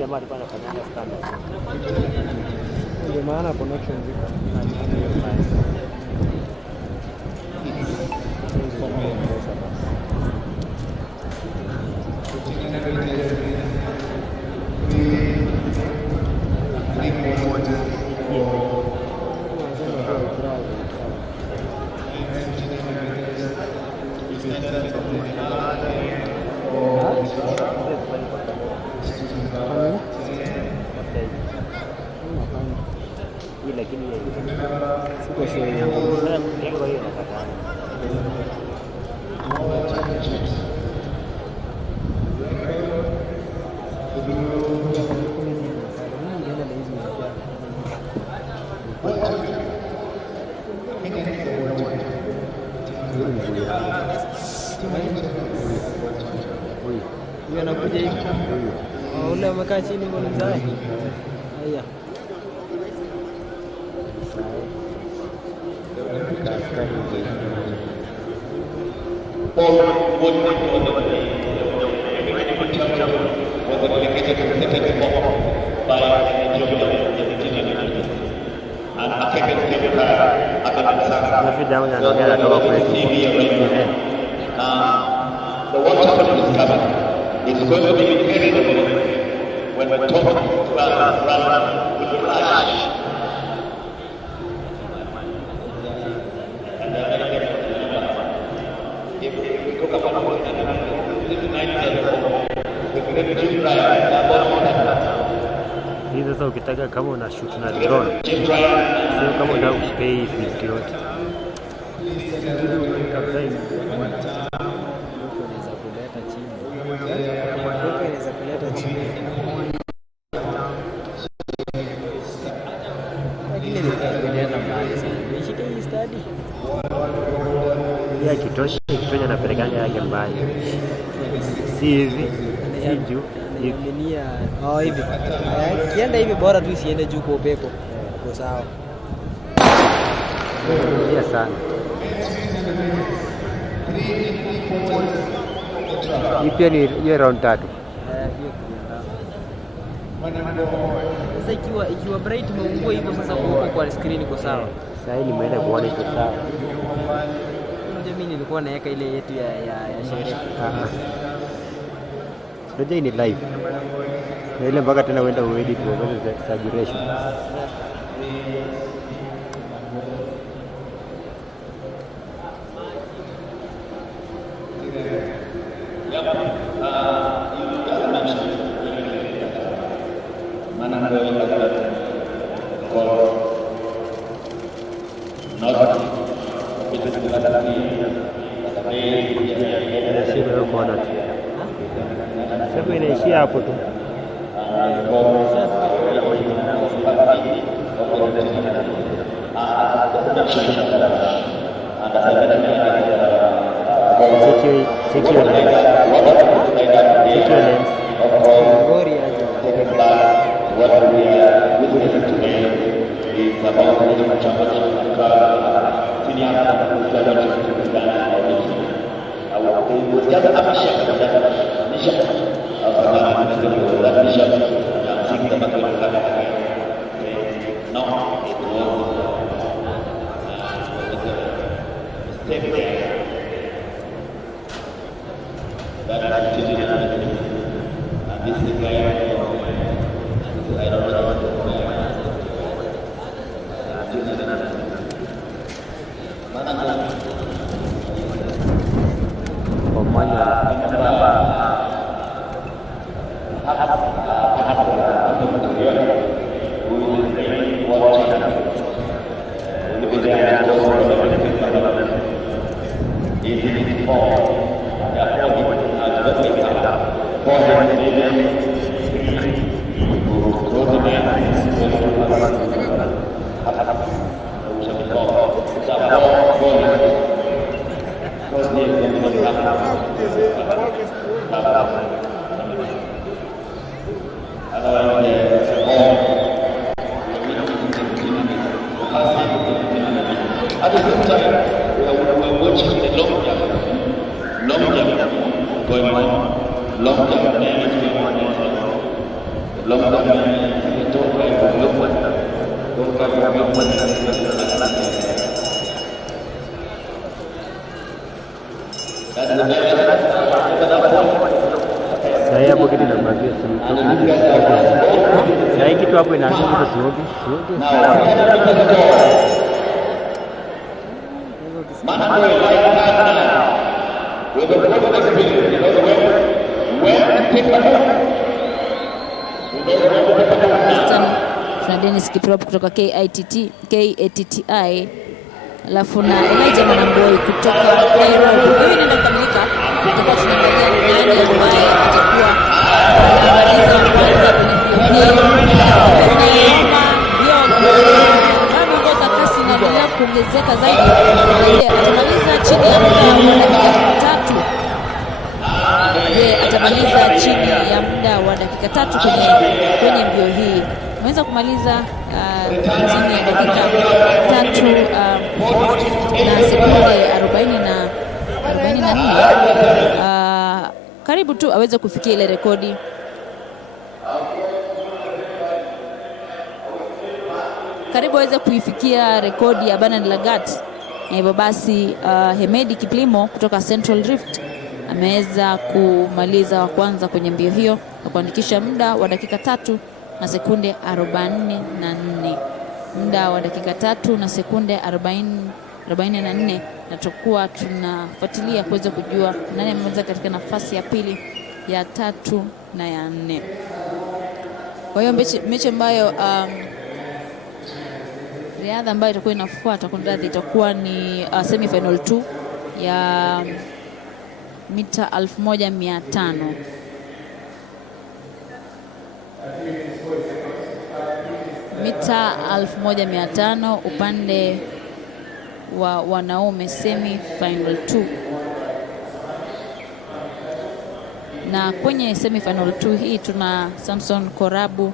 Jamaa alikuwa anafanya standard. Ndio maana connection ziko. Lakini siko sure. Huyu anakuja hivi. Ule amekaa chini kwa mzai. Haya. What's happening is coming. It's going to be incredible when we're talking run with flash. If we talk about this night, hii sasa ukitaka kama una shoot na drone, sio kama unataka kushika hii video yote. Kabisa hivi. Ya kitosha napelekanga yake mbali. Si hivi, si juu. Hivi. Kienda hivi bora tu isiende juu kwa upepo. Kwa sawa. Ndio sana. Hii pia ni hiyo round 3. Sasa ikiwa bright imeungua hivyo sasa kwa screen iko sawa. Sasa hii nimeenda kuona iko sawa. Unajua mimi nilikuwa naweka ile yetu ya sherehe. Unajua hii ni live. Na ile mpaka tena uenda uedit kwa saturation. Sasa inaishia hapo tu. Check your lens. What we are witnessing today is about the championship senior At the same time, we're watching the long jump going on, long jump management, long jump management, don't go saya hapo kitu namwambia sasa kitu hapo inasema siogi na Dennis Kiprop kutoka KATTI, alafu na Elijah Manamboi kutoka Nairobi. Hivi ndio kukamilika kutoka tunaangalia nani ambaye atakuwa anamaliza kwanza Olympian. ameweza kumaliza chini ya dakika 3 na sekunde 44. Karibu tu aweze kufikia ile rekodi. Karibu aweze kuifikia rekodi ya Bernard Lagat. Na hivyo basi Hemedi Kiplimo kutoka Central Rift ameweza kumaliza wa kwanza kwenye mbio hiyo na kuandikisha muda wa dakika 3 na sekunde 44. Muda wa dakika 3 na sekunde 44, na tutakuwa tunafuatilia kuweza kujua nani ameweza katika nafasi ya pili, ya 3 na ya 4. Kwa hiyo mechi ambayo riadha ambayo itakuwa inafuata kunradhi itakuwa ni semi final 2 ya mita 1500. Mita 1500 upande wa wanaume semi final 2. Na kwenye semi final 2 hii tuna Samson Korabu,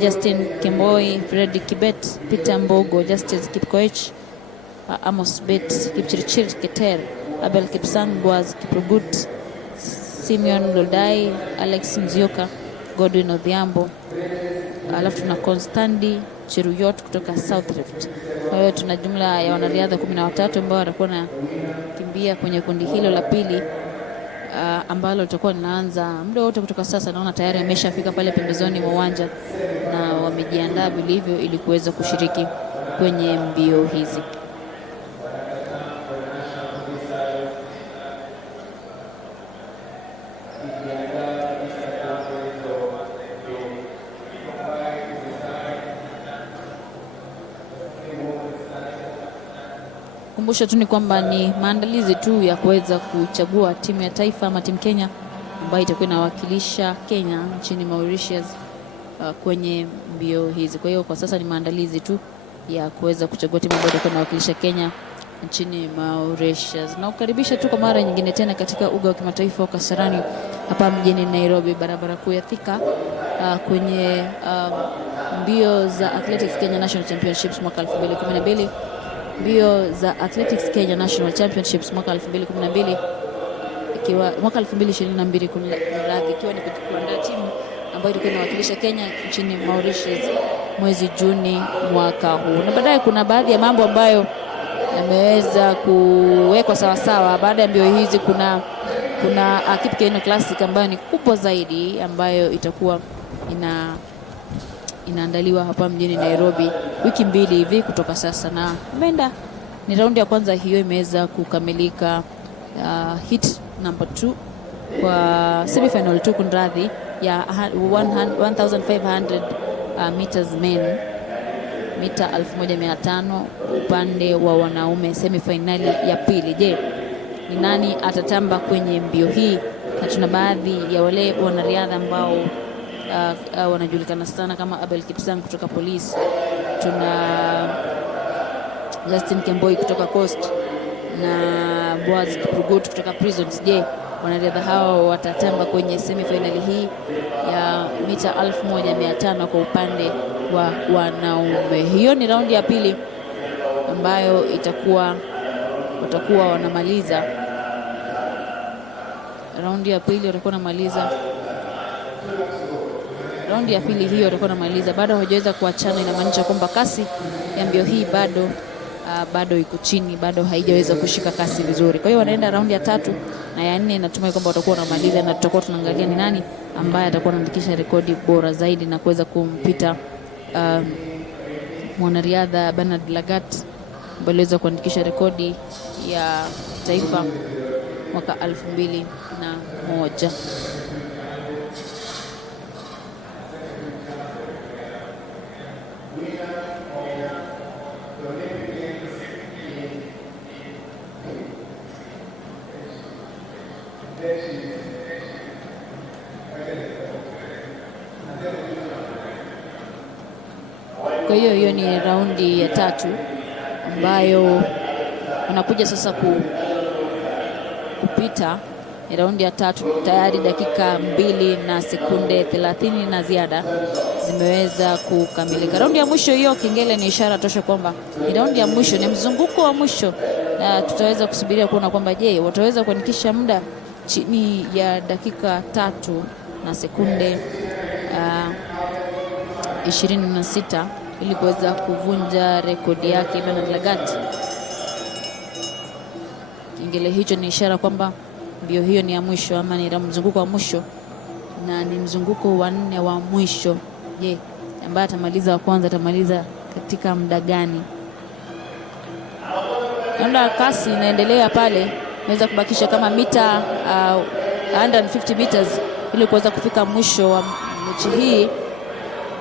Justin Kemboi, Freddy Kibet, Peter Mbogo, Justice Kipkoech, Amos Bet, Kipchirchir Keter, Abel Kipsang, Boaz Kiprogut, Simeon Lodai, Alex Mzioka, Godwin Odhiambo, alafu tuna Constandi Cheruyot kutoka South Rift. Kwa hiyo tuna jumla ya wanariadha 13 ambao watakuwa na kimbia kwenye kundi hilo la pili, ambalo litakuwa linaanza muda wote kutoka sasa. Naona tayari wameshafika pale pembezoni mwa uwanja na wamejiandaa vilivyo ili kuweza kushiriki kwenye mbio hizi. Kumbusha tu ni kwamba ni maandalizi tu ya kuweza kuchagua timu ya taifa ama timu Kenya ambayo itakuwa inawakilisha Kenya nchini Mauritius kwenye mbio hizi. Kwa hiyo kwa sasa ni maandalizi tu ya kuweza kuchagua timu ambayo itakuwa inawakilisha Kenya nchini Mauritius. Na kukaribisha tu kwa mara nyingine tena katika uga wa kimataifa wa Kasarani hapa mjini Nairobi, barabara kuu ya Thika, kwenye mbio za Athletics Kenya National Championships mwaka 2012. Mbio za Athletics Kenya National Championships mwaka 2012, ikiwa mwaka 2022 kunradhi, ikiwa ni kuandaa timu ambayo ilikuwa inawakilisha Kenya nchini Mauritius mwezi Juni mwaka huu. Na baadaye kuna baadhi ya mambo ambayo yameweza kuwekwa sawa sawa. Baada ya mbio hizi kuna Kipkeino Classic ambayo ni kubwa zaidi, ambayo itakuwa inaandaliwa hapa mjini Nairobi wiki 2 hivi kutoka sasa, na menda ni raundi ya kwanza hiyo imeweza kukamilika. Hit number 2 kwa semi final 2 kunradhi ya 1500 meters men, mita 1500 upande wa wanaume, semi finali ya pili. Je, ni nani atatamba kwenye mbio hii? Na tuna baadhi ya wale wanariadha ambao wanajulikana sana kama Abel Kipsang kutoka Police, tuna Justin Kemboi kutoka Coast na Boaz Kiprogut kutoka Prisons. Je, wanariadha hao watatamba kwenye semi finali hii ya mita 1500 kwa upande wa wanaume? Hiyo ni raundi ya pili ambayo watakuwa wanamaliza. Raundi ya pili watakuwa wanamaliza. Raundi ya pili hiyo watakuwa wanamaliza. Bado hawajaweza kuachana, inamaanisha kwamba kasi ya mbio hii bado iko chini, bado haijaweza kushika kasi vizuri. Kwa hiyo wanaenda raundi ya 3 na ya 4. Natumai kwamba watakuwa wanamaliza na tutakuwa tunaangalia ni nani ambaye atakuwa anaandikisha rekodi bora zaidi na kuweza kumpita mwanariadha Bernard Lagat ambaye aliweza kuandikisha rekodi ya taifa mwaka 2001. Kwa hiyo ni raundi ya 3 ambayo wanakuja sasa kupita. Ni raundi ya 3 tayari, dakika 2 na sekunde 30 na ziada zimeweza kukamilika. Raundi ya mwisho hiyo, kengele ni ishara tosha kwamba ni raundi ya mwisho, ni mzunguko wa mwisho, na tutaweza kusubiria kuona kwamba je, wataweza kuandikisha muda chini ya dakika 3 na sekunde 26 ili kuweza kuvunja rekodi yake Bernard Lagat. Kengele hicho ni ishara kwamba mbio hiyo ni ya mwisho, ama ni mzunguko wa mwisho, na ni mzunguko wa 4 wa mwisho. Je, ambaye atamaliza wa kwanza atamaliza katika muda gani? Muda kasi inaendelea pale, naweza kubakisha kama mita 150 meters ili kuweza kufika mwisho wa mechi hii,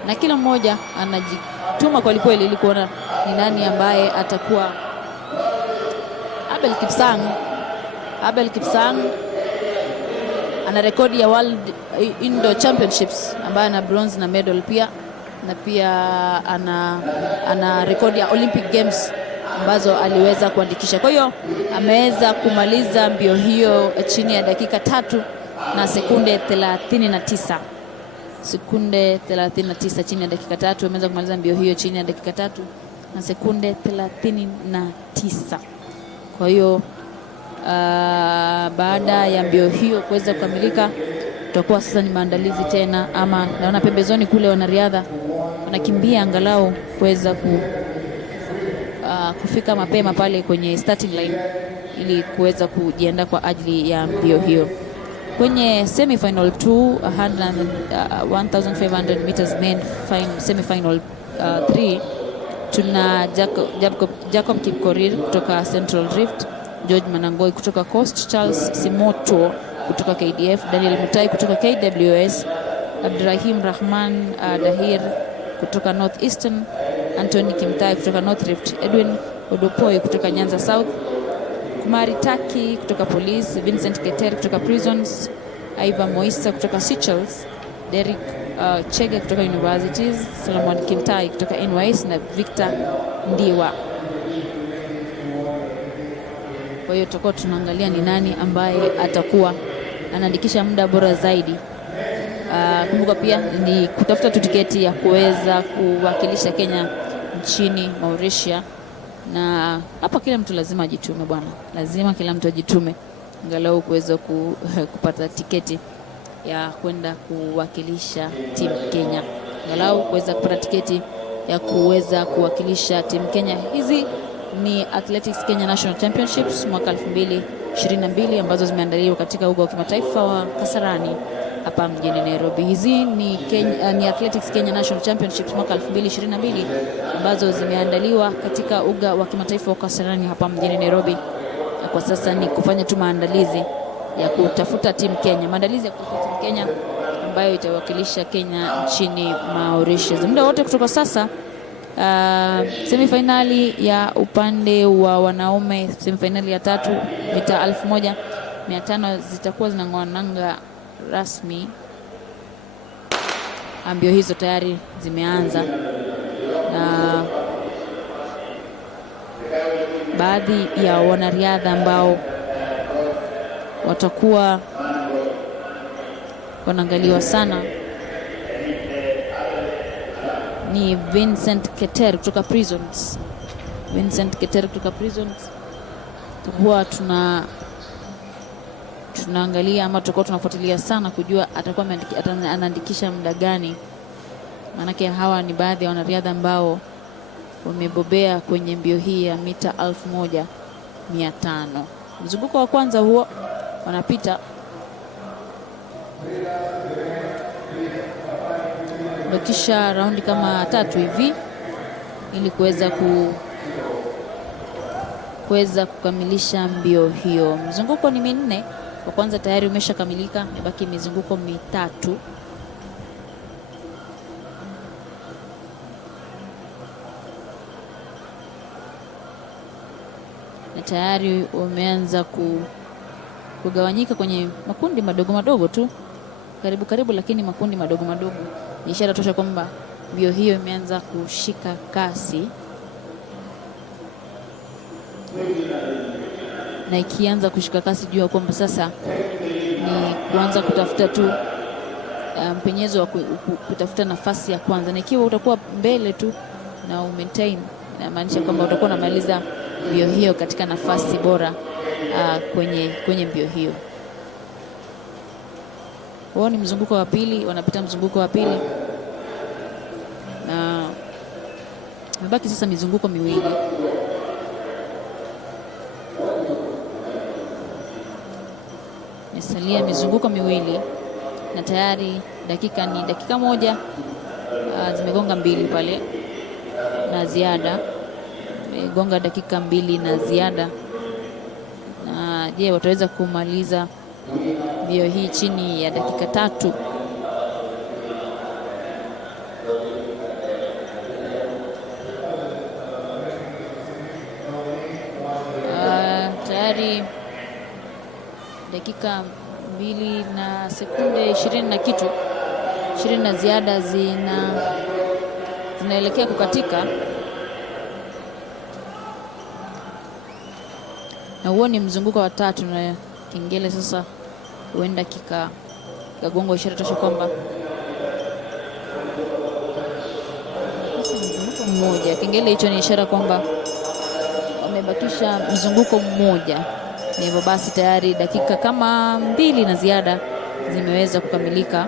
na kila mmoja anajituma kwa kweli ili kuona ni nani ambaye atakuwa. Abel Kipsang ana rekodi ya World Indoor Championships ambaye ana bronze na medal pia, na pia ana rekodi ya Olympic Games ambazo aliweza kuandikisha. Kwa hiyo ameweza kumaliza mbio hiyo chini ya dakika 3 na sekunde 39. Sekunde 39 chini ya dakika 3, ameweza kumaliza mbio hiyo chini ya dakika 3 na sekunde 39. Kwa hiyo baada ya mbio hiyo kuweza kukamilika, tutakuwa sasa ni maandalizi tena, ama naona pembezoni kule wanariadha wanakimbia angalau kuweza kufika mapema pale kwenye starting line ili kuweza kujiandaa kwa ajili ya mbio hiyo. Kwenye semi-final 2, 1500 meters men semi-final 3, tuna Jacob Kipkorir kutoka Central Rift, George Manangoi kutoka Coast, Charles Simoto kutoka KDF, Daniel Mutai kutoka KWS, Abdurrahim Rahman Dahir kutoka North Eastern, Anthony Kimtai kutoka North Rift, Edwin Odopoi kutoka Nyanza South, Kumari Taki kutoka Police, Vincent Keter kutoka Prisons, Iva Moisa kutoka Seychelles, Derek Chege kutoka Universities, Solomon Kimtai kutoka NYS na Victor Ndiwa. Kwa hiyo tutakuwa tunaangalia ni nani ambaye atakuwa anaandikisha muda bora zaidi. Kumbuka pia ni kutafuta tiketi ya kuweza kuwakilisha Kenya nchini Mauritius, na hapa kila mtu lazima ajitume bwana, lazima kila mtu ajitume angalau kuweza kupata tiketi ya kwenda kuwakilisha timu Kenya, angalau kuweza kupata tiketi ya kuweza kuwakilisha timu Kenya. Hizi ni Athletics Kenya National Championships mwaka 2022 ambazo zimeandaliwa katika uga wa kimataifa wa Kasarani hapa mjini Nairobi. Hizi ni Athletics Kenya National Championships mwaka 2022 ambazo zimeandaliwa katika uga wa kimataifa wa Kasarani hapa mjini Nairobi. Na kwa sasa ni kufanya tu maandalizi ya kutafuta timu Kenya, maandalizi ya kutafuta timu Kenya ambayo itawakilisha Kenya nchini Mauritius. Muda wote kutoka sasa, semifinali ya upande wa wanaume, semifinali ya 3 mita 1500 zitakuwa zinang'oananga rasmi. Mbio hizo tayari zimeanza, na baadhi ya wanariadha ambao watakuwa wanaangaliwa sana ni Vincent Keter kutoka Prisons. Vincent Keter kutoka Prisons tutakuwa tunaangalia ama tutakuwa tunafuatilia sana kujua atakuwa anaandikisha muda gani, maanake hawa ni baadhi ya wanariadha ambao wamebobea kwenye mbio hii ya mita 1500. Mzunguko wa kwanza huo wanapita, bakisha raundi kama 3 hivi ili kuweza kukamilisha mbio hiyo. Mzunguko ni 4, wa kwanza tayari umeshakamilika, imebaki mizunguko 3. Na tayari umeanza kugawanyika kwenye makundi madogo tu, karibu, lakini makundi madogo. Ni ishara tosha kwamba mbio hiyo imeanza kushika kasi, na ikianza kushika kasi jua kwamba sasa ni kuanza kutafuta tu mpenyezo wa kutafuta nafasi ya kwanza, na ikiwa utakuwa mbele tu na maintain, inamaanisha kwamba utakuwa unamaliza mbio hiyo katika nafasi bora kwenye mbio hiyo. Wao ni mzunguko wa pili, wanapita mzunguko wa pili na mabaki sasa mizunguko miwili. Mesalia mizunguko miwili na tayari dakika moja zimegonga 2 pale na ziada, gonga dakika 2 na ziada. Na je, wataweza kumaliza mbio hii chini ya dakika 3? Tayari dakika 2 na sekunde 20 na kitu 20 na ziada zinaelekea kukatika, na huo ni mzunguko wa 3 na kengele sasa huenda kikagonga ishara tosha kwamba mzunguko mmoja. Kengele hicho ni ishara kwamba wamebakisha mzunguko mmoja. Ni hivyo basi tayari dakika kama 2 na ziada zimeweza kukamilika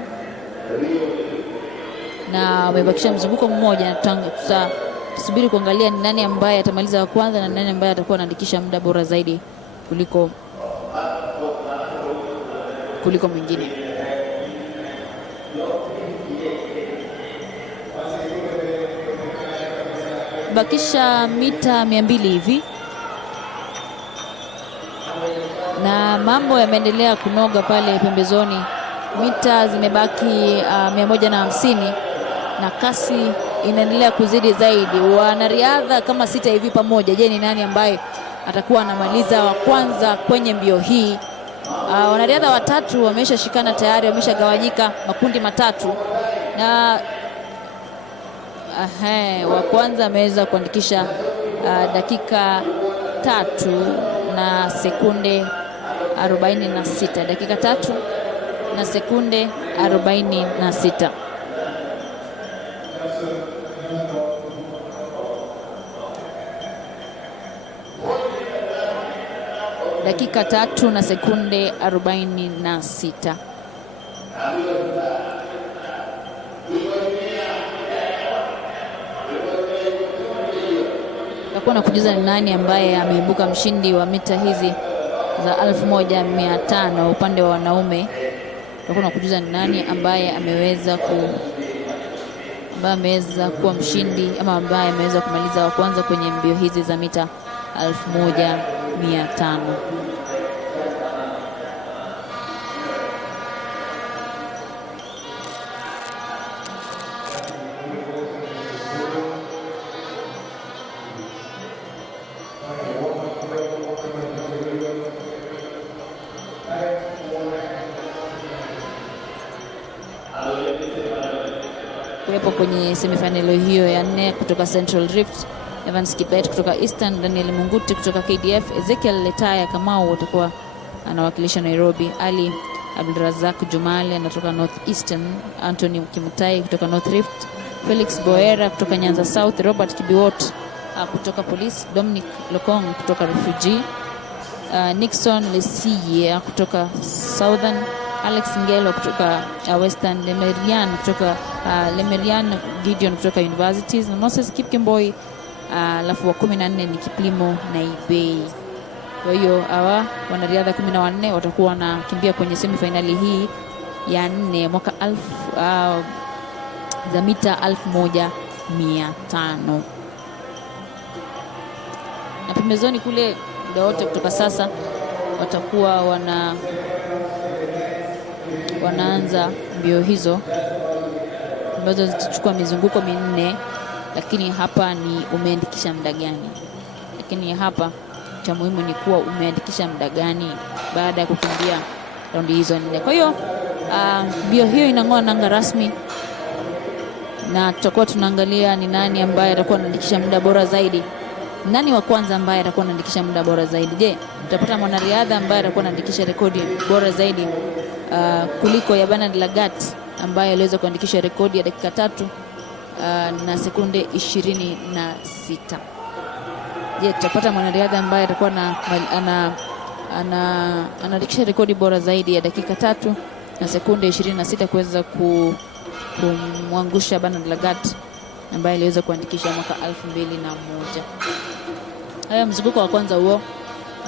na wamebakisha mzunguko mmoja. Tusubiri kuangalia ni nani ambaye atamaliza wa kwanza na nani ambaye atakuwa anaandikisha muda bora zaidi kuliko mwingine. Bakisha mita 200 hivi na mambo yameendelea kunoga pale pembezoni. Mita zimebaki 150 na kasi inaendelea kuzidi zaidi. Wanariadha kama 6 hivi pamoja. Je, ni nani ambaye atakuwa anamaliza wa kwanza kwenye mbio hii? Wanariadha watatu wameshashikana tayari, wameshagawanyika makundi matatu, na wa kwanza ameweza kuandikisha dakika 3 na sekunde 46. Dakika 3 na sekunde 46. Dakika 3 na sekunde 46. Takuwa na kujuza ni nani ambaye ameibuka mshindi wa mita hizi za 1500 upande wa wanaume. Takuwa na kujuza ni nani ambaye ameweza kuwa mshindi ama ambaye ameweza kumaliza wa kwanza kwenye mbio hizi za mita 1500. Kuwepo kwenye semifinali hiyo ya 4 kutoka Central Rift, Evans Kibet kutoka Eastern, Daniel Munguti kutoka KDF, Ezekiel Letaya Kamau watakuwa anawakilisha Nairobi, Ali Abdulrazak Jumali anatoka North Eastern, Anthony Kimutai kutoka North Rift, Felix Boera kutoka Nyanza South, Robert Kibiwot kutoka Police, Dominic Lokong kutoka Refugee, Nixon Lesiye kutoka Southern, Alex Ngelo kutoka Western, Lemerian kutoka Lemerian Gideon kutoka Universities, na Moses Kipkemboi, alafu wa 14 ni Kiplimo Naibei. Kwa hiyo hawa wanariadha 14 watakuwa wanakimbia kwenye semifinali hii ya 4 mwaka za mita 1500. Na pembezoni kule muda wote kutoka sasa watakuwa wanaanza mbio hizo ambazo zitachukua mizunguko 4, lakini hapa ni umeandikisha muda gani. Lakini hapa cha muhimu ni kuwa umeandikisha muda gani baada ya kukimbia raundi hizo 4. Kwa hiyo mbio hiyo inang'oa nanga rasmi, na tutakuwa tunaangalia ni nani ambaye atakuwa anaandikisha muda bora zaidi. Nani wa kwanza ambaye atakuwa anaandikisha muda bora zaidi? Je, tutapata mwanariadha ambaye atakuwa anaandikisha rekodi bora zaidi kuliko ya Bernard Lagat ambaye aliweza kuandikisha rekodi ya dakika 3 na sekunde 26. Je, tutapata mwanariadha ambaye atakuwa anaandikisha rekodi bora zaidi ya dakika 3 na sekunde 26 kuweza kumwangusha Bernard Lagat ambaye aliweza kuandikisha mwaka 2001. Haya, mzunguko wa kwanza huo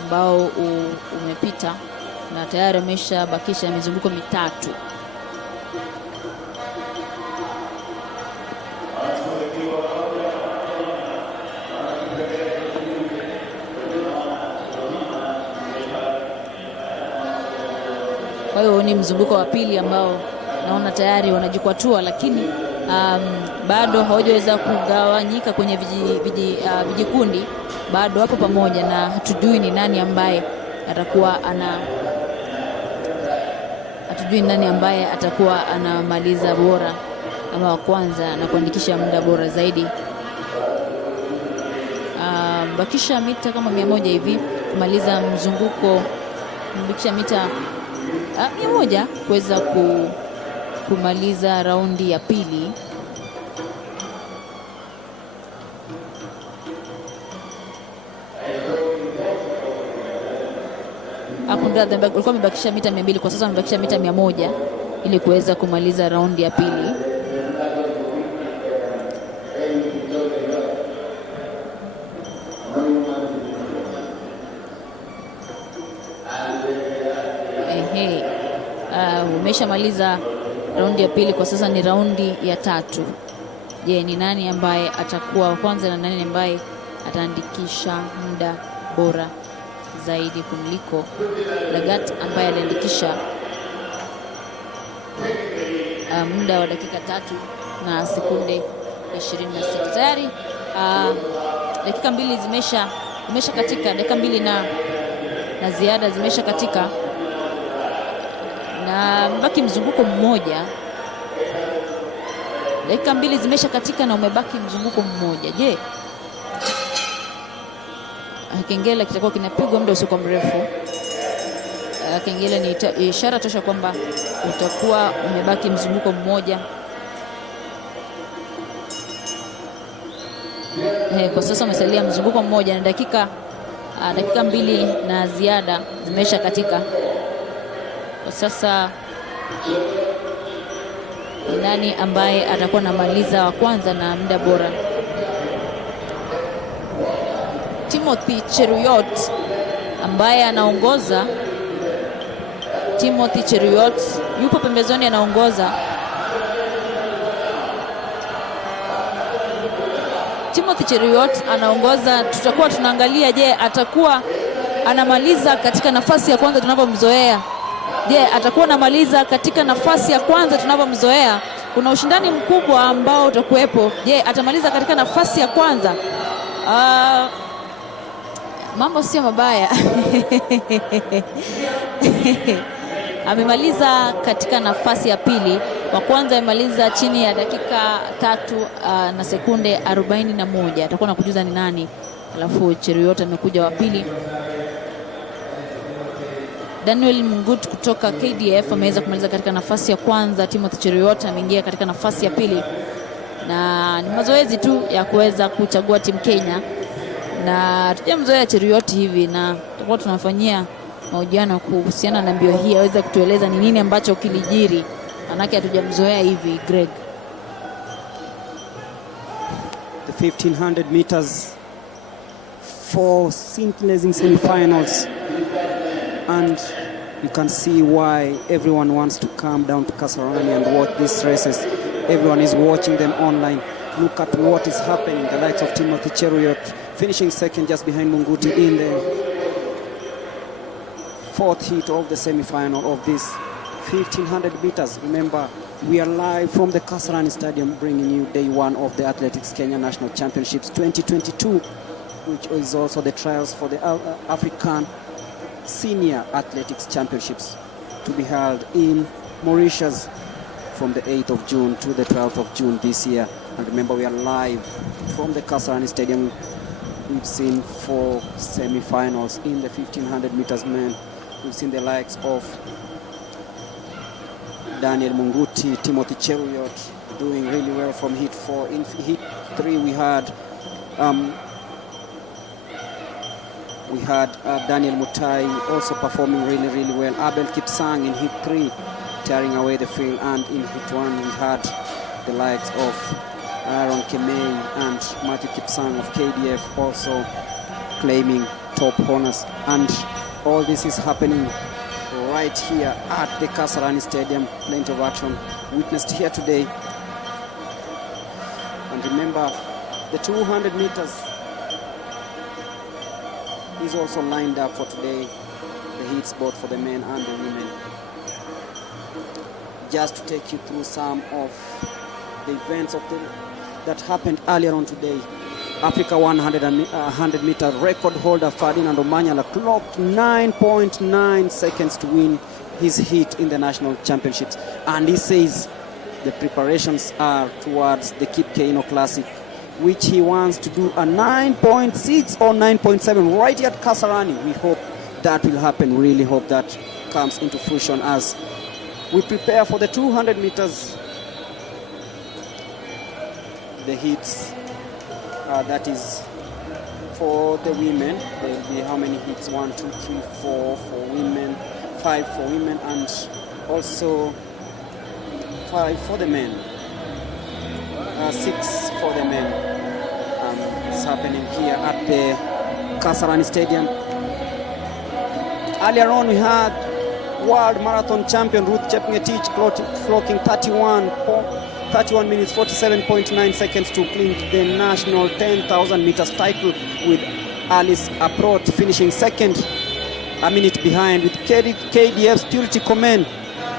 ambao umepita na tayari ameshabakisha mizunguko mitatu. Kwa hiyo ni mzunguko wa pili ambao naona tayari wanajikwatua, lakini bado hawajaweza kugawanyika kwenye vijikundi, bado wapo pamoja na hatujui ni nani ambaye atakuwa anamaliza bora ama wa kwanza na kuandikisha muda bora zaidi. Bakisha mita kama 100 hivi kumaliza mzunguko, bakisha mita 100 kuweza kumaliza raundi ya pili. Walikuwa wamebakisha mita 200, kwa sasa wamebakisha mita 100 ili kuweza kumaliza raundi ya pili. Umeshamaliza raundi ya pili, kwa sasa ni raundi ya 3. Je, ni nani ambaye atakuwa wa kwanza na nani ambaye ataandikisha muda bora zaidi kumliko Lagat ambaye aliandikisha muda wa dakika 3 na sekunde 26. Tayari dakika 2 zimesha katika, dakika 2 na ziada zimesha katika, na mbaki mzunguko mmoja. Dakika 2 zimesha katika na umebaki mzunguko mmoja. Je, kengele kitakuwa kinapigwa muda usio mrefu. Kengele ni ishara tosha kwamba utakuwa umebaki mzunguko mmoja. Kwa sasa umesalia mzunguko mmoja na dakika 2 na ziada zimesha katika. Kwa sasa ni nani ambaye atakuwa anamaliza wa kwanza na muda bora? Timothy Cheruyot ambaye anaongoza. Timothy Cheruyot yupo pembezoni, anaongoza. Timothy Cheruyot anaongoza. Tutakuwa tunaangalia, je, atakuwa anamaliza katika nafasi ya kwanza tunapomzoea? Je, atakuwa anamaliza katika nafasi ya kwanza tunapomzoea? Kuna ushindani mkubwa ambao utakuwepo. Je, atamaliza katika nafasi ya kwanza? Mambo sio mabaya. Amemaliza katika nafasi ya pili. Wa kwanza amemaliza chini ya dakika 3 na sekunde 41. Atakuwa nakujuza ni nani. Alafu Cheruyot amekuja wa pili. Daniel Mungut kutoka KDF ameweza kumaliza katika nafasi ya kwanza. Timothy Cheruyot ameingia katika nafasi ya pili, na ni mazoezi tu ya kuweza kuchagua timu Kenya, na tujamzoea Cheruyot hivi, na tutakuwa tunafanyia mahojiano kuhusiana na mbio hii, aweza kutueleza ni nini ambacho kilijiri, manake hatujamzoea hivi. Greg, the 1500 meters, 4 scintillating semi-finals, and you can see why everyone wants to come down to Kasarani and watch these races. Everyone is watching them online. Look at what is happening. The likes of Timothy Cheruyot finishing second just behind Munguti in the 4th heat of the semi-final of this 1500 meters. Remember, we are live from the Kasarani Stadium, bringing you day 1 of the Athletics Kenya National Championships 2022, which is also the trials for the African Senior Athletics Championships to be held in Mauritius from the 8th of June to the 12th of June this year. And remember, we are live from the Kasarani Stadium. We've seen 4 semi-finals in the 1500 meters men. We've seen the likes of Daniel Munguti, Timothy Cheruiyot doing really well from heat 4. In heat 3 we had Daniel Mutai also performing really well. Abel Kipsang in heat 3 tearing away the field, and in heat 1 we had the likes of Aaron Kemei and Matthew Kipsang of KDF also claiming top honors. And all this is happening right here at the Kasarani Stadium. Plenty of action witnessed here today. And remember, the 200 meters is also lined up for today, the heats both for the men and the women. Just to take you through some of the events that happened earlier on today. Africa 100 meter record holder Ferdinand Omanyala clocked 9.9 seconds to win his heat in the national championships, and he says the preparations are towards the Kip Keino Classic, which he wants to do a 9.6 or 9.7 right here at Kasarani. We hope that will happen, really hope that comes into fruition as we prepare for the 200 meters, the heats. That is for the women. There will be how many hits? 1, 2, 3, 4 for women, 5 for women, and also 5 for the men. 6 for the men. It's happening here at the Kasarani Stadium. Earlier on, we had world marathon champion Ruth Chepngetich clocking 31 minutes 47.9 seconds to clinch the national 10,000 meters title, with Alice Aprot finishing second, a minute behind, with KDF's Purity Komen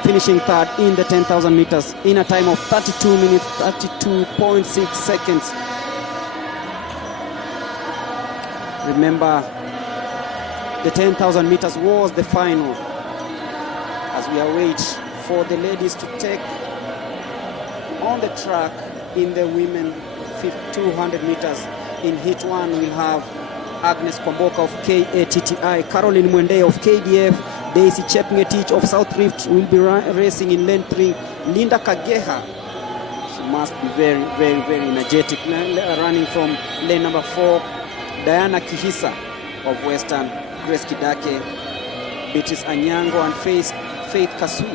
finishing third in the 10,000 meters in a time of 32 minutes 32.6 seconds. Remember, the 10,000 meters was the final, as we await for the ladies to take on the track in the women 200 meters. In heat 1 we'll have Agnes Kwamboka of KATTI, Caroline Mwende of KDF, Daisy Chepngetich of South Rift will be racing in lane 3. Linda Kageha, she must be very energetic, running from lane number 4. Diana Kihisa of Western, Grace Kidake, Beatrice Anyango and Faith Kasu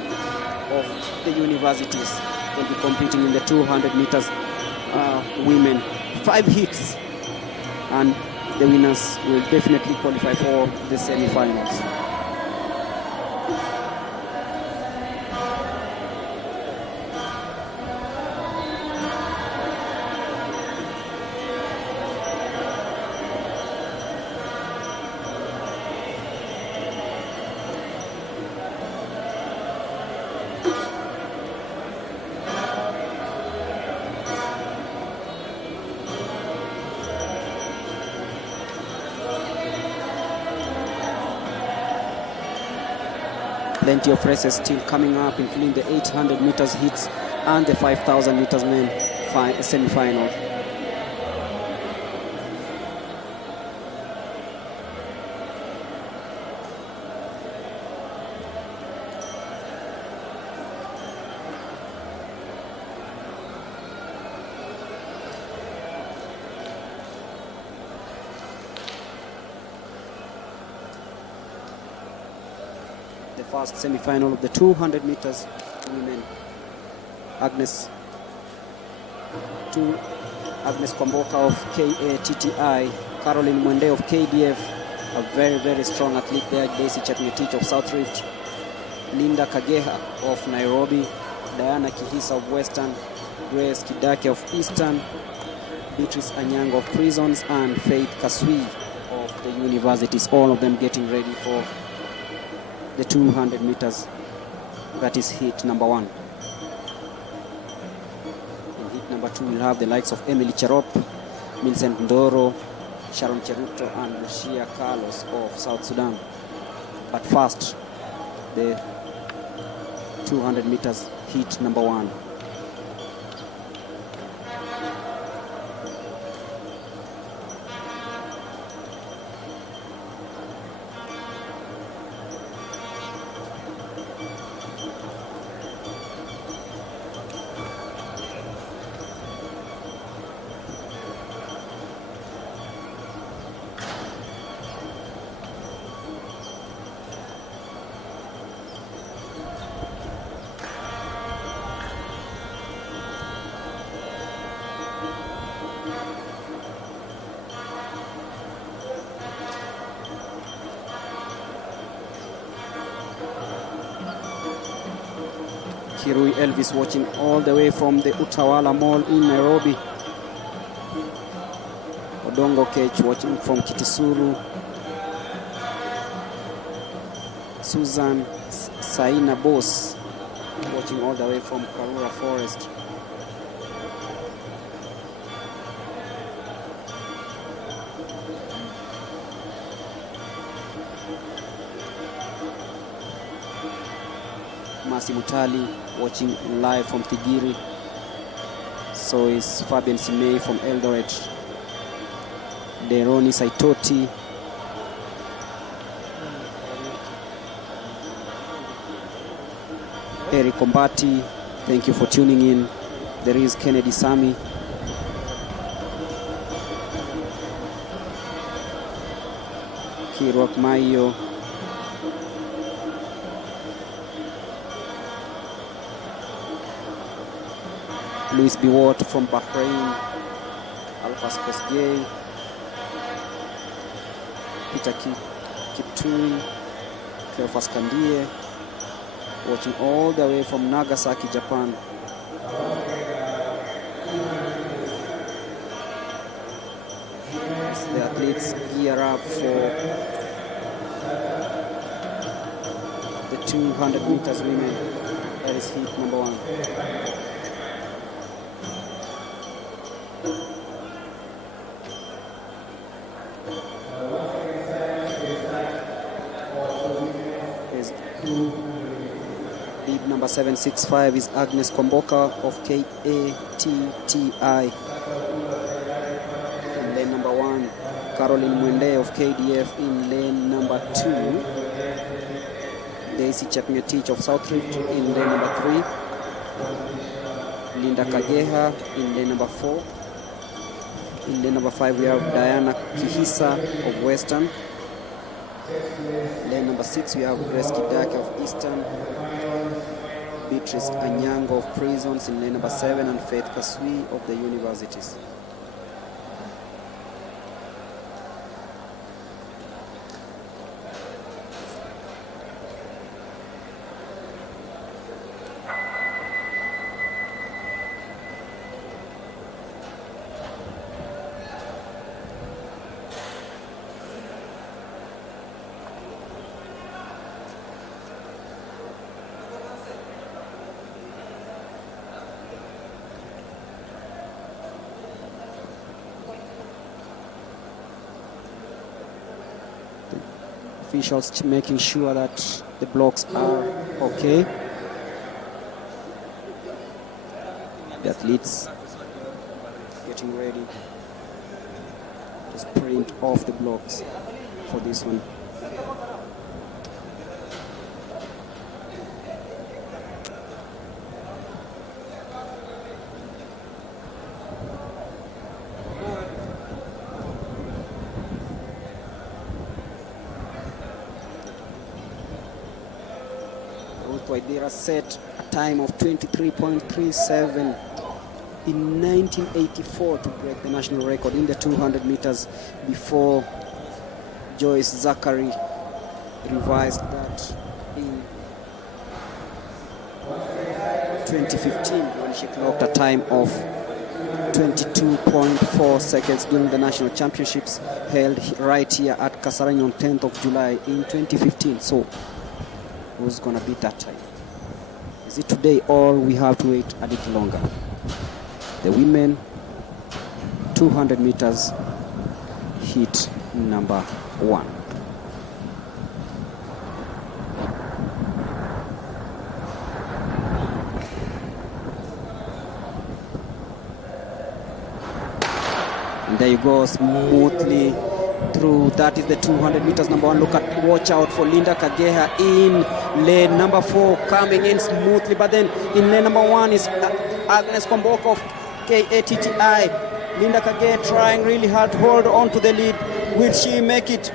of the universities will be competing in the 200 meters women. 5 hits, and the winners will definitely qualify for the semi-finals. Plenty of races still coming up, including the 800 meters hits and the 5,000 meters men semi-final. The first semi-final of the 200 meters women. Agnes Kwamboka of KATTI, Caroline Mwende of KDF, a very strong athlete there. Daisy Chepngetich of South Rift, Linda Kageha of Nairobi, Diana Kihisa of Western, Grace Kidake of Eastern, Beatrice Anyango of Prisons, and Faith Kasui of the universities, all of them getting ready for the 200 meters. That is heat number 1. In heat number 2 we'll have the likes of Emily Cherop, Vincent Ndoro, Sharon Cheruto and Lucia Carlos of South Sudan. But first, the 200 meters heat number 1. Kirui Elvis watching all the way from the Utawala Mall in Nairobi. Odongo Kech watching from Kitisuru. Susan Saina Boss watching all the way from Karura Forest. Masi Mutali watching live from Tigiri. So is Fabian Simei from Eldoret. Deroni Saitoti. Eric Kombati, thank you for tuning in. There is Kennedy Sami. Kirok Mayo. Luis Biwot from Bahrain. Alphas Kosgei. Peter Kiptui. Cleophas Kandie. Watching all the way from Nagasaki, Japan. As the athletes gear up for the 200 meters women. That is heat number 1. Lead number 765 is Agnes Komboka of KATTI. In lane number 1, Caroline Mwende of KDF in lane number 2. Daisy Chepngetich of South Rift in lane number 3. Linda Kageha in lane number 4. In lane number 5 we have Diana Kihisa of Western. Lane number 6 we have Grace Kidake of Eastern. Beatrice Anyango of Prisons in lane number 7, and Faith Kasui of the Universities. Officials making sure that the blocks are okay. The athletes getting ready to sprint off the blocks for this one. Waidira set a time of 23.37 in 1984 to break the national record in the 200 meters before Joyce Zachary revised that in 2015 when she clocked a time of 22.4 seconds during the national championships held right here at Kasarani on 10th of July in 2015. So who's gonna beat that time? Is it today, or we have to wait a little longer? The women 200 meters heat number 1. And there you go, smoothly through. That is the 200 meters number 1. Watch out for Linda Kageha in lane number 4, coming in smoothly, but then in lane number 1 is Agnes Komboka of KATTI. Linda Kageha trying really hard to hold on to the lead. Will she make it?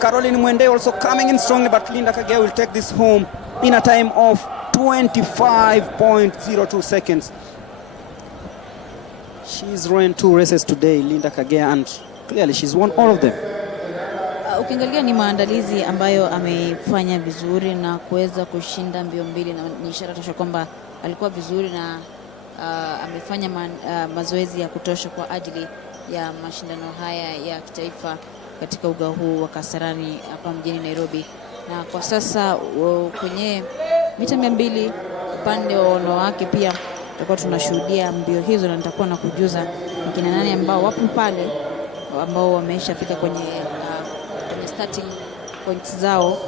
Caroline Mwende also coming in strongly, but Linda Kageha will take this home in a time of 25.02 seconds. She's run 2 races today, Linda Kageha, and clearly she's won all of them. ukiangalia ni maandalizi ambayo amefanya vizuri na kuweza kushinda mbio mbili, na ni ishara tosha kwamba alikuwa vizuri na amefanya mazoezi ya kutosha kwa ajili ya mashindano haya ya kitaifa katika uga huu wa Kasarani hapa mjini Nairobi. Na kwa sasa kwenye mita 200 upande wa wanawake pia tutakuwa tunashuhudia mbio hizo, na nitakuwa na kujuza kina nani ambao wapo pale ambao wameshafika kwenye starting points zao.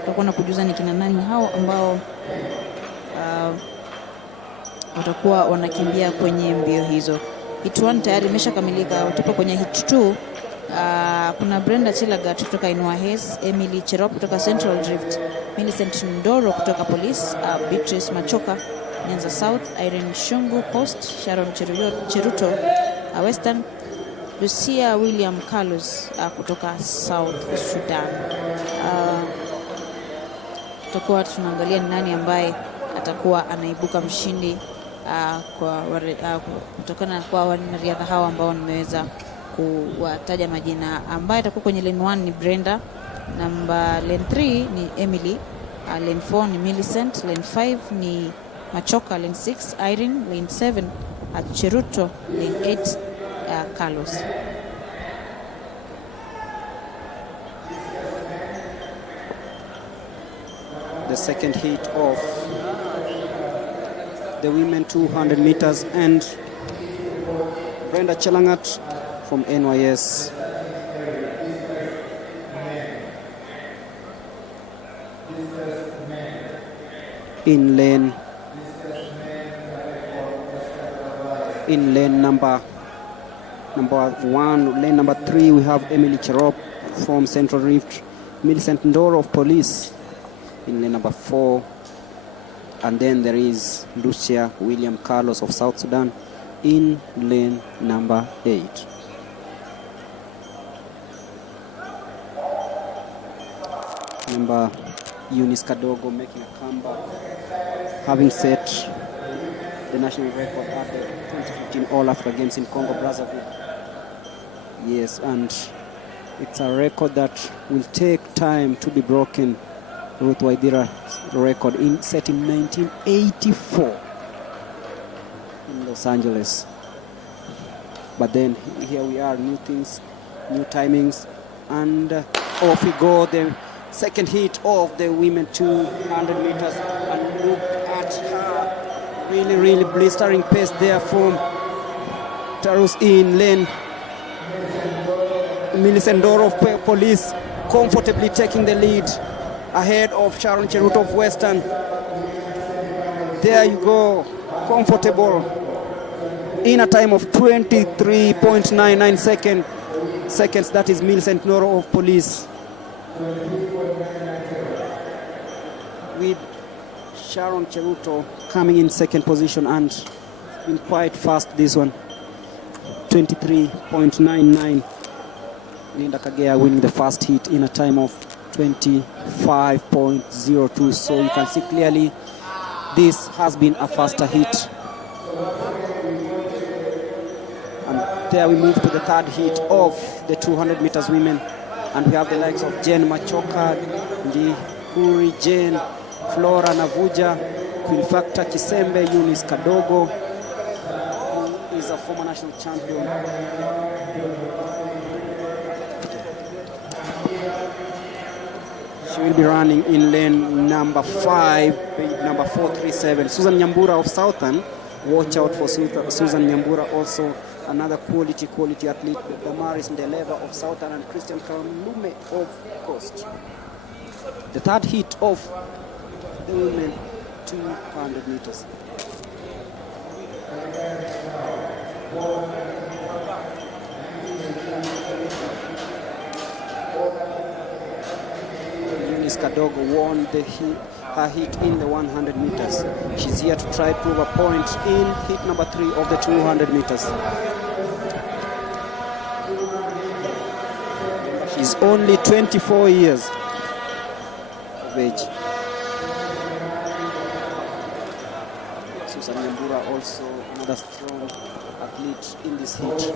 Tutakuwa na kujuza ni kina nani hao ambao watakuwa wanakimbia kwenye mbio hizo. Hit 1 tayari imeshakamilika. Tupo kwenye hit 2. Kuna Brenda Chilagat kutoka Inua Hes, Emily Cherop kutoka Central Drift, Millicent Ndoro kutoka Police, Beatrice Machoka Nyanza South, Irene Shungu Coast, Sharon Cheruto Western, Lucia William Carlos kutoka South Sudan. Tutakuwa tunaangalia ni nani ambaye atakuwa anaibuka mshindi kutokana kwa wanariadha hawa ambao nimeweza kuwataja majina. Ambaye atakuwa kwenye lane 1 ni Brenda, lane 3 ni Emily, lane 4 ni Millicent, lane 5 ni Machoka, lane 6 Irene, lane 7 Cheruto, lane 8 Carlos. The second heat of the women 200 meters, and Brenda Chelangat from NYS. In lane number 1, lane number 3, we have Emily Cherop from Central Rift, Millicent Ndoro of Police in lane number 4, and then there is Lucia William Carlos of South Sudan in lane number 8. Remember Eunice Kadogo making a comeback, having set the national record at the 2015 All Africa Games in Congo Brazzaville. Yes, and it's a record that will take time to be broken. Ruth Waidira's record set in 1984 in Los Angeles. But then here we are, new things, new timings, and off we go. The second heat of the women 200 meters, and look at her really blistering pace there from Tarus in lane. Millicent Ndoro of Police comfortably taking the lead ahead of Sharon Cheruto of Western. There you go, comfortable in a time of 23.99 seconds. That is Millicent Ndoro of Police, with Sharon Cheruto coming in second position, and it's been quite fast this one, 23.99. Linda Kagea winning the first heat in a time of 25.02. So you can see clearly this has been a faster hit. And there we move to the third heat of the 200 meters women, and we have the likes of Jen Machoka, Ndihuri Jane, Flora Navuja, Quilfactor Kisembe, Eunice Kadogo, who is a former national champion. She will be running in lane number 5, number 437. Susan Nyambura of Southern. Watch out for Susan Nyambura, also another quality athlete. Damaris Ndeleva of Southern, and Christian Kalume of Coast. The third heat of the women 200 meters. Eunice Kadogo won her heat in the 100 meters. She's here to try to prove a point in heat number 3 of the 200 meters. She's only 24 years of age. Susan Nyambura, also another strong athlete in this heat.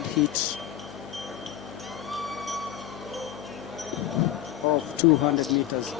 third heat of 200 meters.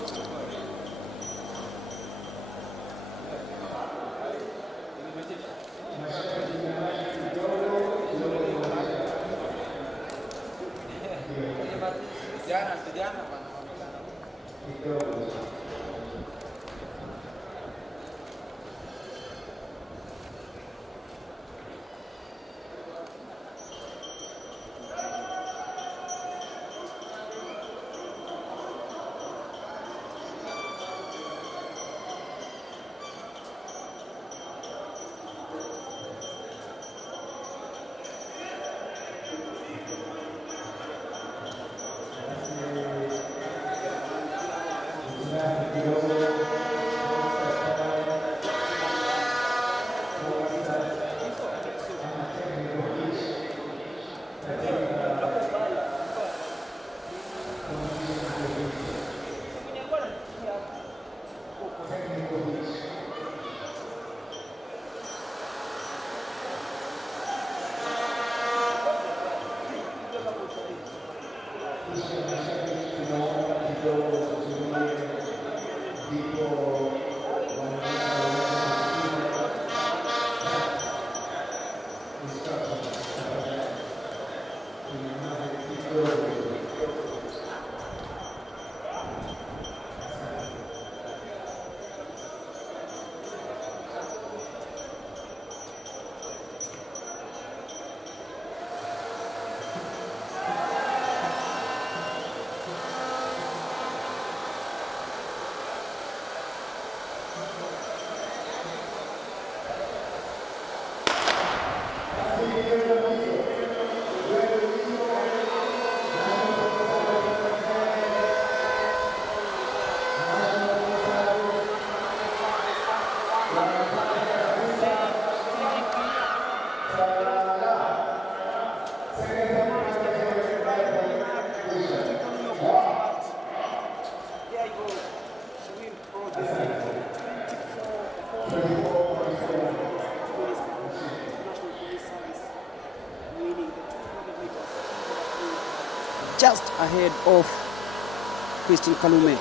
Just ahead of Christine Kalume.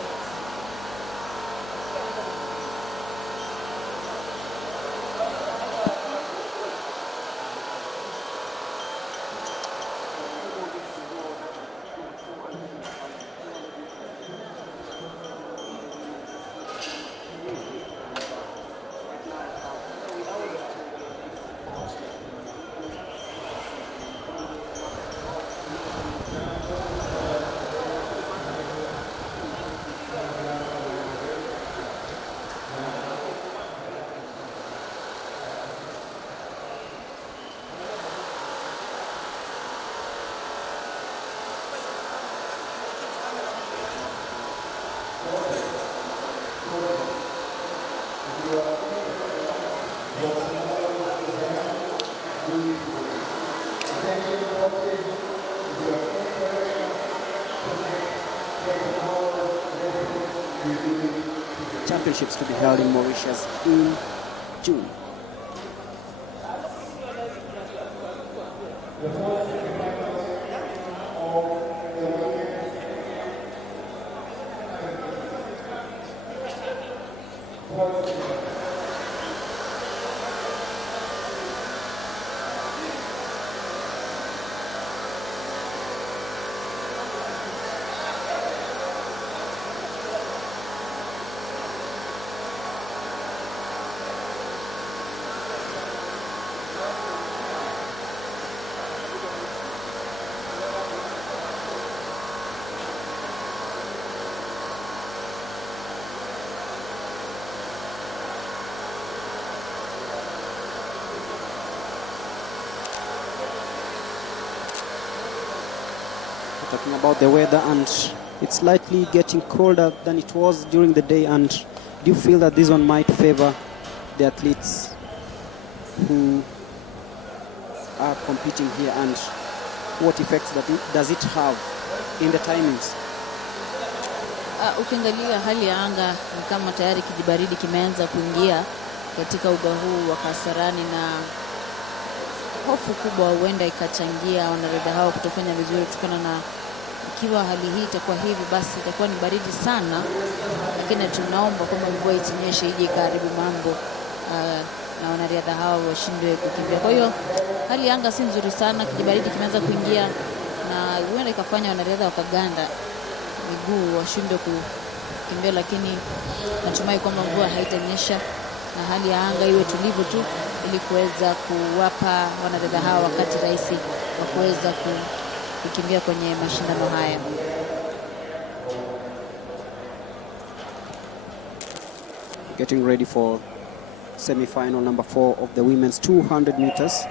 Championships to be held in Mauritius in June. Talking about the weather, and it's slightly getting colder than it was during the day. And do you feel that this one might favor the athletes who are competing here, and what effects does it have in the timings? Ukiangalia hali ya anga ni kama tayari kijibaridi kimeanza kuingia katika uga huu wa Kasarani, na hofu kubwa huenda ikachangia wanariadha hao kutofanya vizuri, kutokana na ikiwa hali hii itakuwa hivi, basi itakuwa ni baridi sana, lakini tunaomba kwamba mvua isinyeshe ije karibu mambo na wanariadha hao washindwe kukimbia. Kwa hiyo hali ya anga si nzuri sana, kijibaridi kimeanza kuingia na huenda ikafanya wanariadha wakaganda miguu washindwe kukimbia, lakini natumai kwamba mvua haitanyesha na hali ya anga iwe tulivu tu, ili kuweza kuwapa wanariadha hao wakati rahisi wa kuweza kukimbia kwenye mashindano haya. Getting ready for semi-final number 4 of the women's 200 meters.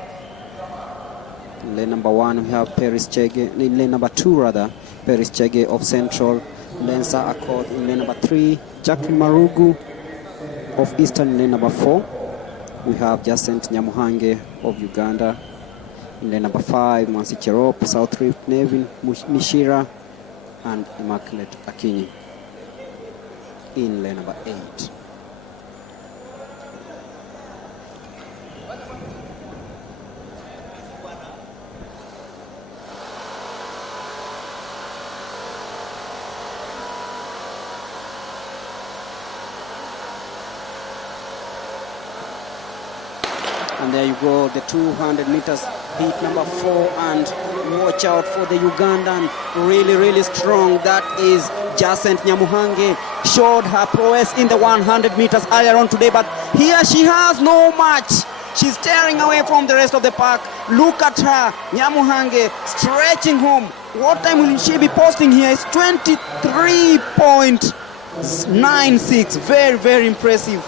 In lane number 1 we have Paris Chege. In lane number 2 rather, Paris Chege of Central. Lensa Accord in lane number 3. Jacqueline Marugu of Eastern in lane number 4. We have Jacent Nyamuhange of Uganda. In lane number 5, Mansi Cherop, South Rift, Nevin Mishira, and Immaculate Akinyi in lane number 8. And there you go, the 200 meters heat number 4, and watch out for the Ugandan, really strong. That is Jacent Nyamuhange. Showed her prowess in the 100 meters earlier on today, but here she has no match. She's tearing away from the rest of the pack. Look at her, Nyamuhange stretching home. What time will she be posting here? It's 23.96. Very impressive.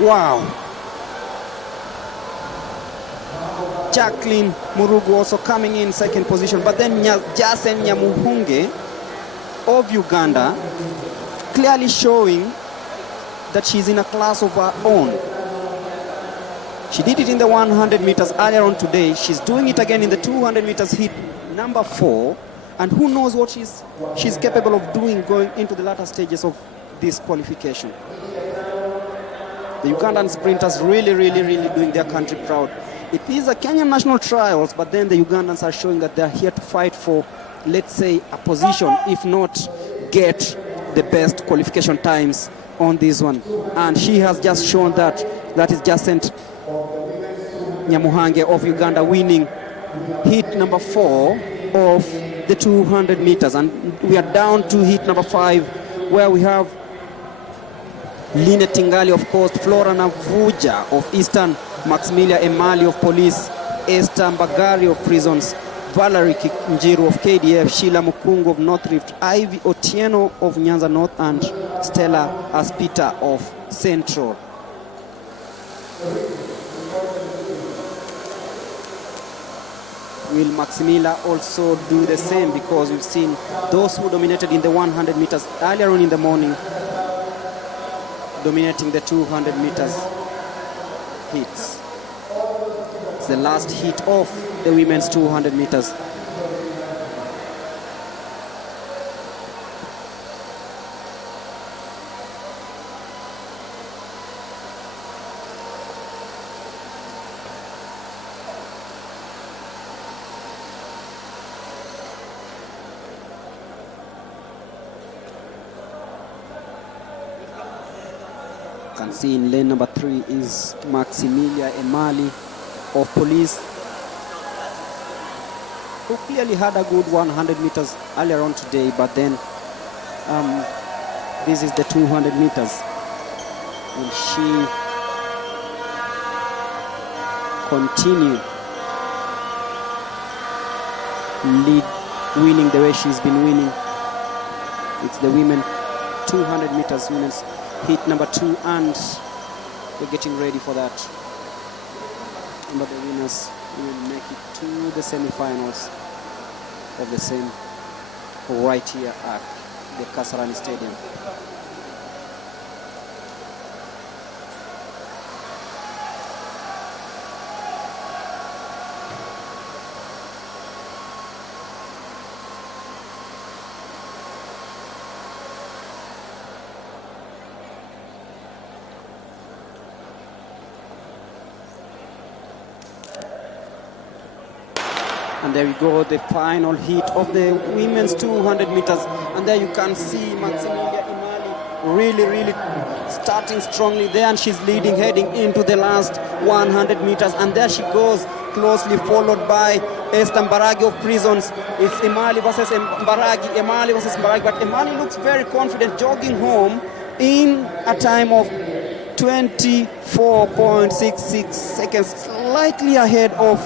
Wow. Jacqueline Murugu also coming in second position, but then Jacen Nyamuhunge of Uganda clearly showing that she's in a class of her own. She did it in the 100 meters earlier on today. She's doing it again in the 200 meters heat number 4, and who knows what she's capable of doing going into the latter stages of this qualification. The Ugandan sprinters really doing their country proud. It is a Kenyan national trials, but then the Ugandans are showing that they're here to fight for, let's say, a position, if not get the best qualification times on this one. And she has just shown that. That is Jacent Nyamuhange of Uganda winning heat number 4 of the 200 meters. And we are down to heat number 5, where we have Line Tingali of Coast, Flora Navuja of Eastern, Maximilia Emali of Police, Esther Mbagari of Prisons, Valerie Njiru of KDF, Sheila Mukungu of North Rift, Ivy Otieno of Nyanza North, and Stella Aspita of Central. Will Maximila also do the same? Because we've seen those who dominated in the 100 meters earlier on in the morning dominating the 200 meters heats. It's the last heat of the women's 200 meters. Can see in lane number 3 is Maximilia Emali of Police, who clearly had a good 100 meters earlier on today, but then this is the 200 meters. Will she continue winning the way she's been winning? It's the women 200 meters women's heat number 2, and we're getting ready for that. But the winners will make it to the semi-finals of the same right here at the Kasarani Stadium. And there we go, the final heat of the women's 200 meters. And there you can see Maximilia Imali really starting strongly there, and she's leading, heading into the last 100 meters. And there she goes, closely followed by Esther Mbaragi of Prisons. It's Imali versus Mbaragi, but Imali looks very confident, jogging home in a time of 24.66 seconds, slightly ahead of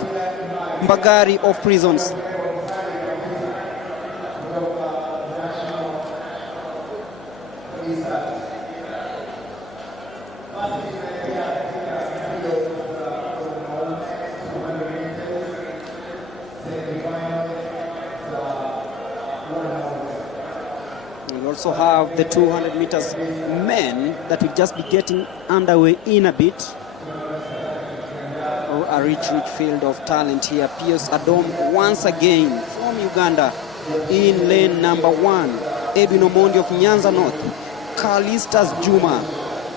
Mbagari of Prisons. We also have the 200 meters men that will just be getting underway in a bit. A rich field of talent here. Pius Adom once again from Uganda in lane number 1. Edwin Omondi of Nyanza North. Kalistas Juma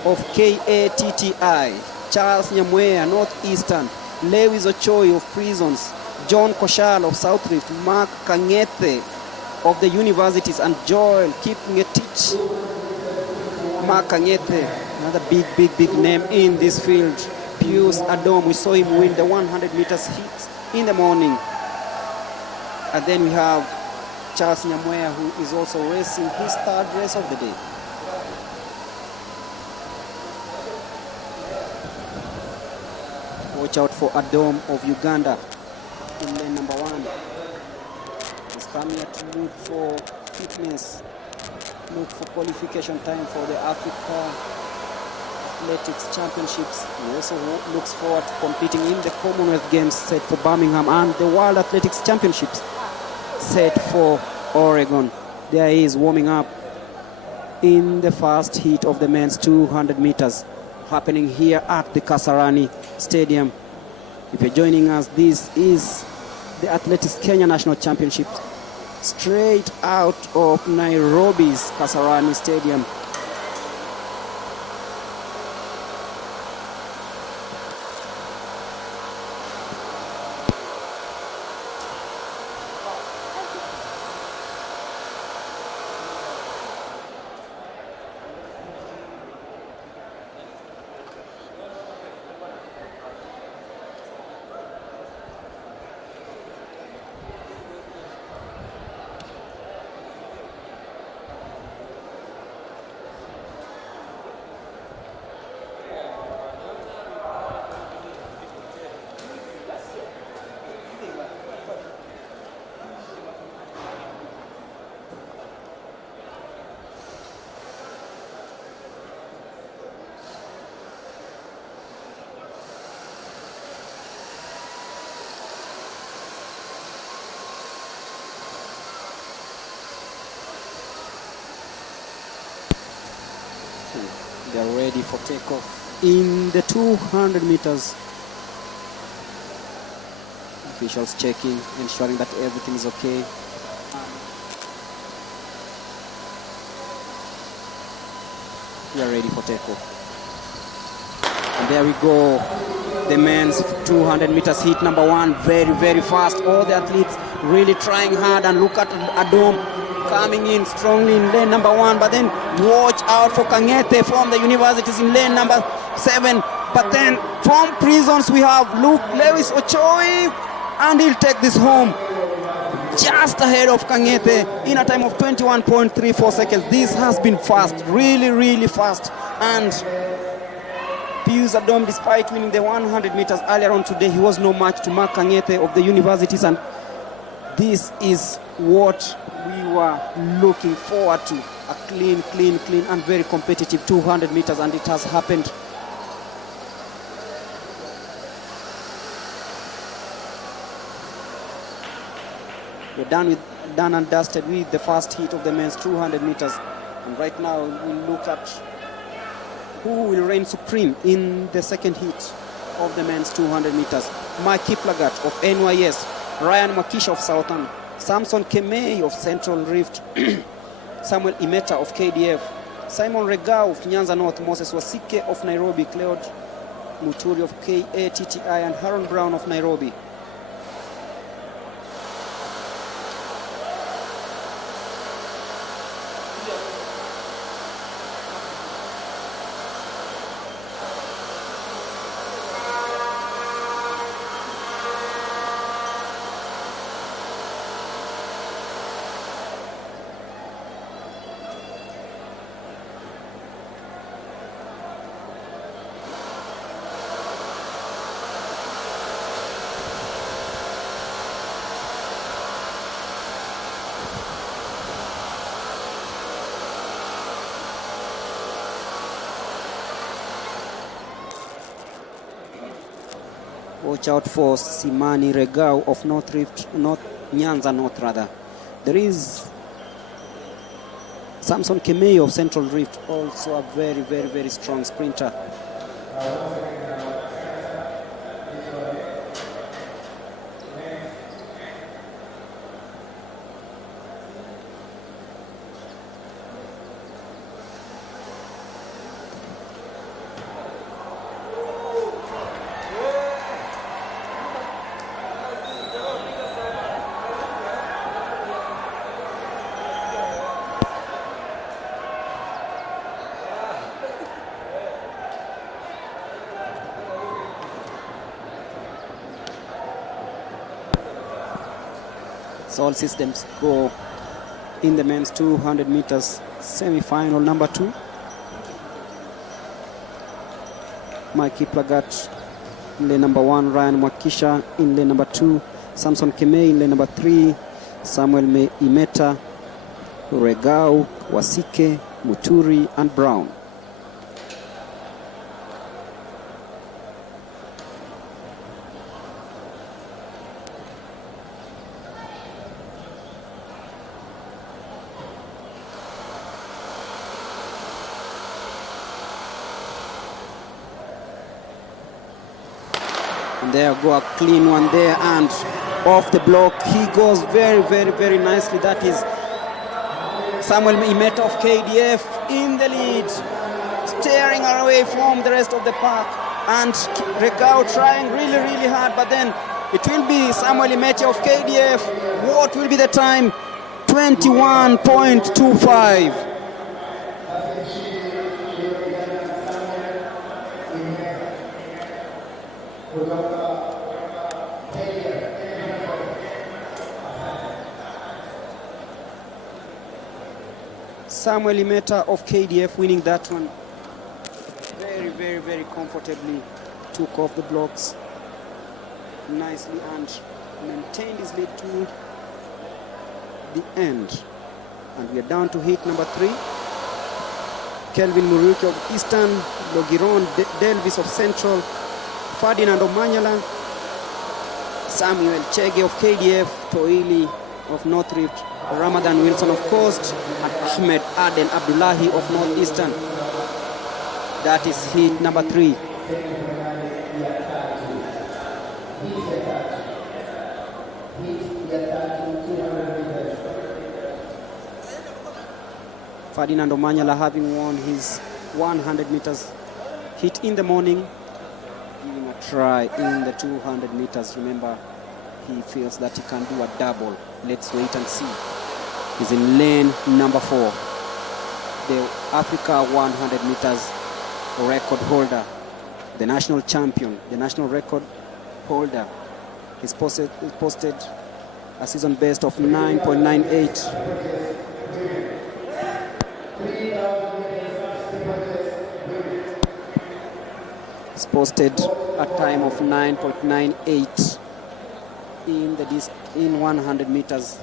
of KATTI. Charles Nyamwea, Northeastern. Lewis Ochoi of Prisons. John Koshal of South Rift. Mark Kangete of the universities, and Joel Kipngetich. Mark Kangete, another big name in this field. Pius Adom, we saw him win the 100 meters heat in the morning. And then we have Charles Nyamwea, who is also racing his third race of the day. Watch out for Adom of Uganda in lane number 1. He's come here to look for fitness, look for qualification time for the Africa Athletics Championships. He also looks forward to competing in the Commonwealth Games set for Birmingham and the World Athletics Championships set for Oregon. There he is warming up in the first heat of the men's 200 meters happening here at the Kasarani Stadium. If you're joining us, this is the Athletics Kenya National Championship straight out of Nairobi's Kasarani Stadium. They're ready for takeoff in the 200 meters. Officials checking, ensuring that everything is okay. We are ready for takeoff. And there we go. The men's 200 meters heat number 1, very fast. All the athletes really trying hard, and look at Adom coming in strongly in lane number 1, but then watch out for Kangete from the universities in lane number 7. But then from Prisons we have Luke Lewis Ochoi, and he'll take this home just ahead of Kangete in a time of 21.34 seconds. This has been fast, really fast. And Pius Adom, despite winning the 100 meters earlier on today, he was no match to Mark Kangete of the universities, and this is what we were looking forward to. A clean and very competitive 200 meters, and it has happened. We're done and dusted with the first heat of the men's 200 meters. And right now we'll look at who will reign supreme in the second heat of the men's 200 meters. Mike Kiplagat of NYS, Ryan Mwakisha of Southern, Samson Kemei of Central Rift, Samuel Imeta of KDF, Simon Regau of Nyanza North, Moses Wasike of Nairobi, Cleod Muturi of KATTI, and Haron Brown of Nairobi. Watch out for Simani Regau of North Rift, Nyanza North rather. There is Samson Kemei of Central Rift, also a very, very, very strong sprinter. So all systems go in the men's 200 meters semi-final number 2. Mikey Plagat in lane number 1, Ryan Mwakisha in lane number 2, Samson Kemei in lane number 3, Samuel Imeta, Regau, Wasike, Muturi and Brown. And there go a clean one there, and off the block he goes very, very, very nicely. That is Samuel Imeta of KDF in the lead, steering away from the rest of the pack, and Regau trying really, really hard, but then it will be Samuel Imeta of KDF. What will be the time? 21.25. Samuel Imeta of KDF winning that one very, very, very comfortably. Took off the blocks nicely and maintained his lead to the end. And we are down to heat number 3. Kelvin Muruki of Eastern, Logiron Delvis of Central, Ferdinand Omanyala, Samuel Chege of KDF, Toili of North Rift, Ramadan Wilson of Coast, and Ahmed Aden Abdullahi of Northeastern. That is heat number 3. Ferdinand Omanyala, having won his 100 meters heat in the morning, giving a try in the 200 meters. Remember, he feels that he can do a double. Let's wait and see. He's in lane number 4. The Africa 100 meters record holder, the national champion, the national record holder. He's posted a season best of 9.98. He's posted a time of 9.98 in 100 meters,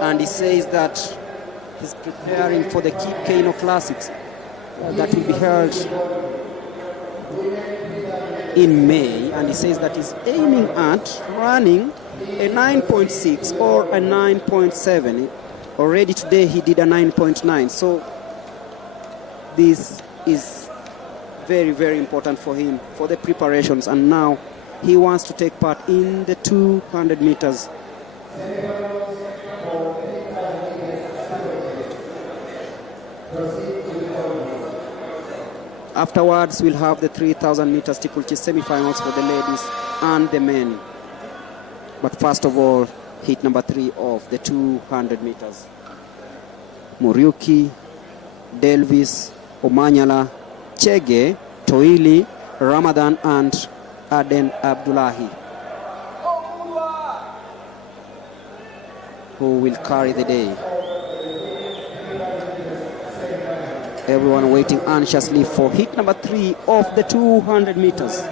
and he says that he's preparing for the Kano Classics that will be held in May, and he says that he's aiming at running a 9.6 or a 9.7. Already today he did a 9.9, so this is very, very important for him for the preparations, and now he wants to take part in the 200 meters. Afterwards, we'll have the 3,000 meter steeplechase semi-finals for the ladies and the men. But first of all, heat number 3 of the 200 meters. Muriuki, Delvis, Omanyala, Chege, Toili, Ramadan, and Aden Abdullahi, who will carry the day. Everyone waiting anxiously for heat number 3 of the 200 meters.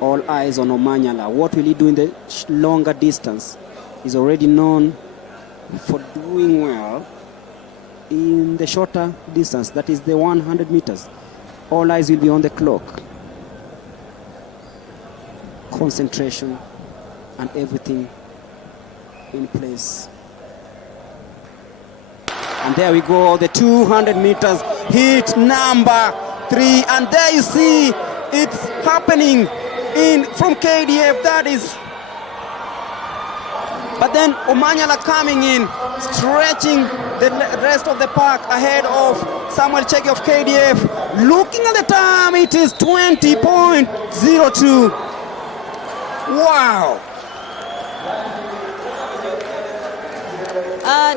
All eyes on Omanyala. What will he do in the longer distance? He's already known for doing well in the shorter distance, that is the 100 meters. All eyes will be on the clock. Concentration and everything in place. And there we go, the 200 meters heat number 3. And there you see it's happening from KDF. That is. But then Omanyala coming in, stretching the rest of the pack ahead of Samuel Chege of KDF. Looking at the time, it is 20.02. Wow.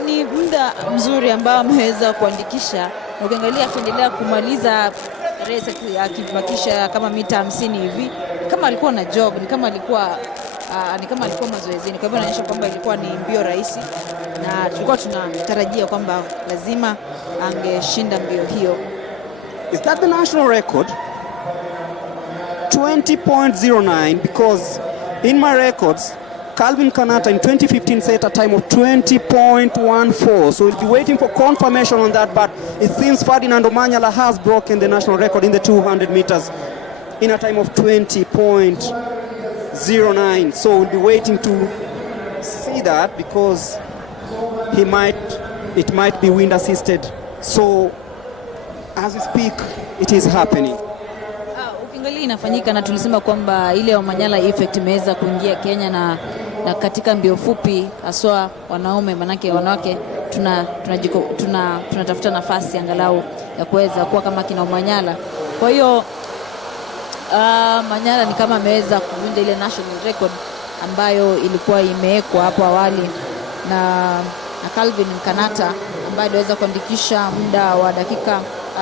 Ni muda mzuri ambao ameweza kuandikisha, na ukiangalia kuendelea kumaliza race akibakisha kama mita 50 hivi, kama alikuwa na jog, ni kama alikuwa mazoezini. Kwa hivyo inaonyesha kwamba ilikuwa ni mbio rahisi, na tulikuwa tunatarajia kwamba lazima angeshinda mbio hiyo. Is that the national record? 20.09, because in my records Calvin Kanata in 2015 set a time of 20.14, so we'll be waiting for confirmation on that, but it seems Ferdinand Omanyala has broken the national record in the 200 meters in a time of 20.09, so we'll be waiting to see that, because it might be wind assisted. So as we speak, it is happening. Ukiangalia inafanyika, na tulisema kwamba ile Omanyala effect imeweza kuingia Kenya, na katika mbio fupi haswa wanaume, manake wanawake tunatafuta nafasi angalau ya kuweza kuwa kama kina Omanyala. Kwa hiyo Omanyala ni kama ameweza kuvunja ile national record ambayo ilikuwa imewekwa hapo awali na Calvin Kanata, ambaye aliweza kuandikisha muda wa dakika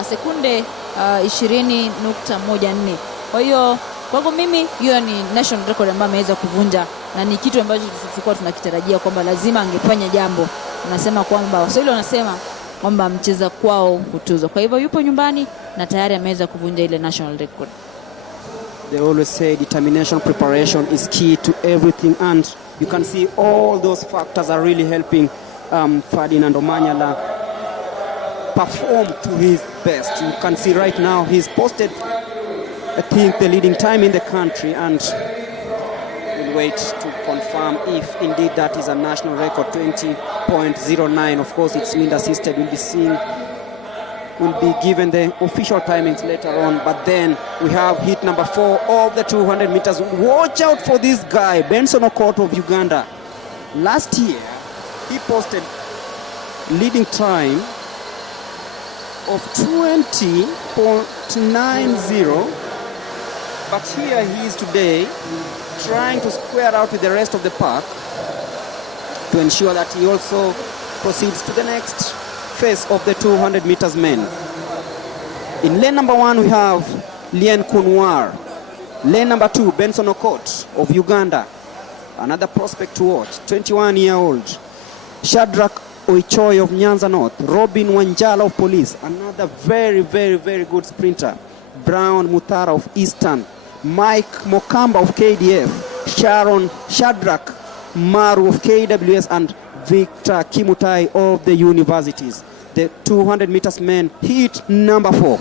sekunde 20.14. Kwa hiyo kwangu mimi hiyo ni national record ambayo ameweza kuvunja, na ni kitu ambacho tulikuwa tunakitarajia kwamba lazima angefanya jambo. Unasema kwamba Waswahili wanasema kwamba mcheza kwao hutuzwa. Kwa hivyo yupo nyumbani na tayari ameweza kuvunja ile national record. They always say determination, preparation is key to everything, and you can see all those factors are really helping Ferdinand Omanyala perform to his best. You can see right now he's posted, I think, the leading time in the country, and we'll wait to confirm if indeed that is a national record, 20.09. Of course, it's wind assisted. We'll be given the official timings later on, but then we have heat number 4 of the 200 meters. Watch out for this guy, Benson Okot of Uganda. Last year, he posted leading time of 20.90, but here he is today trying to square out with the rest of the pack to ensure that he also proceeds to the next phase of the 200 meters men. In lane number 1 we have Lien Kunwar. Lane number 2, Benson Okot of Uganda, another prospect to watch, 21-year-old. Shadrach Oichoi of Nyanza North, Robin Wanjala of Police, another very, very, very good sprinter. Brown Mutara of Eastern, Mike Mokamba of KDF, Sharon Shadrach Maru of KWS, and Victor Kimutai of the universities. The 200 meters men, heat number 4.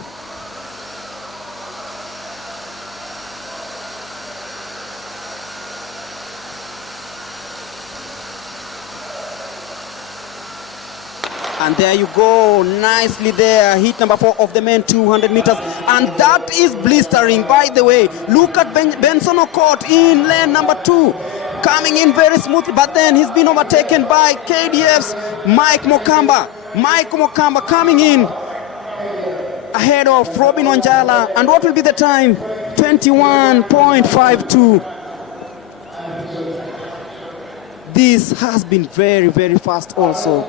And there you go, nicely there, heat number 4 of the men 200 meters. And that is blistering, by the way. Look at Benson Okot in lane number 2, coming in very smoothly, but then he's been overtaken by KDF's Mike Mokamba. Mike Mokamba coming in ahead of Robin Wanjala. And what will be the time? 21.52. This has been very, very fast also.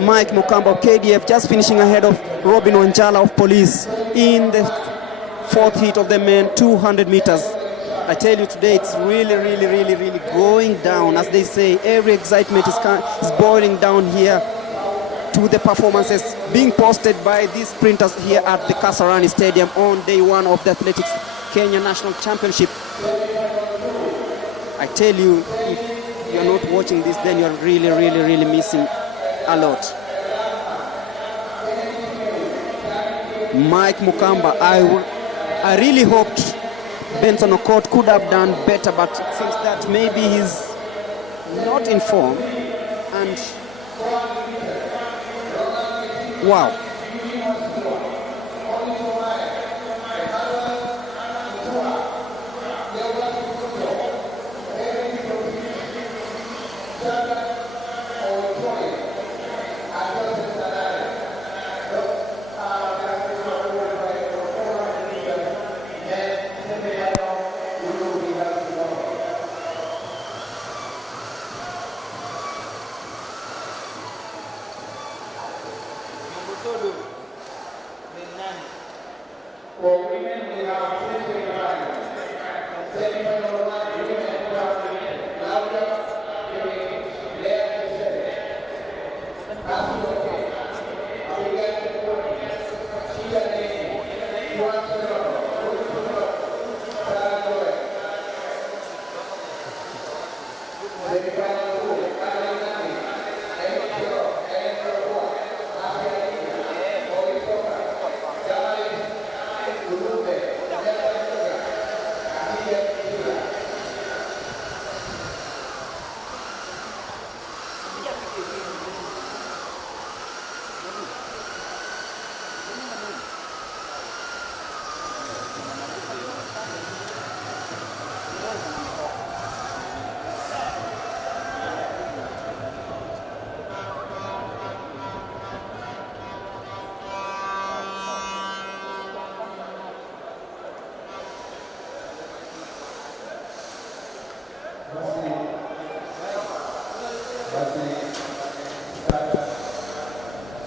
Mike Mokamba of KDF just finishing ahead of Robin Wanjala of Police in the 4th heat of the men 200 meters. I tell you, today it's really, really, really, really going down. As they say, every excitement is boiling down here to the performances being posted by these sprinters here at the Kasarani Stadium on day 1 of the Athletics Kenya National Championship. I tell you, if you're not watching this, then you're really, really, really missing a lot. Mike Mukamba. I really hoped Benson Okot could have done better, but it seems that maybe he's not in form. And wow.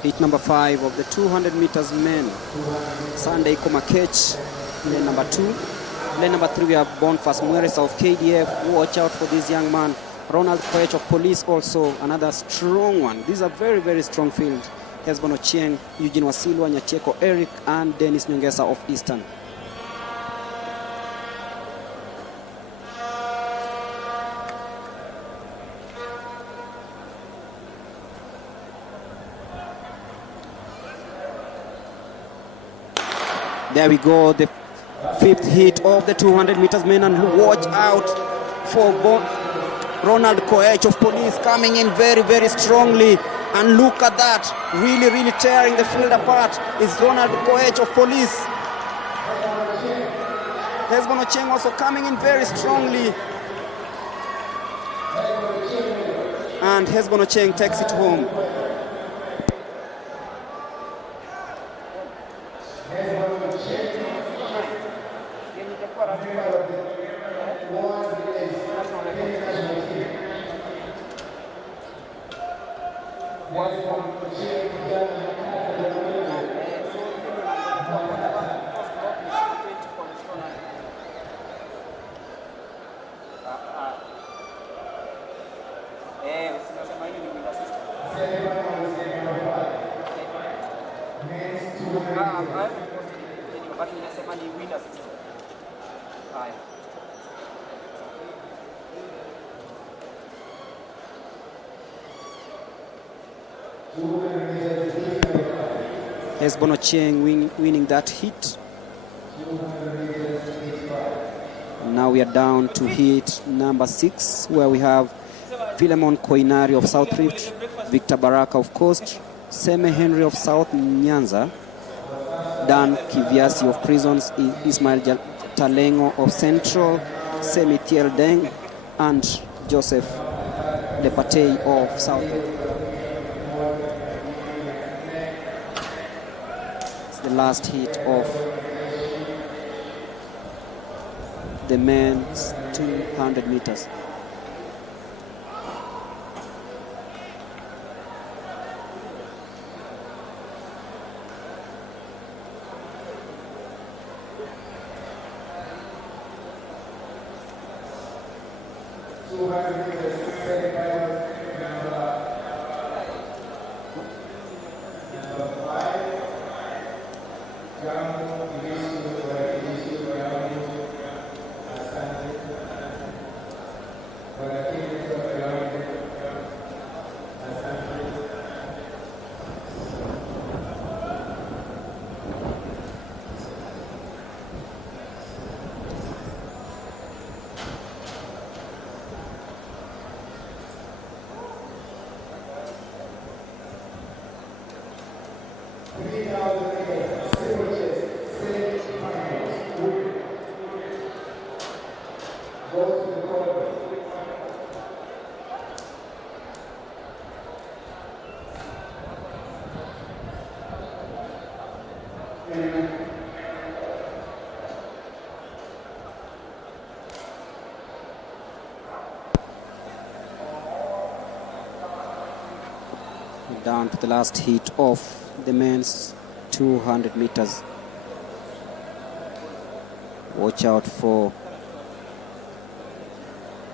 Heat number 5 of the 200 meters men. Sunday Komakech, lane number 2. Lane number 3 we have Boniface Mweresa of KDF. Watch out for this young man. Ronald Koech of Police also, another strong one. These are very, very strong field. Hesbon Ochieng, Eugene Wasilwa, Nyacheko Eric, and Dennis Nyongesa of Eastern. There we go, the 5th heat of the 200 meters men, and watch out for Ronald Koech of Police coming in very, very strongly. And look at that, really, really tearing the field apart is Ronald Koech of Police. Hesbon Ochieng also coming in very strongly. And Hesbon Ochieng takes it home. Hesbon Ochieng winning that heat. Now we are down to heat number 6, where we have Philemon Koinari of South Rift, Victor Baraka of Coast, Seme Henry of South Nyanza, Dan Kiviasi of Prisons, Ismail Talengo of Central, Semi Thiel Deng, and Joseph Lepatei of South Rift. The last heat of the men's 200 meters. Down to the last heat of the men's 200 meters. Watch out for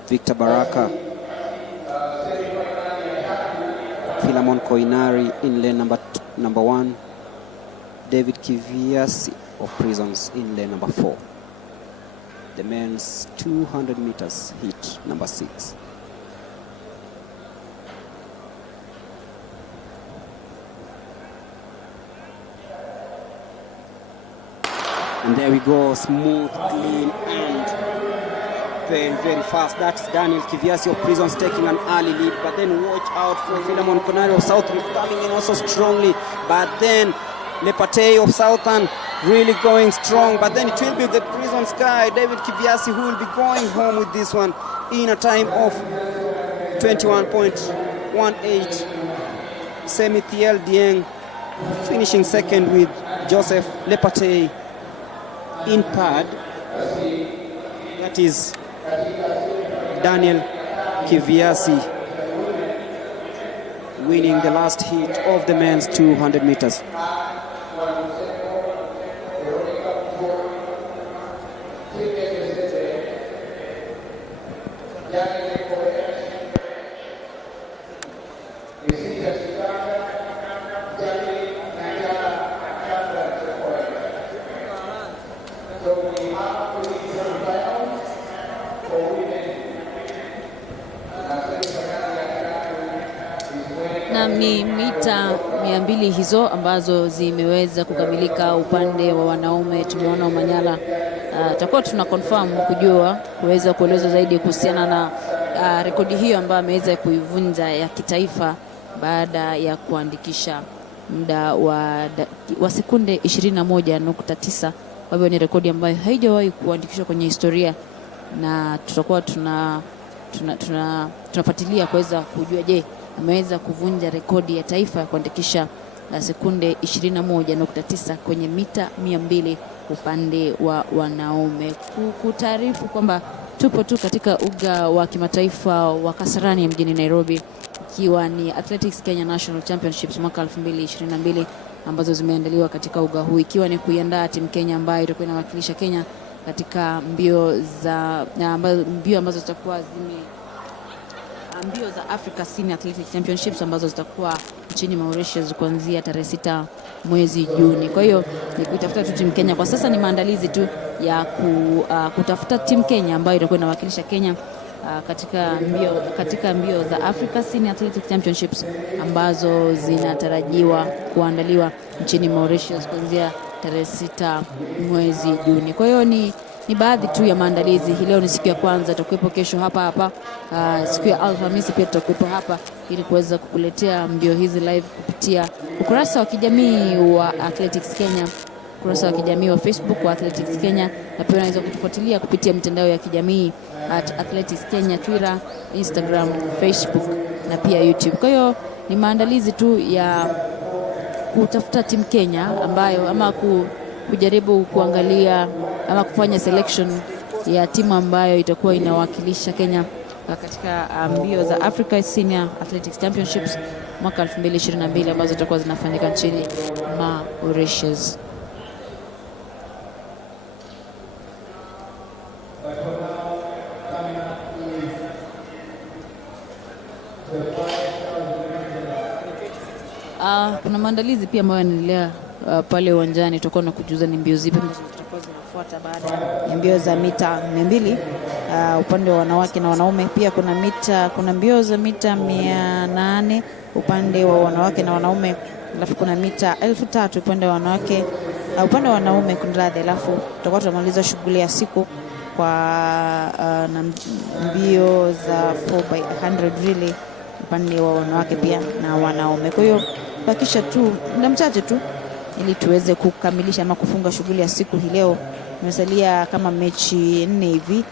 Victor Baraka, Philemon Koinari in lane number 1, David Kiviasi of Prisons in lane number 4. The men's 200 meters heat number 6. And there we go, smooth, clean, and very, very fast. That's Daniel Kiviasi of Prisons taking an early lead. But then watch out for Philemon Konari of Southern coming in also strongly. But then Lepate of Southern really going strong. But then it will be the Prisons guy, David Kiviasi, who will be going home with this one in a time of 21.18. Semithiel Dieng finishing second with Joseph Lepate in third. That is Daniel Kiviasi winning the last heat of the men's 200 meters. Na ni mita 200 hizo ambazo zimeweza kukamilika upande wa wanaume. Tumeona Omanyala tutakuwa tuna confirm kujua kuweza kueleza zaidi kuhusiana na rekodi hiyo ambayo ameweza kuivunja ya kitaifa baada ya kuandikisha muda wa sekunde 21.9. Kwa hivyo ni rekodi ambayo haijawahi kuandikishwa kwenye historia, na tutakuwa tunafuatilia kuweza kujua je, ameweza kuvunja rekodi ya taifa ya kuandikisha sekunde 21.9 kwenye mita 200 upande wa wanaume. Kutaarifu kwamba tupo tu katika uga wa kimataifa wa Kasarani mjini Nairobi, ikiwa ni Athletics Kenya National Championships mwaka 2022 ambazo zimeandaliwa katika uga huu, ikiwa ni kuiandaa timu Kenya ambayo itakuwa inawakilisha Kenya katika mbio ambazo zitakuwa mbio za Africa Senior Athletics Championships ambazo zitakuwa nchini Mauritius kuanzia tarehe 6 mwezi Juni. Kwa hiyo ni kutafuta tu timu Kenya. Kwa sasa ni maandalizi tu ya kutafuta timu Kenya ambayo itakuwa inawakilisha Kenya katika mbio za Africa Senior Athletics Championships ambazo zinatarajiwa kuandaliwa nchini Mauritius kuanzia tarehe 6 mwezi Juni. Kwa hiyo ni baadhi tu ya maandalizi. Hii leo ni siku ya kwanza, tutakuwepo kesho hapa. Siku ya Alhamisi pia tutakuwepo hapa ili kuweza kukuletea mbio hizi live kupitia ukurasa wa kijamii wa Athletics Kenya, ukurasa wa kijamii wa Facebook wa Athletics Kenya, na pia unaweza kutufuatilia kupitia mitandao ya kijamii Athletics Kenya, Twitter, Instagram, Facebook na pia YouTube. Kwa hiyo ni maandalizi tu ya kutafuta timu Kenya ambayo kujaribu kuangalia ama kufanya selection ya timu ambayo itakuwa inawakilisha Kenya katika mbio za Africa Senior Athletics Championships mwaka 2022 ambazo zitakuwa zinafanyika nchini Mauritius. Kuna maandalizi pia ambayo yanaendelea pale uwanjani. Tutakuwa na kujuza ni mbio zipi ambazo zitakuwa zinafuata baada ya mbio za mita 200 upande wa wanawake na wanaume. Pia kuna mbio za mita 800 upande wa wanawake na wanaume, alafu kuna mita 3000 upande wa wanawake upande wa wanaume kunradhi. Alafu tutakuwa tunamaliza shughuli ya siku kwa na mbio za 4x100 relay upande wa wanawake pia na wanaume. Kwa hiyo bakisha tu muda mchache tu ili tuweze kukamilisha ama kufunga shughuli ya siku hii leo. Imesalia kama mechi 4 hivi,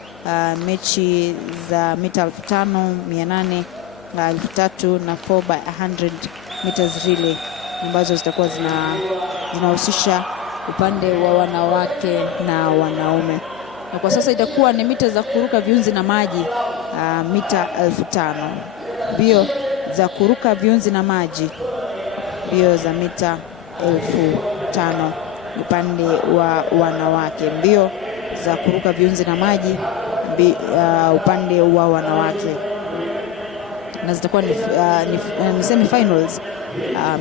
mechi za mita 5,800, 3,000 na 4x100 meters relay ambazo zitakuwa zinahusisha upande wa wanawake na wanaume. Na kwa sasa itakuwa ni mita za kuruka viunzi na maji, mita 5,000. Mbio za kuruka viunzi na maji, mbio za mita 5,000 upande wa wanawake. Mbio za kuruka viunzi na maji upande wa wanawake, na zitakuwa ni semi-finals,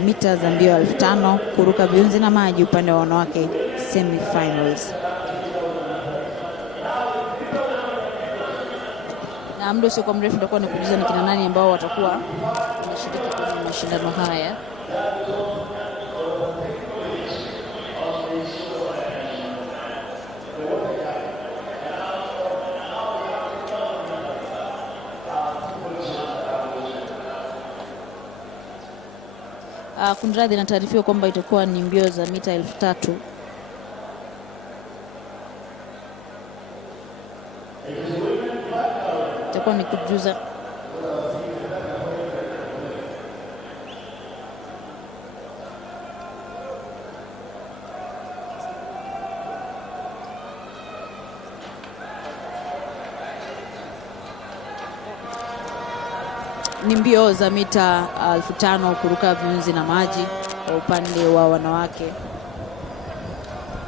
mita za mbio 5,000 kuruka viunzi na maji upande wa wanawake, semi-finals. Na muda usio mrefu tutakuwa nakujuza ni kina nani ambao watakuwa wanashiriki kwenye mashindano haya. Kunradhi, inataarifiwa kwamba itakuwa ni mbio za mita 3,000. Itakuwa ni kujuza ni mbio za mita 5,000 kuruka viunzi na maji kwa upande wa wanawake.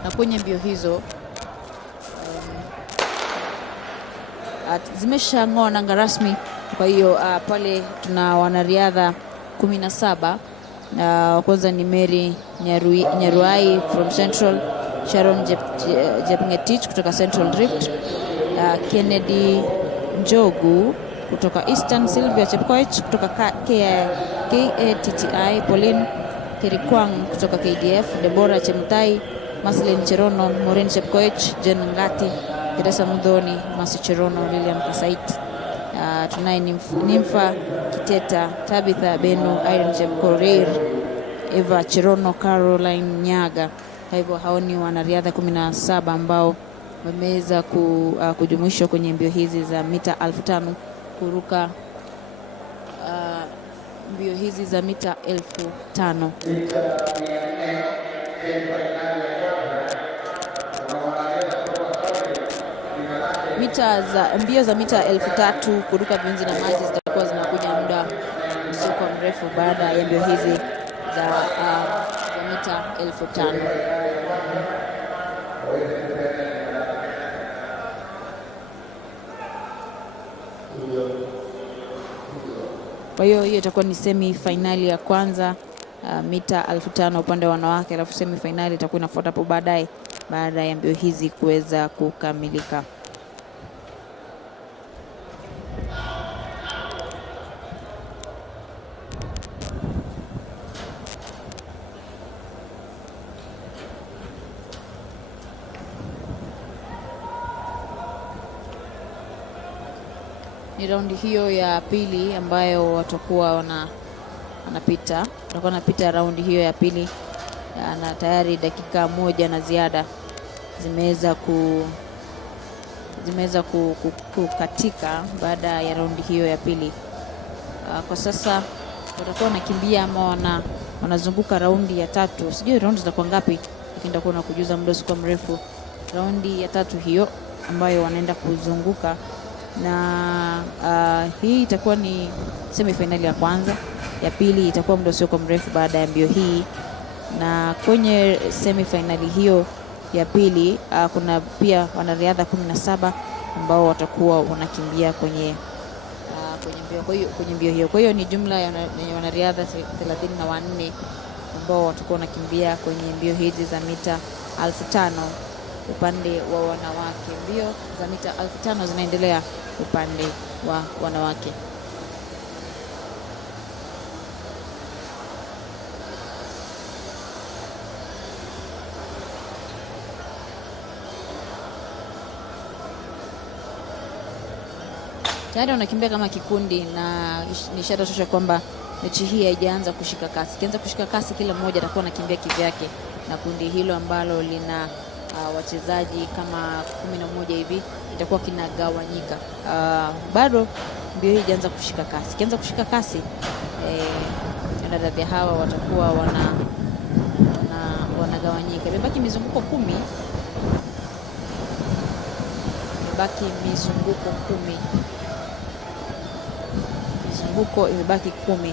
Na kwenye mbio hizo zimeshang'oa nanga rasmi. Kwa hiyo pale tuna wanariadha 17. Kwanza ni Mary Nyaruai from Central, Sharon Jepngetich kutoka Central Rift, Kennedy Njogu kutoka Eastern, Sylvia Chepkoech kutoka KATTI, Pauline Kerikwang kutoka KDF, Deborah Chemutai, Marceline Cherono, Maureen Chepkoech, Jen Ngati, Teresa Mudhoni, Masi Cherono, Lilian Kasait. Tunaye Nimfa Kiteta, Tabitha Beno, Irene Chepkorir, Eva Cherono, Caroline Nyaga. Kwa hivyo hao ni wanariadha 17 ambao wameweza kujumuishwa kwenye mbio hizi za mita 5,000 kuruka mbio hizi za mita 5,000. Mbio za mita 3,000 kuruka viunzi na maji zitakuwa zinakuja muda usio mrefu baada ya mbio hizi za mita 5,000. Kwa hiyo itakuwa ni semi finali ya kwanza, mita 5,000 upande wa wanawake, alafu semi finali itakuwa inafuata hapo baadaye baada ya mbio hizi kuweza kukamilika. Ni raundi hiyo ya pili ambayo watakuwa wanapita raundi hiyo ya pili, na tayari dakika 1 na ziada zimeweza kukatika baada ya raundi hiyo ya pili. Kwa sasa watakuwa wanakimbia ama wanazunguka raundi ya 3. Sijui raundi zitakuwa ngapi, lakini nitakuwa nakujuza muda usio mrefu. Raundi ya 3 hiyo ambayo wanaenda kuzunguka, na hii itakuwa ni semi-finali ya kwanza. Ya pili itakuwa muda usio mrefu baada ya mbio hii, na kwenye semi-finali hiyo ya pili kuna pia wanariadha 17 ambao watakuwa wanakimbia kwenye mbio hiyo. Kwa hiyo ni jumla ya wanariadha 34 ambao watakuwa wanakimbia kwenye mbio hizi za mita 5,000 upande wa wanawake. Mbio za mita 5,000 zinaendelea upande wa wanawake. Tayari wanakimbia kama kikundi, na ni ishara tosha kwamba mechi hii haijaanza kushika kasi. Ikianza kushika kasi, kila mmoja atakuwa anakimbia kivyake, na kundi hilo ambalo lina wachezaji kama 11 hivi itakuwa kinagawanyika. Bado mbio hii haijaanza kushika kasi. Ikianza kushika kasi, wanadada hawa watakuwa wanagawanyika. Imebaki mizunguko 10. Mizunguko imebaki 10,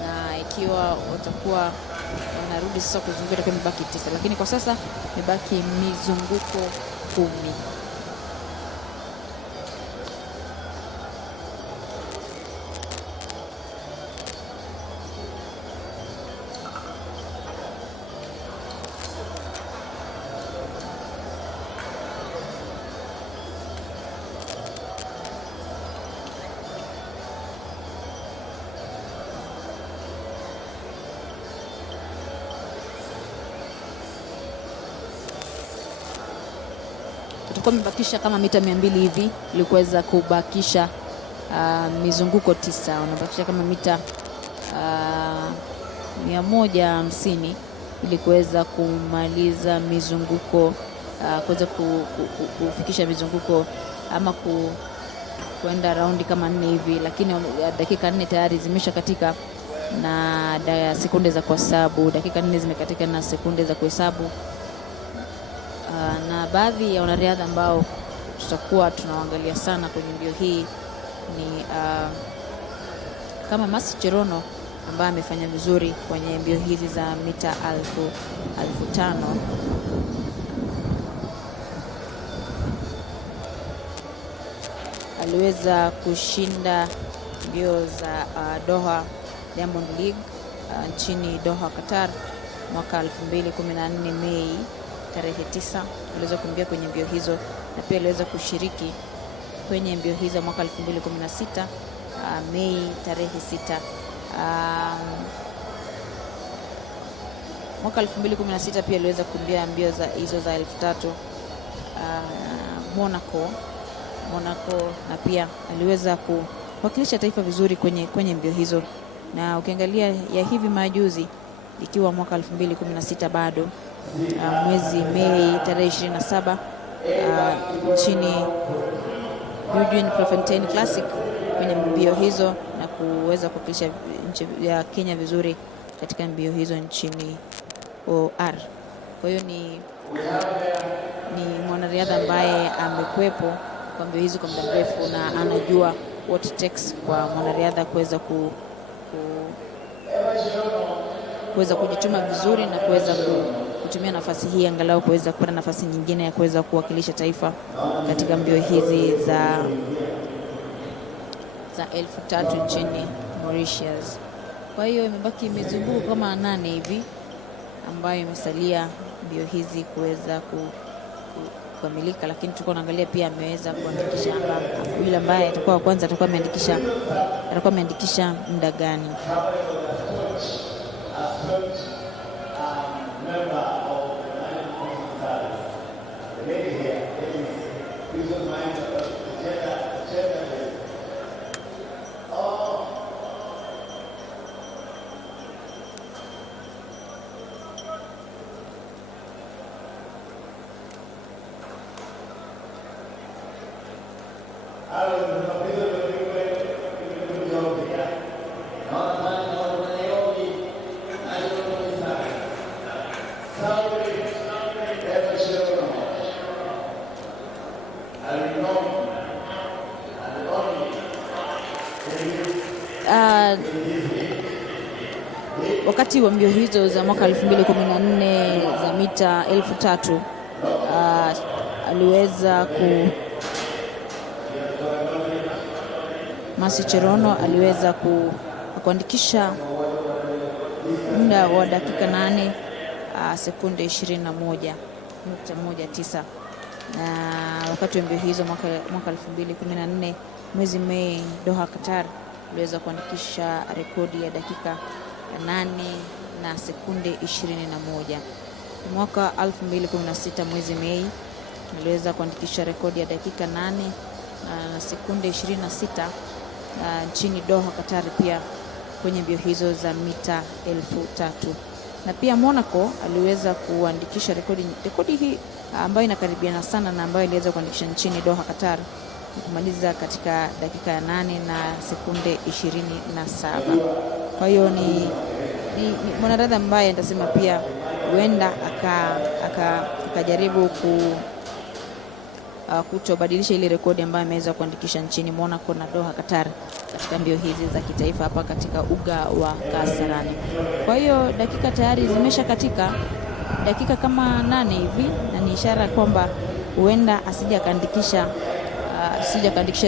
na ikiwa watakuwa wanarudi sasa kuzunguka itakuwa imebaki 9, lakini kwa sasa imebaki mizunguko 10. Tutakuwa tumebakisha kama mita 200 hivi ili kuweza kubakisha mizunguko 9. Unabakisha kama mita 150 ili kuweza kumaliza mizunguko, kuweza kufikisha mizunguko ama kuenda raundi kama 4 hivi, lakini dakika 4 tayari zimesha katika na sekunde za kuhesabu. Dakika 4 zimekatika na sekunde za kuhesabu. Na baadhi ya wanariadha ambao tutakuwa tunawaangalia sana kwenye mbio hii ni kama Mercy Cherono ambaye amefanya vizuri kwenye mbio hizi za mita 1500. Aliweza kushinda mbio za Doha Diamond League nchini Doha, Qatar mwaka 2014 Mei tarehe 9. Aliweza kuingia kwenye mbio hizo, na pia aliweza kushiriki kwenye mbio hizo mwaka 2016 Mei tarehe 6. Mwaka 2016 pia aliweza kukimbia mbio za hizo za 3000 Monaco, na pia aliweza kuwakilisha taifa vizuri kwenye mbio hizo. Na ukiangalia ya hivi majuzi, ikiwa mwaka 2016 bado mwezi Mei tarehe 27 nchini Eugene Prefontaine Classic kwenye mbio hizo, na kuweza kuwakilisha nchi ya Kenya vizuri katika mbio hizo nchini OR. Kwa hiyo ni mwanariadha ambaye amekuepo kwa mbio hizo kwa muda mrefu, na anajua what it takes kwa mwanariadha kuweza kujituma vizuri na kuweza kutumia nafasi hii angalau kuweza kupata nafasi nyingine ya kuweza kuwakilisha taifa katika mbio hizi za 3000 nchini Mauritius. Kwa hiyo imebaki mizunguko kama 8 hivi ambayo imesalia mbio hizi kuweza kukamilika, lakini tulikuwa tunaangalia pia ameweza kuandikisha yule ambaye atakuwa wa kwanza atakuwa ameandikisha muda gani. Wakati wa mbio hizo za mwaka 2014 za mita 3000 aliweza Mercy Cherono aliweza kuandikisha muda wa dakika 8 sekunde 21.19. Na wakati wa mbio hizo mwaka 2014 mwezi Mei Doha, Qatar, aliweza kuandikisha rekodi ya dakika 8 na sekunde 21. Mwaka 2016 mwezi Mei aliweza kuandikisha rekodi ya dakika 8 na sekunde 26 nchini Doha, Qatar pia kwenye mbio hizo za mita 3,000. Na pia Monaco aliweza kuandikisha rekodi hii ambayo inakaribiana sana na ambayo iliweza kuandikisha nchini Doha, Qatar, kumaliza katika dakika ya 8 na sekunde 27. Kwa hiyo ni mwanariadha ambaye nitasema pia huenda akajaribu kutobadilisha ile rekodi ambayo ameweza kuandikisha nchini Monaco na Doha, Qatar, katika mbio hizi za kitaifa hapa katika uga wa Kasarani. Kwa hiyo dakika tayari zimesha katika dakika kama 8 hivi, na ni ishara kwamba huenda asije akaandikisha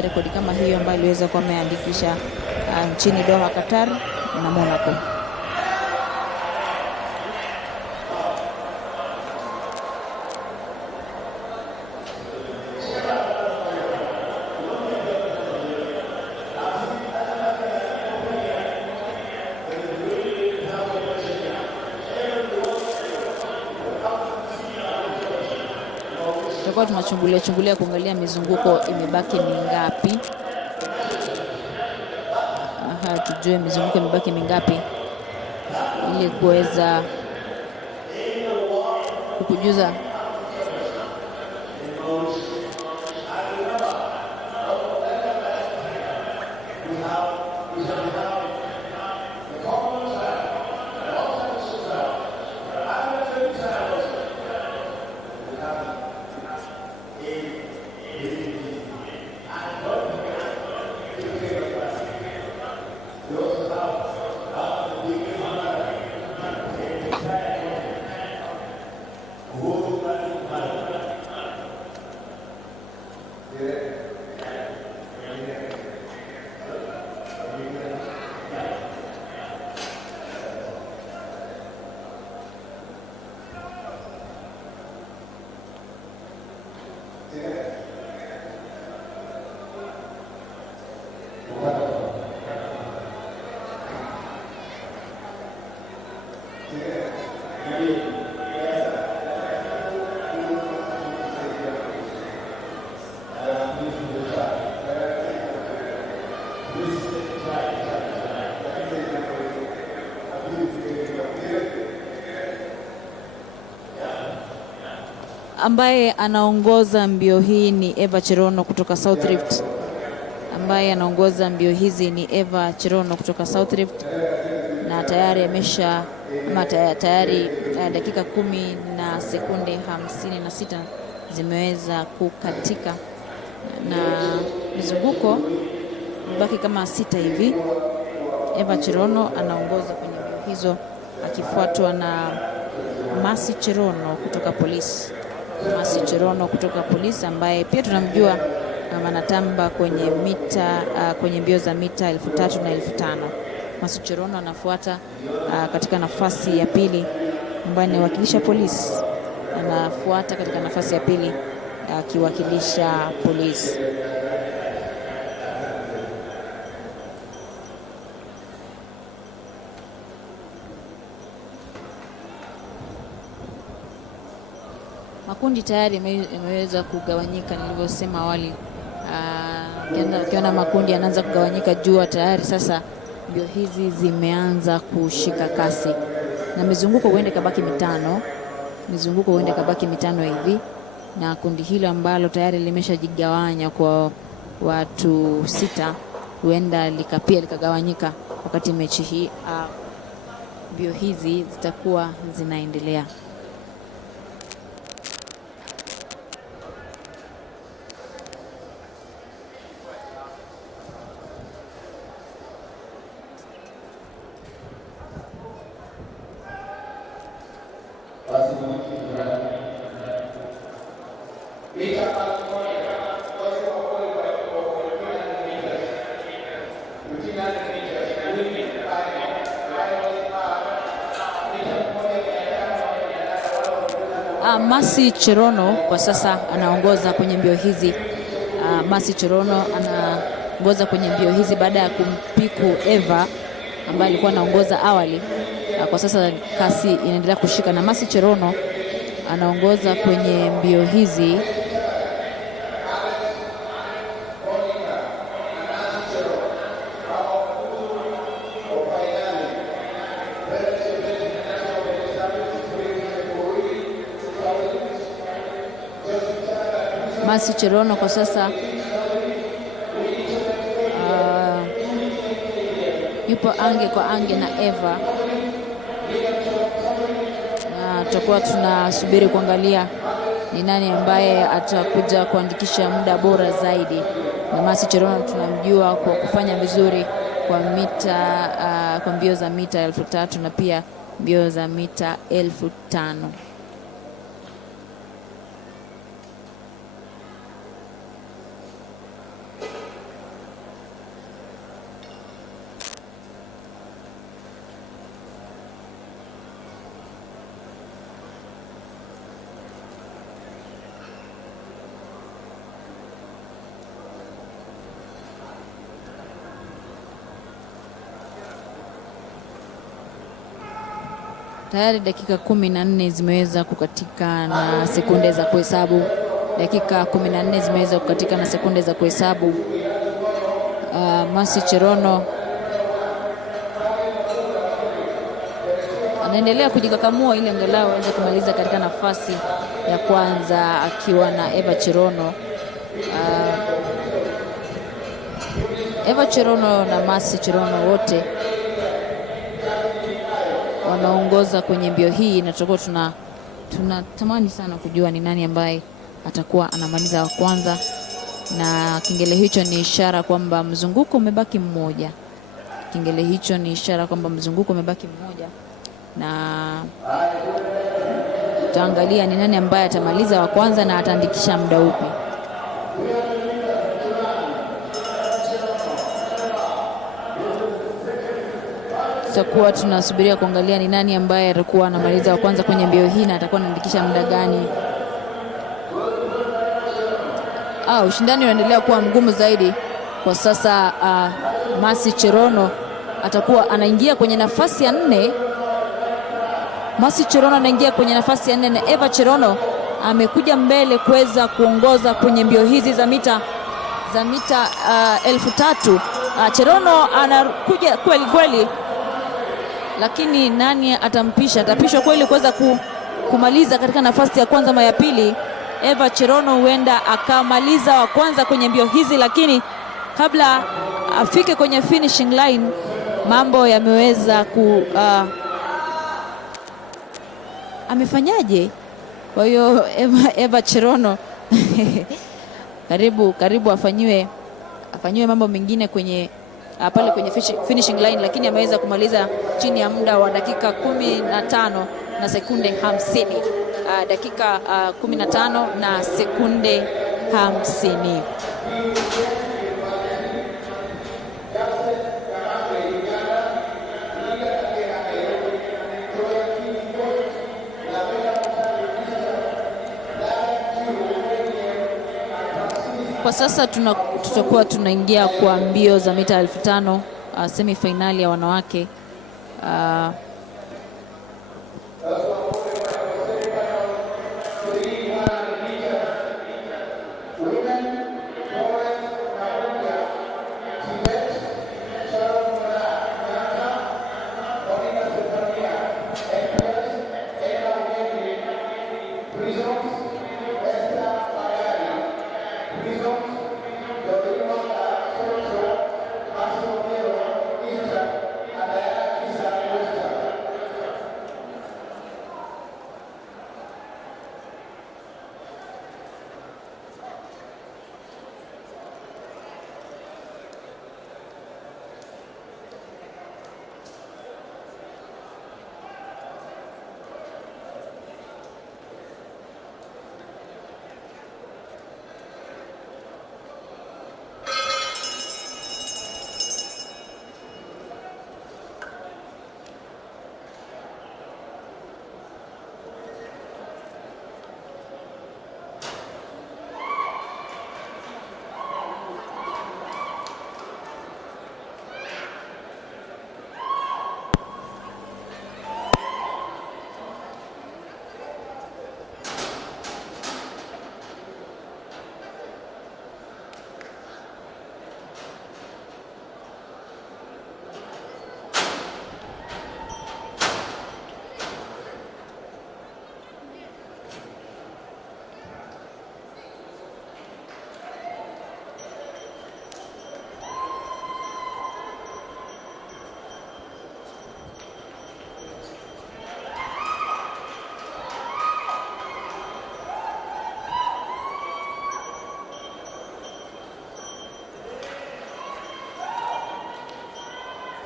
rekodi kama hiyo ambayo aliweza kuwa ameandikisha nchini Doha, Qatar na Monaco. Tutakuwa tunachungulia kuangalia mizunguko imebaki mingapi. Tujue mizunguko imebaki mingapi ili kuweza kukujuza. Ambaye anaongoza mbio hii ni Eva Cherono kutoka South Rift. kutoka South Rift, na tayari tayari dakika 10 na sekunde 56 zimeweza kukatika, na mizunguko baki kama 6 hivi. Eva Cherono anaongoza kwenye mbio hizo akifuatwa na Masi Cherono kutoka polisi ambaye pia tunamjua anatamba kwenye mbio za mita 3,000 na 5,000. Masi Cherono anafuata katika nafasi ya pili, ambaye anawakilisha polisi. Anafuata katika nafasi ya pili akiwakilisha polisi. Makundi tayari yameweza kugawanyika nilivyosema awali. Ukiona makundi yanaanza kugawanyika jua tayari sasa mbio hizi zimeanza kushika kasi, na mizunguko huenda kabaki mitano hivi, na kundi hilo ambalo tayari limeshajigawanya kwa watu 6 huenda likagawanyika wakati mechi hii mbio hizi zitakuwa zinaendelea. Masi Cherono kwa sasa anaongoza kwenye mbio hizi. Masi Cherono anaongoza kwenye mbio hizi baada ya kumpiku Eva ambaye alikuwa anaongoza awali. Kwa sasa kasi inaendelea kushika na Masi Cherono anaongoza kwenye mbio hizi. Mercy Cherono kwa sasa yupo ange kwa ange na Eva, na tutakuwa tunasubiri kuangalia ni nani ambaye atakuja kuandikisha muda bora zaidi. Na Mercy Cherono tunamjua kwa kufanya vizuri kwa kwa mbio za mita 3000 na pia mbio za mita 5000. Tayari dakika 14 zimeweza kukatika na sekunde za kuhesabu. Dakika 14 zimeweza kukatika na sekunde za kuhesabu. Mercy Cherono anaendelea kujikakamua ili angalau aweze kumaliza katika nafasi ya kwanza akiwa na Eva Cherono. Eva Cherono na Mercy Cherono wote wanaongoza kwenye mbio hii, na tutakuwa tunatamani sana kujua ni nani ambaye atakuwa anamaliza wa kwanza, na kingele hicho ni ishara kwamba mzunguko umebaki mmoja. Kingele hicho ni ishara kwamba mzunguko umebaki mmoja, na tutaangalia ni nani ambaye atamaliza wa kwanza na ataandikisha muda upi. Tutakuwa tunasubiria kuangalia ni nani ambaye atakuwa anamaliza wa kwanza kwenye mbio hii na atakuwa anaandikisha muda gani. Ushindani unaendelea kuwa mgumu zaidi kwa sasa. Mercy Cherono atakuwa anaingia kwenye nafasi ya 4. Mercy Cherono anaingia kwenye nafasi ya 4 na Eva Cherono amekuja mbele kuweza kuongoza kwenye mbio hizi za mita 3000. Cherono anakuja kweli kweli, lakini nani atampisha? Atapishwa kweli kuweza kumaliza katika nafasi ya kwanza ama ya pili? Eva Cherono huenda akamaliza wa kwanza kwenye mbio hizi, lakini kabla afike kwenye finishing line mambo yameweza amefanyaje? Kwa hiyo Eva Cherono karibu afanyiwe mambo mengine kwenye pale kwenye finishing line, lakini ameweza kumaliza chini ya muda wa dakika 15 na sekunde 50. Dakika 15 na sekunde 50. Kwa sasa tutakuwa tunaingia kwa mbio za mita 5000, semi-finali ya wanawake.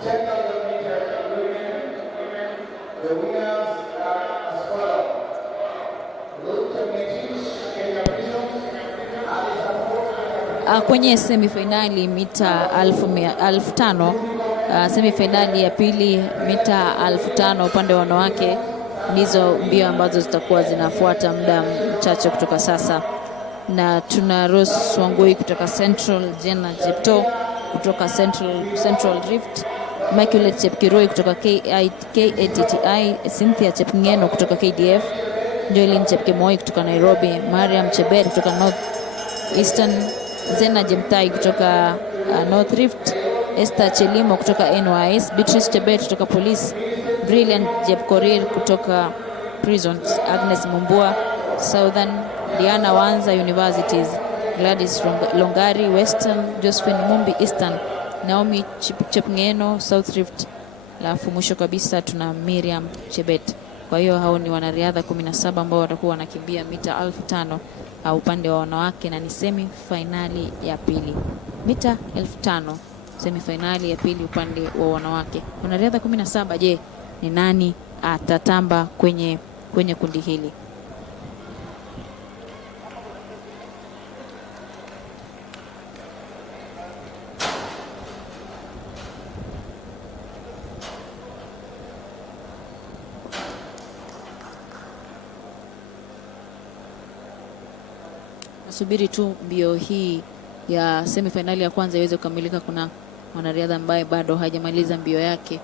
10,000 meters for women. The winners are as follows. Kenya kwenye semifinali mita 1500, semifinali ya pili mita 1500 upande wa wanawake, ndizo mbio ambazo zitakuwa zinafuata muda mchache kutoka sasa. Na tuna Rose Wangui kutoka Central, Jenna Jepto kutoka Central Rift, Immaculate Chepkiroi kutoka KATTI, Cynthia Chepngeno kutoka KDF, Joylin Chepkemoi kutoka Nairobi, Mariam Chebet kutoka North Eastern, Zena Jemtai kutoka North Rift, Esther Chelimo kutoka NYS, Beatrice Chebet kutoka Police, Brilliant Jepkorir kutoka Prisons, Agnes Mumbua Southern, Diana Wanza Universities, Gladys Longari Western, Josephine Mumbi Eastern, Naomi Chepngeno South Rift. Alafu mwisho kabisa tuna Miriam Chebet. Kwa hiyo hao ni wanariadha 17 ambao watakuwa wanakimbia mita 1500 upande wa wanawake, na ni semi finali ya pili. Mita 1500 semi finali ya pili upande wa wanawake. Wanariadha 17. Je, ni nani atatamba kwenye kundi hili? Nasubiri tu mbio hii ya semifinali ya kwanza iweze kukamilika. Kuna mwanariadha ambaye bado hajamaliza mbio yake,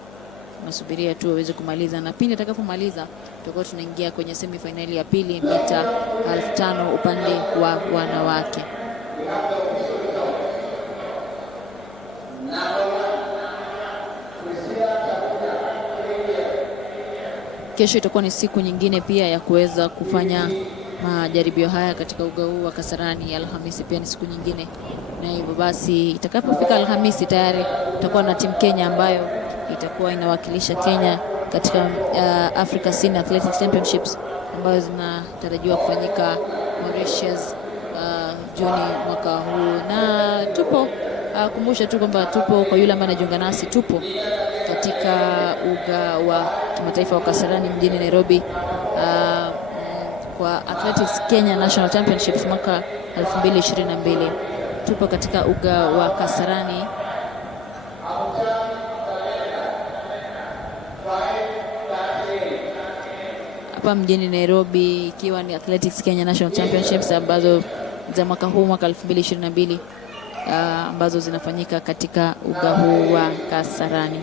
nasubiria tu aweze kumaliza, na pindi atakapomaliza tutakuwa tunaingia kwenye semifinali ya pili mita 1500 upande wa wanawake. Kesho itakuwa ni siku nyingine pia ya kuweza kufanya majaribio haya katika uga huu wa Kasarani. Alhamisi pia ni siku nyingine, na hivyo basi itakapofika Alhamisi tayari tutakuwa na timu Kenya ambayo itakuwa inawakilisha Kenya katika Africa Senior Athletics Championships ambazo zinatarajiwa kufanyika Mauritius Juni mwaka huu. Na tupo kumbusha tu kwamba tupo, kwa yule ambaye anajiunga nasi, tupo katika uga wa kimataifa wa Kasarani mjini Nairobi kwa Athletics Kenya National Championships mwaka 2022. Tupo katika uga wa Kasarani hapa mjini Nairobi, ikiwa ni Athletics Kenya National Championships ambazo za mwaka huu mwaka 2022 ambazo zinafanyika katika uga huu wa Kasarani.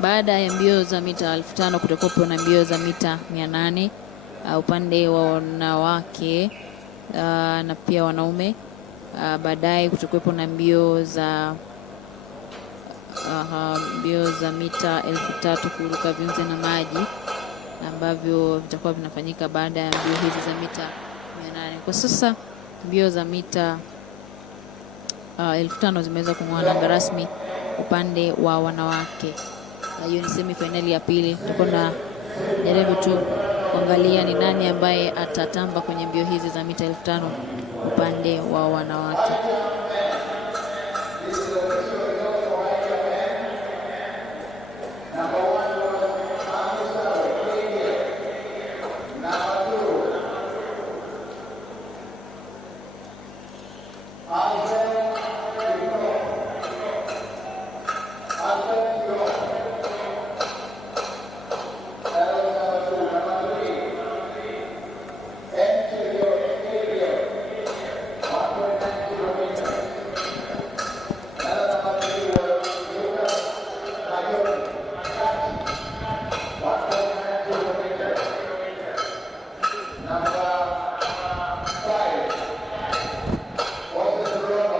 Baada ya mbio za mita 1500 kutakuwa na mbio za mita 800 upande wa wanawake na pia wanaume. Baadaye kutakuwa na mbio za mita 3000 kuruka viunzi na maji ambavyo vitakuwa vinafanyika baada ya mbio hizi za mita 800. Kwa sasa mbio za mita 1500 zimeweza kung'oa nanga rasmi upande wa wanawake. Hiyo ni semi finali ya pili. Tutakuwa na jaribu tu kuangalia ni nani ambaye atatamba kwenye mbio hizi za mita 1500 upande wa wanawake. Number 5, what's the draw?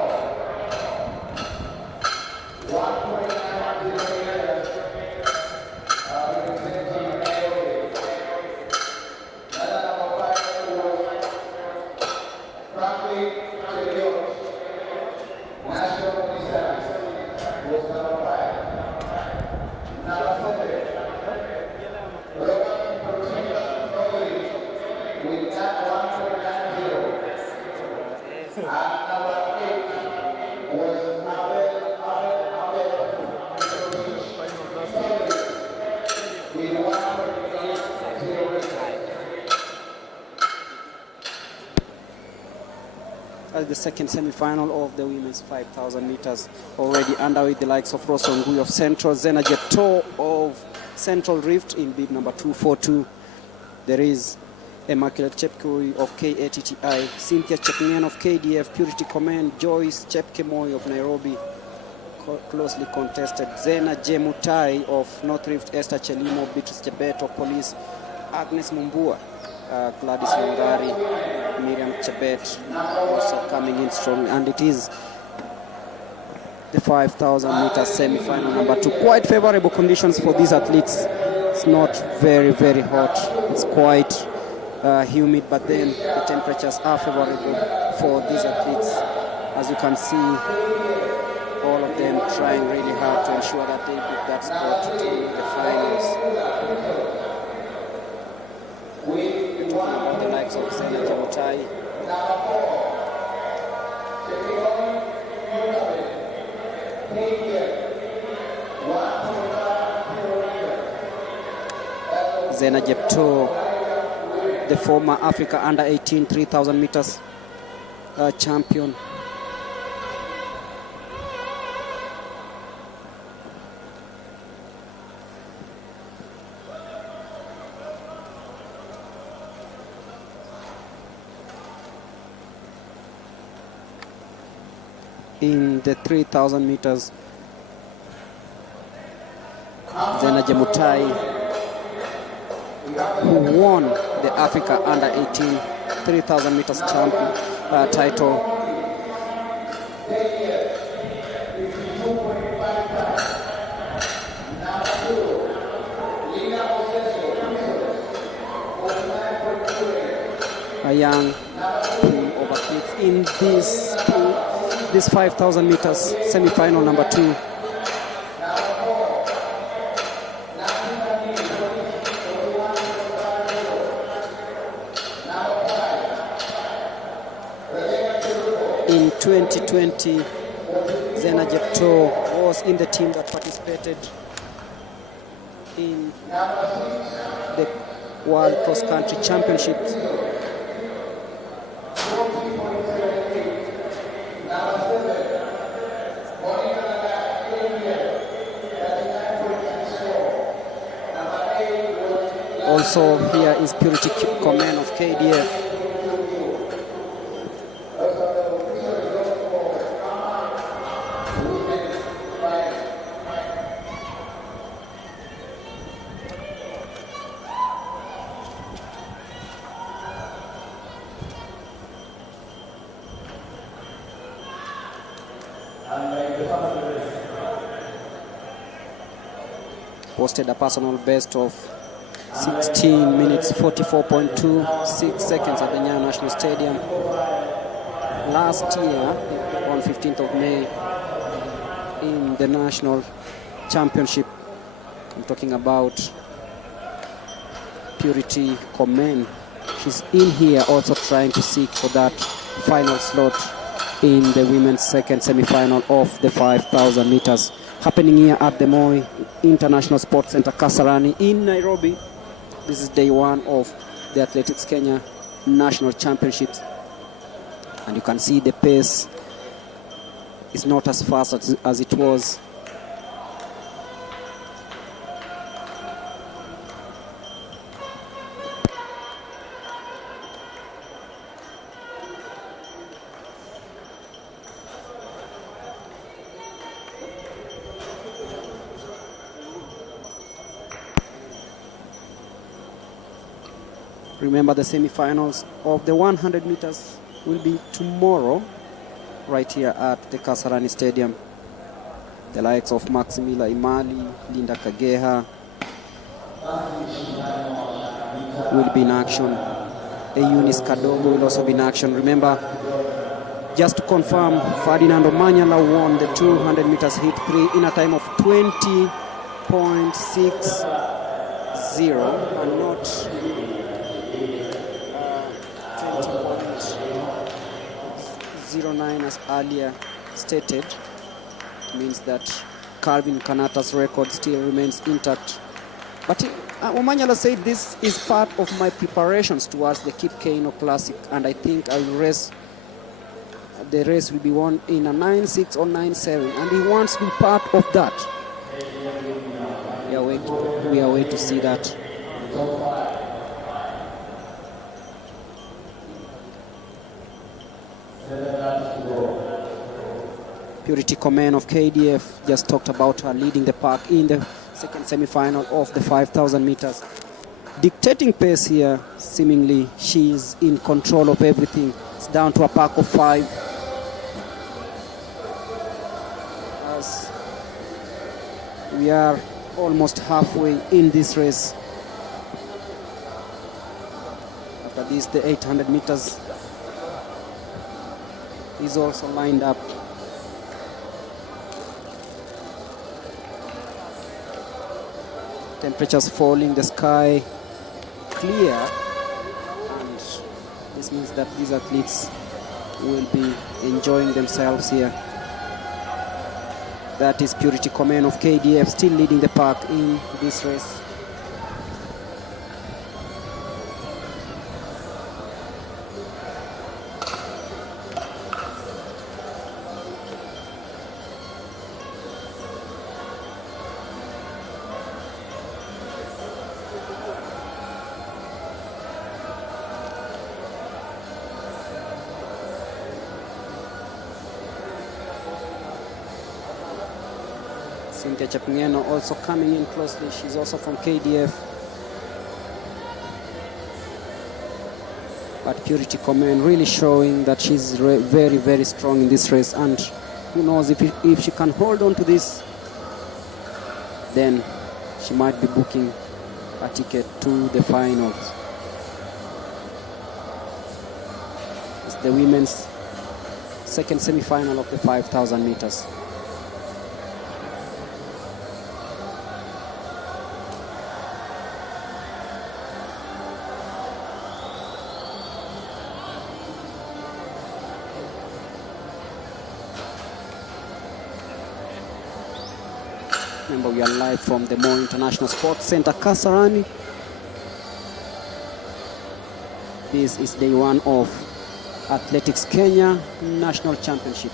The second semi-final of the women's 5,000 meters already underway. The likes of Rosongui of Central, Zena Jepto of Central Rift in bib number 242. There is Immaculate Chepkoi of KATTI, Cynthia Chepnyan of KDF, Purity Command, Joyce Chepkemoi of Nairobi, closely contested. Zena Jemutai of North Rift, Esther Chelimo, Beatrice Chebet of Police, Agnes Mumbua, Gladys Longari, Miriam Chebet also coming in strong, and it is the 5,000 meters semi-final number 2. Quite favorable conditions for these athletes. It's not very hot, it's quite humid, but then the temperatures are favorable for these athletes. As you can see, all of them trying really hard to ensure that they get that spot to the finals. We're talking about the likes of Zena Jemutai, Zena Jepto, the former Africa Under-18 3,000 meters champion. In the 3,000 meters, Zena Jemutai, who won the Africa Under-18 3,000 meters champion title. A young pool of athletes in this 5,000 meters semi-final number 2. In 2020, Zena Jepto was in the team that participated in the World Cross Country Championships. Also here is Purity Command of KDF. Posted a personal best of 16 minutes 44.26 seconds at the Nyayo National Stadium last year on 15th of May in the national championship. I'm talking about Purity Command. She's in here also trying to seek for that final slot in the women's second semi-final of the 5,000 meters, happening here at the Moi International Sports Center, Kasarani in Nairobi. This is day 1 of the Athletics Kenya National Championships. And you can see the pace is not as fast as it was. Remember, the semi-finals of the 100 meters will be tomorrow, right here at the Kasarani Stadium. The likes of Maximila Imali, Linda Kageha will be in action. Eunice Kadogo will also be in action. Remember, Just to confirm, Ferdinand Omanyala won the 200 meters heat 3 in a time of 20.60 and not 20.09 as earlier stated. It means that Calvin Kanata's record still remains intact. But Omanyala said this is part of my preparations towards the Kip Keino Classic, and I think I will race. The race will be won in a 9.6 or 9.7, and he wants to be part of that. We are waiting to see that. Purity Komen of KDF just talked about her leading the pack in the second semi-final of the 5,000 meters. Dictating pace here, seemingly she is in control of everything. It's down to a pack of 5. As we are almost halfway in this race. After this, the 800 meters is also lined up. Temperatures falling, the sky clear, and this means that these athletes will be enjoying themselves here. That is Purity Komen of KDF still leading the pack in this race. Cynthia Chapingeno also coming in closely. She's also from KDF. But Purity Komen really showing that she's very, very strong in this race. And who knows, if she can hold on to this, then she might be booking a ticket to the finals. It's the women's second semi-final of the 5,000 meters. Remember, we are live from the Mo International Sports Center, Kasarani. This is day 1 of Athletics Kenya National Championship.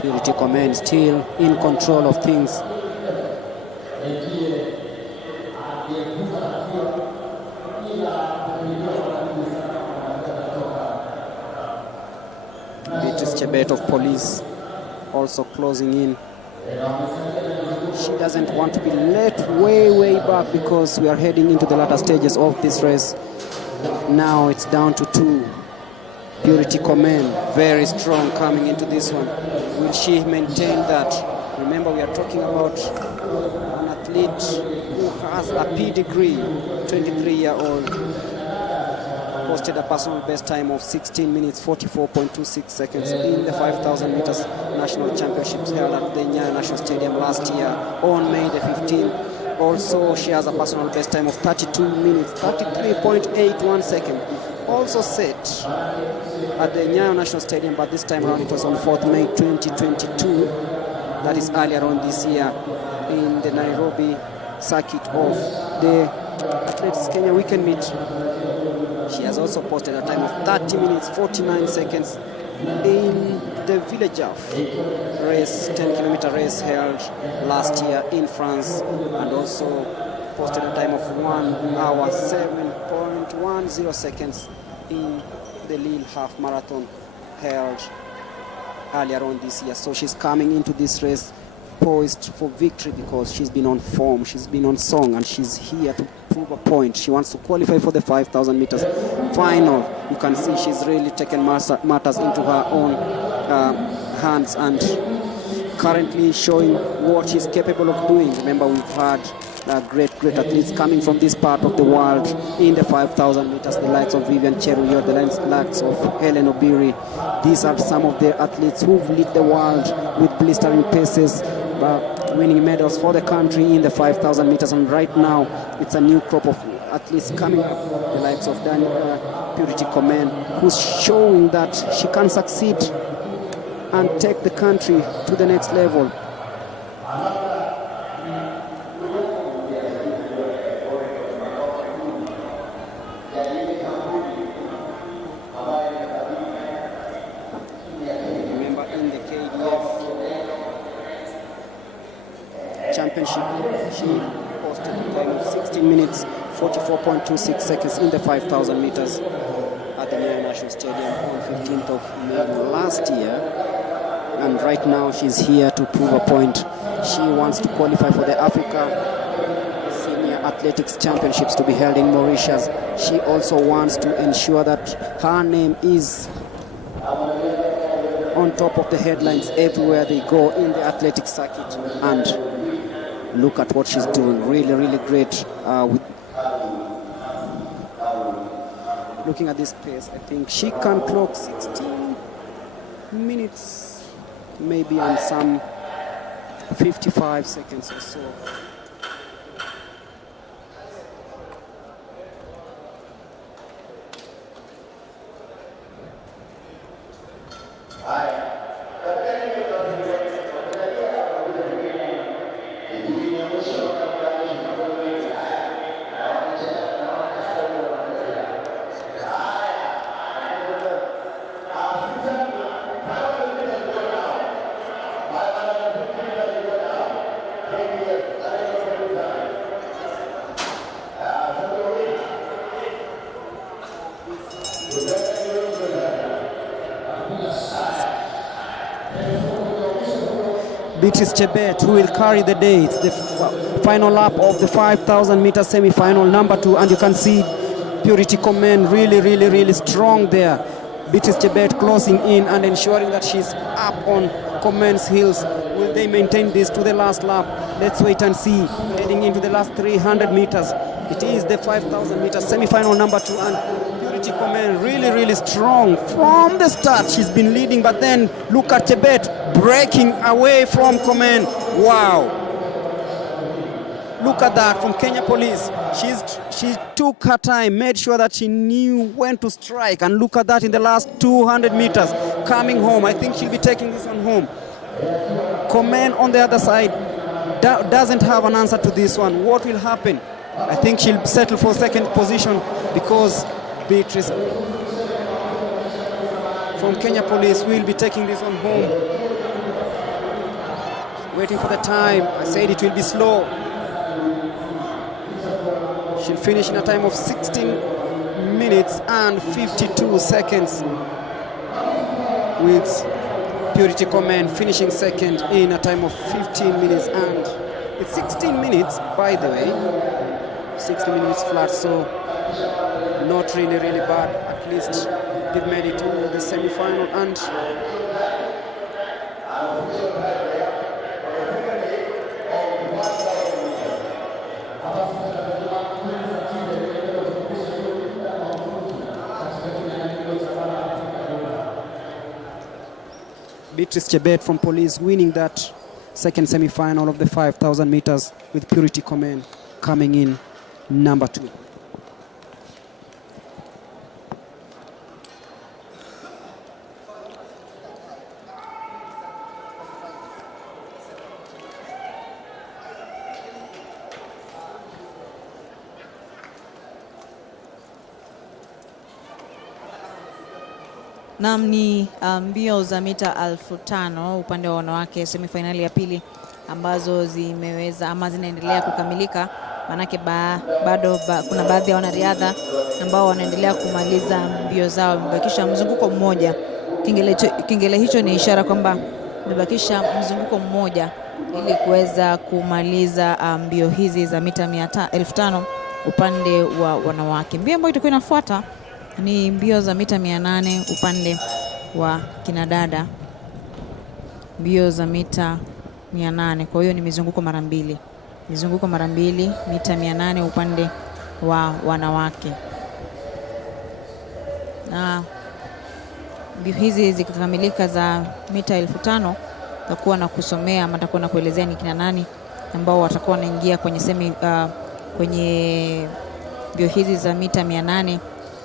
Purity Komen still in control of things. Beatrice Chebet of police also closing in. She doesn't want to be left way back because we are heading into the latter stages of this race. Now it's down to 2. Purity Komen, very strong coming into this one. Will she maintain that? Remember, we are talking about an athlete athlete who has a pedigree, 23-year-old, posted a personal best time of 16 minutes 44.26 seconds in the 5,000 meters national championships held at the Nyayo National Stadium last year on May the 15th. Also, she has a personal best time of 32 minutes 33.81 seconds, also set at the Nyayo National Stadium, but this time around it was on 4th May 2022. That is earlier on this year in the Nairobi circuit of the Athletics Kenya weekend meet. She has also posted a time of 30 minutes 49 seconds in the Village race, 10-kilometer race held last year in France, and also posted a time of 1 hour 7.10 seconds in the Lille half marathon held earlier on this year. So she's coming into this race poised for victory because she's been on form, she's been on song, and she's here to prove a point. She wants to qualify for the 5,000 meters final. You can see she's really taken matters into her own hands and currently showing what she's capable of doing. Remember, we've had great athletes coming from this part of the world in the 5,000 meters, the likes of Vivian Cheruiyot, the likes of Helen Obiri. These are some of the athletes who've led the world with blistering paces, winning medals for the country in the 5,000 meters. And right now, it's a new crop of athletes coming up, the likes of Purity Komen, who's showing that she can succeed and take the country to the next level. Championship, she posted a time of 16 minutes 44.26 seconds in the 5,000 meters at the Nyayo National Stadium on 15th of May last year, and right now she's here to prove a point. She wants to qualify for the Africa Senior Athletics Championships to be held in Mauritius. She also wants to ensure that her name is on top of the headlines everywhere they go in the athletic circuit. And look at what she's doing, really great. Looking at this pace, I think she can clock 16 minutes, maybe on some 55 seconds or so. Beatrice Chebet, who will carry the day. It's the final lap of the 5,000 meter semi-final, number 2, and you can see Purity Komen really strong there. Beatrice Chebet closing in and ensuring that she's up on Komen's heels. Will they maintain this to the last lap? Let's wait and see. Heading into the last 300 meters. It is the 5,000 meter semi-final, number 2, and Purity Komen really strong from the start. She's been leading, but then look at Chebet breaking away from Komen. Wow, look at that from Kenya Police. She took her time, made sure that she knew when to strike, and look at that in the last 200 meters coming home. I think she'll be taking this one home. Komen on the other side doesn't have an answer to this one. What will happen? I think she'll settle for second position because Beatrice from Kenya Police will be taking this one home. Waiting for the time. I said it will be slow. She'll finish in a time of 16 minutes and 52 seconds, with Purity Komen finishing second in a time of 15 minutes, and it's 16 minutes, by the way, 16 minutes flat, so not really bad. At least they've made it to the semi-final, and Beatrice Chebet from Police winning that second semi-final of the 5,000 meters, with Purity Komen coming in number 2. Naam, ni mbio za mita 5,000 upande wa wanawake, semifinali ya pili ambazo zimeweza ama zinaendelea kukamilika. Manake bado kuna baadhi ya wanariadha ambao wanaendelea kumaliza mbio zao, wamebakisha mzunguko mmoja. Kingele hicho ni ishara kwamba wamebakisha mzunguko mmoja ili kuweza kumaliza mbio hizi za mita 5,000 upande wa wanawake. Mbio ambayo itakuwa inafuata ni mbio za mita 800 upande wa kinadada, mbio za mita 800. Kwa hiyo ni mizunguko mara mbili, mita 800 upande wa wanawake. Na mbio hizi zikikamilika za mita 5,000, takuwa na kusomea ama takuwa na kuelezea ni kina nani ambao watakuwa wanaingia kwenye kwenye mbio hizi za mita 800.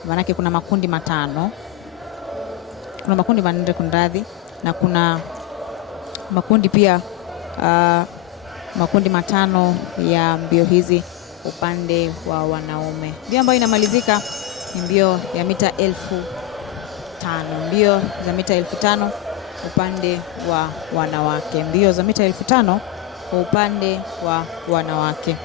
Manake kuna makundi matano, kuna makundi manne kunradhi, na kuna makundi pia makundi matano ya mbio hizi upande wa wanaume. Mbio ambayo inamalizika ni mbio ya mita 5,000, mbio za mita 5,000 upande wa wanawake, mbio za mita 5,000 kwa upande wa wanawake.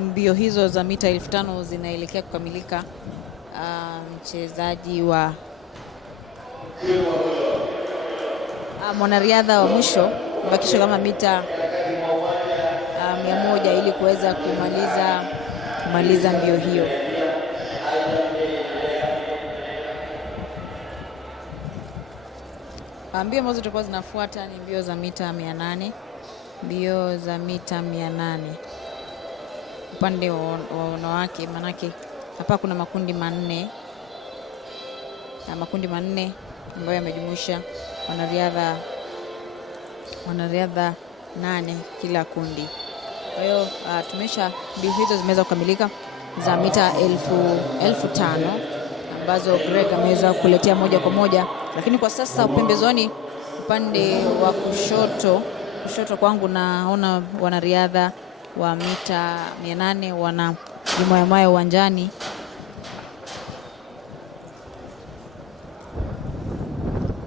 Mbio hizo za mita 5,000 zinaelekea kukamilika. Mchezaji wa mwanariadha wa mwisho mbakisho kama mita 100 ili kuweza kumaliza mbio hiyo. Mbio ambazo zitakuwa zinafuata ni mbio za mita 800, mbio za mita 800 upande wa wanawake. Manake hapa kuna makundi manne, na makundi manne ambayo yamejumuisha wanariadha 8 kila kundi. Kwa hiyo mbio hizo zimeweza kukamilika za mita 5,000 ambazo Greg ameweza kuletea moja kwa moja, lakini kwa sasa upembezoni upande wa kushoto kwangu naona wanariadha wa mita 800 wana jimoyamayo uwanjani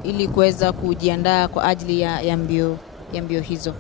ili kuweza kujiandaa kwa ajili ya mbio hizo.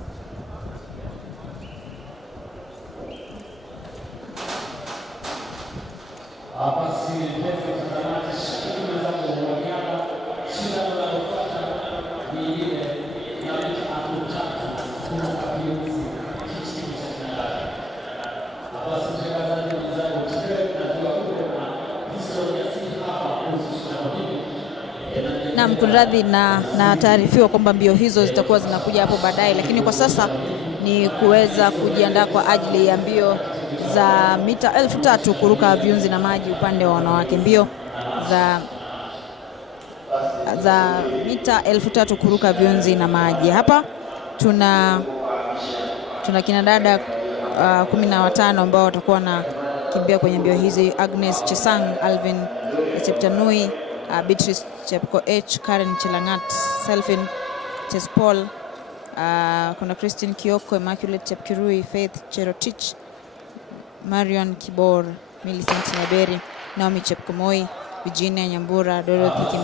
Na mkunradhi na taarifiwa kwamba mbio hizo zitakuwa zinakuja hapo baadaye, lakini kwa sasa ni kuweza kujiandaa kwa ajili ya mbio za mita 3,000 kuruka viunzi na maji upande wa wanawake. Mbio za mita 3,000 kuruka viunzi na maji. Hapa tuna kina dada 15 ambao watakuwa na kimbia kwenye mbio hizi: Agnes Chesang, Alvin Cheptanui, Beatrice Chepkoech, Karen Chelangat, Selfin Chespol, kuna Christine Kioko, Immaculate Chepkirui, Faith Cherotich, Marion Kibor, Millicent Nyaberi, Naomi Chepkemoi, Virginia Nyambura, Dorothy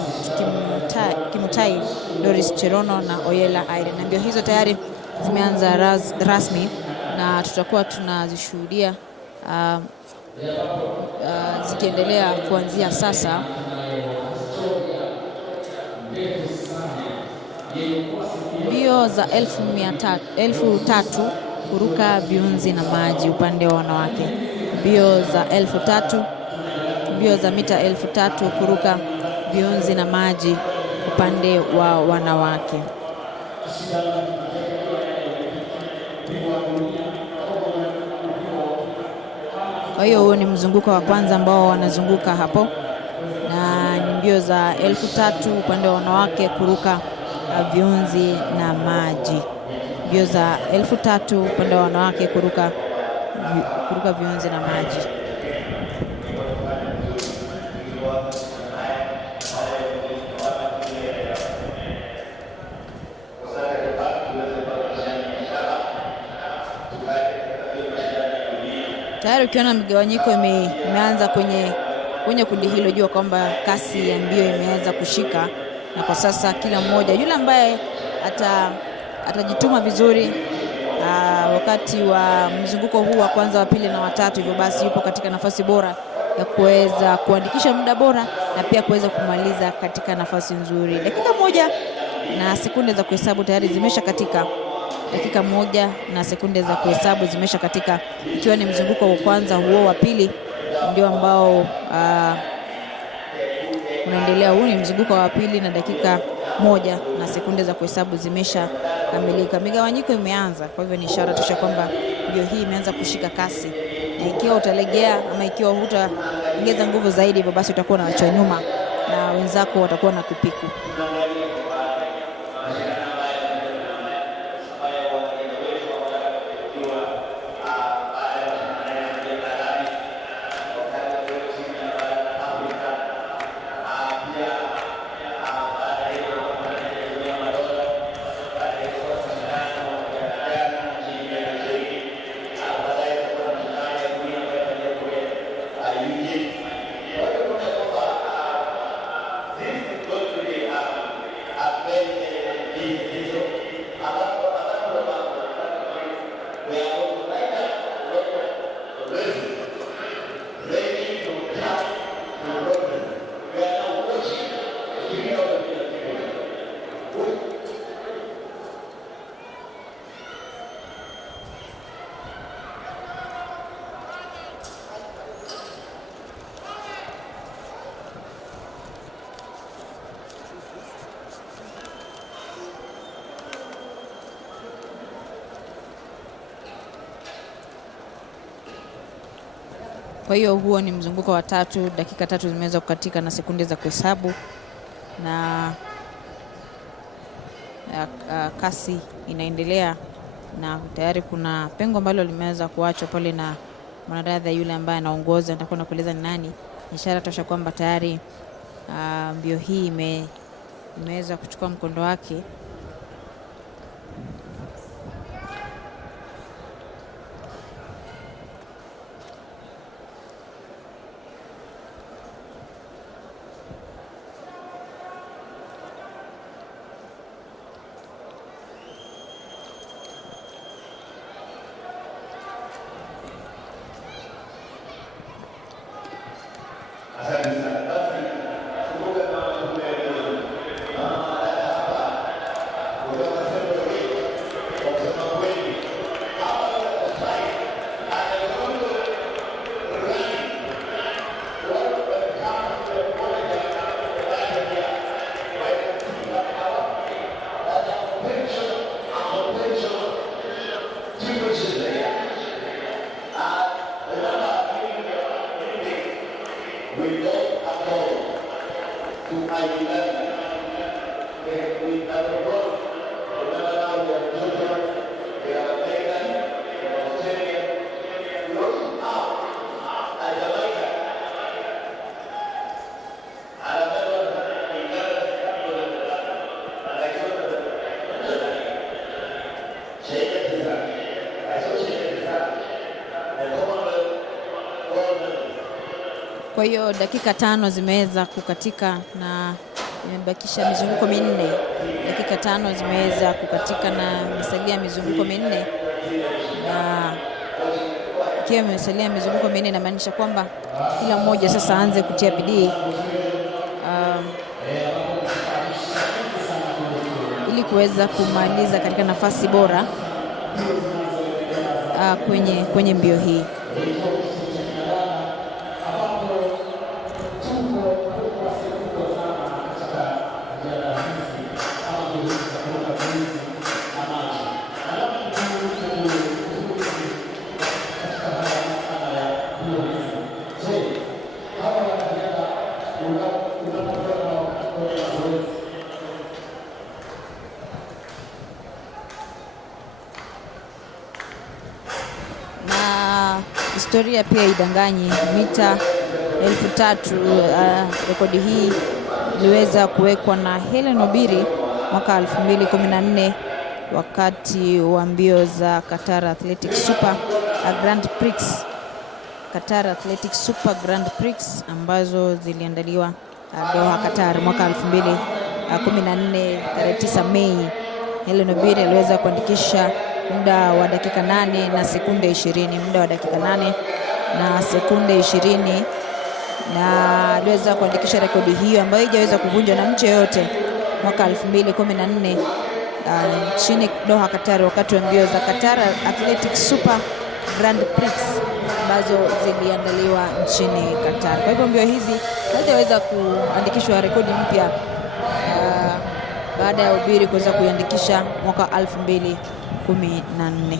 Kimutai, Doris Cherono na Oyela Irene. Na mbio hizo tayari zimeanza rasmi na tutakuwa tunazishuhudia zikiendelea kuanzia sasa. Mbio za 1300 kuruka viunzi na maji upande wa wanawake. Mbio za 3000, mbio za mita 3000 kuruka viunzi na maji upande wa wanawake. Kwa hiyo huo ni mzunguko wa kwanza ambao wanazunguka hapo, na ni mbio za 3000 upande wa wanawake kuruka viunzi na maji. Mbio za 3000 upande wa wanawake kuruka viunzi na maji. Tayari ukiona migawanyiko imeanza kwenye kundi hilo, jua kwamba kasi ya mbio imeanza kushika, na kwa sasa kila mmoja yule ambaye atajituma vizuri wakati wa mzunguko huu wa kwanza, wa pili na watatu, hivyo basi yupo katika nafasi bora ya kuweza kuandikisha muda bora na pia kuweza kumaliza katika nafasi nzuri. Dakika 1 na sekunde za kuhesabu tayari zimesha katika. Dakika 1 na sekunde za kuhesabu zimesha katika, ikiwa ni mzunguko wa kwanza. Huo wa pili ndio ambao unaendelea. Huu ni mzunguko wa pili na dakika 1 na sekunde za kuhesabu zimesha kamilika. Migawanyiko imeanza, kwa hivyo ni ishara tosha kwamba mbio hii imeanza kushika kasi, na ikiwa utalegea ama ikiwa hutaongeza nguvu zaidi, hivyo basi utakuwa unaachwa nyuma na wenzako watakuwa na kupiku. Kwa hiyo huo ni mzunguko wa tatu. Dakika 3 zimeweza kukatika na sekunde za kuhesabu, na kasi inaendelea, na tayari kuna pengo ambalo limeweza kuachwa pale na mwanadada yule ambaye anaongoza. Nitakuwa nakueleza ni nani. Ishara tosha kwamba tayari mbio hii imeweza kuchukua mkondo wake. Kwa hiyo dakika 5 zimeweza kukatika na imebakisha mizunguko 4. Dakika 5 zimeweza kukatika na imesalia mizunguko 4, na ikiwa imesalia mizunguko 4 inamaanisha kwamba kila mmoja sasa aanze kutia bidii ili kuweza kumaliza katika nafasi bora kwenye mbio hii. Historia pia idanganyi, mita 3000, rekodi hii iliweza kuwekwa na Hellen Obiri mwaka 2014 wakati wa mbio za Qatar Athletics Super Grand Prix, Qatar Athletics Super Grand Prix ambazo ziliandaliwa Doha, Qatar mwaka 2014 tarehe 9 Mei. Hellen Obiri aliweza kuandikisha muda wa dakika 8 na sekunde 20, muda wa dakika 8 na sekunde 20, na aliweza kuandikisha rekodi hiyo ambayo haijaweza kuvunjwa na mtu yeyote mwaka 2014 nchini Doha, Qatar, wakati wa mbio za Qatar Athletics Super Grand Prix ambazo ziliandaliwa nchini Qatar. Kwa hivyo mbio hizi hazijaweza kuandikishwa rekodi mpya baada ya Obiri kuweza kuiandikisha mwaka 2014.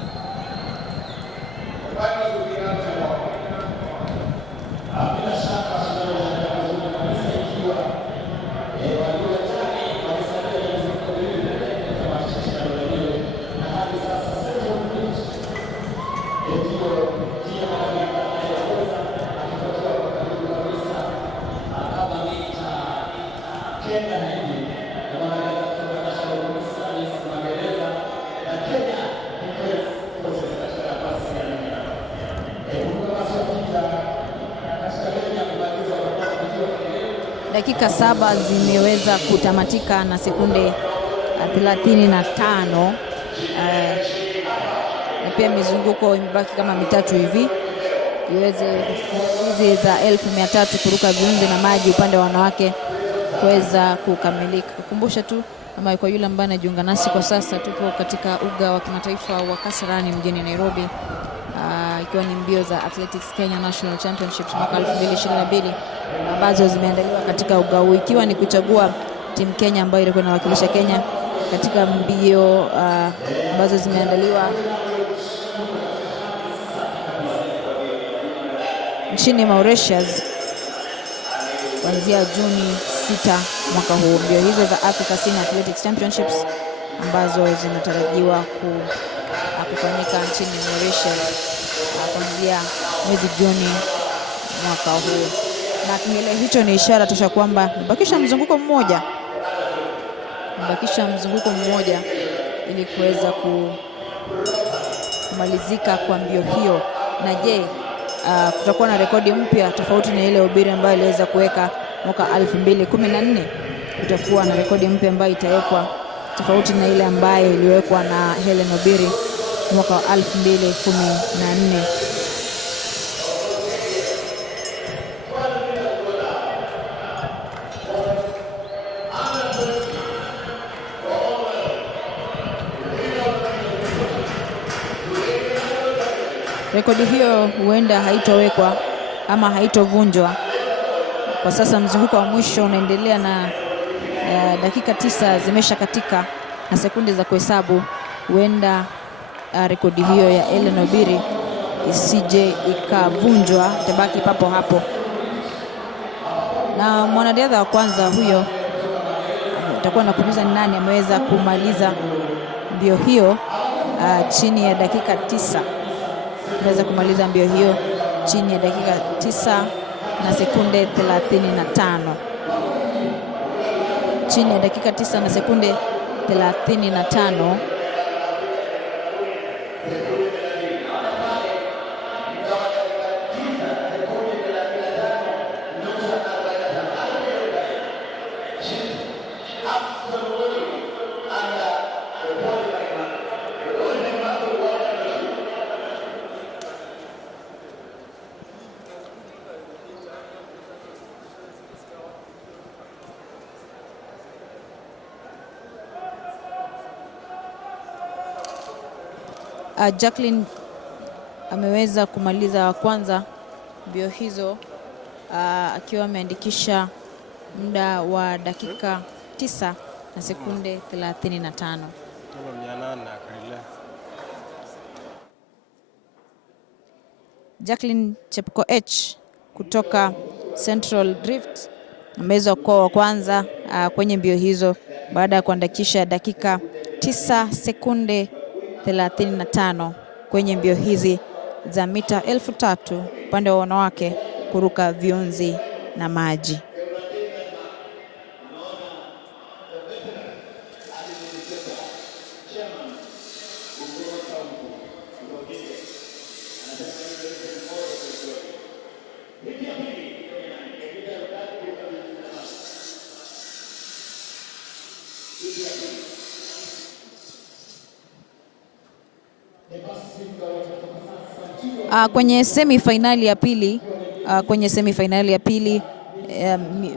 Dakika 7 zimeweza kutamatika na sekunde 35, na pia mizunguko imebaki kama mitatu hivi iweze hizi za 1300 kuruka viunzi na maji upande wa wanawake kuweza kukamilika. Kukumbusha tu ama kwa yule ambaye anajiunga nasi kwa sasa, tupo katika uga wa kimataifa wa Kasarani mjini Nairobi, ikiwa ni mbio za Athletics Kenya National Championships mwaka 2022 ambazo zimeandaliwa katika uga huu, ikiwa ni kuchagua timu Kenya ambayo ilikuwa inawakilisha Kenya katika mbio ambazo zimeandaliwa nchini Mauritius kuanzia Juni 6 mwaka huu. Mbio hizo za Africa Senior Athletics Championships ambazo zinatarajiwa kufanyika nchini Mauritius kuanzia mwezi Juni mwaka huu. Na kile hicho ni ishara tosha kwamba mbakisha mzunguko mmoja ili kuweza kumalizika kwa mbio hiyo. Na je, kutakuwa na rekodi mpya tofauti na ile Obiri ambayo iliweza kuweka mwaka 2014? Kutakuwa na rekodi mpya ambayo itawekwa tofauti na ile ambayo iliwekwa na Hellen Obiri mwaka 2014. Rekodi hiyo huenda haitowekwa ama haitovunjwa. Kwa sasa mzunguko wa mwisho unaendelea na dakika 9 zimesha katika na sekunde za kuhesabu. Huenda rekodi hiyo ya Hellen Obiri isije ikavunjwa, tabaki papo hapo. Na mwanariadha wa kwanza huyo atakuwa nakujuza ni nani ameweza kumaliza mbio hiyo chini ya dakika 9. Anaweza kumaliza mbio hiyo chini ya dakika 9 na sekunde 35. Chini ya dakika 9 na sekunde 35. Jacqueline ameweza kumaliza wa kwanza mbio hizo akiwa ameandikisha muda wa dakika 9 na sekunde 35. Jacqueline Chepkoech kutoka Central Drift ameweza kuwa wa kwanza kwenye mbio hizo baada ya kuandikisha dakika 9 sekunde 35 kwenye mbio hizi za mita 3000 upande wa wanawake kuruka viunzi na maji. Kwenye semi-finali ya pili,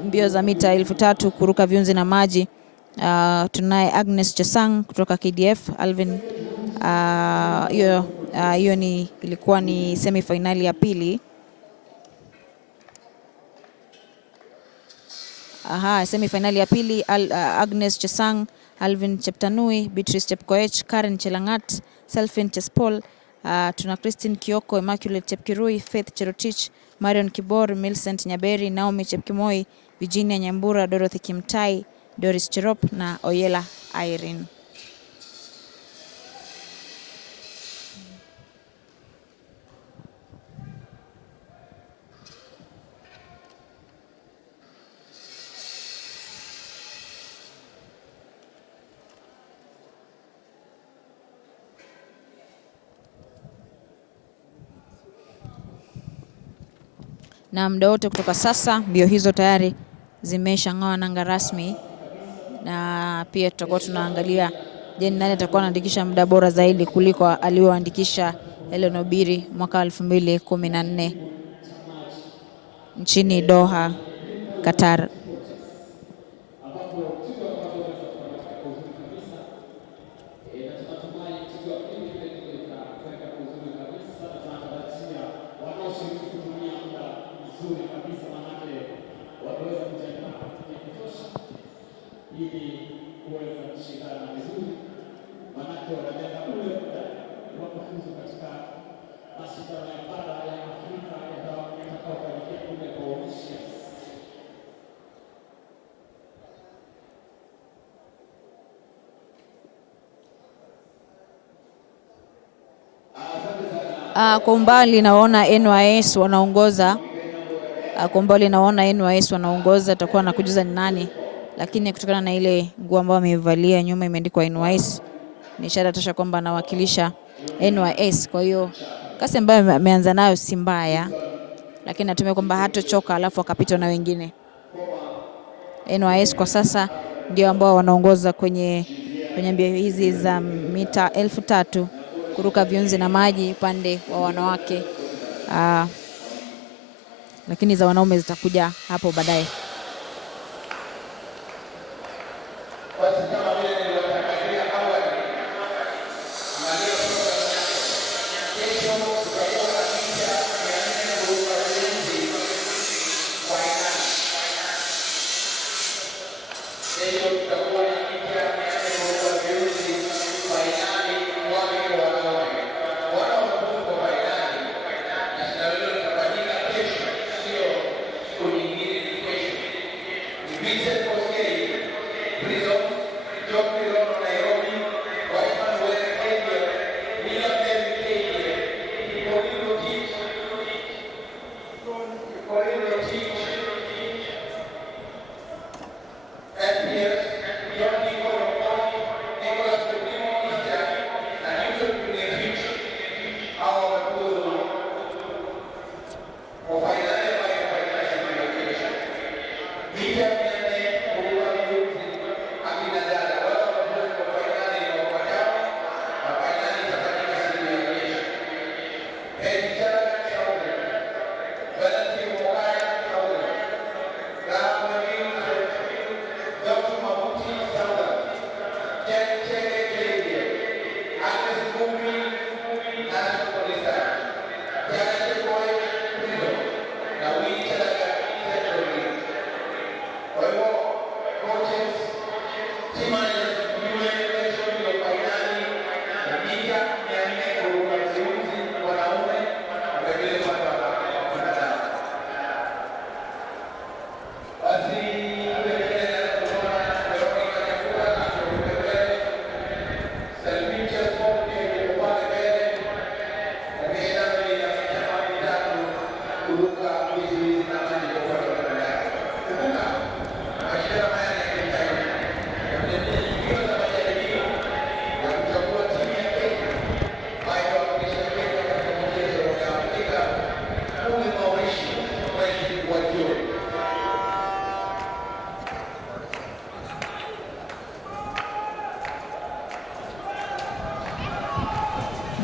mbio za mita 3000 kuruka viunzi na maji, tunaye Agnes Chesang kutoka KDF. Alvin, hiyo ilikuwa ni semi-finali ya pili. Semi-finali ya pili, Agnes Chesang, Alvin Cheptanui, Beatrice Chepkoech, Karen Chelangat, Selfin Chespol, tuna Christine Kioko, Immaculate Chepkirui, Faith Cherotich, Marion Kibor, Millicent Nyaberi, Naomi Chepkimoi, Virginia Nyambura, Dorothy Kimtai, Doris Cherop na Oyela Irene. Na muda wote kutoka sasa mbio hizo tayari zimeshang'oa nanga rasmi, na pia tutakuwa tunaangalia je, nani atakuwa anaandikisha muda bora zaidi kuliko alioandikisha Hellen Obiri mwaka 2014 nchini Doha, Qatar. Kwa umbali naona NYS wanaongoza. Atakuwa anakujuza ni nani, lakini kutokana na ile nguo ambayo amevalia nyuma imeandikwa NYS, ni ishara tosha kwamba anawakilisha NYS. Kwa hiyo kasi ambayo ameanza nayo si mbaya, lakini natumai kwamba hatochoka alafu akapitwa na wengine. NYS kwa sasa ndio ambao wanaongoza kwenye mbio hizi za mita 3000 kuruka viunzi na maji upande wa wanawake, lakini za wanaume zitakuja hapo baadaye.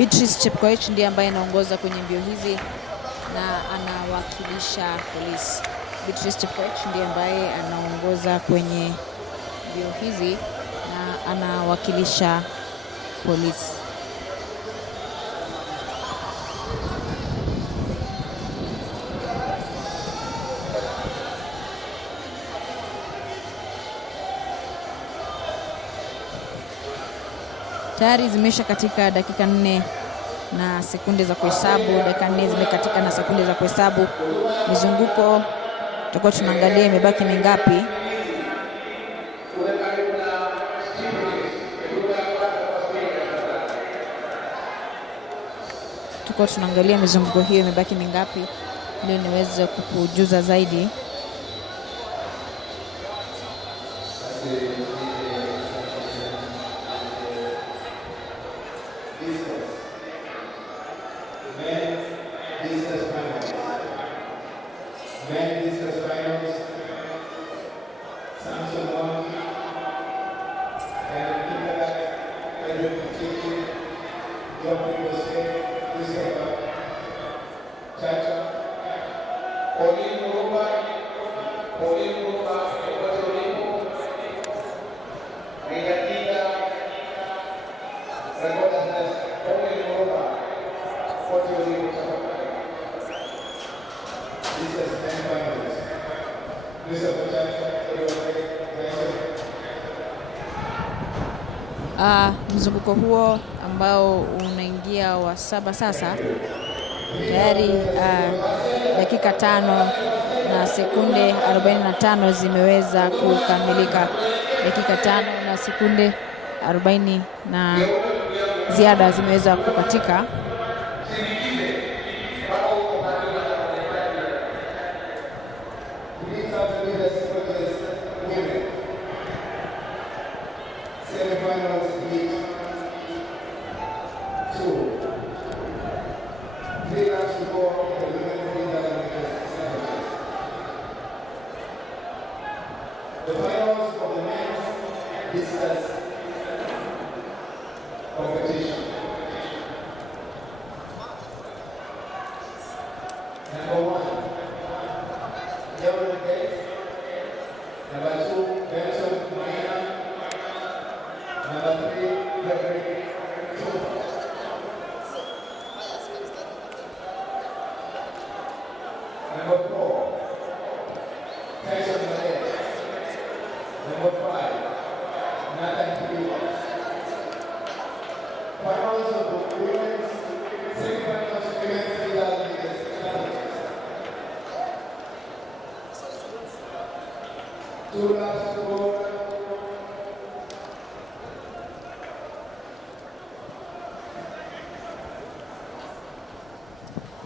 Beatrice Chepkoech ndiye ambaye anaongoza kwenye mbio hizi na anawakilisha polisi. Beatrice Chepkoech ndiye ambaye anaongoza kwenye mbio hizi na anawakilisha polisi. Tayari zimesha katika dakika 4 na sekunde za kuhesabu. Dakika 4 zimekatika na sekunde za kuhesabu. Mizunguko tutakuwa tunaangalia imebaki mingapi. Tutakuwa tunaangalia mizunguko hiyo imebaki mingapi ili niweze kukujuza zaidi. Mzunguko huo ambao unaingia wa 7 sasa, tayari dakika 5 na sekunde 45 zimeweza kukamilika. Dakika 5 na sekunde 40 na ziada zimeweza kukatika.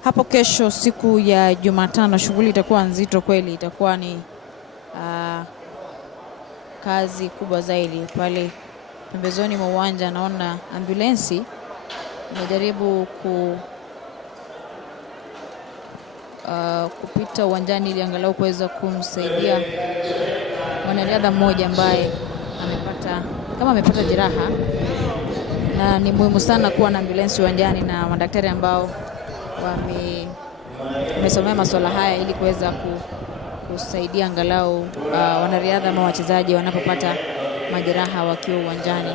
Hapo kesho siku ya Jumatano shughuli itakuwa nzito kweli, itakuwa ni kazi kubwa zaidi. Pale pembezoni mwa uwanja naona ambulensi inajaribu kupita uwanjani ili angalau kuweza kumsaidia mwanariadha mmoja ambaye amepata jeraha, na ni muhimu sana kuwa na ambulensi uwanjani na madaktari ambao wamesomea masuala haya ili kuweza kusaidia angalau wanariadha ama wachezaji wanapopata majeraha wakiwa uwanjani.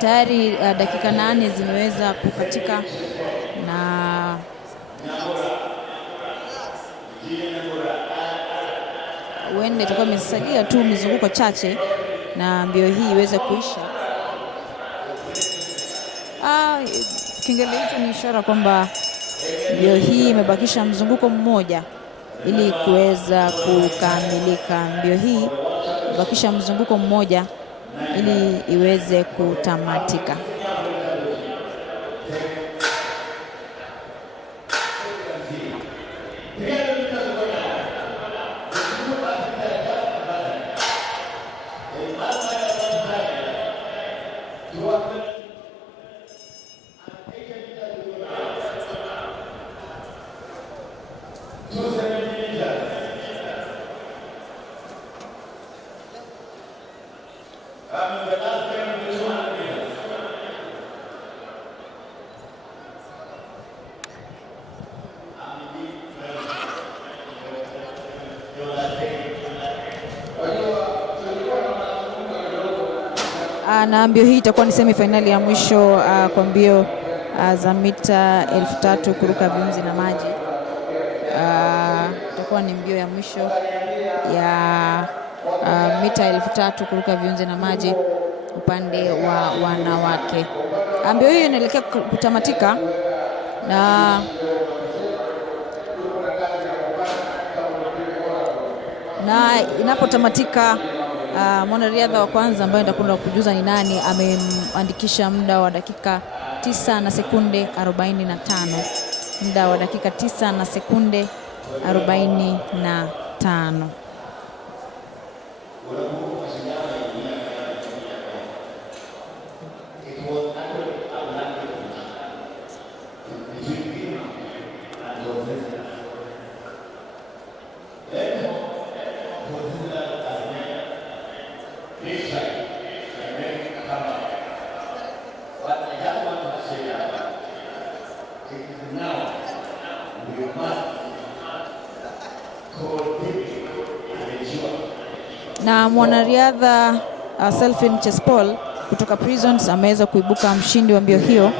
Tayari dakika 8 zimeweza kukatika na huenda itakuwa imesalia tu mizunguko chache na mbio hii iweze kuisha. Kengele hicho ni ishara kwamba mbio hii imebakisha mzunguko mmoja ili kuweza kukamilika. Mbio hii imebakisha mzunguko mmoja ili iweze kutamatika. na mbio hii itakuwa ni semi-finali ya mwisho kwa mbio za mita 3000 kuruka viunzi na maji. Itakuwa ni mbio ya mwisho ya mita 3000 kuruka viunzi na maji upande wa wanawake. Mbio hii inaelekea kutamatika na inapotamatika mwanariadha wa kwanza ambaye nitakwenda kujuza ni nani ameandikisha muda wa dakika 9 na sekunde 45. Muda wa dakika 9 na sekunde 45. Na mwanariadha Selfin Chespol kutoka Prisons ameweza kuibuka mshindi wa mbio hiyo.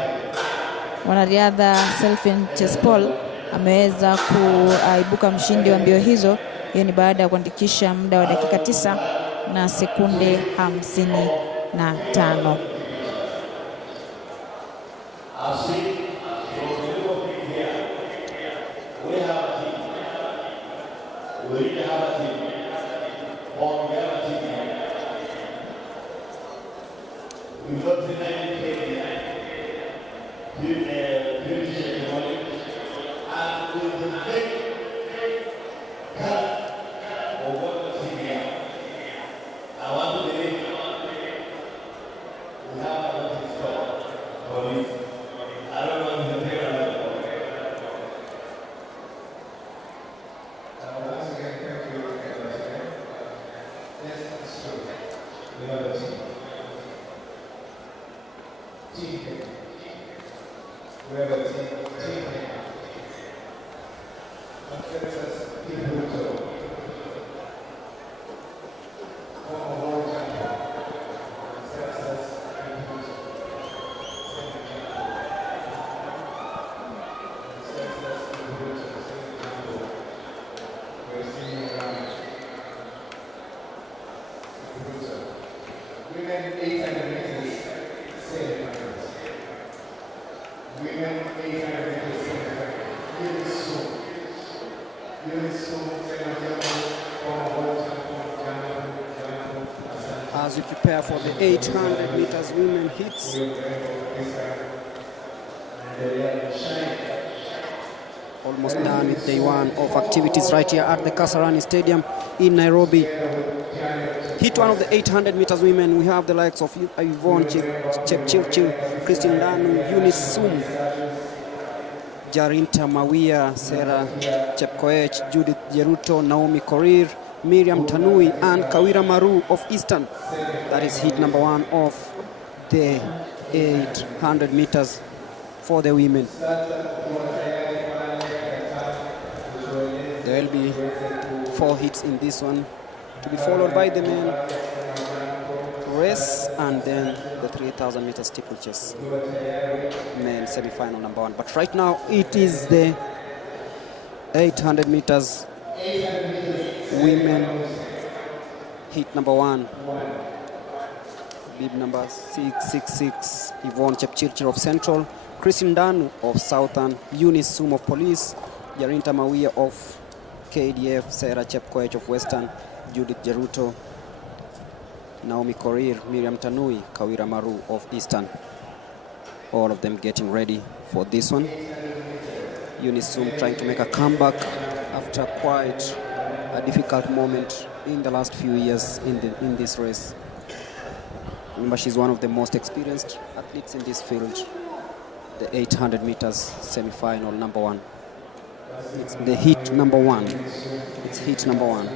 Mwanariadha Selfin Chespol ameweza kuibuka mshindi wa mbio hizo. Hiyo ni baada ya kuandikisha muda wa dakika 9 na sekunde 55. As we prepare for the 800 meters women hits. Almost done with day one of activities right here at the Kasarani Stadium in Nairobi. Hit one of the 800 meters women. We have the likes of Yvonne Chepchirchir, Christine Danu, Eunice Sum, Jarinta Mawia, Sarah Chepkoech, Judith Jeruto, Naomi Korir, Miriam Tanui, and Kawira Maru of Eastern. That is hit number one of the 800 meters for the women. There will be 4 hits in this one, to be followed by the men race and then the 3,000 meter steeplechase, men semi-final number 1. But right now it is the 800 meters women hit number 1. Bib number 666, Yvonne Chepchirchir of Central, Christine Danu of Southern, Eunice Sum of Police, Jarinta Mawia of KDF, Sarah Chepkoech of Western, Judith Jeruto, Naomi Korir, Miriam Tanui, Kawira Maru of Eastern. All of them getting ready for this one. Eunice Sum trying to make a comeback after quite a difficult moment in the last few years in this race. Remember, she's one of the most experienced athletes in this field. The 800 meters semi-final number 1. It's the hit number 1. It's hit number 1.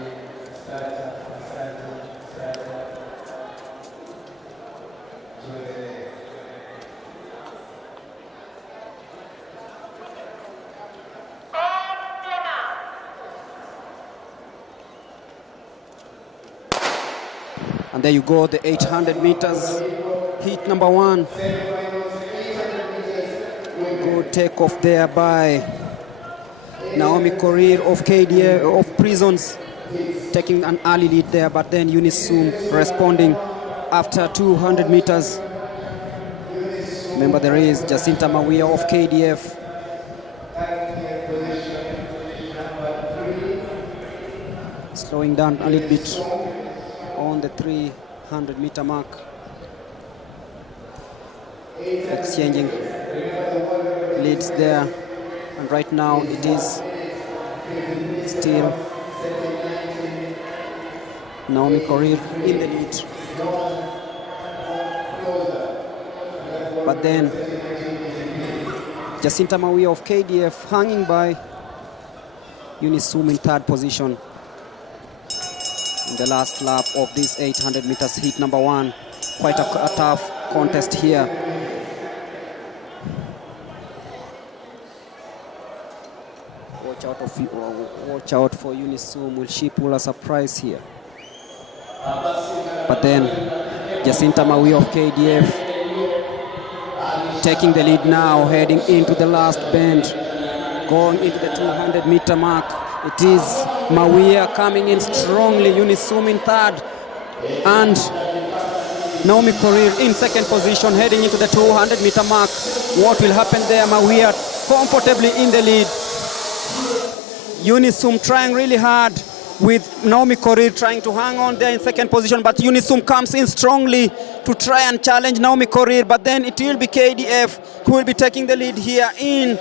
And there you go, the 800 meters Heat number 1. Good takeoff there by Naomi Korir of KDF of Prisons, taking an early lead there, but then Unisum responding after 200 meters. Remember, there is Jacinta Mawia of KDF. Slowing down a little bit on the 300-meter mark. Exchanging leads there. And right now it is still Naomi Korir in the lead. But then Jacinta Mawia of KDF hanging by Unisum in 3rd position in the last lap of this 800 meters heat number 1. Quite a tough contest here. Watch out for Unisum. Will she pull a surprise here? But then Jacinta Mawia of KDF taking the lead now, heading into the last bend, going into the 200-meter mark. It is Mawia coming in strongly, Unisum in 3rd, and Naomi Korir in 2nd position, heading into the 200-meter mark. What will happen there? Mawia comfortably in the lead. Unisum trying really hard, with Naomi Korir trying to hang on there in 2nd position, but Unisum comes in strongly to try and challenge Naomi Korir, but then it will be KDF who will be taking the lead here in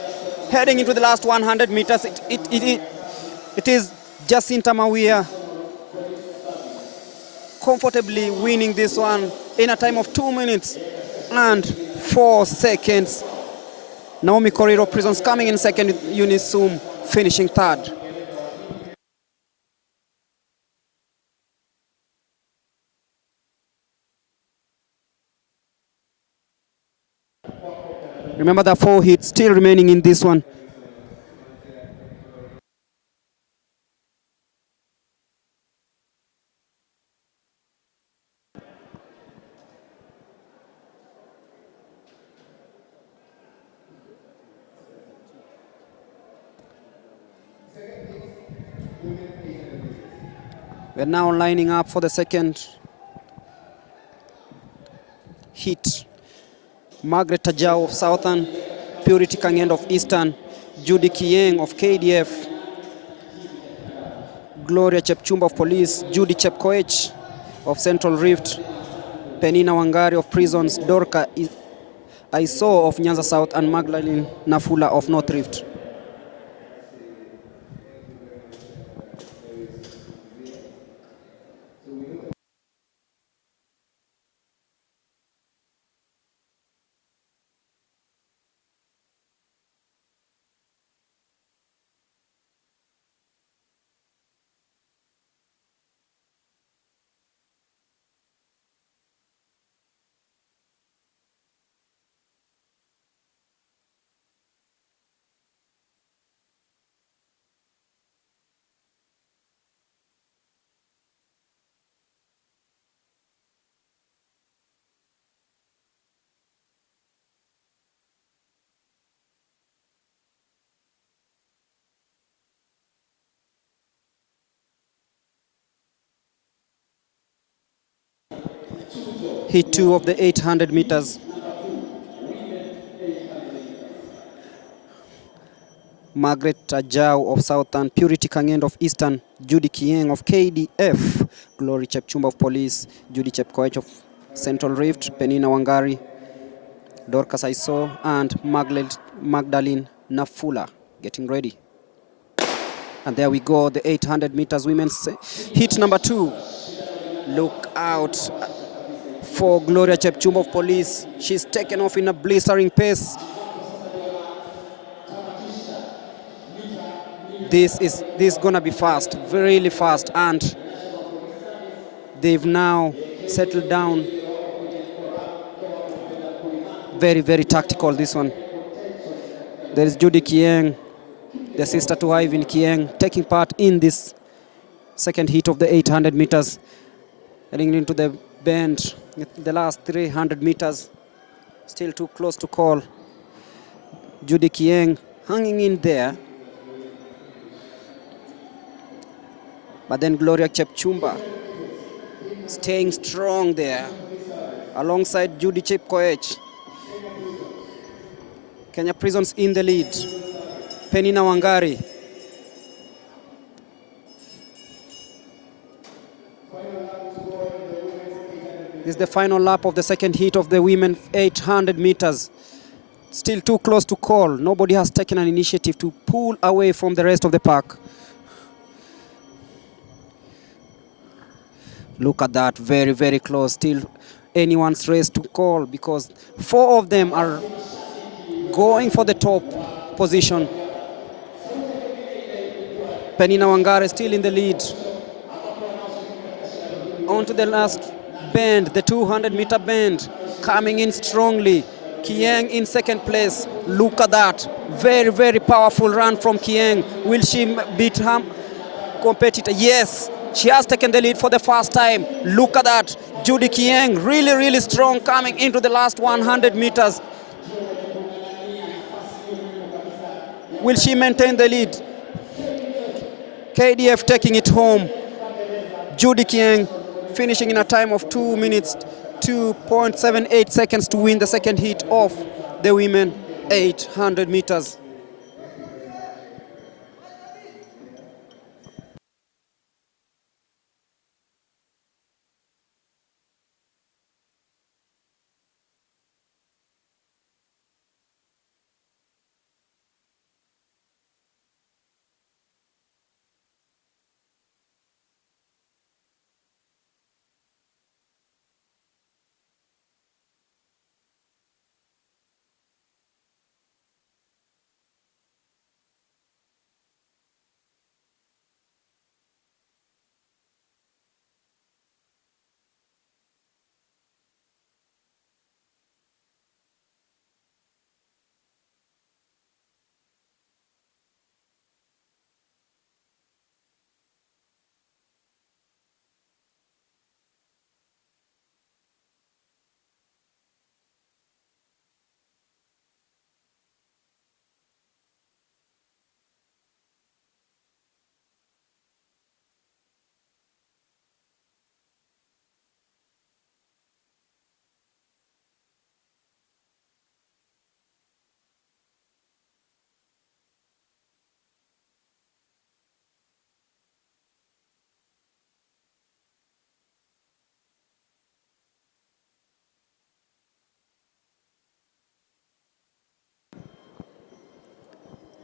heading into the last 100 meters. It is Jacinta Mawia comfortably winning this one in a time of 2 minutes and 4 seconds. Naomi Korir of Prisons coming in 2nd, Unisum finishing 3rd. Remember, the 4 heats still remaining in this one. We're now lining up for the 2nd heat. Margaret Tajao of Southern, Purity Kang'endo of Eastern, Judy Kieng of KDF, Gloria Chepchumba of Police, Judy Chepkoech of Central Rift, Penina Wangari of Prisons, Dorka Aiso of Nyanza South, and Magdalene Nafula of North Rift. Heat 2 of the 800 meters. Margaret Tajao of Southern, Purity Kang'endo of Eastern, Judy Kieng of KDF, Glory Chepchumba of Police, Judy Chepkoech of Central Rift, Penina Wangari, Dorcas Aiso, and Magdalene Nafula getting ready. And there we go, the 800 meters women's heat number 2. Look out for Gloria Chepchumba of Police. She's taken off in a blistering pace. This is gonna be fast, really fast, and they've now settled down. Very, very tactical, this one. There is Judy Kieng, the sister to Ivan Kieng, taking part in this second heat of the 800 meters. Heading into the bend, The last 300 meters, still too close to call. Judy Kieng hanging in there. But then Gloria Chepchumba staying strong there alongside Judy Chepkoech. Kenya Prisons in the lead. Penina Wangari. This is the final lap of the second heat of the women 800 meters. Still too close to call. Nobody has taken an initiative to pull away from the rest of the pack. Look at that, very, very close. Still anyone's race to call because 4 of them are going for the top position. Penina Wangari still in the lead. On to the last bend, the 200-meter bend, coming in strongly. Kieng in second place. Look at that. Very, very powerful run from Kieng. Will she beat her competitor? Yes, she has taken the lead for the first time. Look at that. Judy Kieng, really, really strong coming into the last 100 meters. Will she maintain the lead? KDF taking it home. Judy Kieng finishing in a time of 2 minutes, 2.78 seconds to win the second heat of the women 800 meters.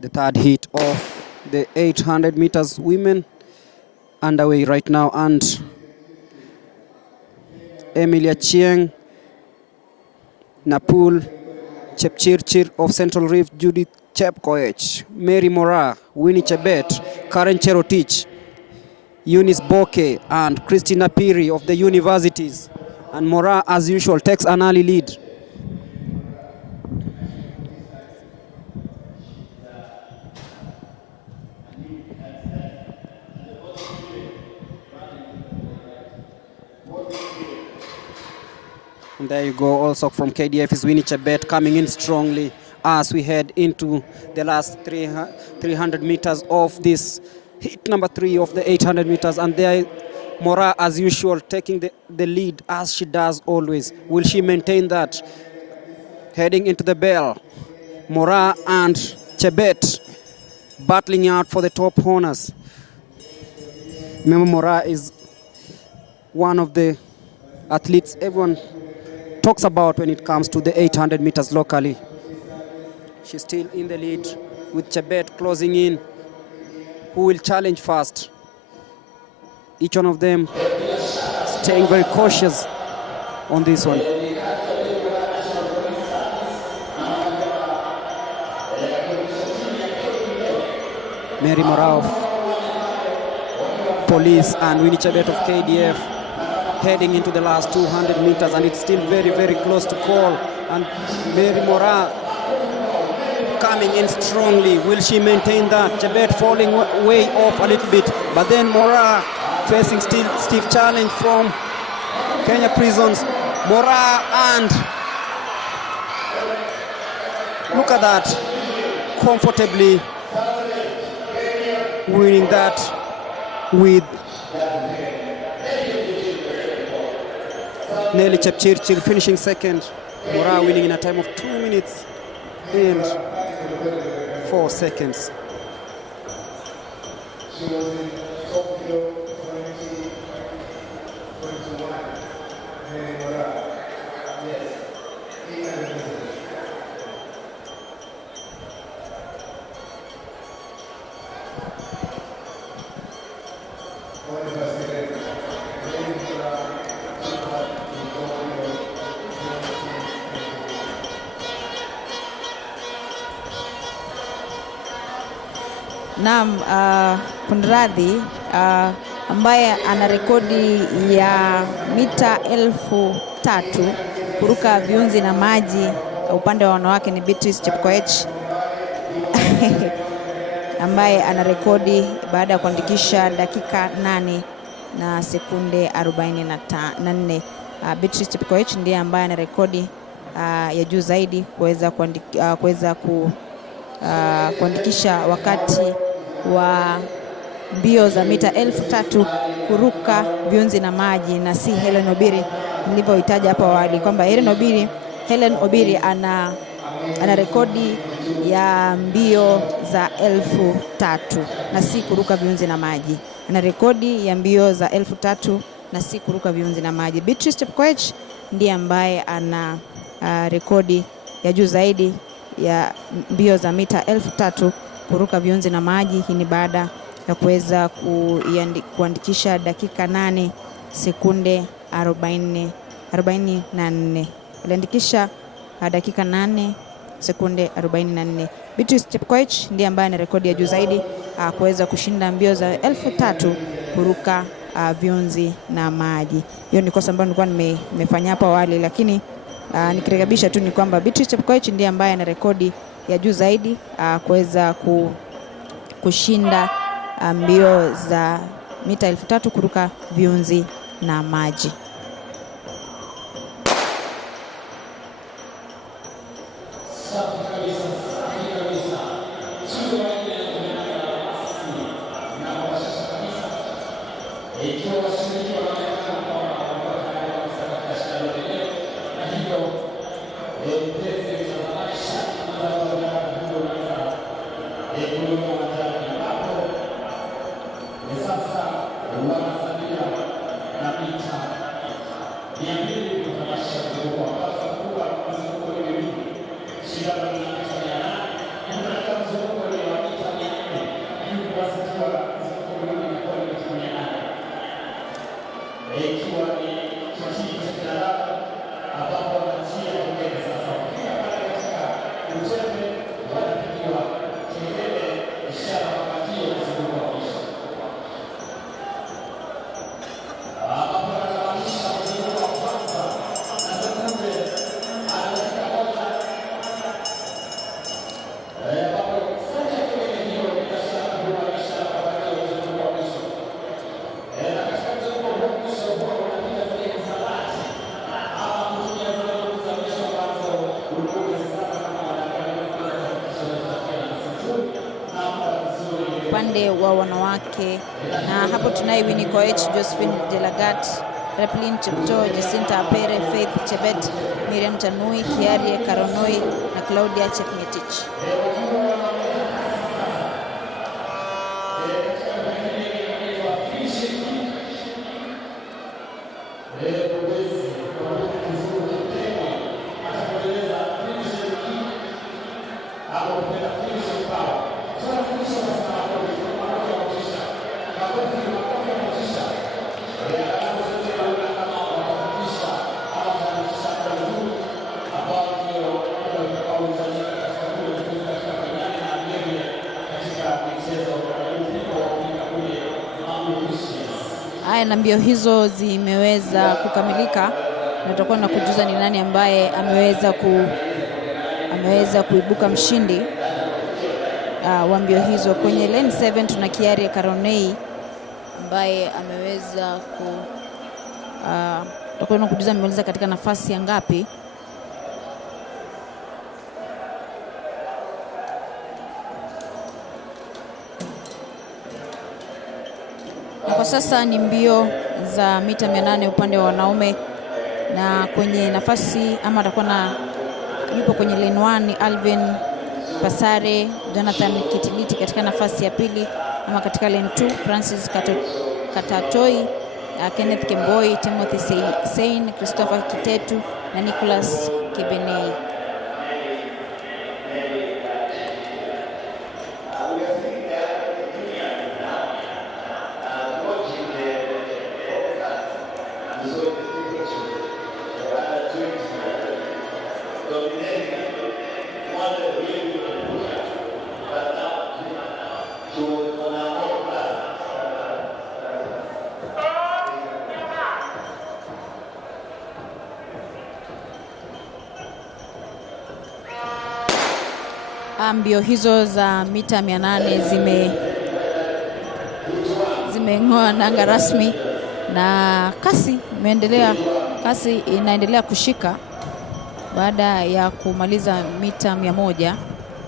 The third heat of the 800 meters women underway right now, and Emilia Chieng, Napul Chepchirchir of Central Rift, Judith Chepkoech, Mary Mora, Winnie Chebet, Karen Cherotich, Eunice Boke, and Christina Piri of the universities. And Mora, as usual, takes an early lead. And there you go, also from KDF is Winnie Chebet coming in strongly as we head into the last 300 meters of this heat number 3 of the 800 meters. And there Mora, as usual, taking the lead as she does always. Will she maintain that? Heading into the bell, Mora and Chebet battling out for the top honors. Remember, Mora is one of the athletes everyone talks about when it comes to the 800 meters locally. She's still in the lead with Chebet closing in. Who will challenge first? Each one of them staying very cautious on this one. Mary Mora of Police and Winnie Chebet of KDF heading into the last 200 meters, and it's still very, very close to call. And Mary Mora coming in strongly. Will she maintain that? Chebet falling way off a little bit, but then Mora facing still stiff challenge from Kenya Prisons. Mora, and look at that, comfortably winning that with Nelly Chepchirchir finishing second. Mora winning in a time of 2 minutes and 4 seconds. Naam, Kunradhi, ambaye ana rekodi ya mita 1000 kuruka viunzi na maji upande wa wanawake ni Beatrice Chepkoech ambaye ana rekodi baada ya kuandikisha dakika 8 na sekunde 44. Beatrice Chepkoech ndiye ambaye ana rekodi ya juu zaidi kuweza kuandikisha wakati wa mbio za mita 1000 kuruka viunzi na maji, na si Hellen Obiri nilivyoitaja hapo awali kwamba Hellen Obiri ana rekodi ya mbio za 1000 na si kuruka viunzi na maji. Ana rekodi ya mbio za 1000 na si kuruka viunzi na maji. Beatrice Chepkoech ndiye ambaye ana rekodi ya juu zaidi ya mbio za mita 1000 kuruka viunzi na maji. Hii ni baada ya kuweza kuandikisha dakika 8 sekunde 44. Aliandikisha dakika 8 sekunde 44. Beatrice Chepkoech ndiye ambaye ana rekodi ya juu zaidi kuweza kushinda mbio za 1000 kuruka viunzi na maji. Hiyo ni kosa ambalo nilikuwa nimefanya hapo awali, lakini nikirekebisha tu ni kwamba Beatrice Chepkoech ndiye ambaye ana rekodi ya juu zaidi kuweza kushinda mbio za mita 1000 kuruka viunzi na maji. Upande wa wanawake, na hapo tunaye Winnie Koech, Josephine Delagat, Raplin Chepto, Jacinta Apere, Faith Chebet, Miriam Tanui, Kiarie Karonoi na Claudia Chepngetich. Haya, na mbio hizo zimeweza kukamilika na tutakuwa na kujuza ni nani ambaye ameweza kuibuka mshindi wa mbio hizo. Kwenye lane 7 tuna Kiarie Karonei ambaye ameweza tutakwenda kujuza amemaliza katika nafasi ya ngapi. Na kwa sasa ni mbio za mita 800 upande wa wanaume, na kwenye nafasi ama atakuwa na yupo kwenye lane 1 ni Alvin Pasare, Jonathan Kitiliti katika nafasi ya pili, ama katika lane 2 Francis Katatoi, Kenneth Kemboi, Timothy Sein, Christopher Kitetu na Nicholas Kibenei. Mbio hizo za mita 800 zimeng'oa nanga rasmi, na kasi inaendelea kushika baada ya kumaliza mita 100.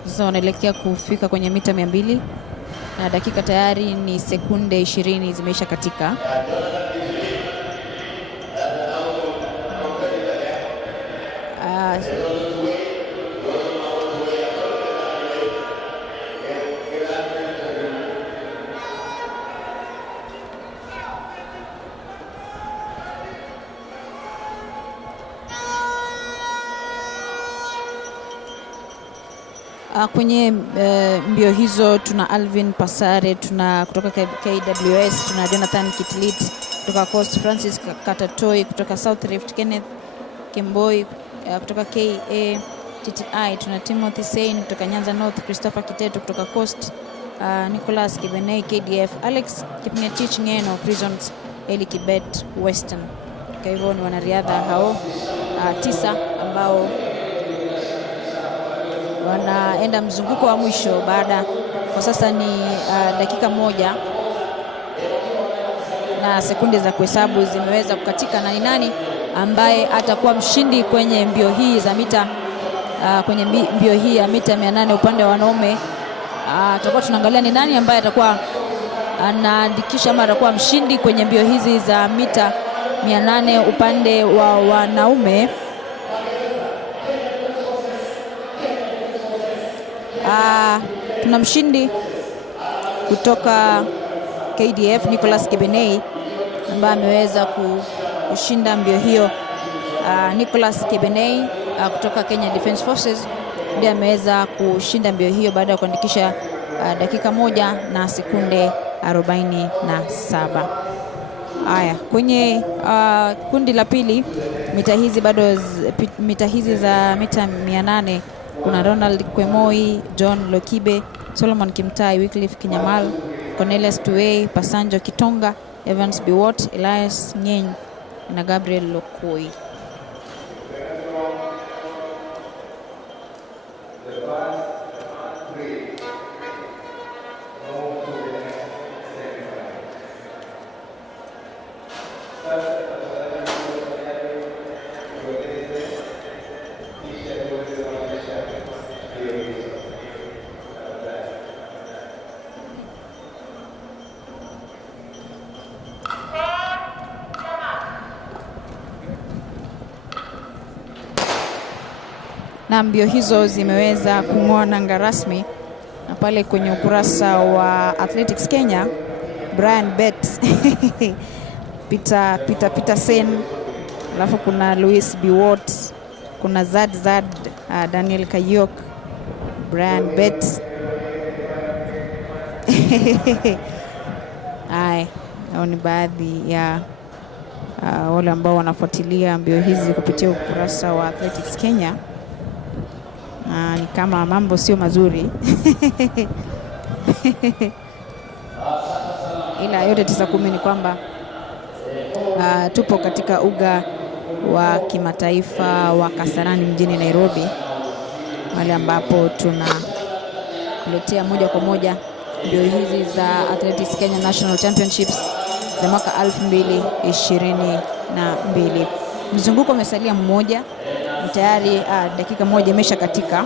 Sasa wanaelekea kufika kwenye mita 200 na dakika tayari ni sekunde 20 zimeisha katika. Kwenye mbio hizo tuna Alvin Pasare, tuna kutoka KWS, tuna Jonathan Kitilit kutoka Coast, Francis Katatoi kutoka South Rift, Kenneth Kemboi kutoka KA TTI, tuna Timothy Sein kutoka Nyanza North, Christopher Kitetu kutoka Coast, Nicholas Kibenei KDF, Alex Kipngetich Ngeno Prisons, Eli Kibet Western. Kwa hivyo ni wanariadha hao 9 ambao wanaenda mzunguko wa mwisho. Baada kwa sasa ni dakika 1 na sekunde za kuhesabu zimeweza kukatika, na ni nani ambaye atakuwa mshindi kwenye mbio hii za mita kwenye mbio hii ya mita 800 upande wa wanaume. Tutakuwa tunaangalia ni nani ambaye atakuwa anaandikisha ama atakuwa mshindi kwenye mbio hizi za mita 800 upande wa wanaume. Tuna mshindi kutoka KDF Nicholas Kibenei ambaye ameweza kushinda mbio hiyo. Nicholas Kibenei kutoka Kenya Defence Forces ndiye ameweza kushinda mbio hiyo baada ya kuandikisha dakika 1 na sekunde 47. Haya, kwenye kundi la pili mita hizi za mita 800 kuna Ronald Kwemoi, John Lokibe, Solomon Kimtai, Wycliffe Kinyamal, Cornelius Tuwei, Pasanjo Kitonga, Evans Biwot, Elias Nyeny na Gabriel Lokoi. Na mbio hizo zimeweza kung'oa nanga rasmi, na pale kwenye ukurasa wa Athletics Kenya, Brian Bet Peter Sen, alafu kuna Louis Biwot, kuna Zad Daniel Kayok, Brian Bet hao ni baadhi ya wale ambao wanafuatilia mbio hizi kupitia ukurasa wa Athletics Kenya. Ni kama mambo sio mazuri ila yote 9-10 ni kwamba tupo katika uga wa kimataifa wa Kasarani mjini Nairobi, mahali ambapo tunakuletea moja kwa moja mbio hizi za Athletics Kenya National Championships za mwaka 2024. Mzunguko umesalia mmoja, tayari dakika moja imesha katika.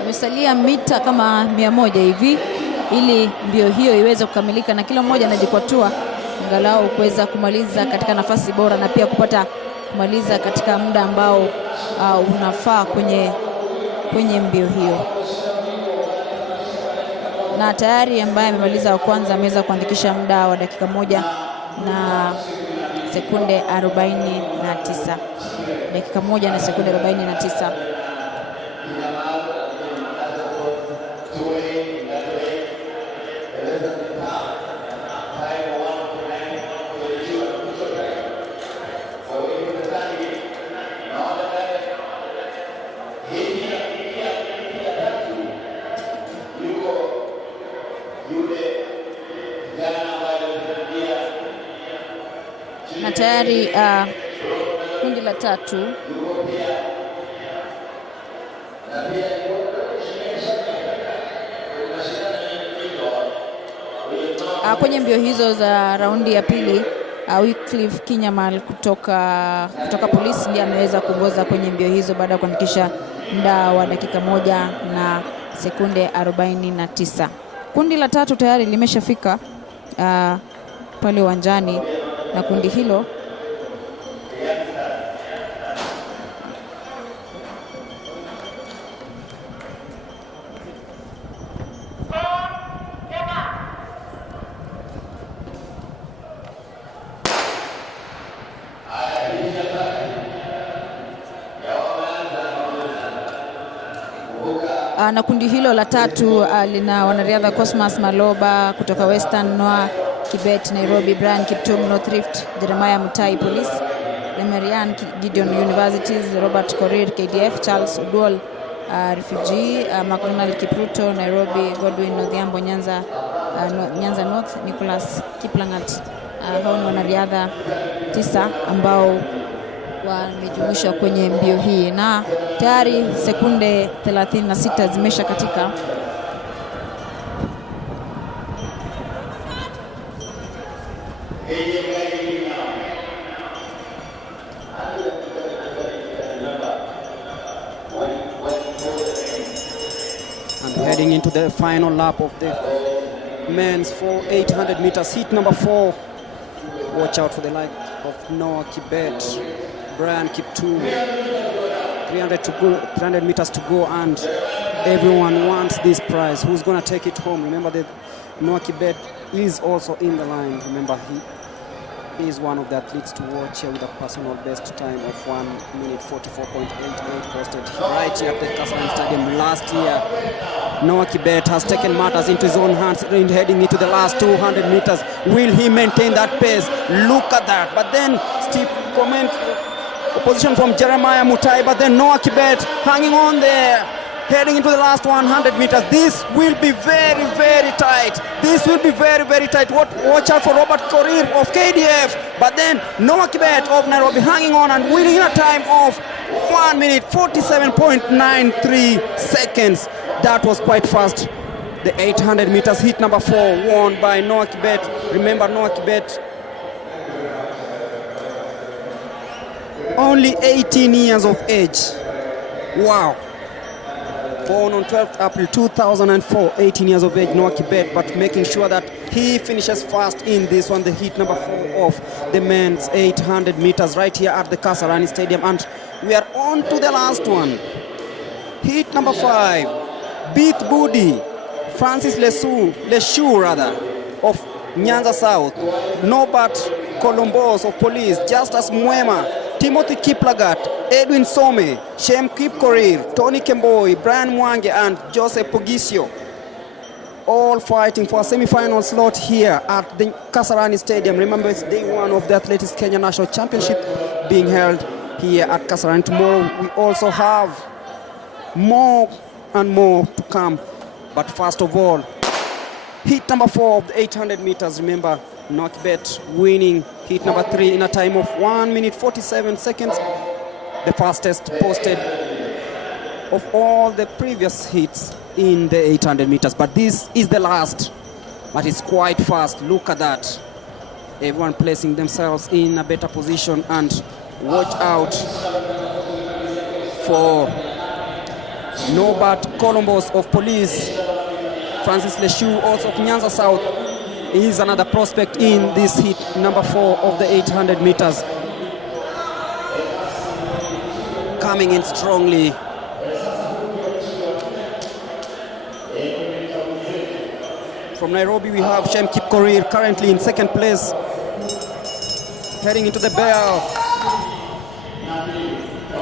Amesalia mita kama 100 hivi ili mbio hiyo iweze kukamilika, na kila mmoja anajikwatua angalau kuweza kumaliza katika nafasi bora na pia kupata kumaliza katika muda ambao unafaa kwenye mbio hiyo. Na tayari ambaye amemaliza wa kwanza ameweza kuandikisha muda wa dakika 1 na sekunde 49. Dakika 1 na sekunde 49. Na tayari kundi la tatu kwenye mbio hizo za raundi ya pili, Wycliffe Kinyamal kutoka polisi ndiye ameweza kuongoza kwenye mbio hizo baada ya kuandikisha muda wa dakika 1 na sekunde 49. Kundi la tatu tayari limeshafika pale uwanjani, na kundi hilo na kundi hilo la tatu lina wanariadha Cosmas Maloba kutoka Western, Noah Kibet Nairobi, Brian Kiptum North Rift, Jeremiah Mutai Police, Lemerian Gideon Universities, Robert Korir KDF, Charles Udwal Refugee, McDonald Kipruto Nairobi, Godwin Odhiambo Nyanza North, Nicholas Kiplangat. Hao ni wanariadha 9 ambao wamejumuishwa kwenye mbio hii, na tayari sekunde 36 zimesha katika. And heading into the final lap of the men's 800 meters heat number 4. Watch out for the light of Noah Kibet, Brian Kiptum. 300 meters to go, and everyone wants this prize. Who's going to take it home? Remember that Noah Kibet is also in the line. Remember, he is one of the athletes to watch here with a personal best time of 1 minute 44.88 posted right here at the Kasarani Stadium last year. Noah Kibet has taken matters into his own hands in heading into the last 200 meters. Will he maintain that pace? Look at that. But then steep opposition from Jeremiah Mutai, but then Noah Kibet hanging on there, heading into the last 100 meters. This will be very, very tight. This will be very, very tight. Watch out for Robert Korir of KDF, but then Noah Kibet of Nairobi hanging on and winning in a time of 1 minute 47.93 seconds. That was quite fast. The 800 meters heat number 4 won by Noah Kibet. Remember, Noah Kibet, only 18 years of age. Wow. Born on 12th April 2004, 18 years of age, Noah Kibet, but making sure that he finishes fast in this one, the heat number 4 of the men's 800 meters right here at the Kasarani Stadium. And we are on to the last one. Heat number 5, Beat Budi, Francis Leshu of Nyanza South, Norbert Columbus of Police, Justus Mwema, Timothy Kiplagat, Edwin Some, Shem Kipkorir, Tony Kemboi, Brian Mwange, and Joseph Pogisio. all fighting for a semi-final slot here at the Kasarani Stadium. Remember, it's day one of the Athletics Kenya National Championship being held here at Kasarani. Tomorrow we also have more and more to come. But first of all, heat number 4 of the 800 meters. Remember, Knockbet winning heat number 3 in a time of 1 minute 47 seconds. The fastest posted of all the previous heats in the 800 meters. But this is the last, but it's quite fast. Look at that. Everyone placing themselves in a better position, and watch out for Norbert Columbus of Police. Francis Leshu, also of Nyanza South, is another prospect in this heat number 4 of the 800 meters. Coming in strongly. From Nairobi we have Shem Kipkorir, currently in second place, heading into the bell.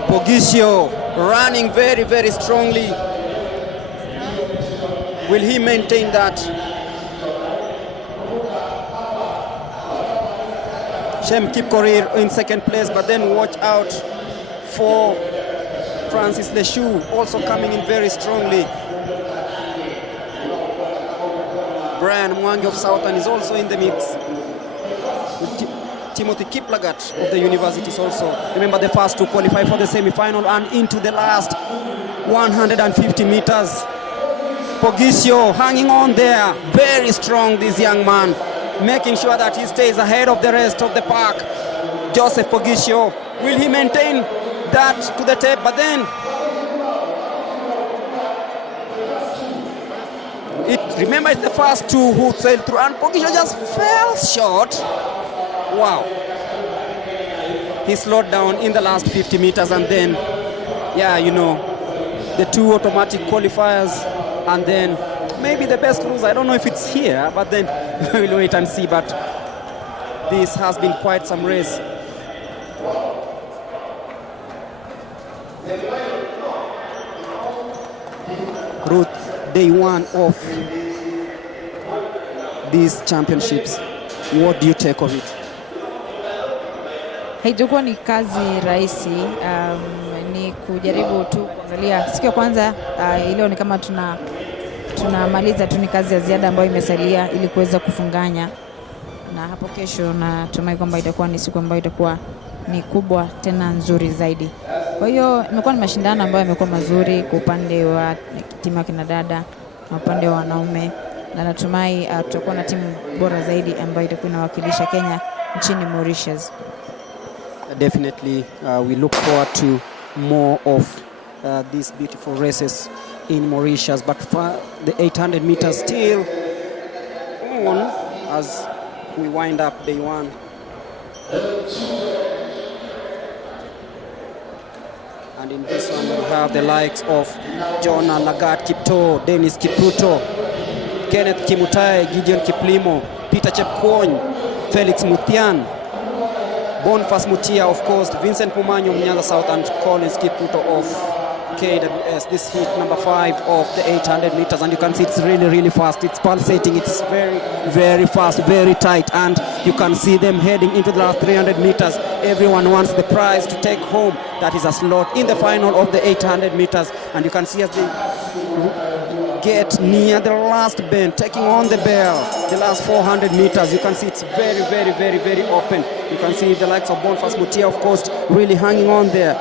Pogisio running very, very strongly. Will he maintain that? Shem Kipkorir in second place, but then watch out for Francis Leshu, also coming in very strongly. Brian Mwangi of Southern is also in the mix. Timothy Kiplagat of the universities also. Remember, the first to qualify for the semi-final and into the last 150 meters. Pogisio hanging on there, very strong, this young man, making sure that he stays ahead of the rest of the pack. Joseph Pogisio, will he maintain that to the tape? But then remember, it's the first two who sailed through, and Pogisio just fell short. Wow. He slowed down in the last 50 meters, and then, yeah, you know, the two automatic qualifiers, and then maybe the best loser. I don't know if it's here, but then we'll wait and see. But this has been quite some race. Ruth, day one of these championships, what do you take of it? Haijakuwa ni kazi rahisi, ni kujaribu tu kuangalia. Siku ya kwanza ileo ni kama tunamaliza tu, ni kazi ya ziada ambayo imesalia ili kuweza kufunganya, na hapo kesho na tumai kwamba itakuwa ni siku ambayo itakuwa ni kubwa tena nzuri zaidi. Kwa hiyo imekuwa ni mashindano ambayo yamekuwa mazuri kwa upande wa timu ya kina dada na upande wa wanaume, na natumai tutakuwa na timu bora zaidi ambayo itakuwa inawakilisha Kenya nchini Mauritius. Definitely, we look forward to more of these beautiful races in Mauritius. But for the 800 meters still on as we wind up day one. And in this one we have the likes of Jonah Lagat Kipto, Dennis Kipruto, Kenneth Kimutai, Gideon Kiplimo, Peter Chepkwony, Felix Mutian, Boniface Mutia, of course, Vincent Pumanyo of Nyanza South, and Collins Kipruto of KWS. This heat number 5 of the 800 meters, and you can see it's really, really fast. It's pulsating. It's very, very fast, very tight, and you can see them heading into the last 300 meters. Everyone wants the prize to take home. That is a slot in the final of the 800 meters, and you can see as they get near the last bend, taking on the bell, the last 400 meters. You can see it's very, very, very, very open. You can see the likes of Boniface Mutia, of course, really hanging on there.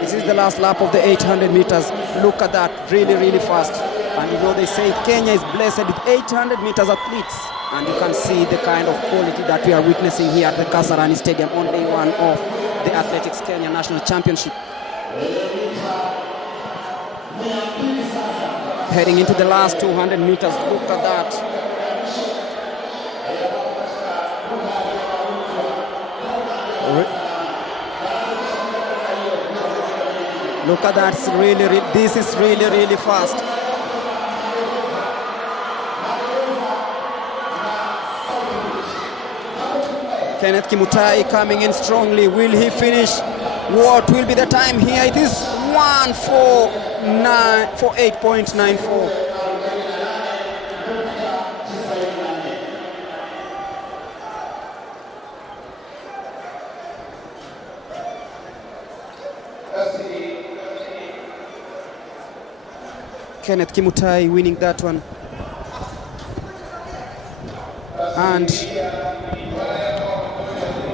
This is the last lap of the 800 meters. Look at that, really, really fast. And you know, they say Kenya is blessed with 800 meters athletes. And you can see the kind of quality that we are witnessing here at the Kasarani Stadium on day one of the Athletics Kenya National Championship. Heading into the last 200 meters, look at that. Look at that, this is really, really fast. Kenneth Kimutai coming in strongly. Will he finish? What will be the time here? It is 1:48.94. Kenneth Kimutai winning that one. And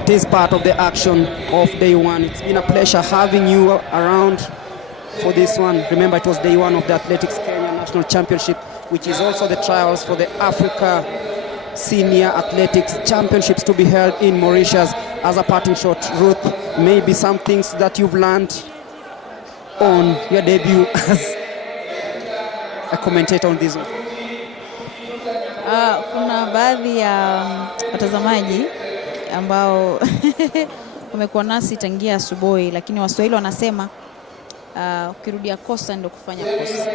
it is part of the action of day one. It's been a pleasure having you around for this one. Remember, it was day one of the Athletics Kenya National Championship, which is also the trials for the Africa Senior Athletics Championships to be held in Mauritius. As a parting shot, Ruth, maybe some things that you've learned on your debut as a commentator on this one. Kuna baadhi ya watazamaji ambao wamekuwa nasi tangia asubuhi, lakini Waswahili wanasema ukirudia kosa ndio kufanya kosa.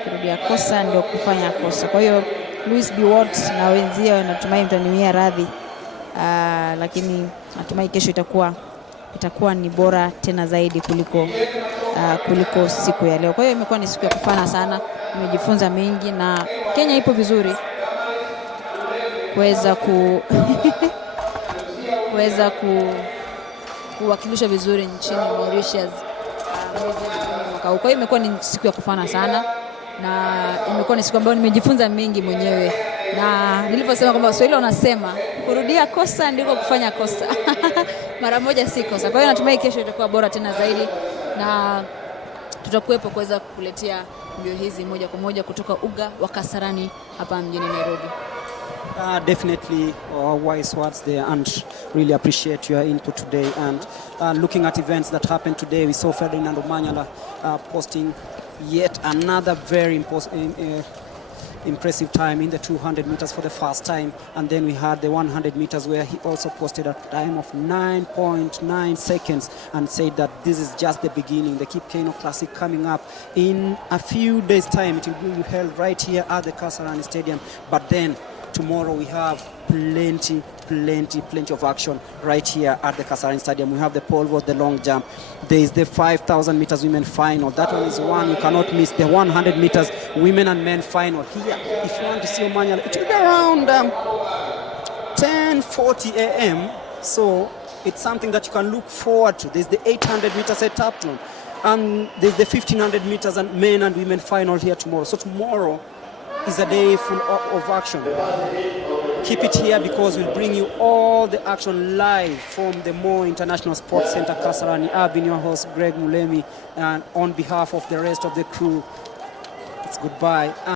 Ukirudia kosa ndio kufanya kosa. Kwa hiyo Louis Biwott na wenzio natumai mtaniwia radhi, lakini natumai kesho itakuwa ni bora tena zaidi kuliko siku ya leo. Kwa hiyo imekuwa ni siku ya kufana sana. Nimejifunza mengi na Kenya ipo vizuri kuweza kuwakilisha vizuri nchini Mauritius mwaka huu. Kwa hiyo imekuwa ni siku ya kufana sana na imekuwa ni siku ambayo nimejifunza mengi mwenyewe, na nilivyosema kwamba Waswahili wanasema kurudia kosa ndiko kufanya kosa. Mara moja si kosa. Kwa hiyo natumai kesho itakuwa bora tena zaidi na tutakuwepo kuweza kukuletea mbio hizi moja kwa moja kutoka uga wa Kasarani hapa mjini Nairobi. Definitely wise words there, and really appreciate your input today. And looking at events that happened today, we saw Ferdinand Omanyala posting yet another very impressive time in the 200 meters for the first time, and then we had the 100 meters where he also posted a time of 9.9 seconds and said that this is just the beginning. The Cape Kano Classic coming up in a few days time. It will be held right here at the Kasarani Stadium, but then tomorrow we have plenty of action right here at the Kasarani Stadium. We have the pole vault, the long jump. There is the 5,000 meters women final. That one is one you cannot miss. The 100 meters women and men final. Here, if you want to see Omanyala, it will be around 10:40 a.m. So it's something that you can look forward to. There's the 800 meters heptathlon, and there's the 1,500 meters and men and women final here tomorrow. So tomorrow is a day full of action. Keep it here because we'll bring you all the action live from the Mo International Sports Center, Kasarani. I've been your host, Greg Mulemi, and on behalf of the rest of the crew, it's goodbye.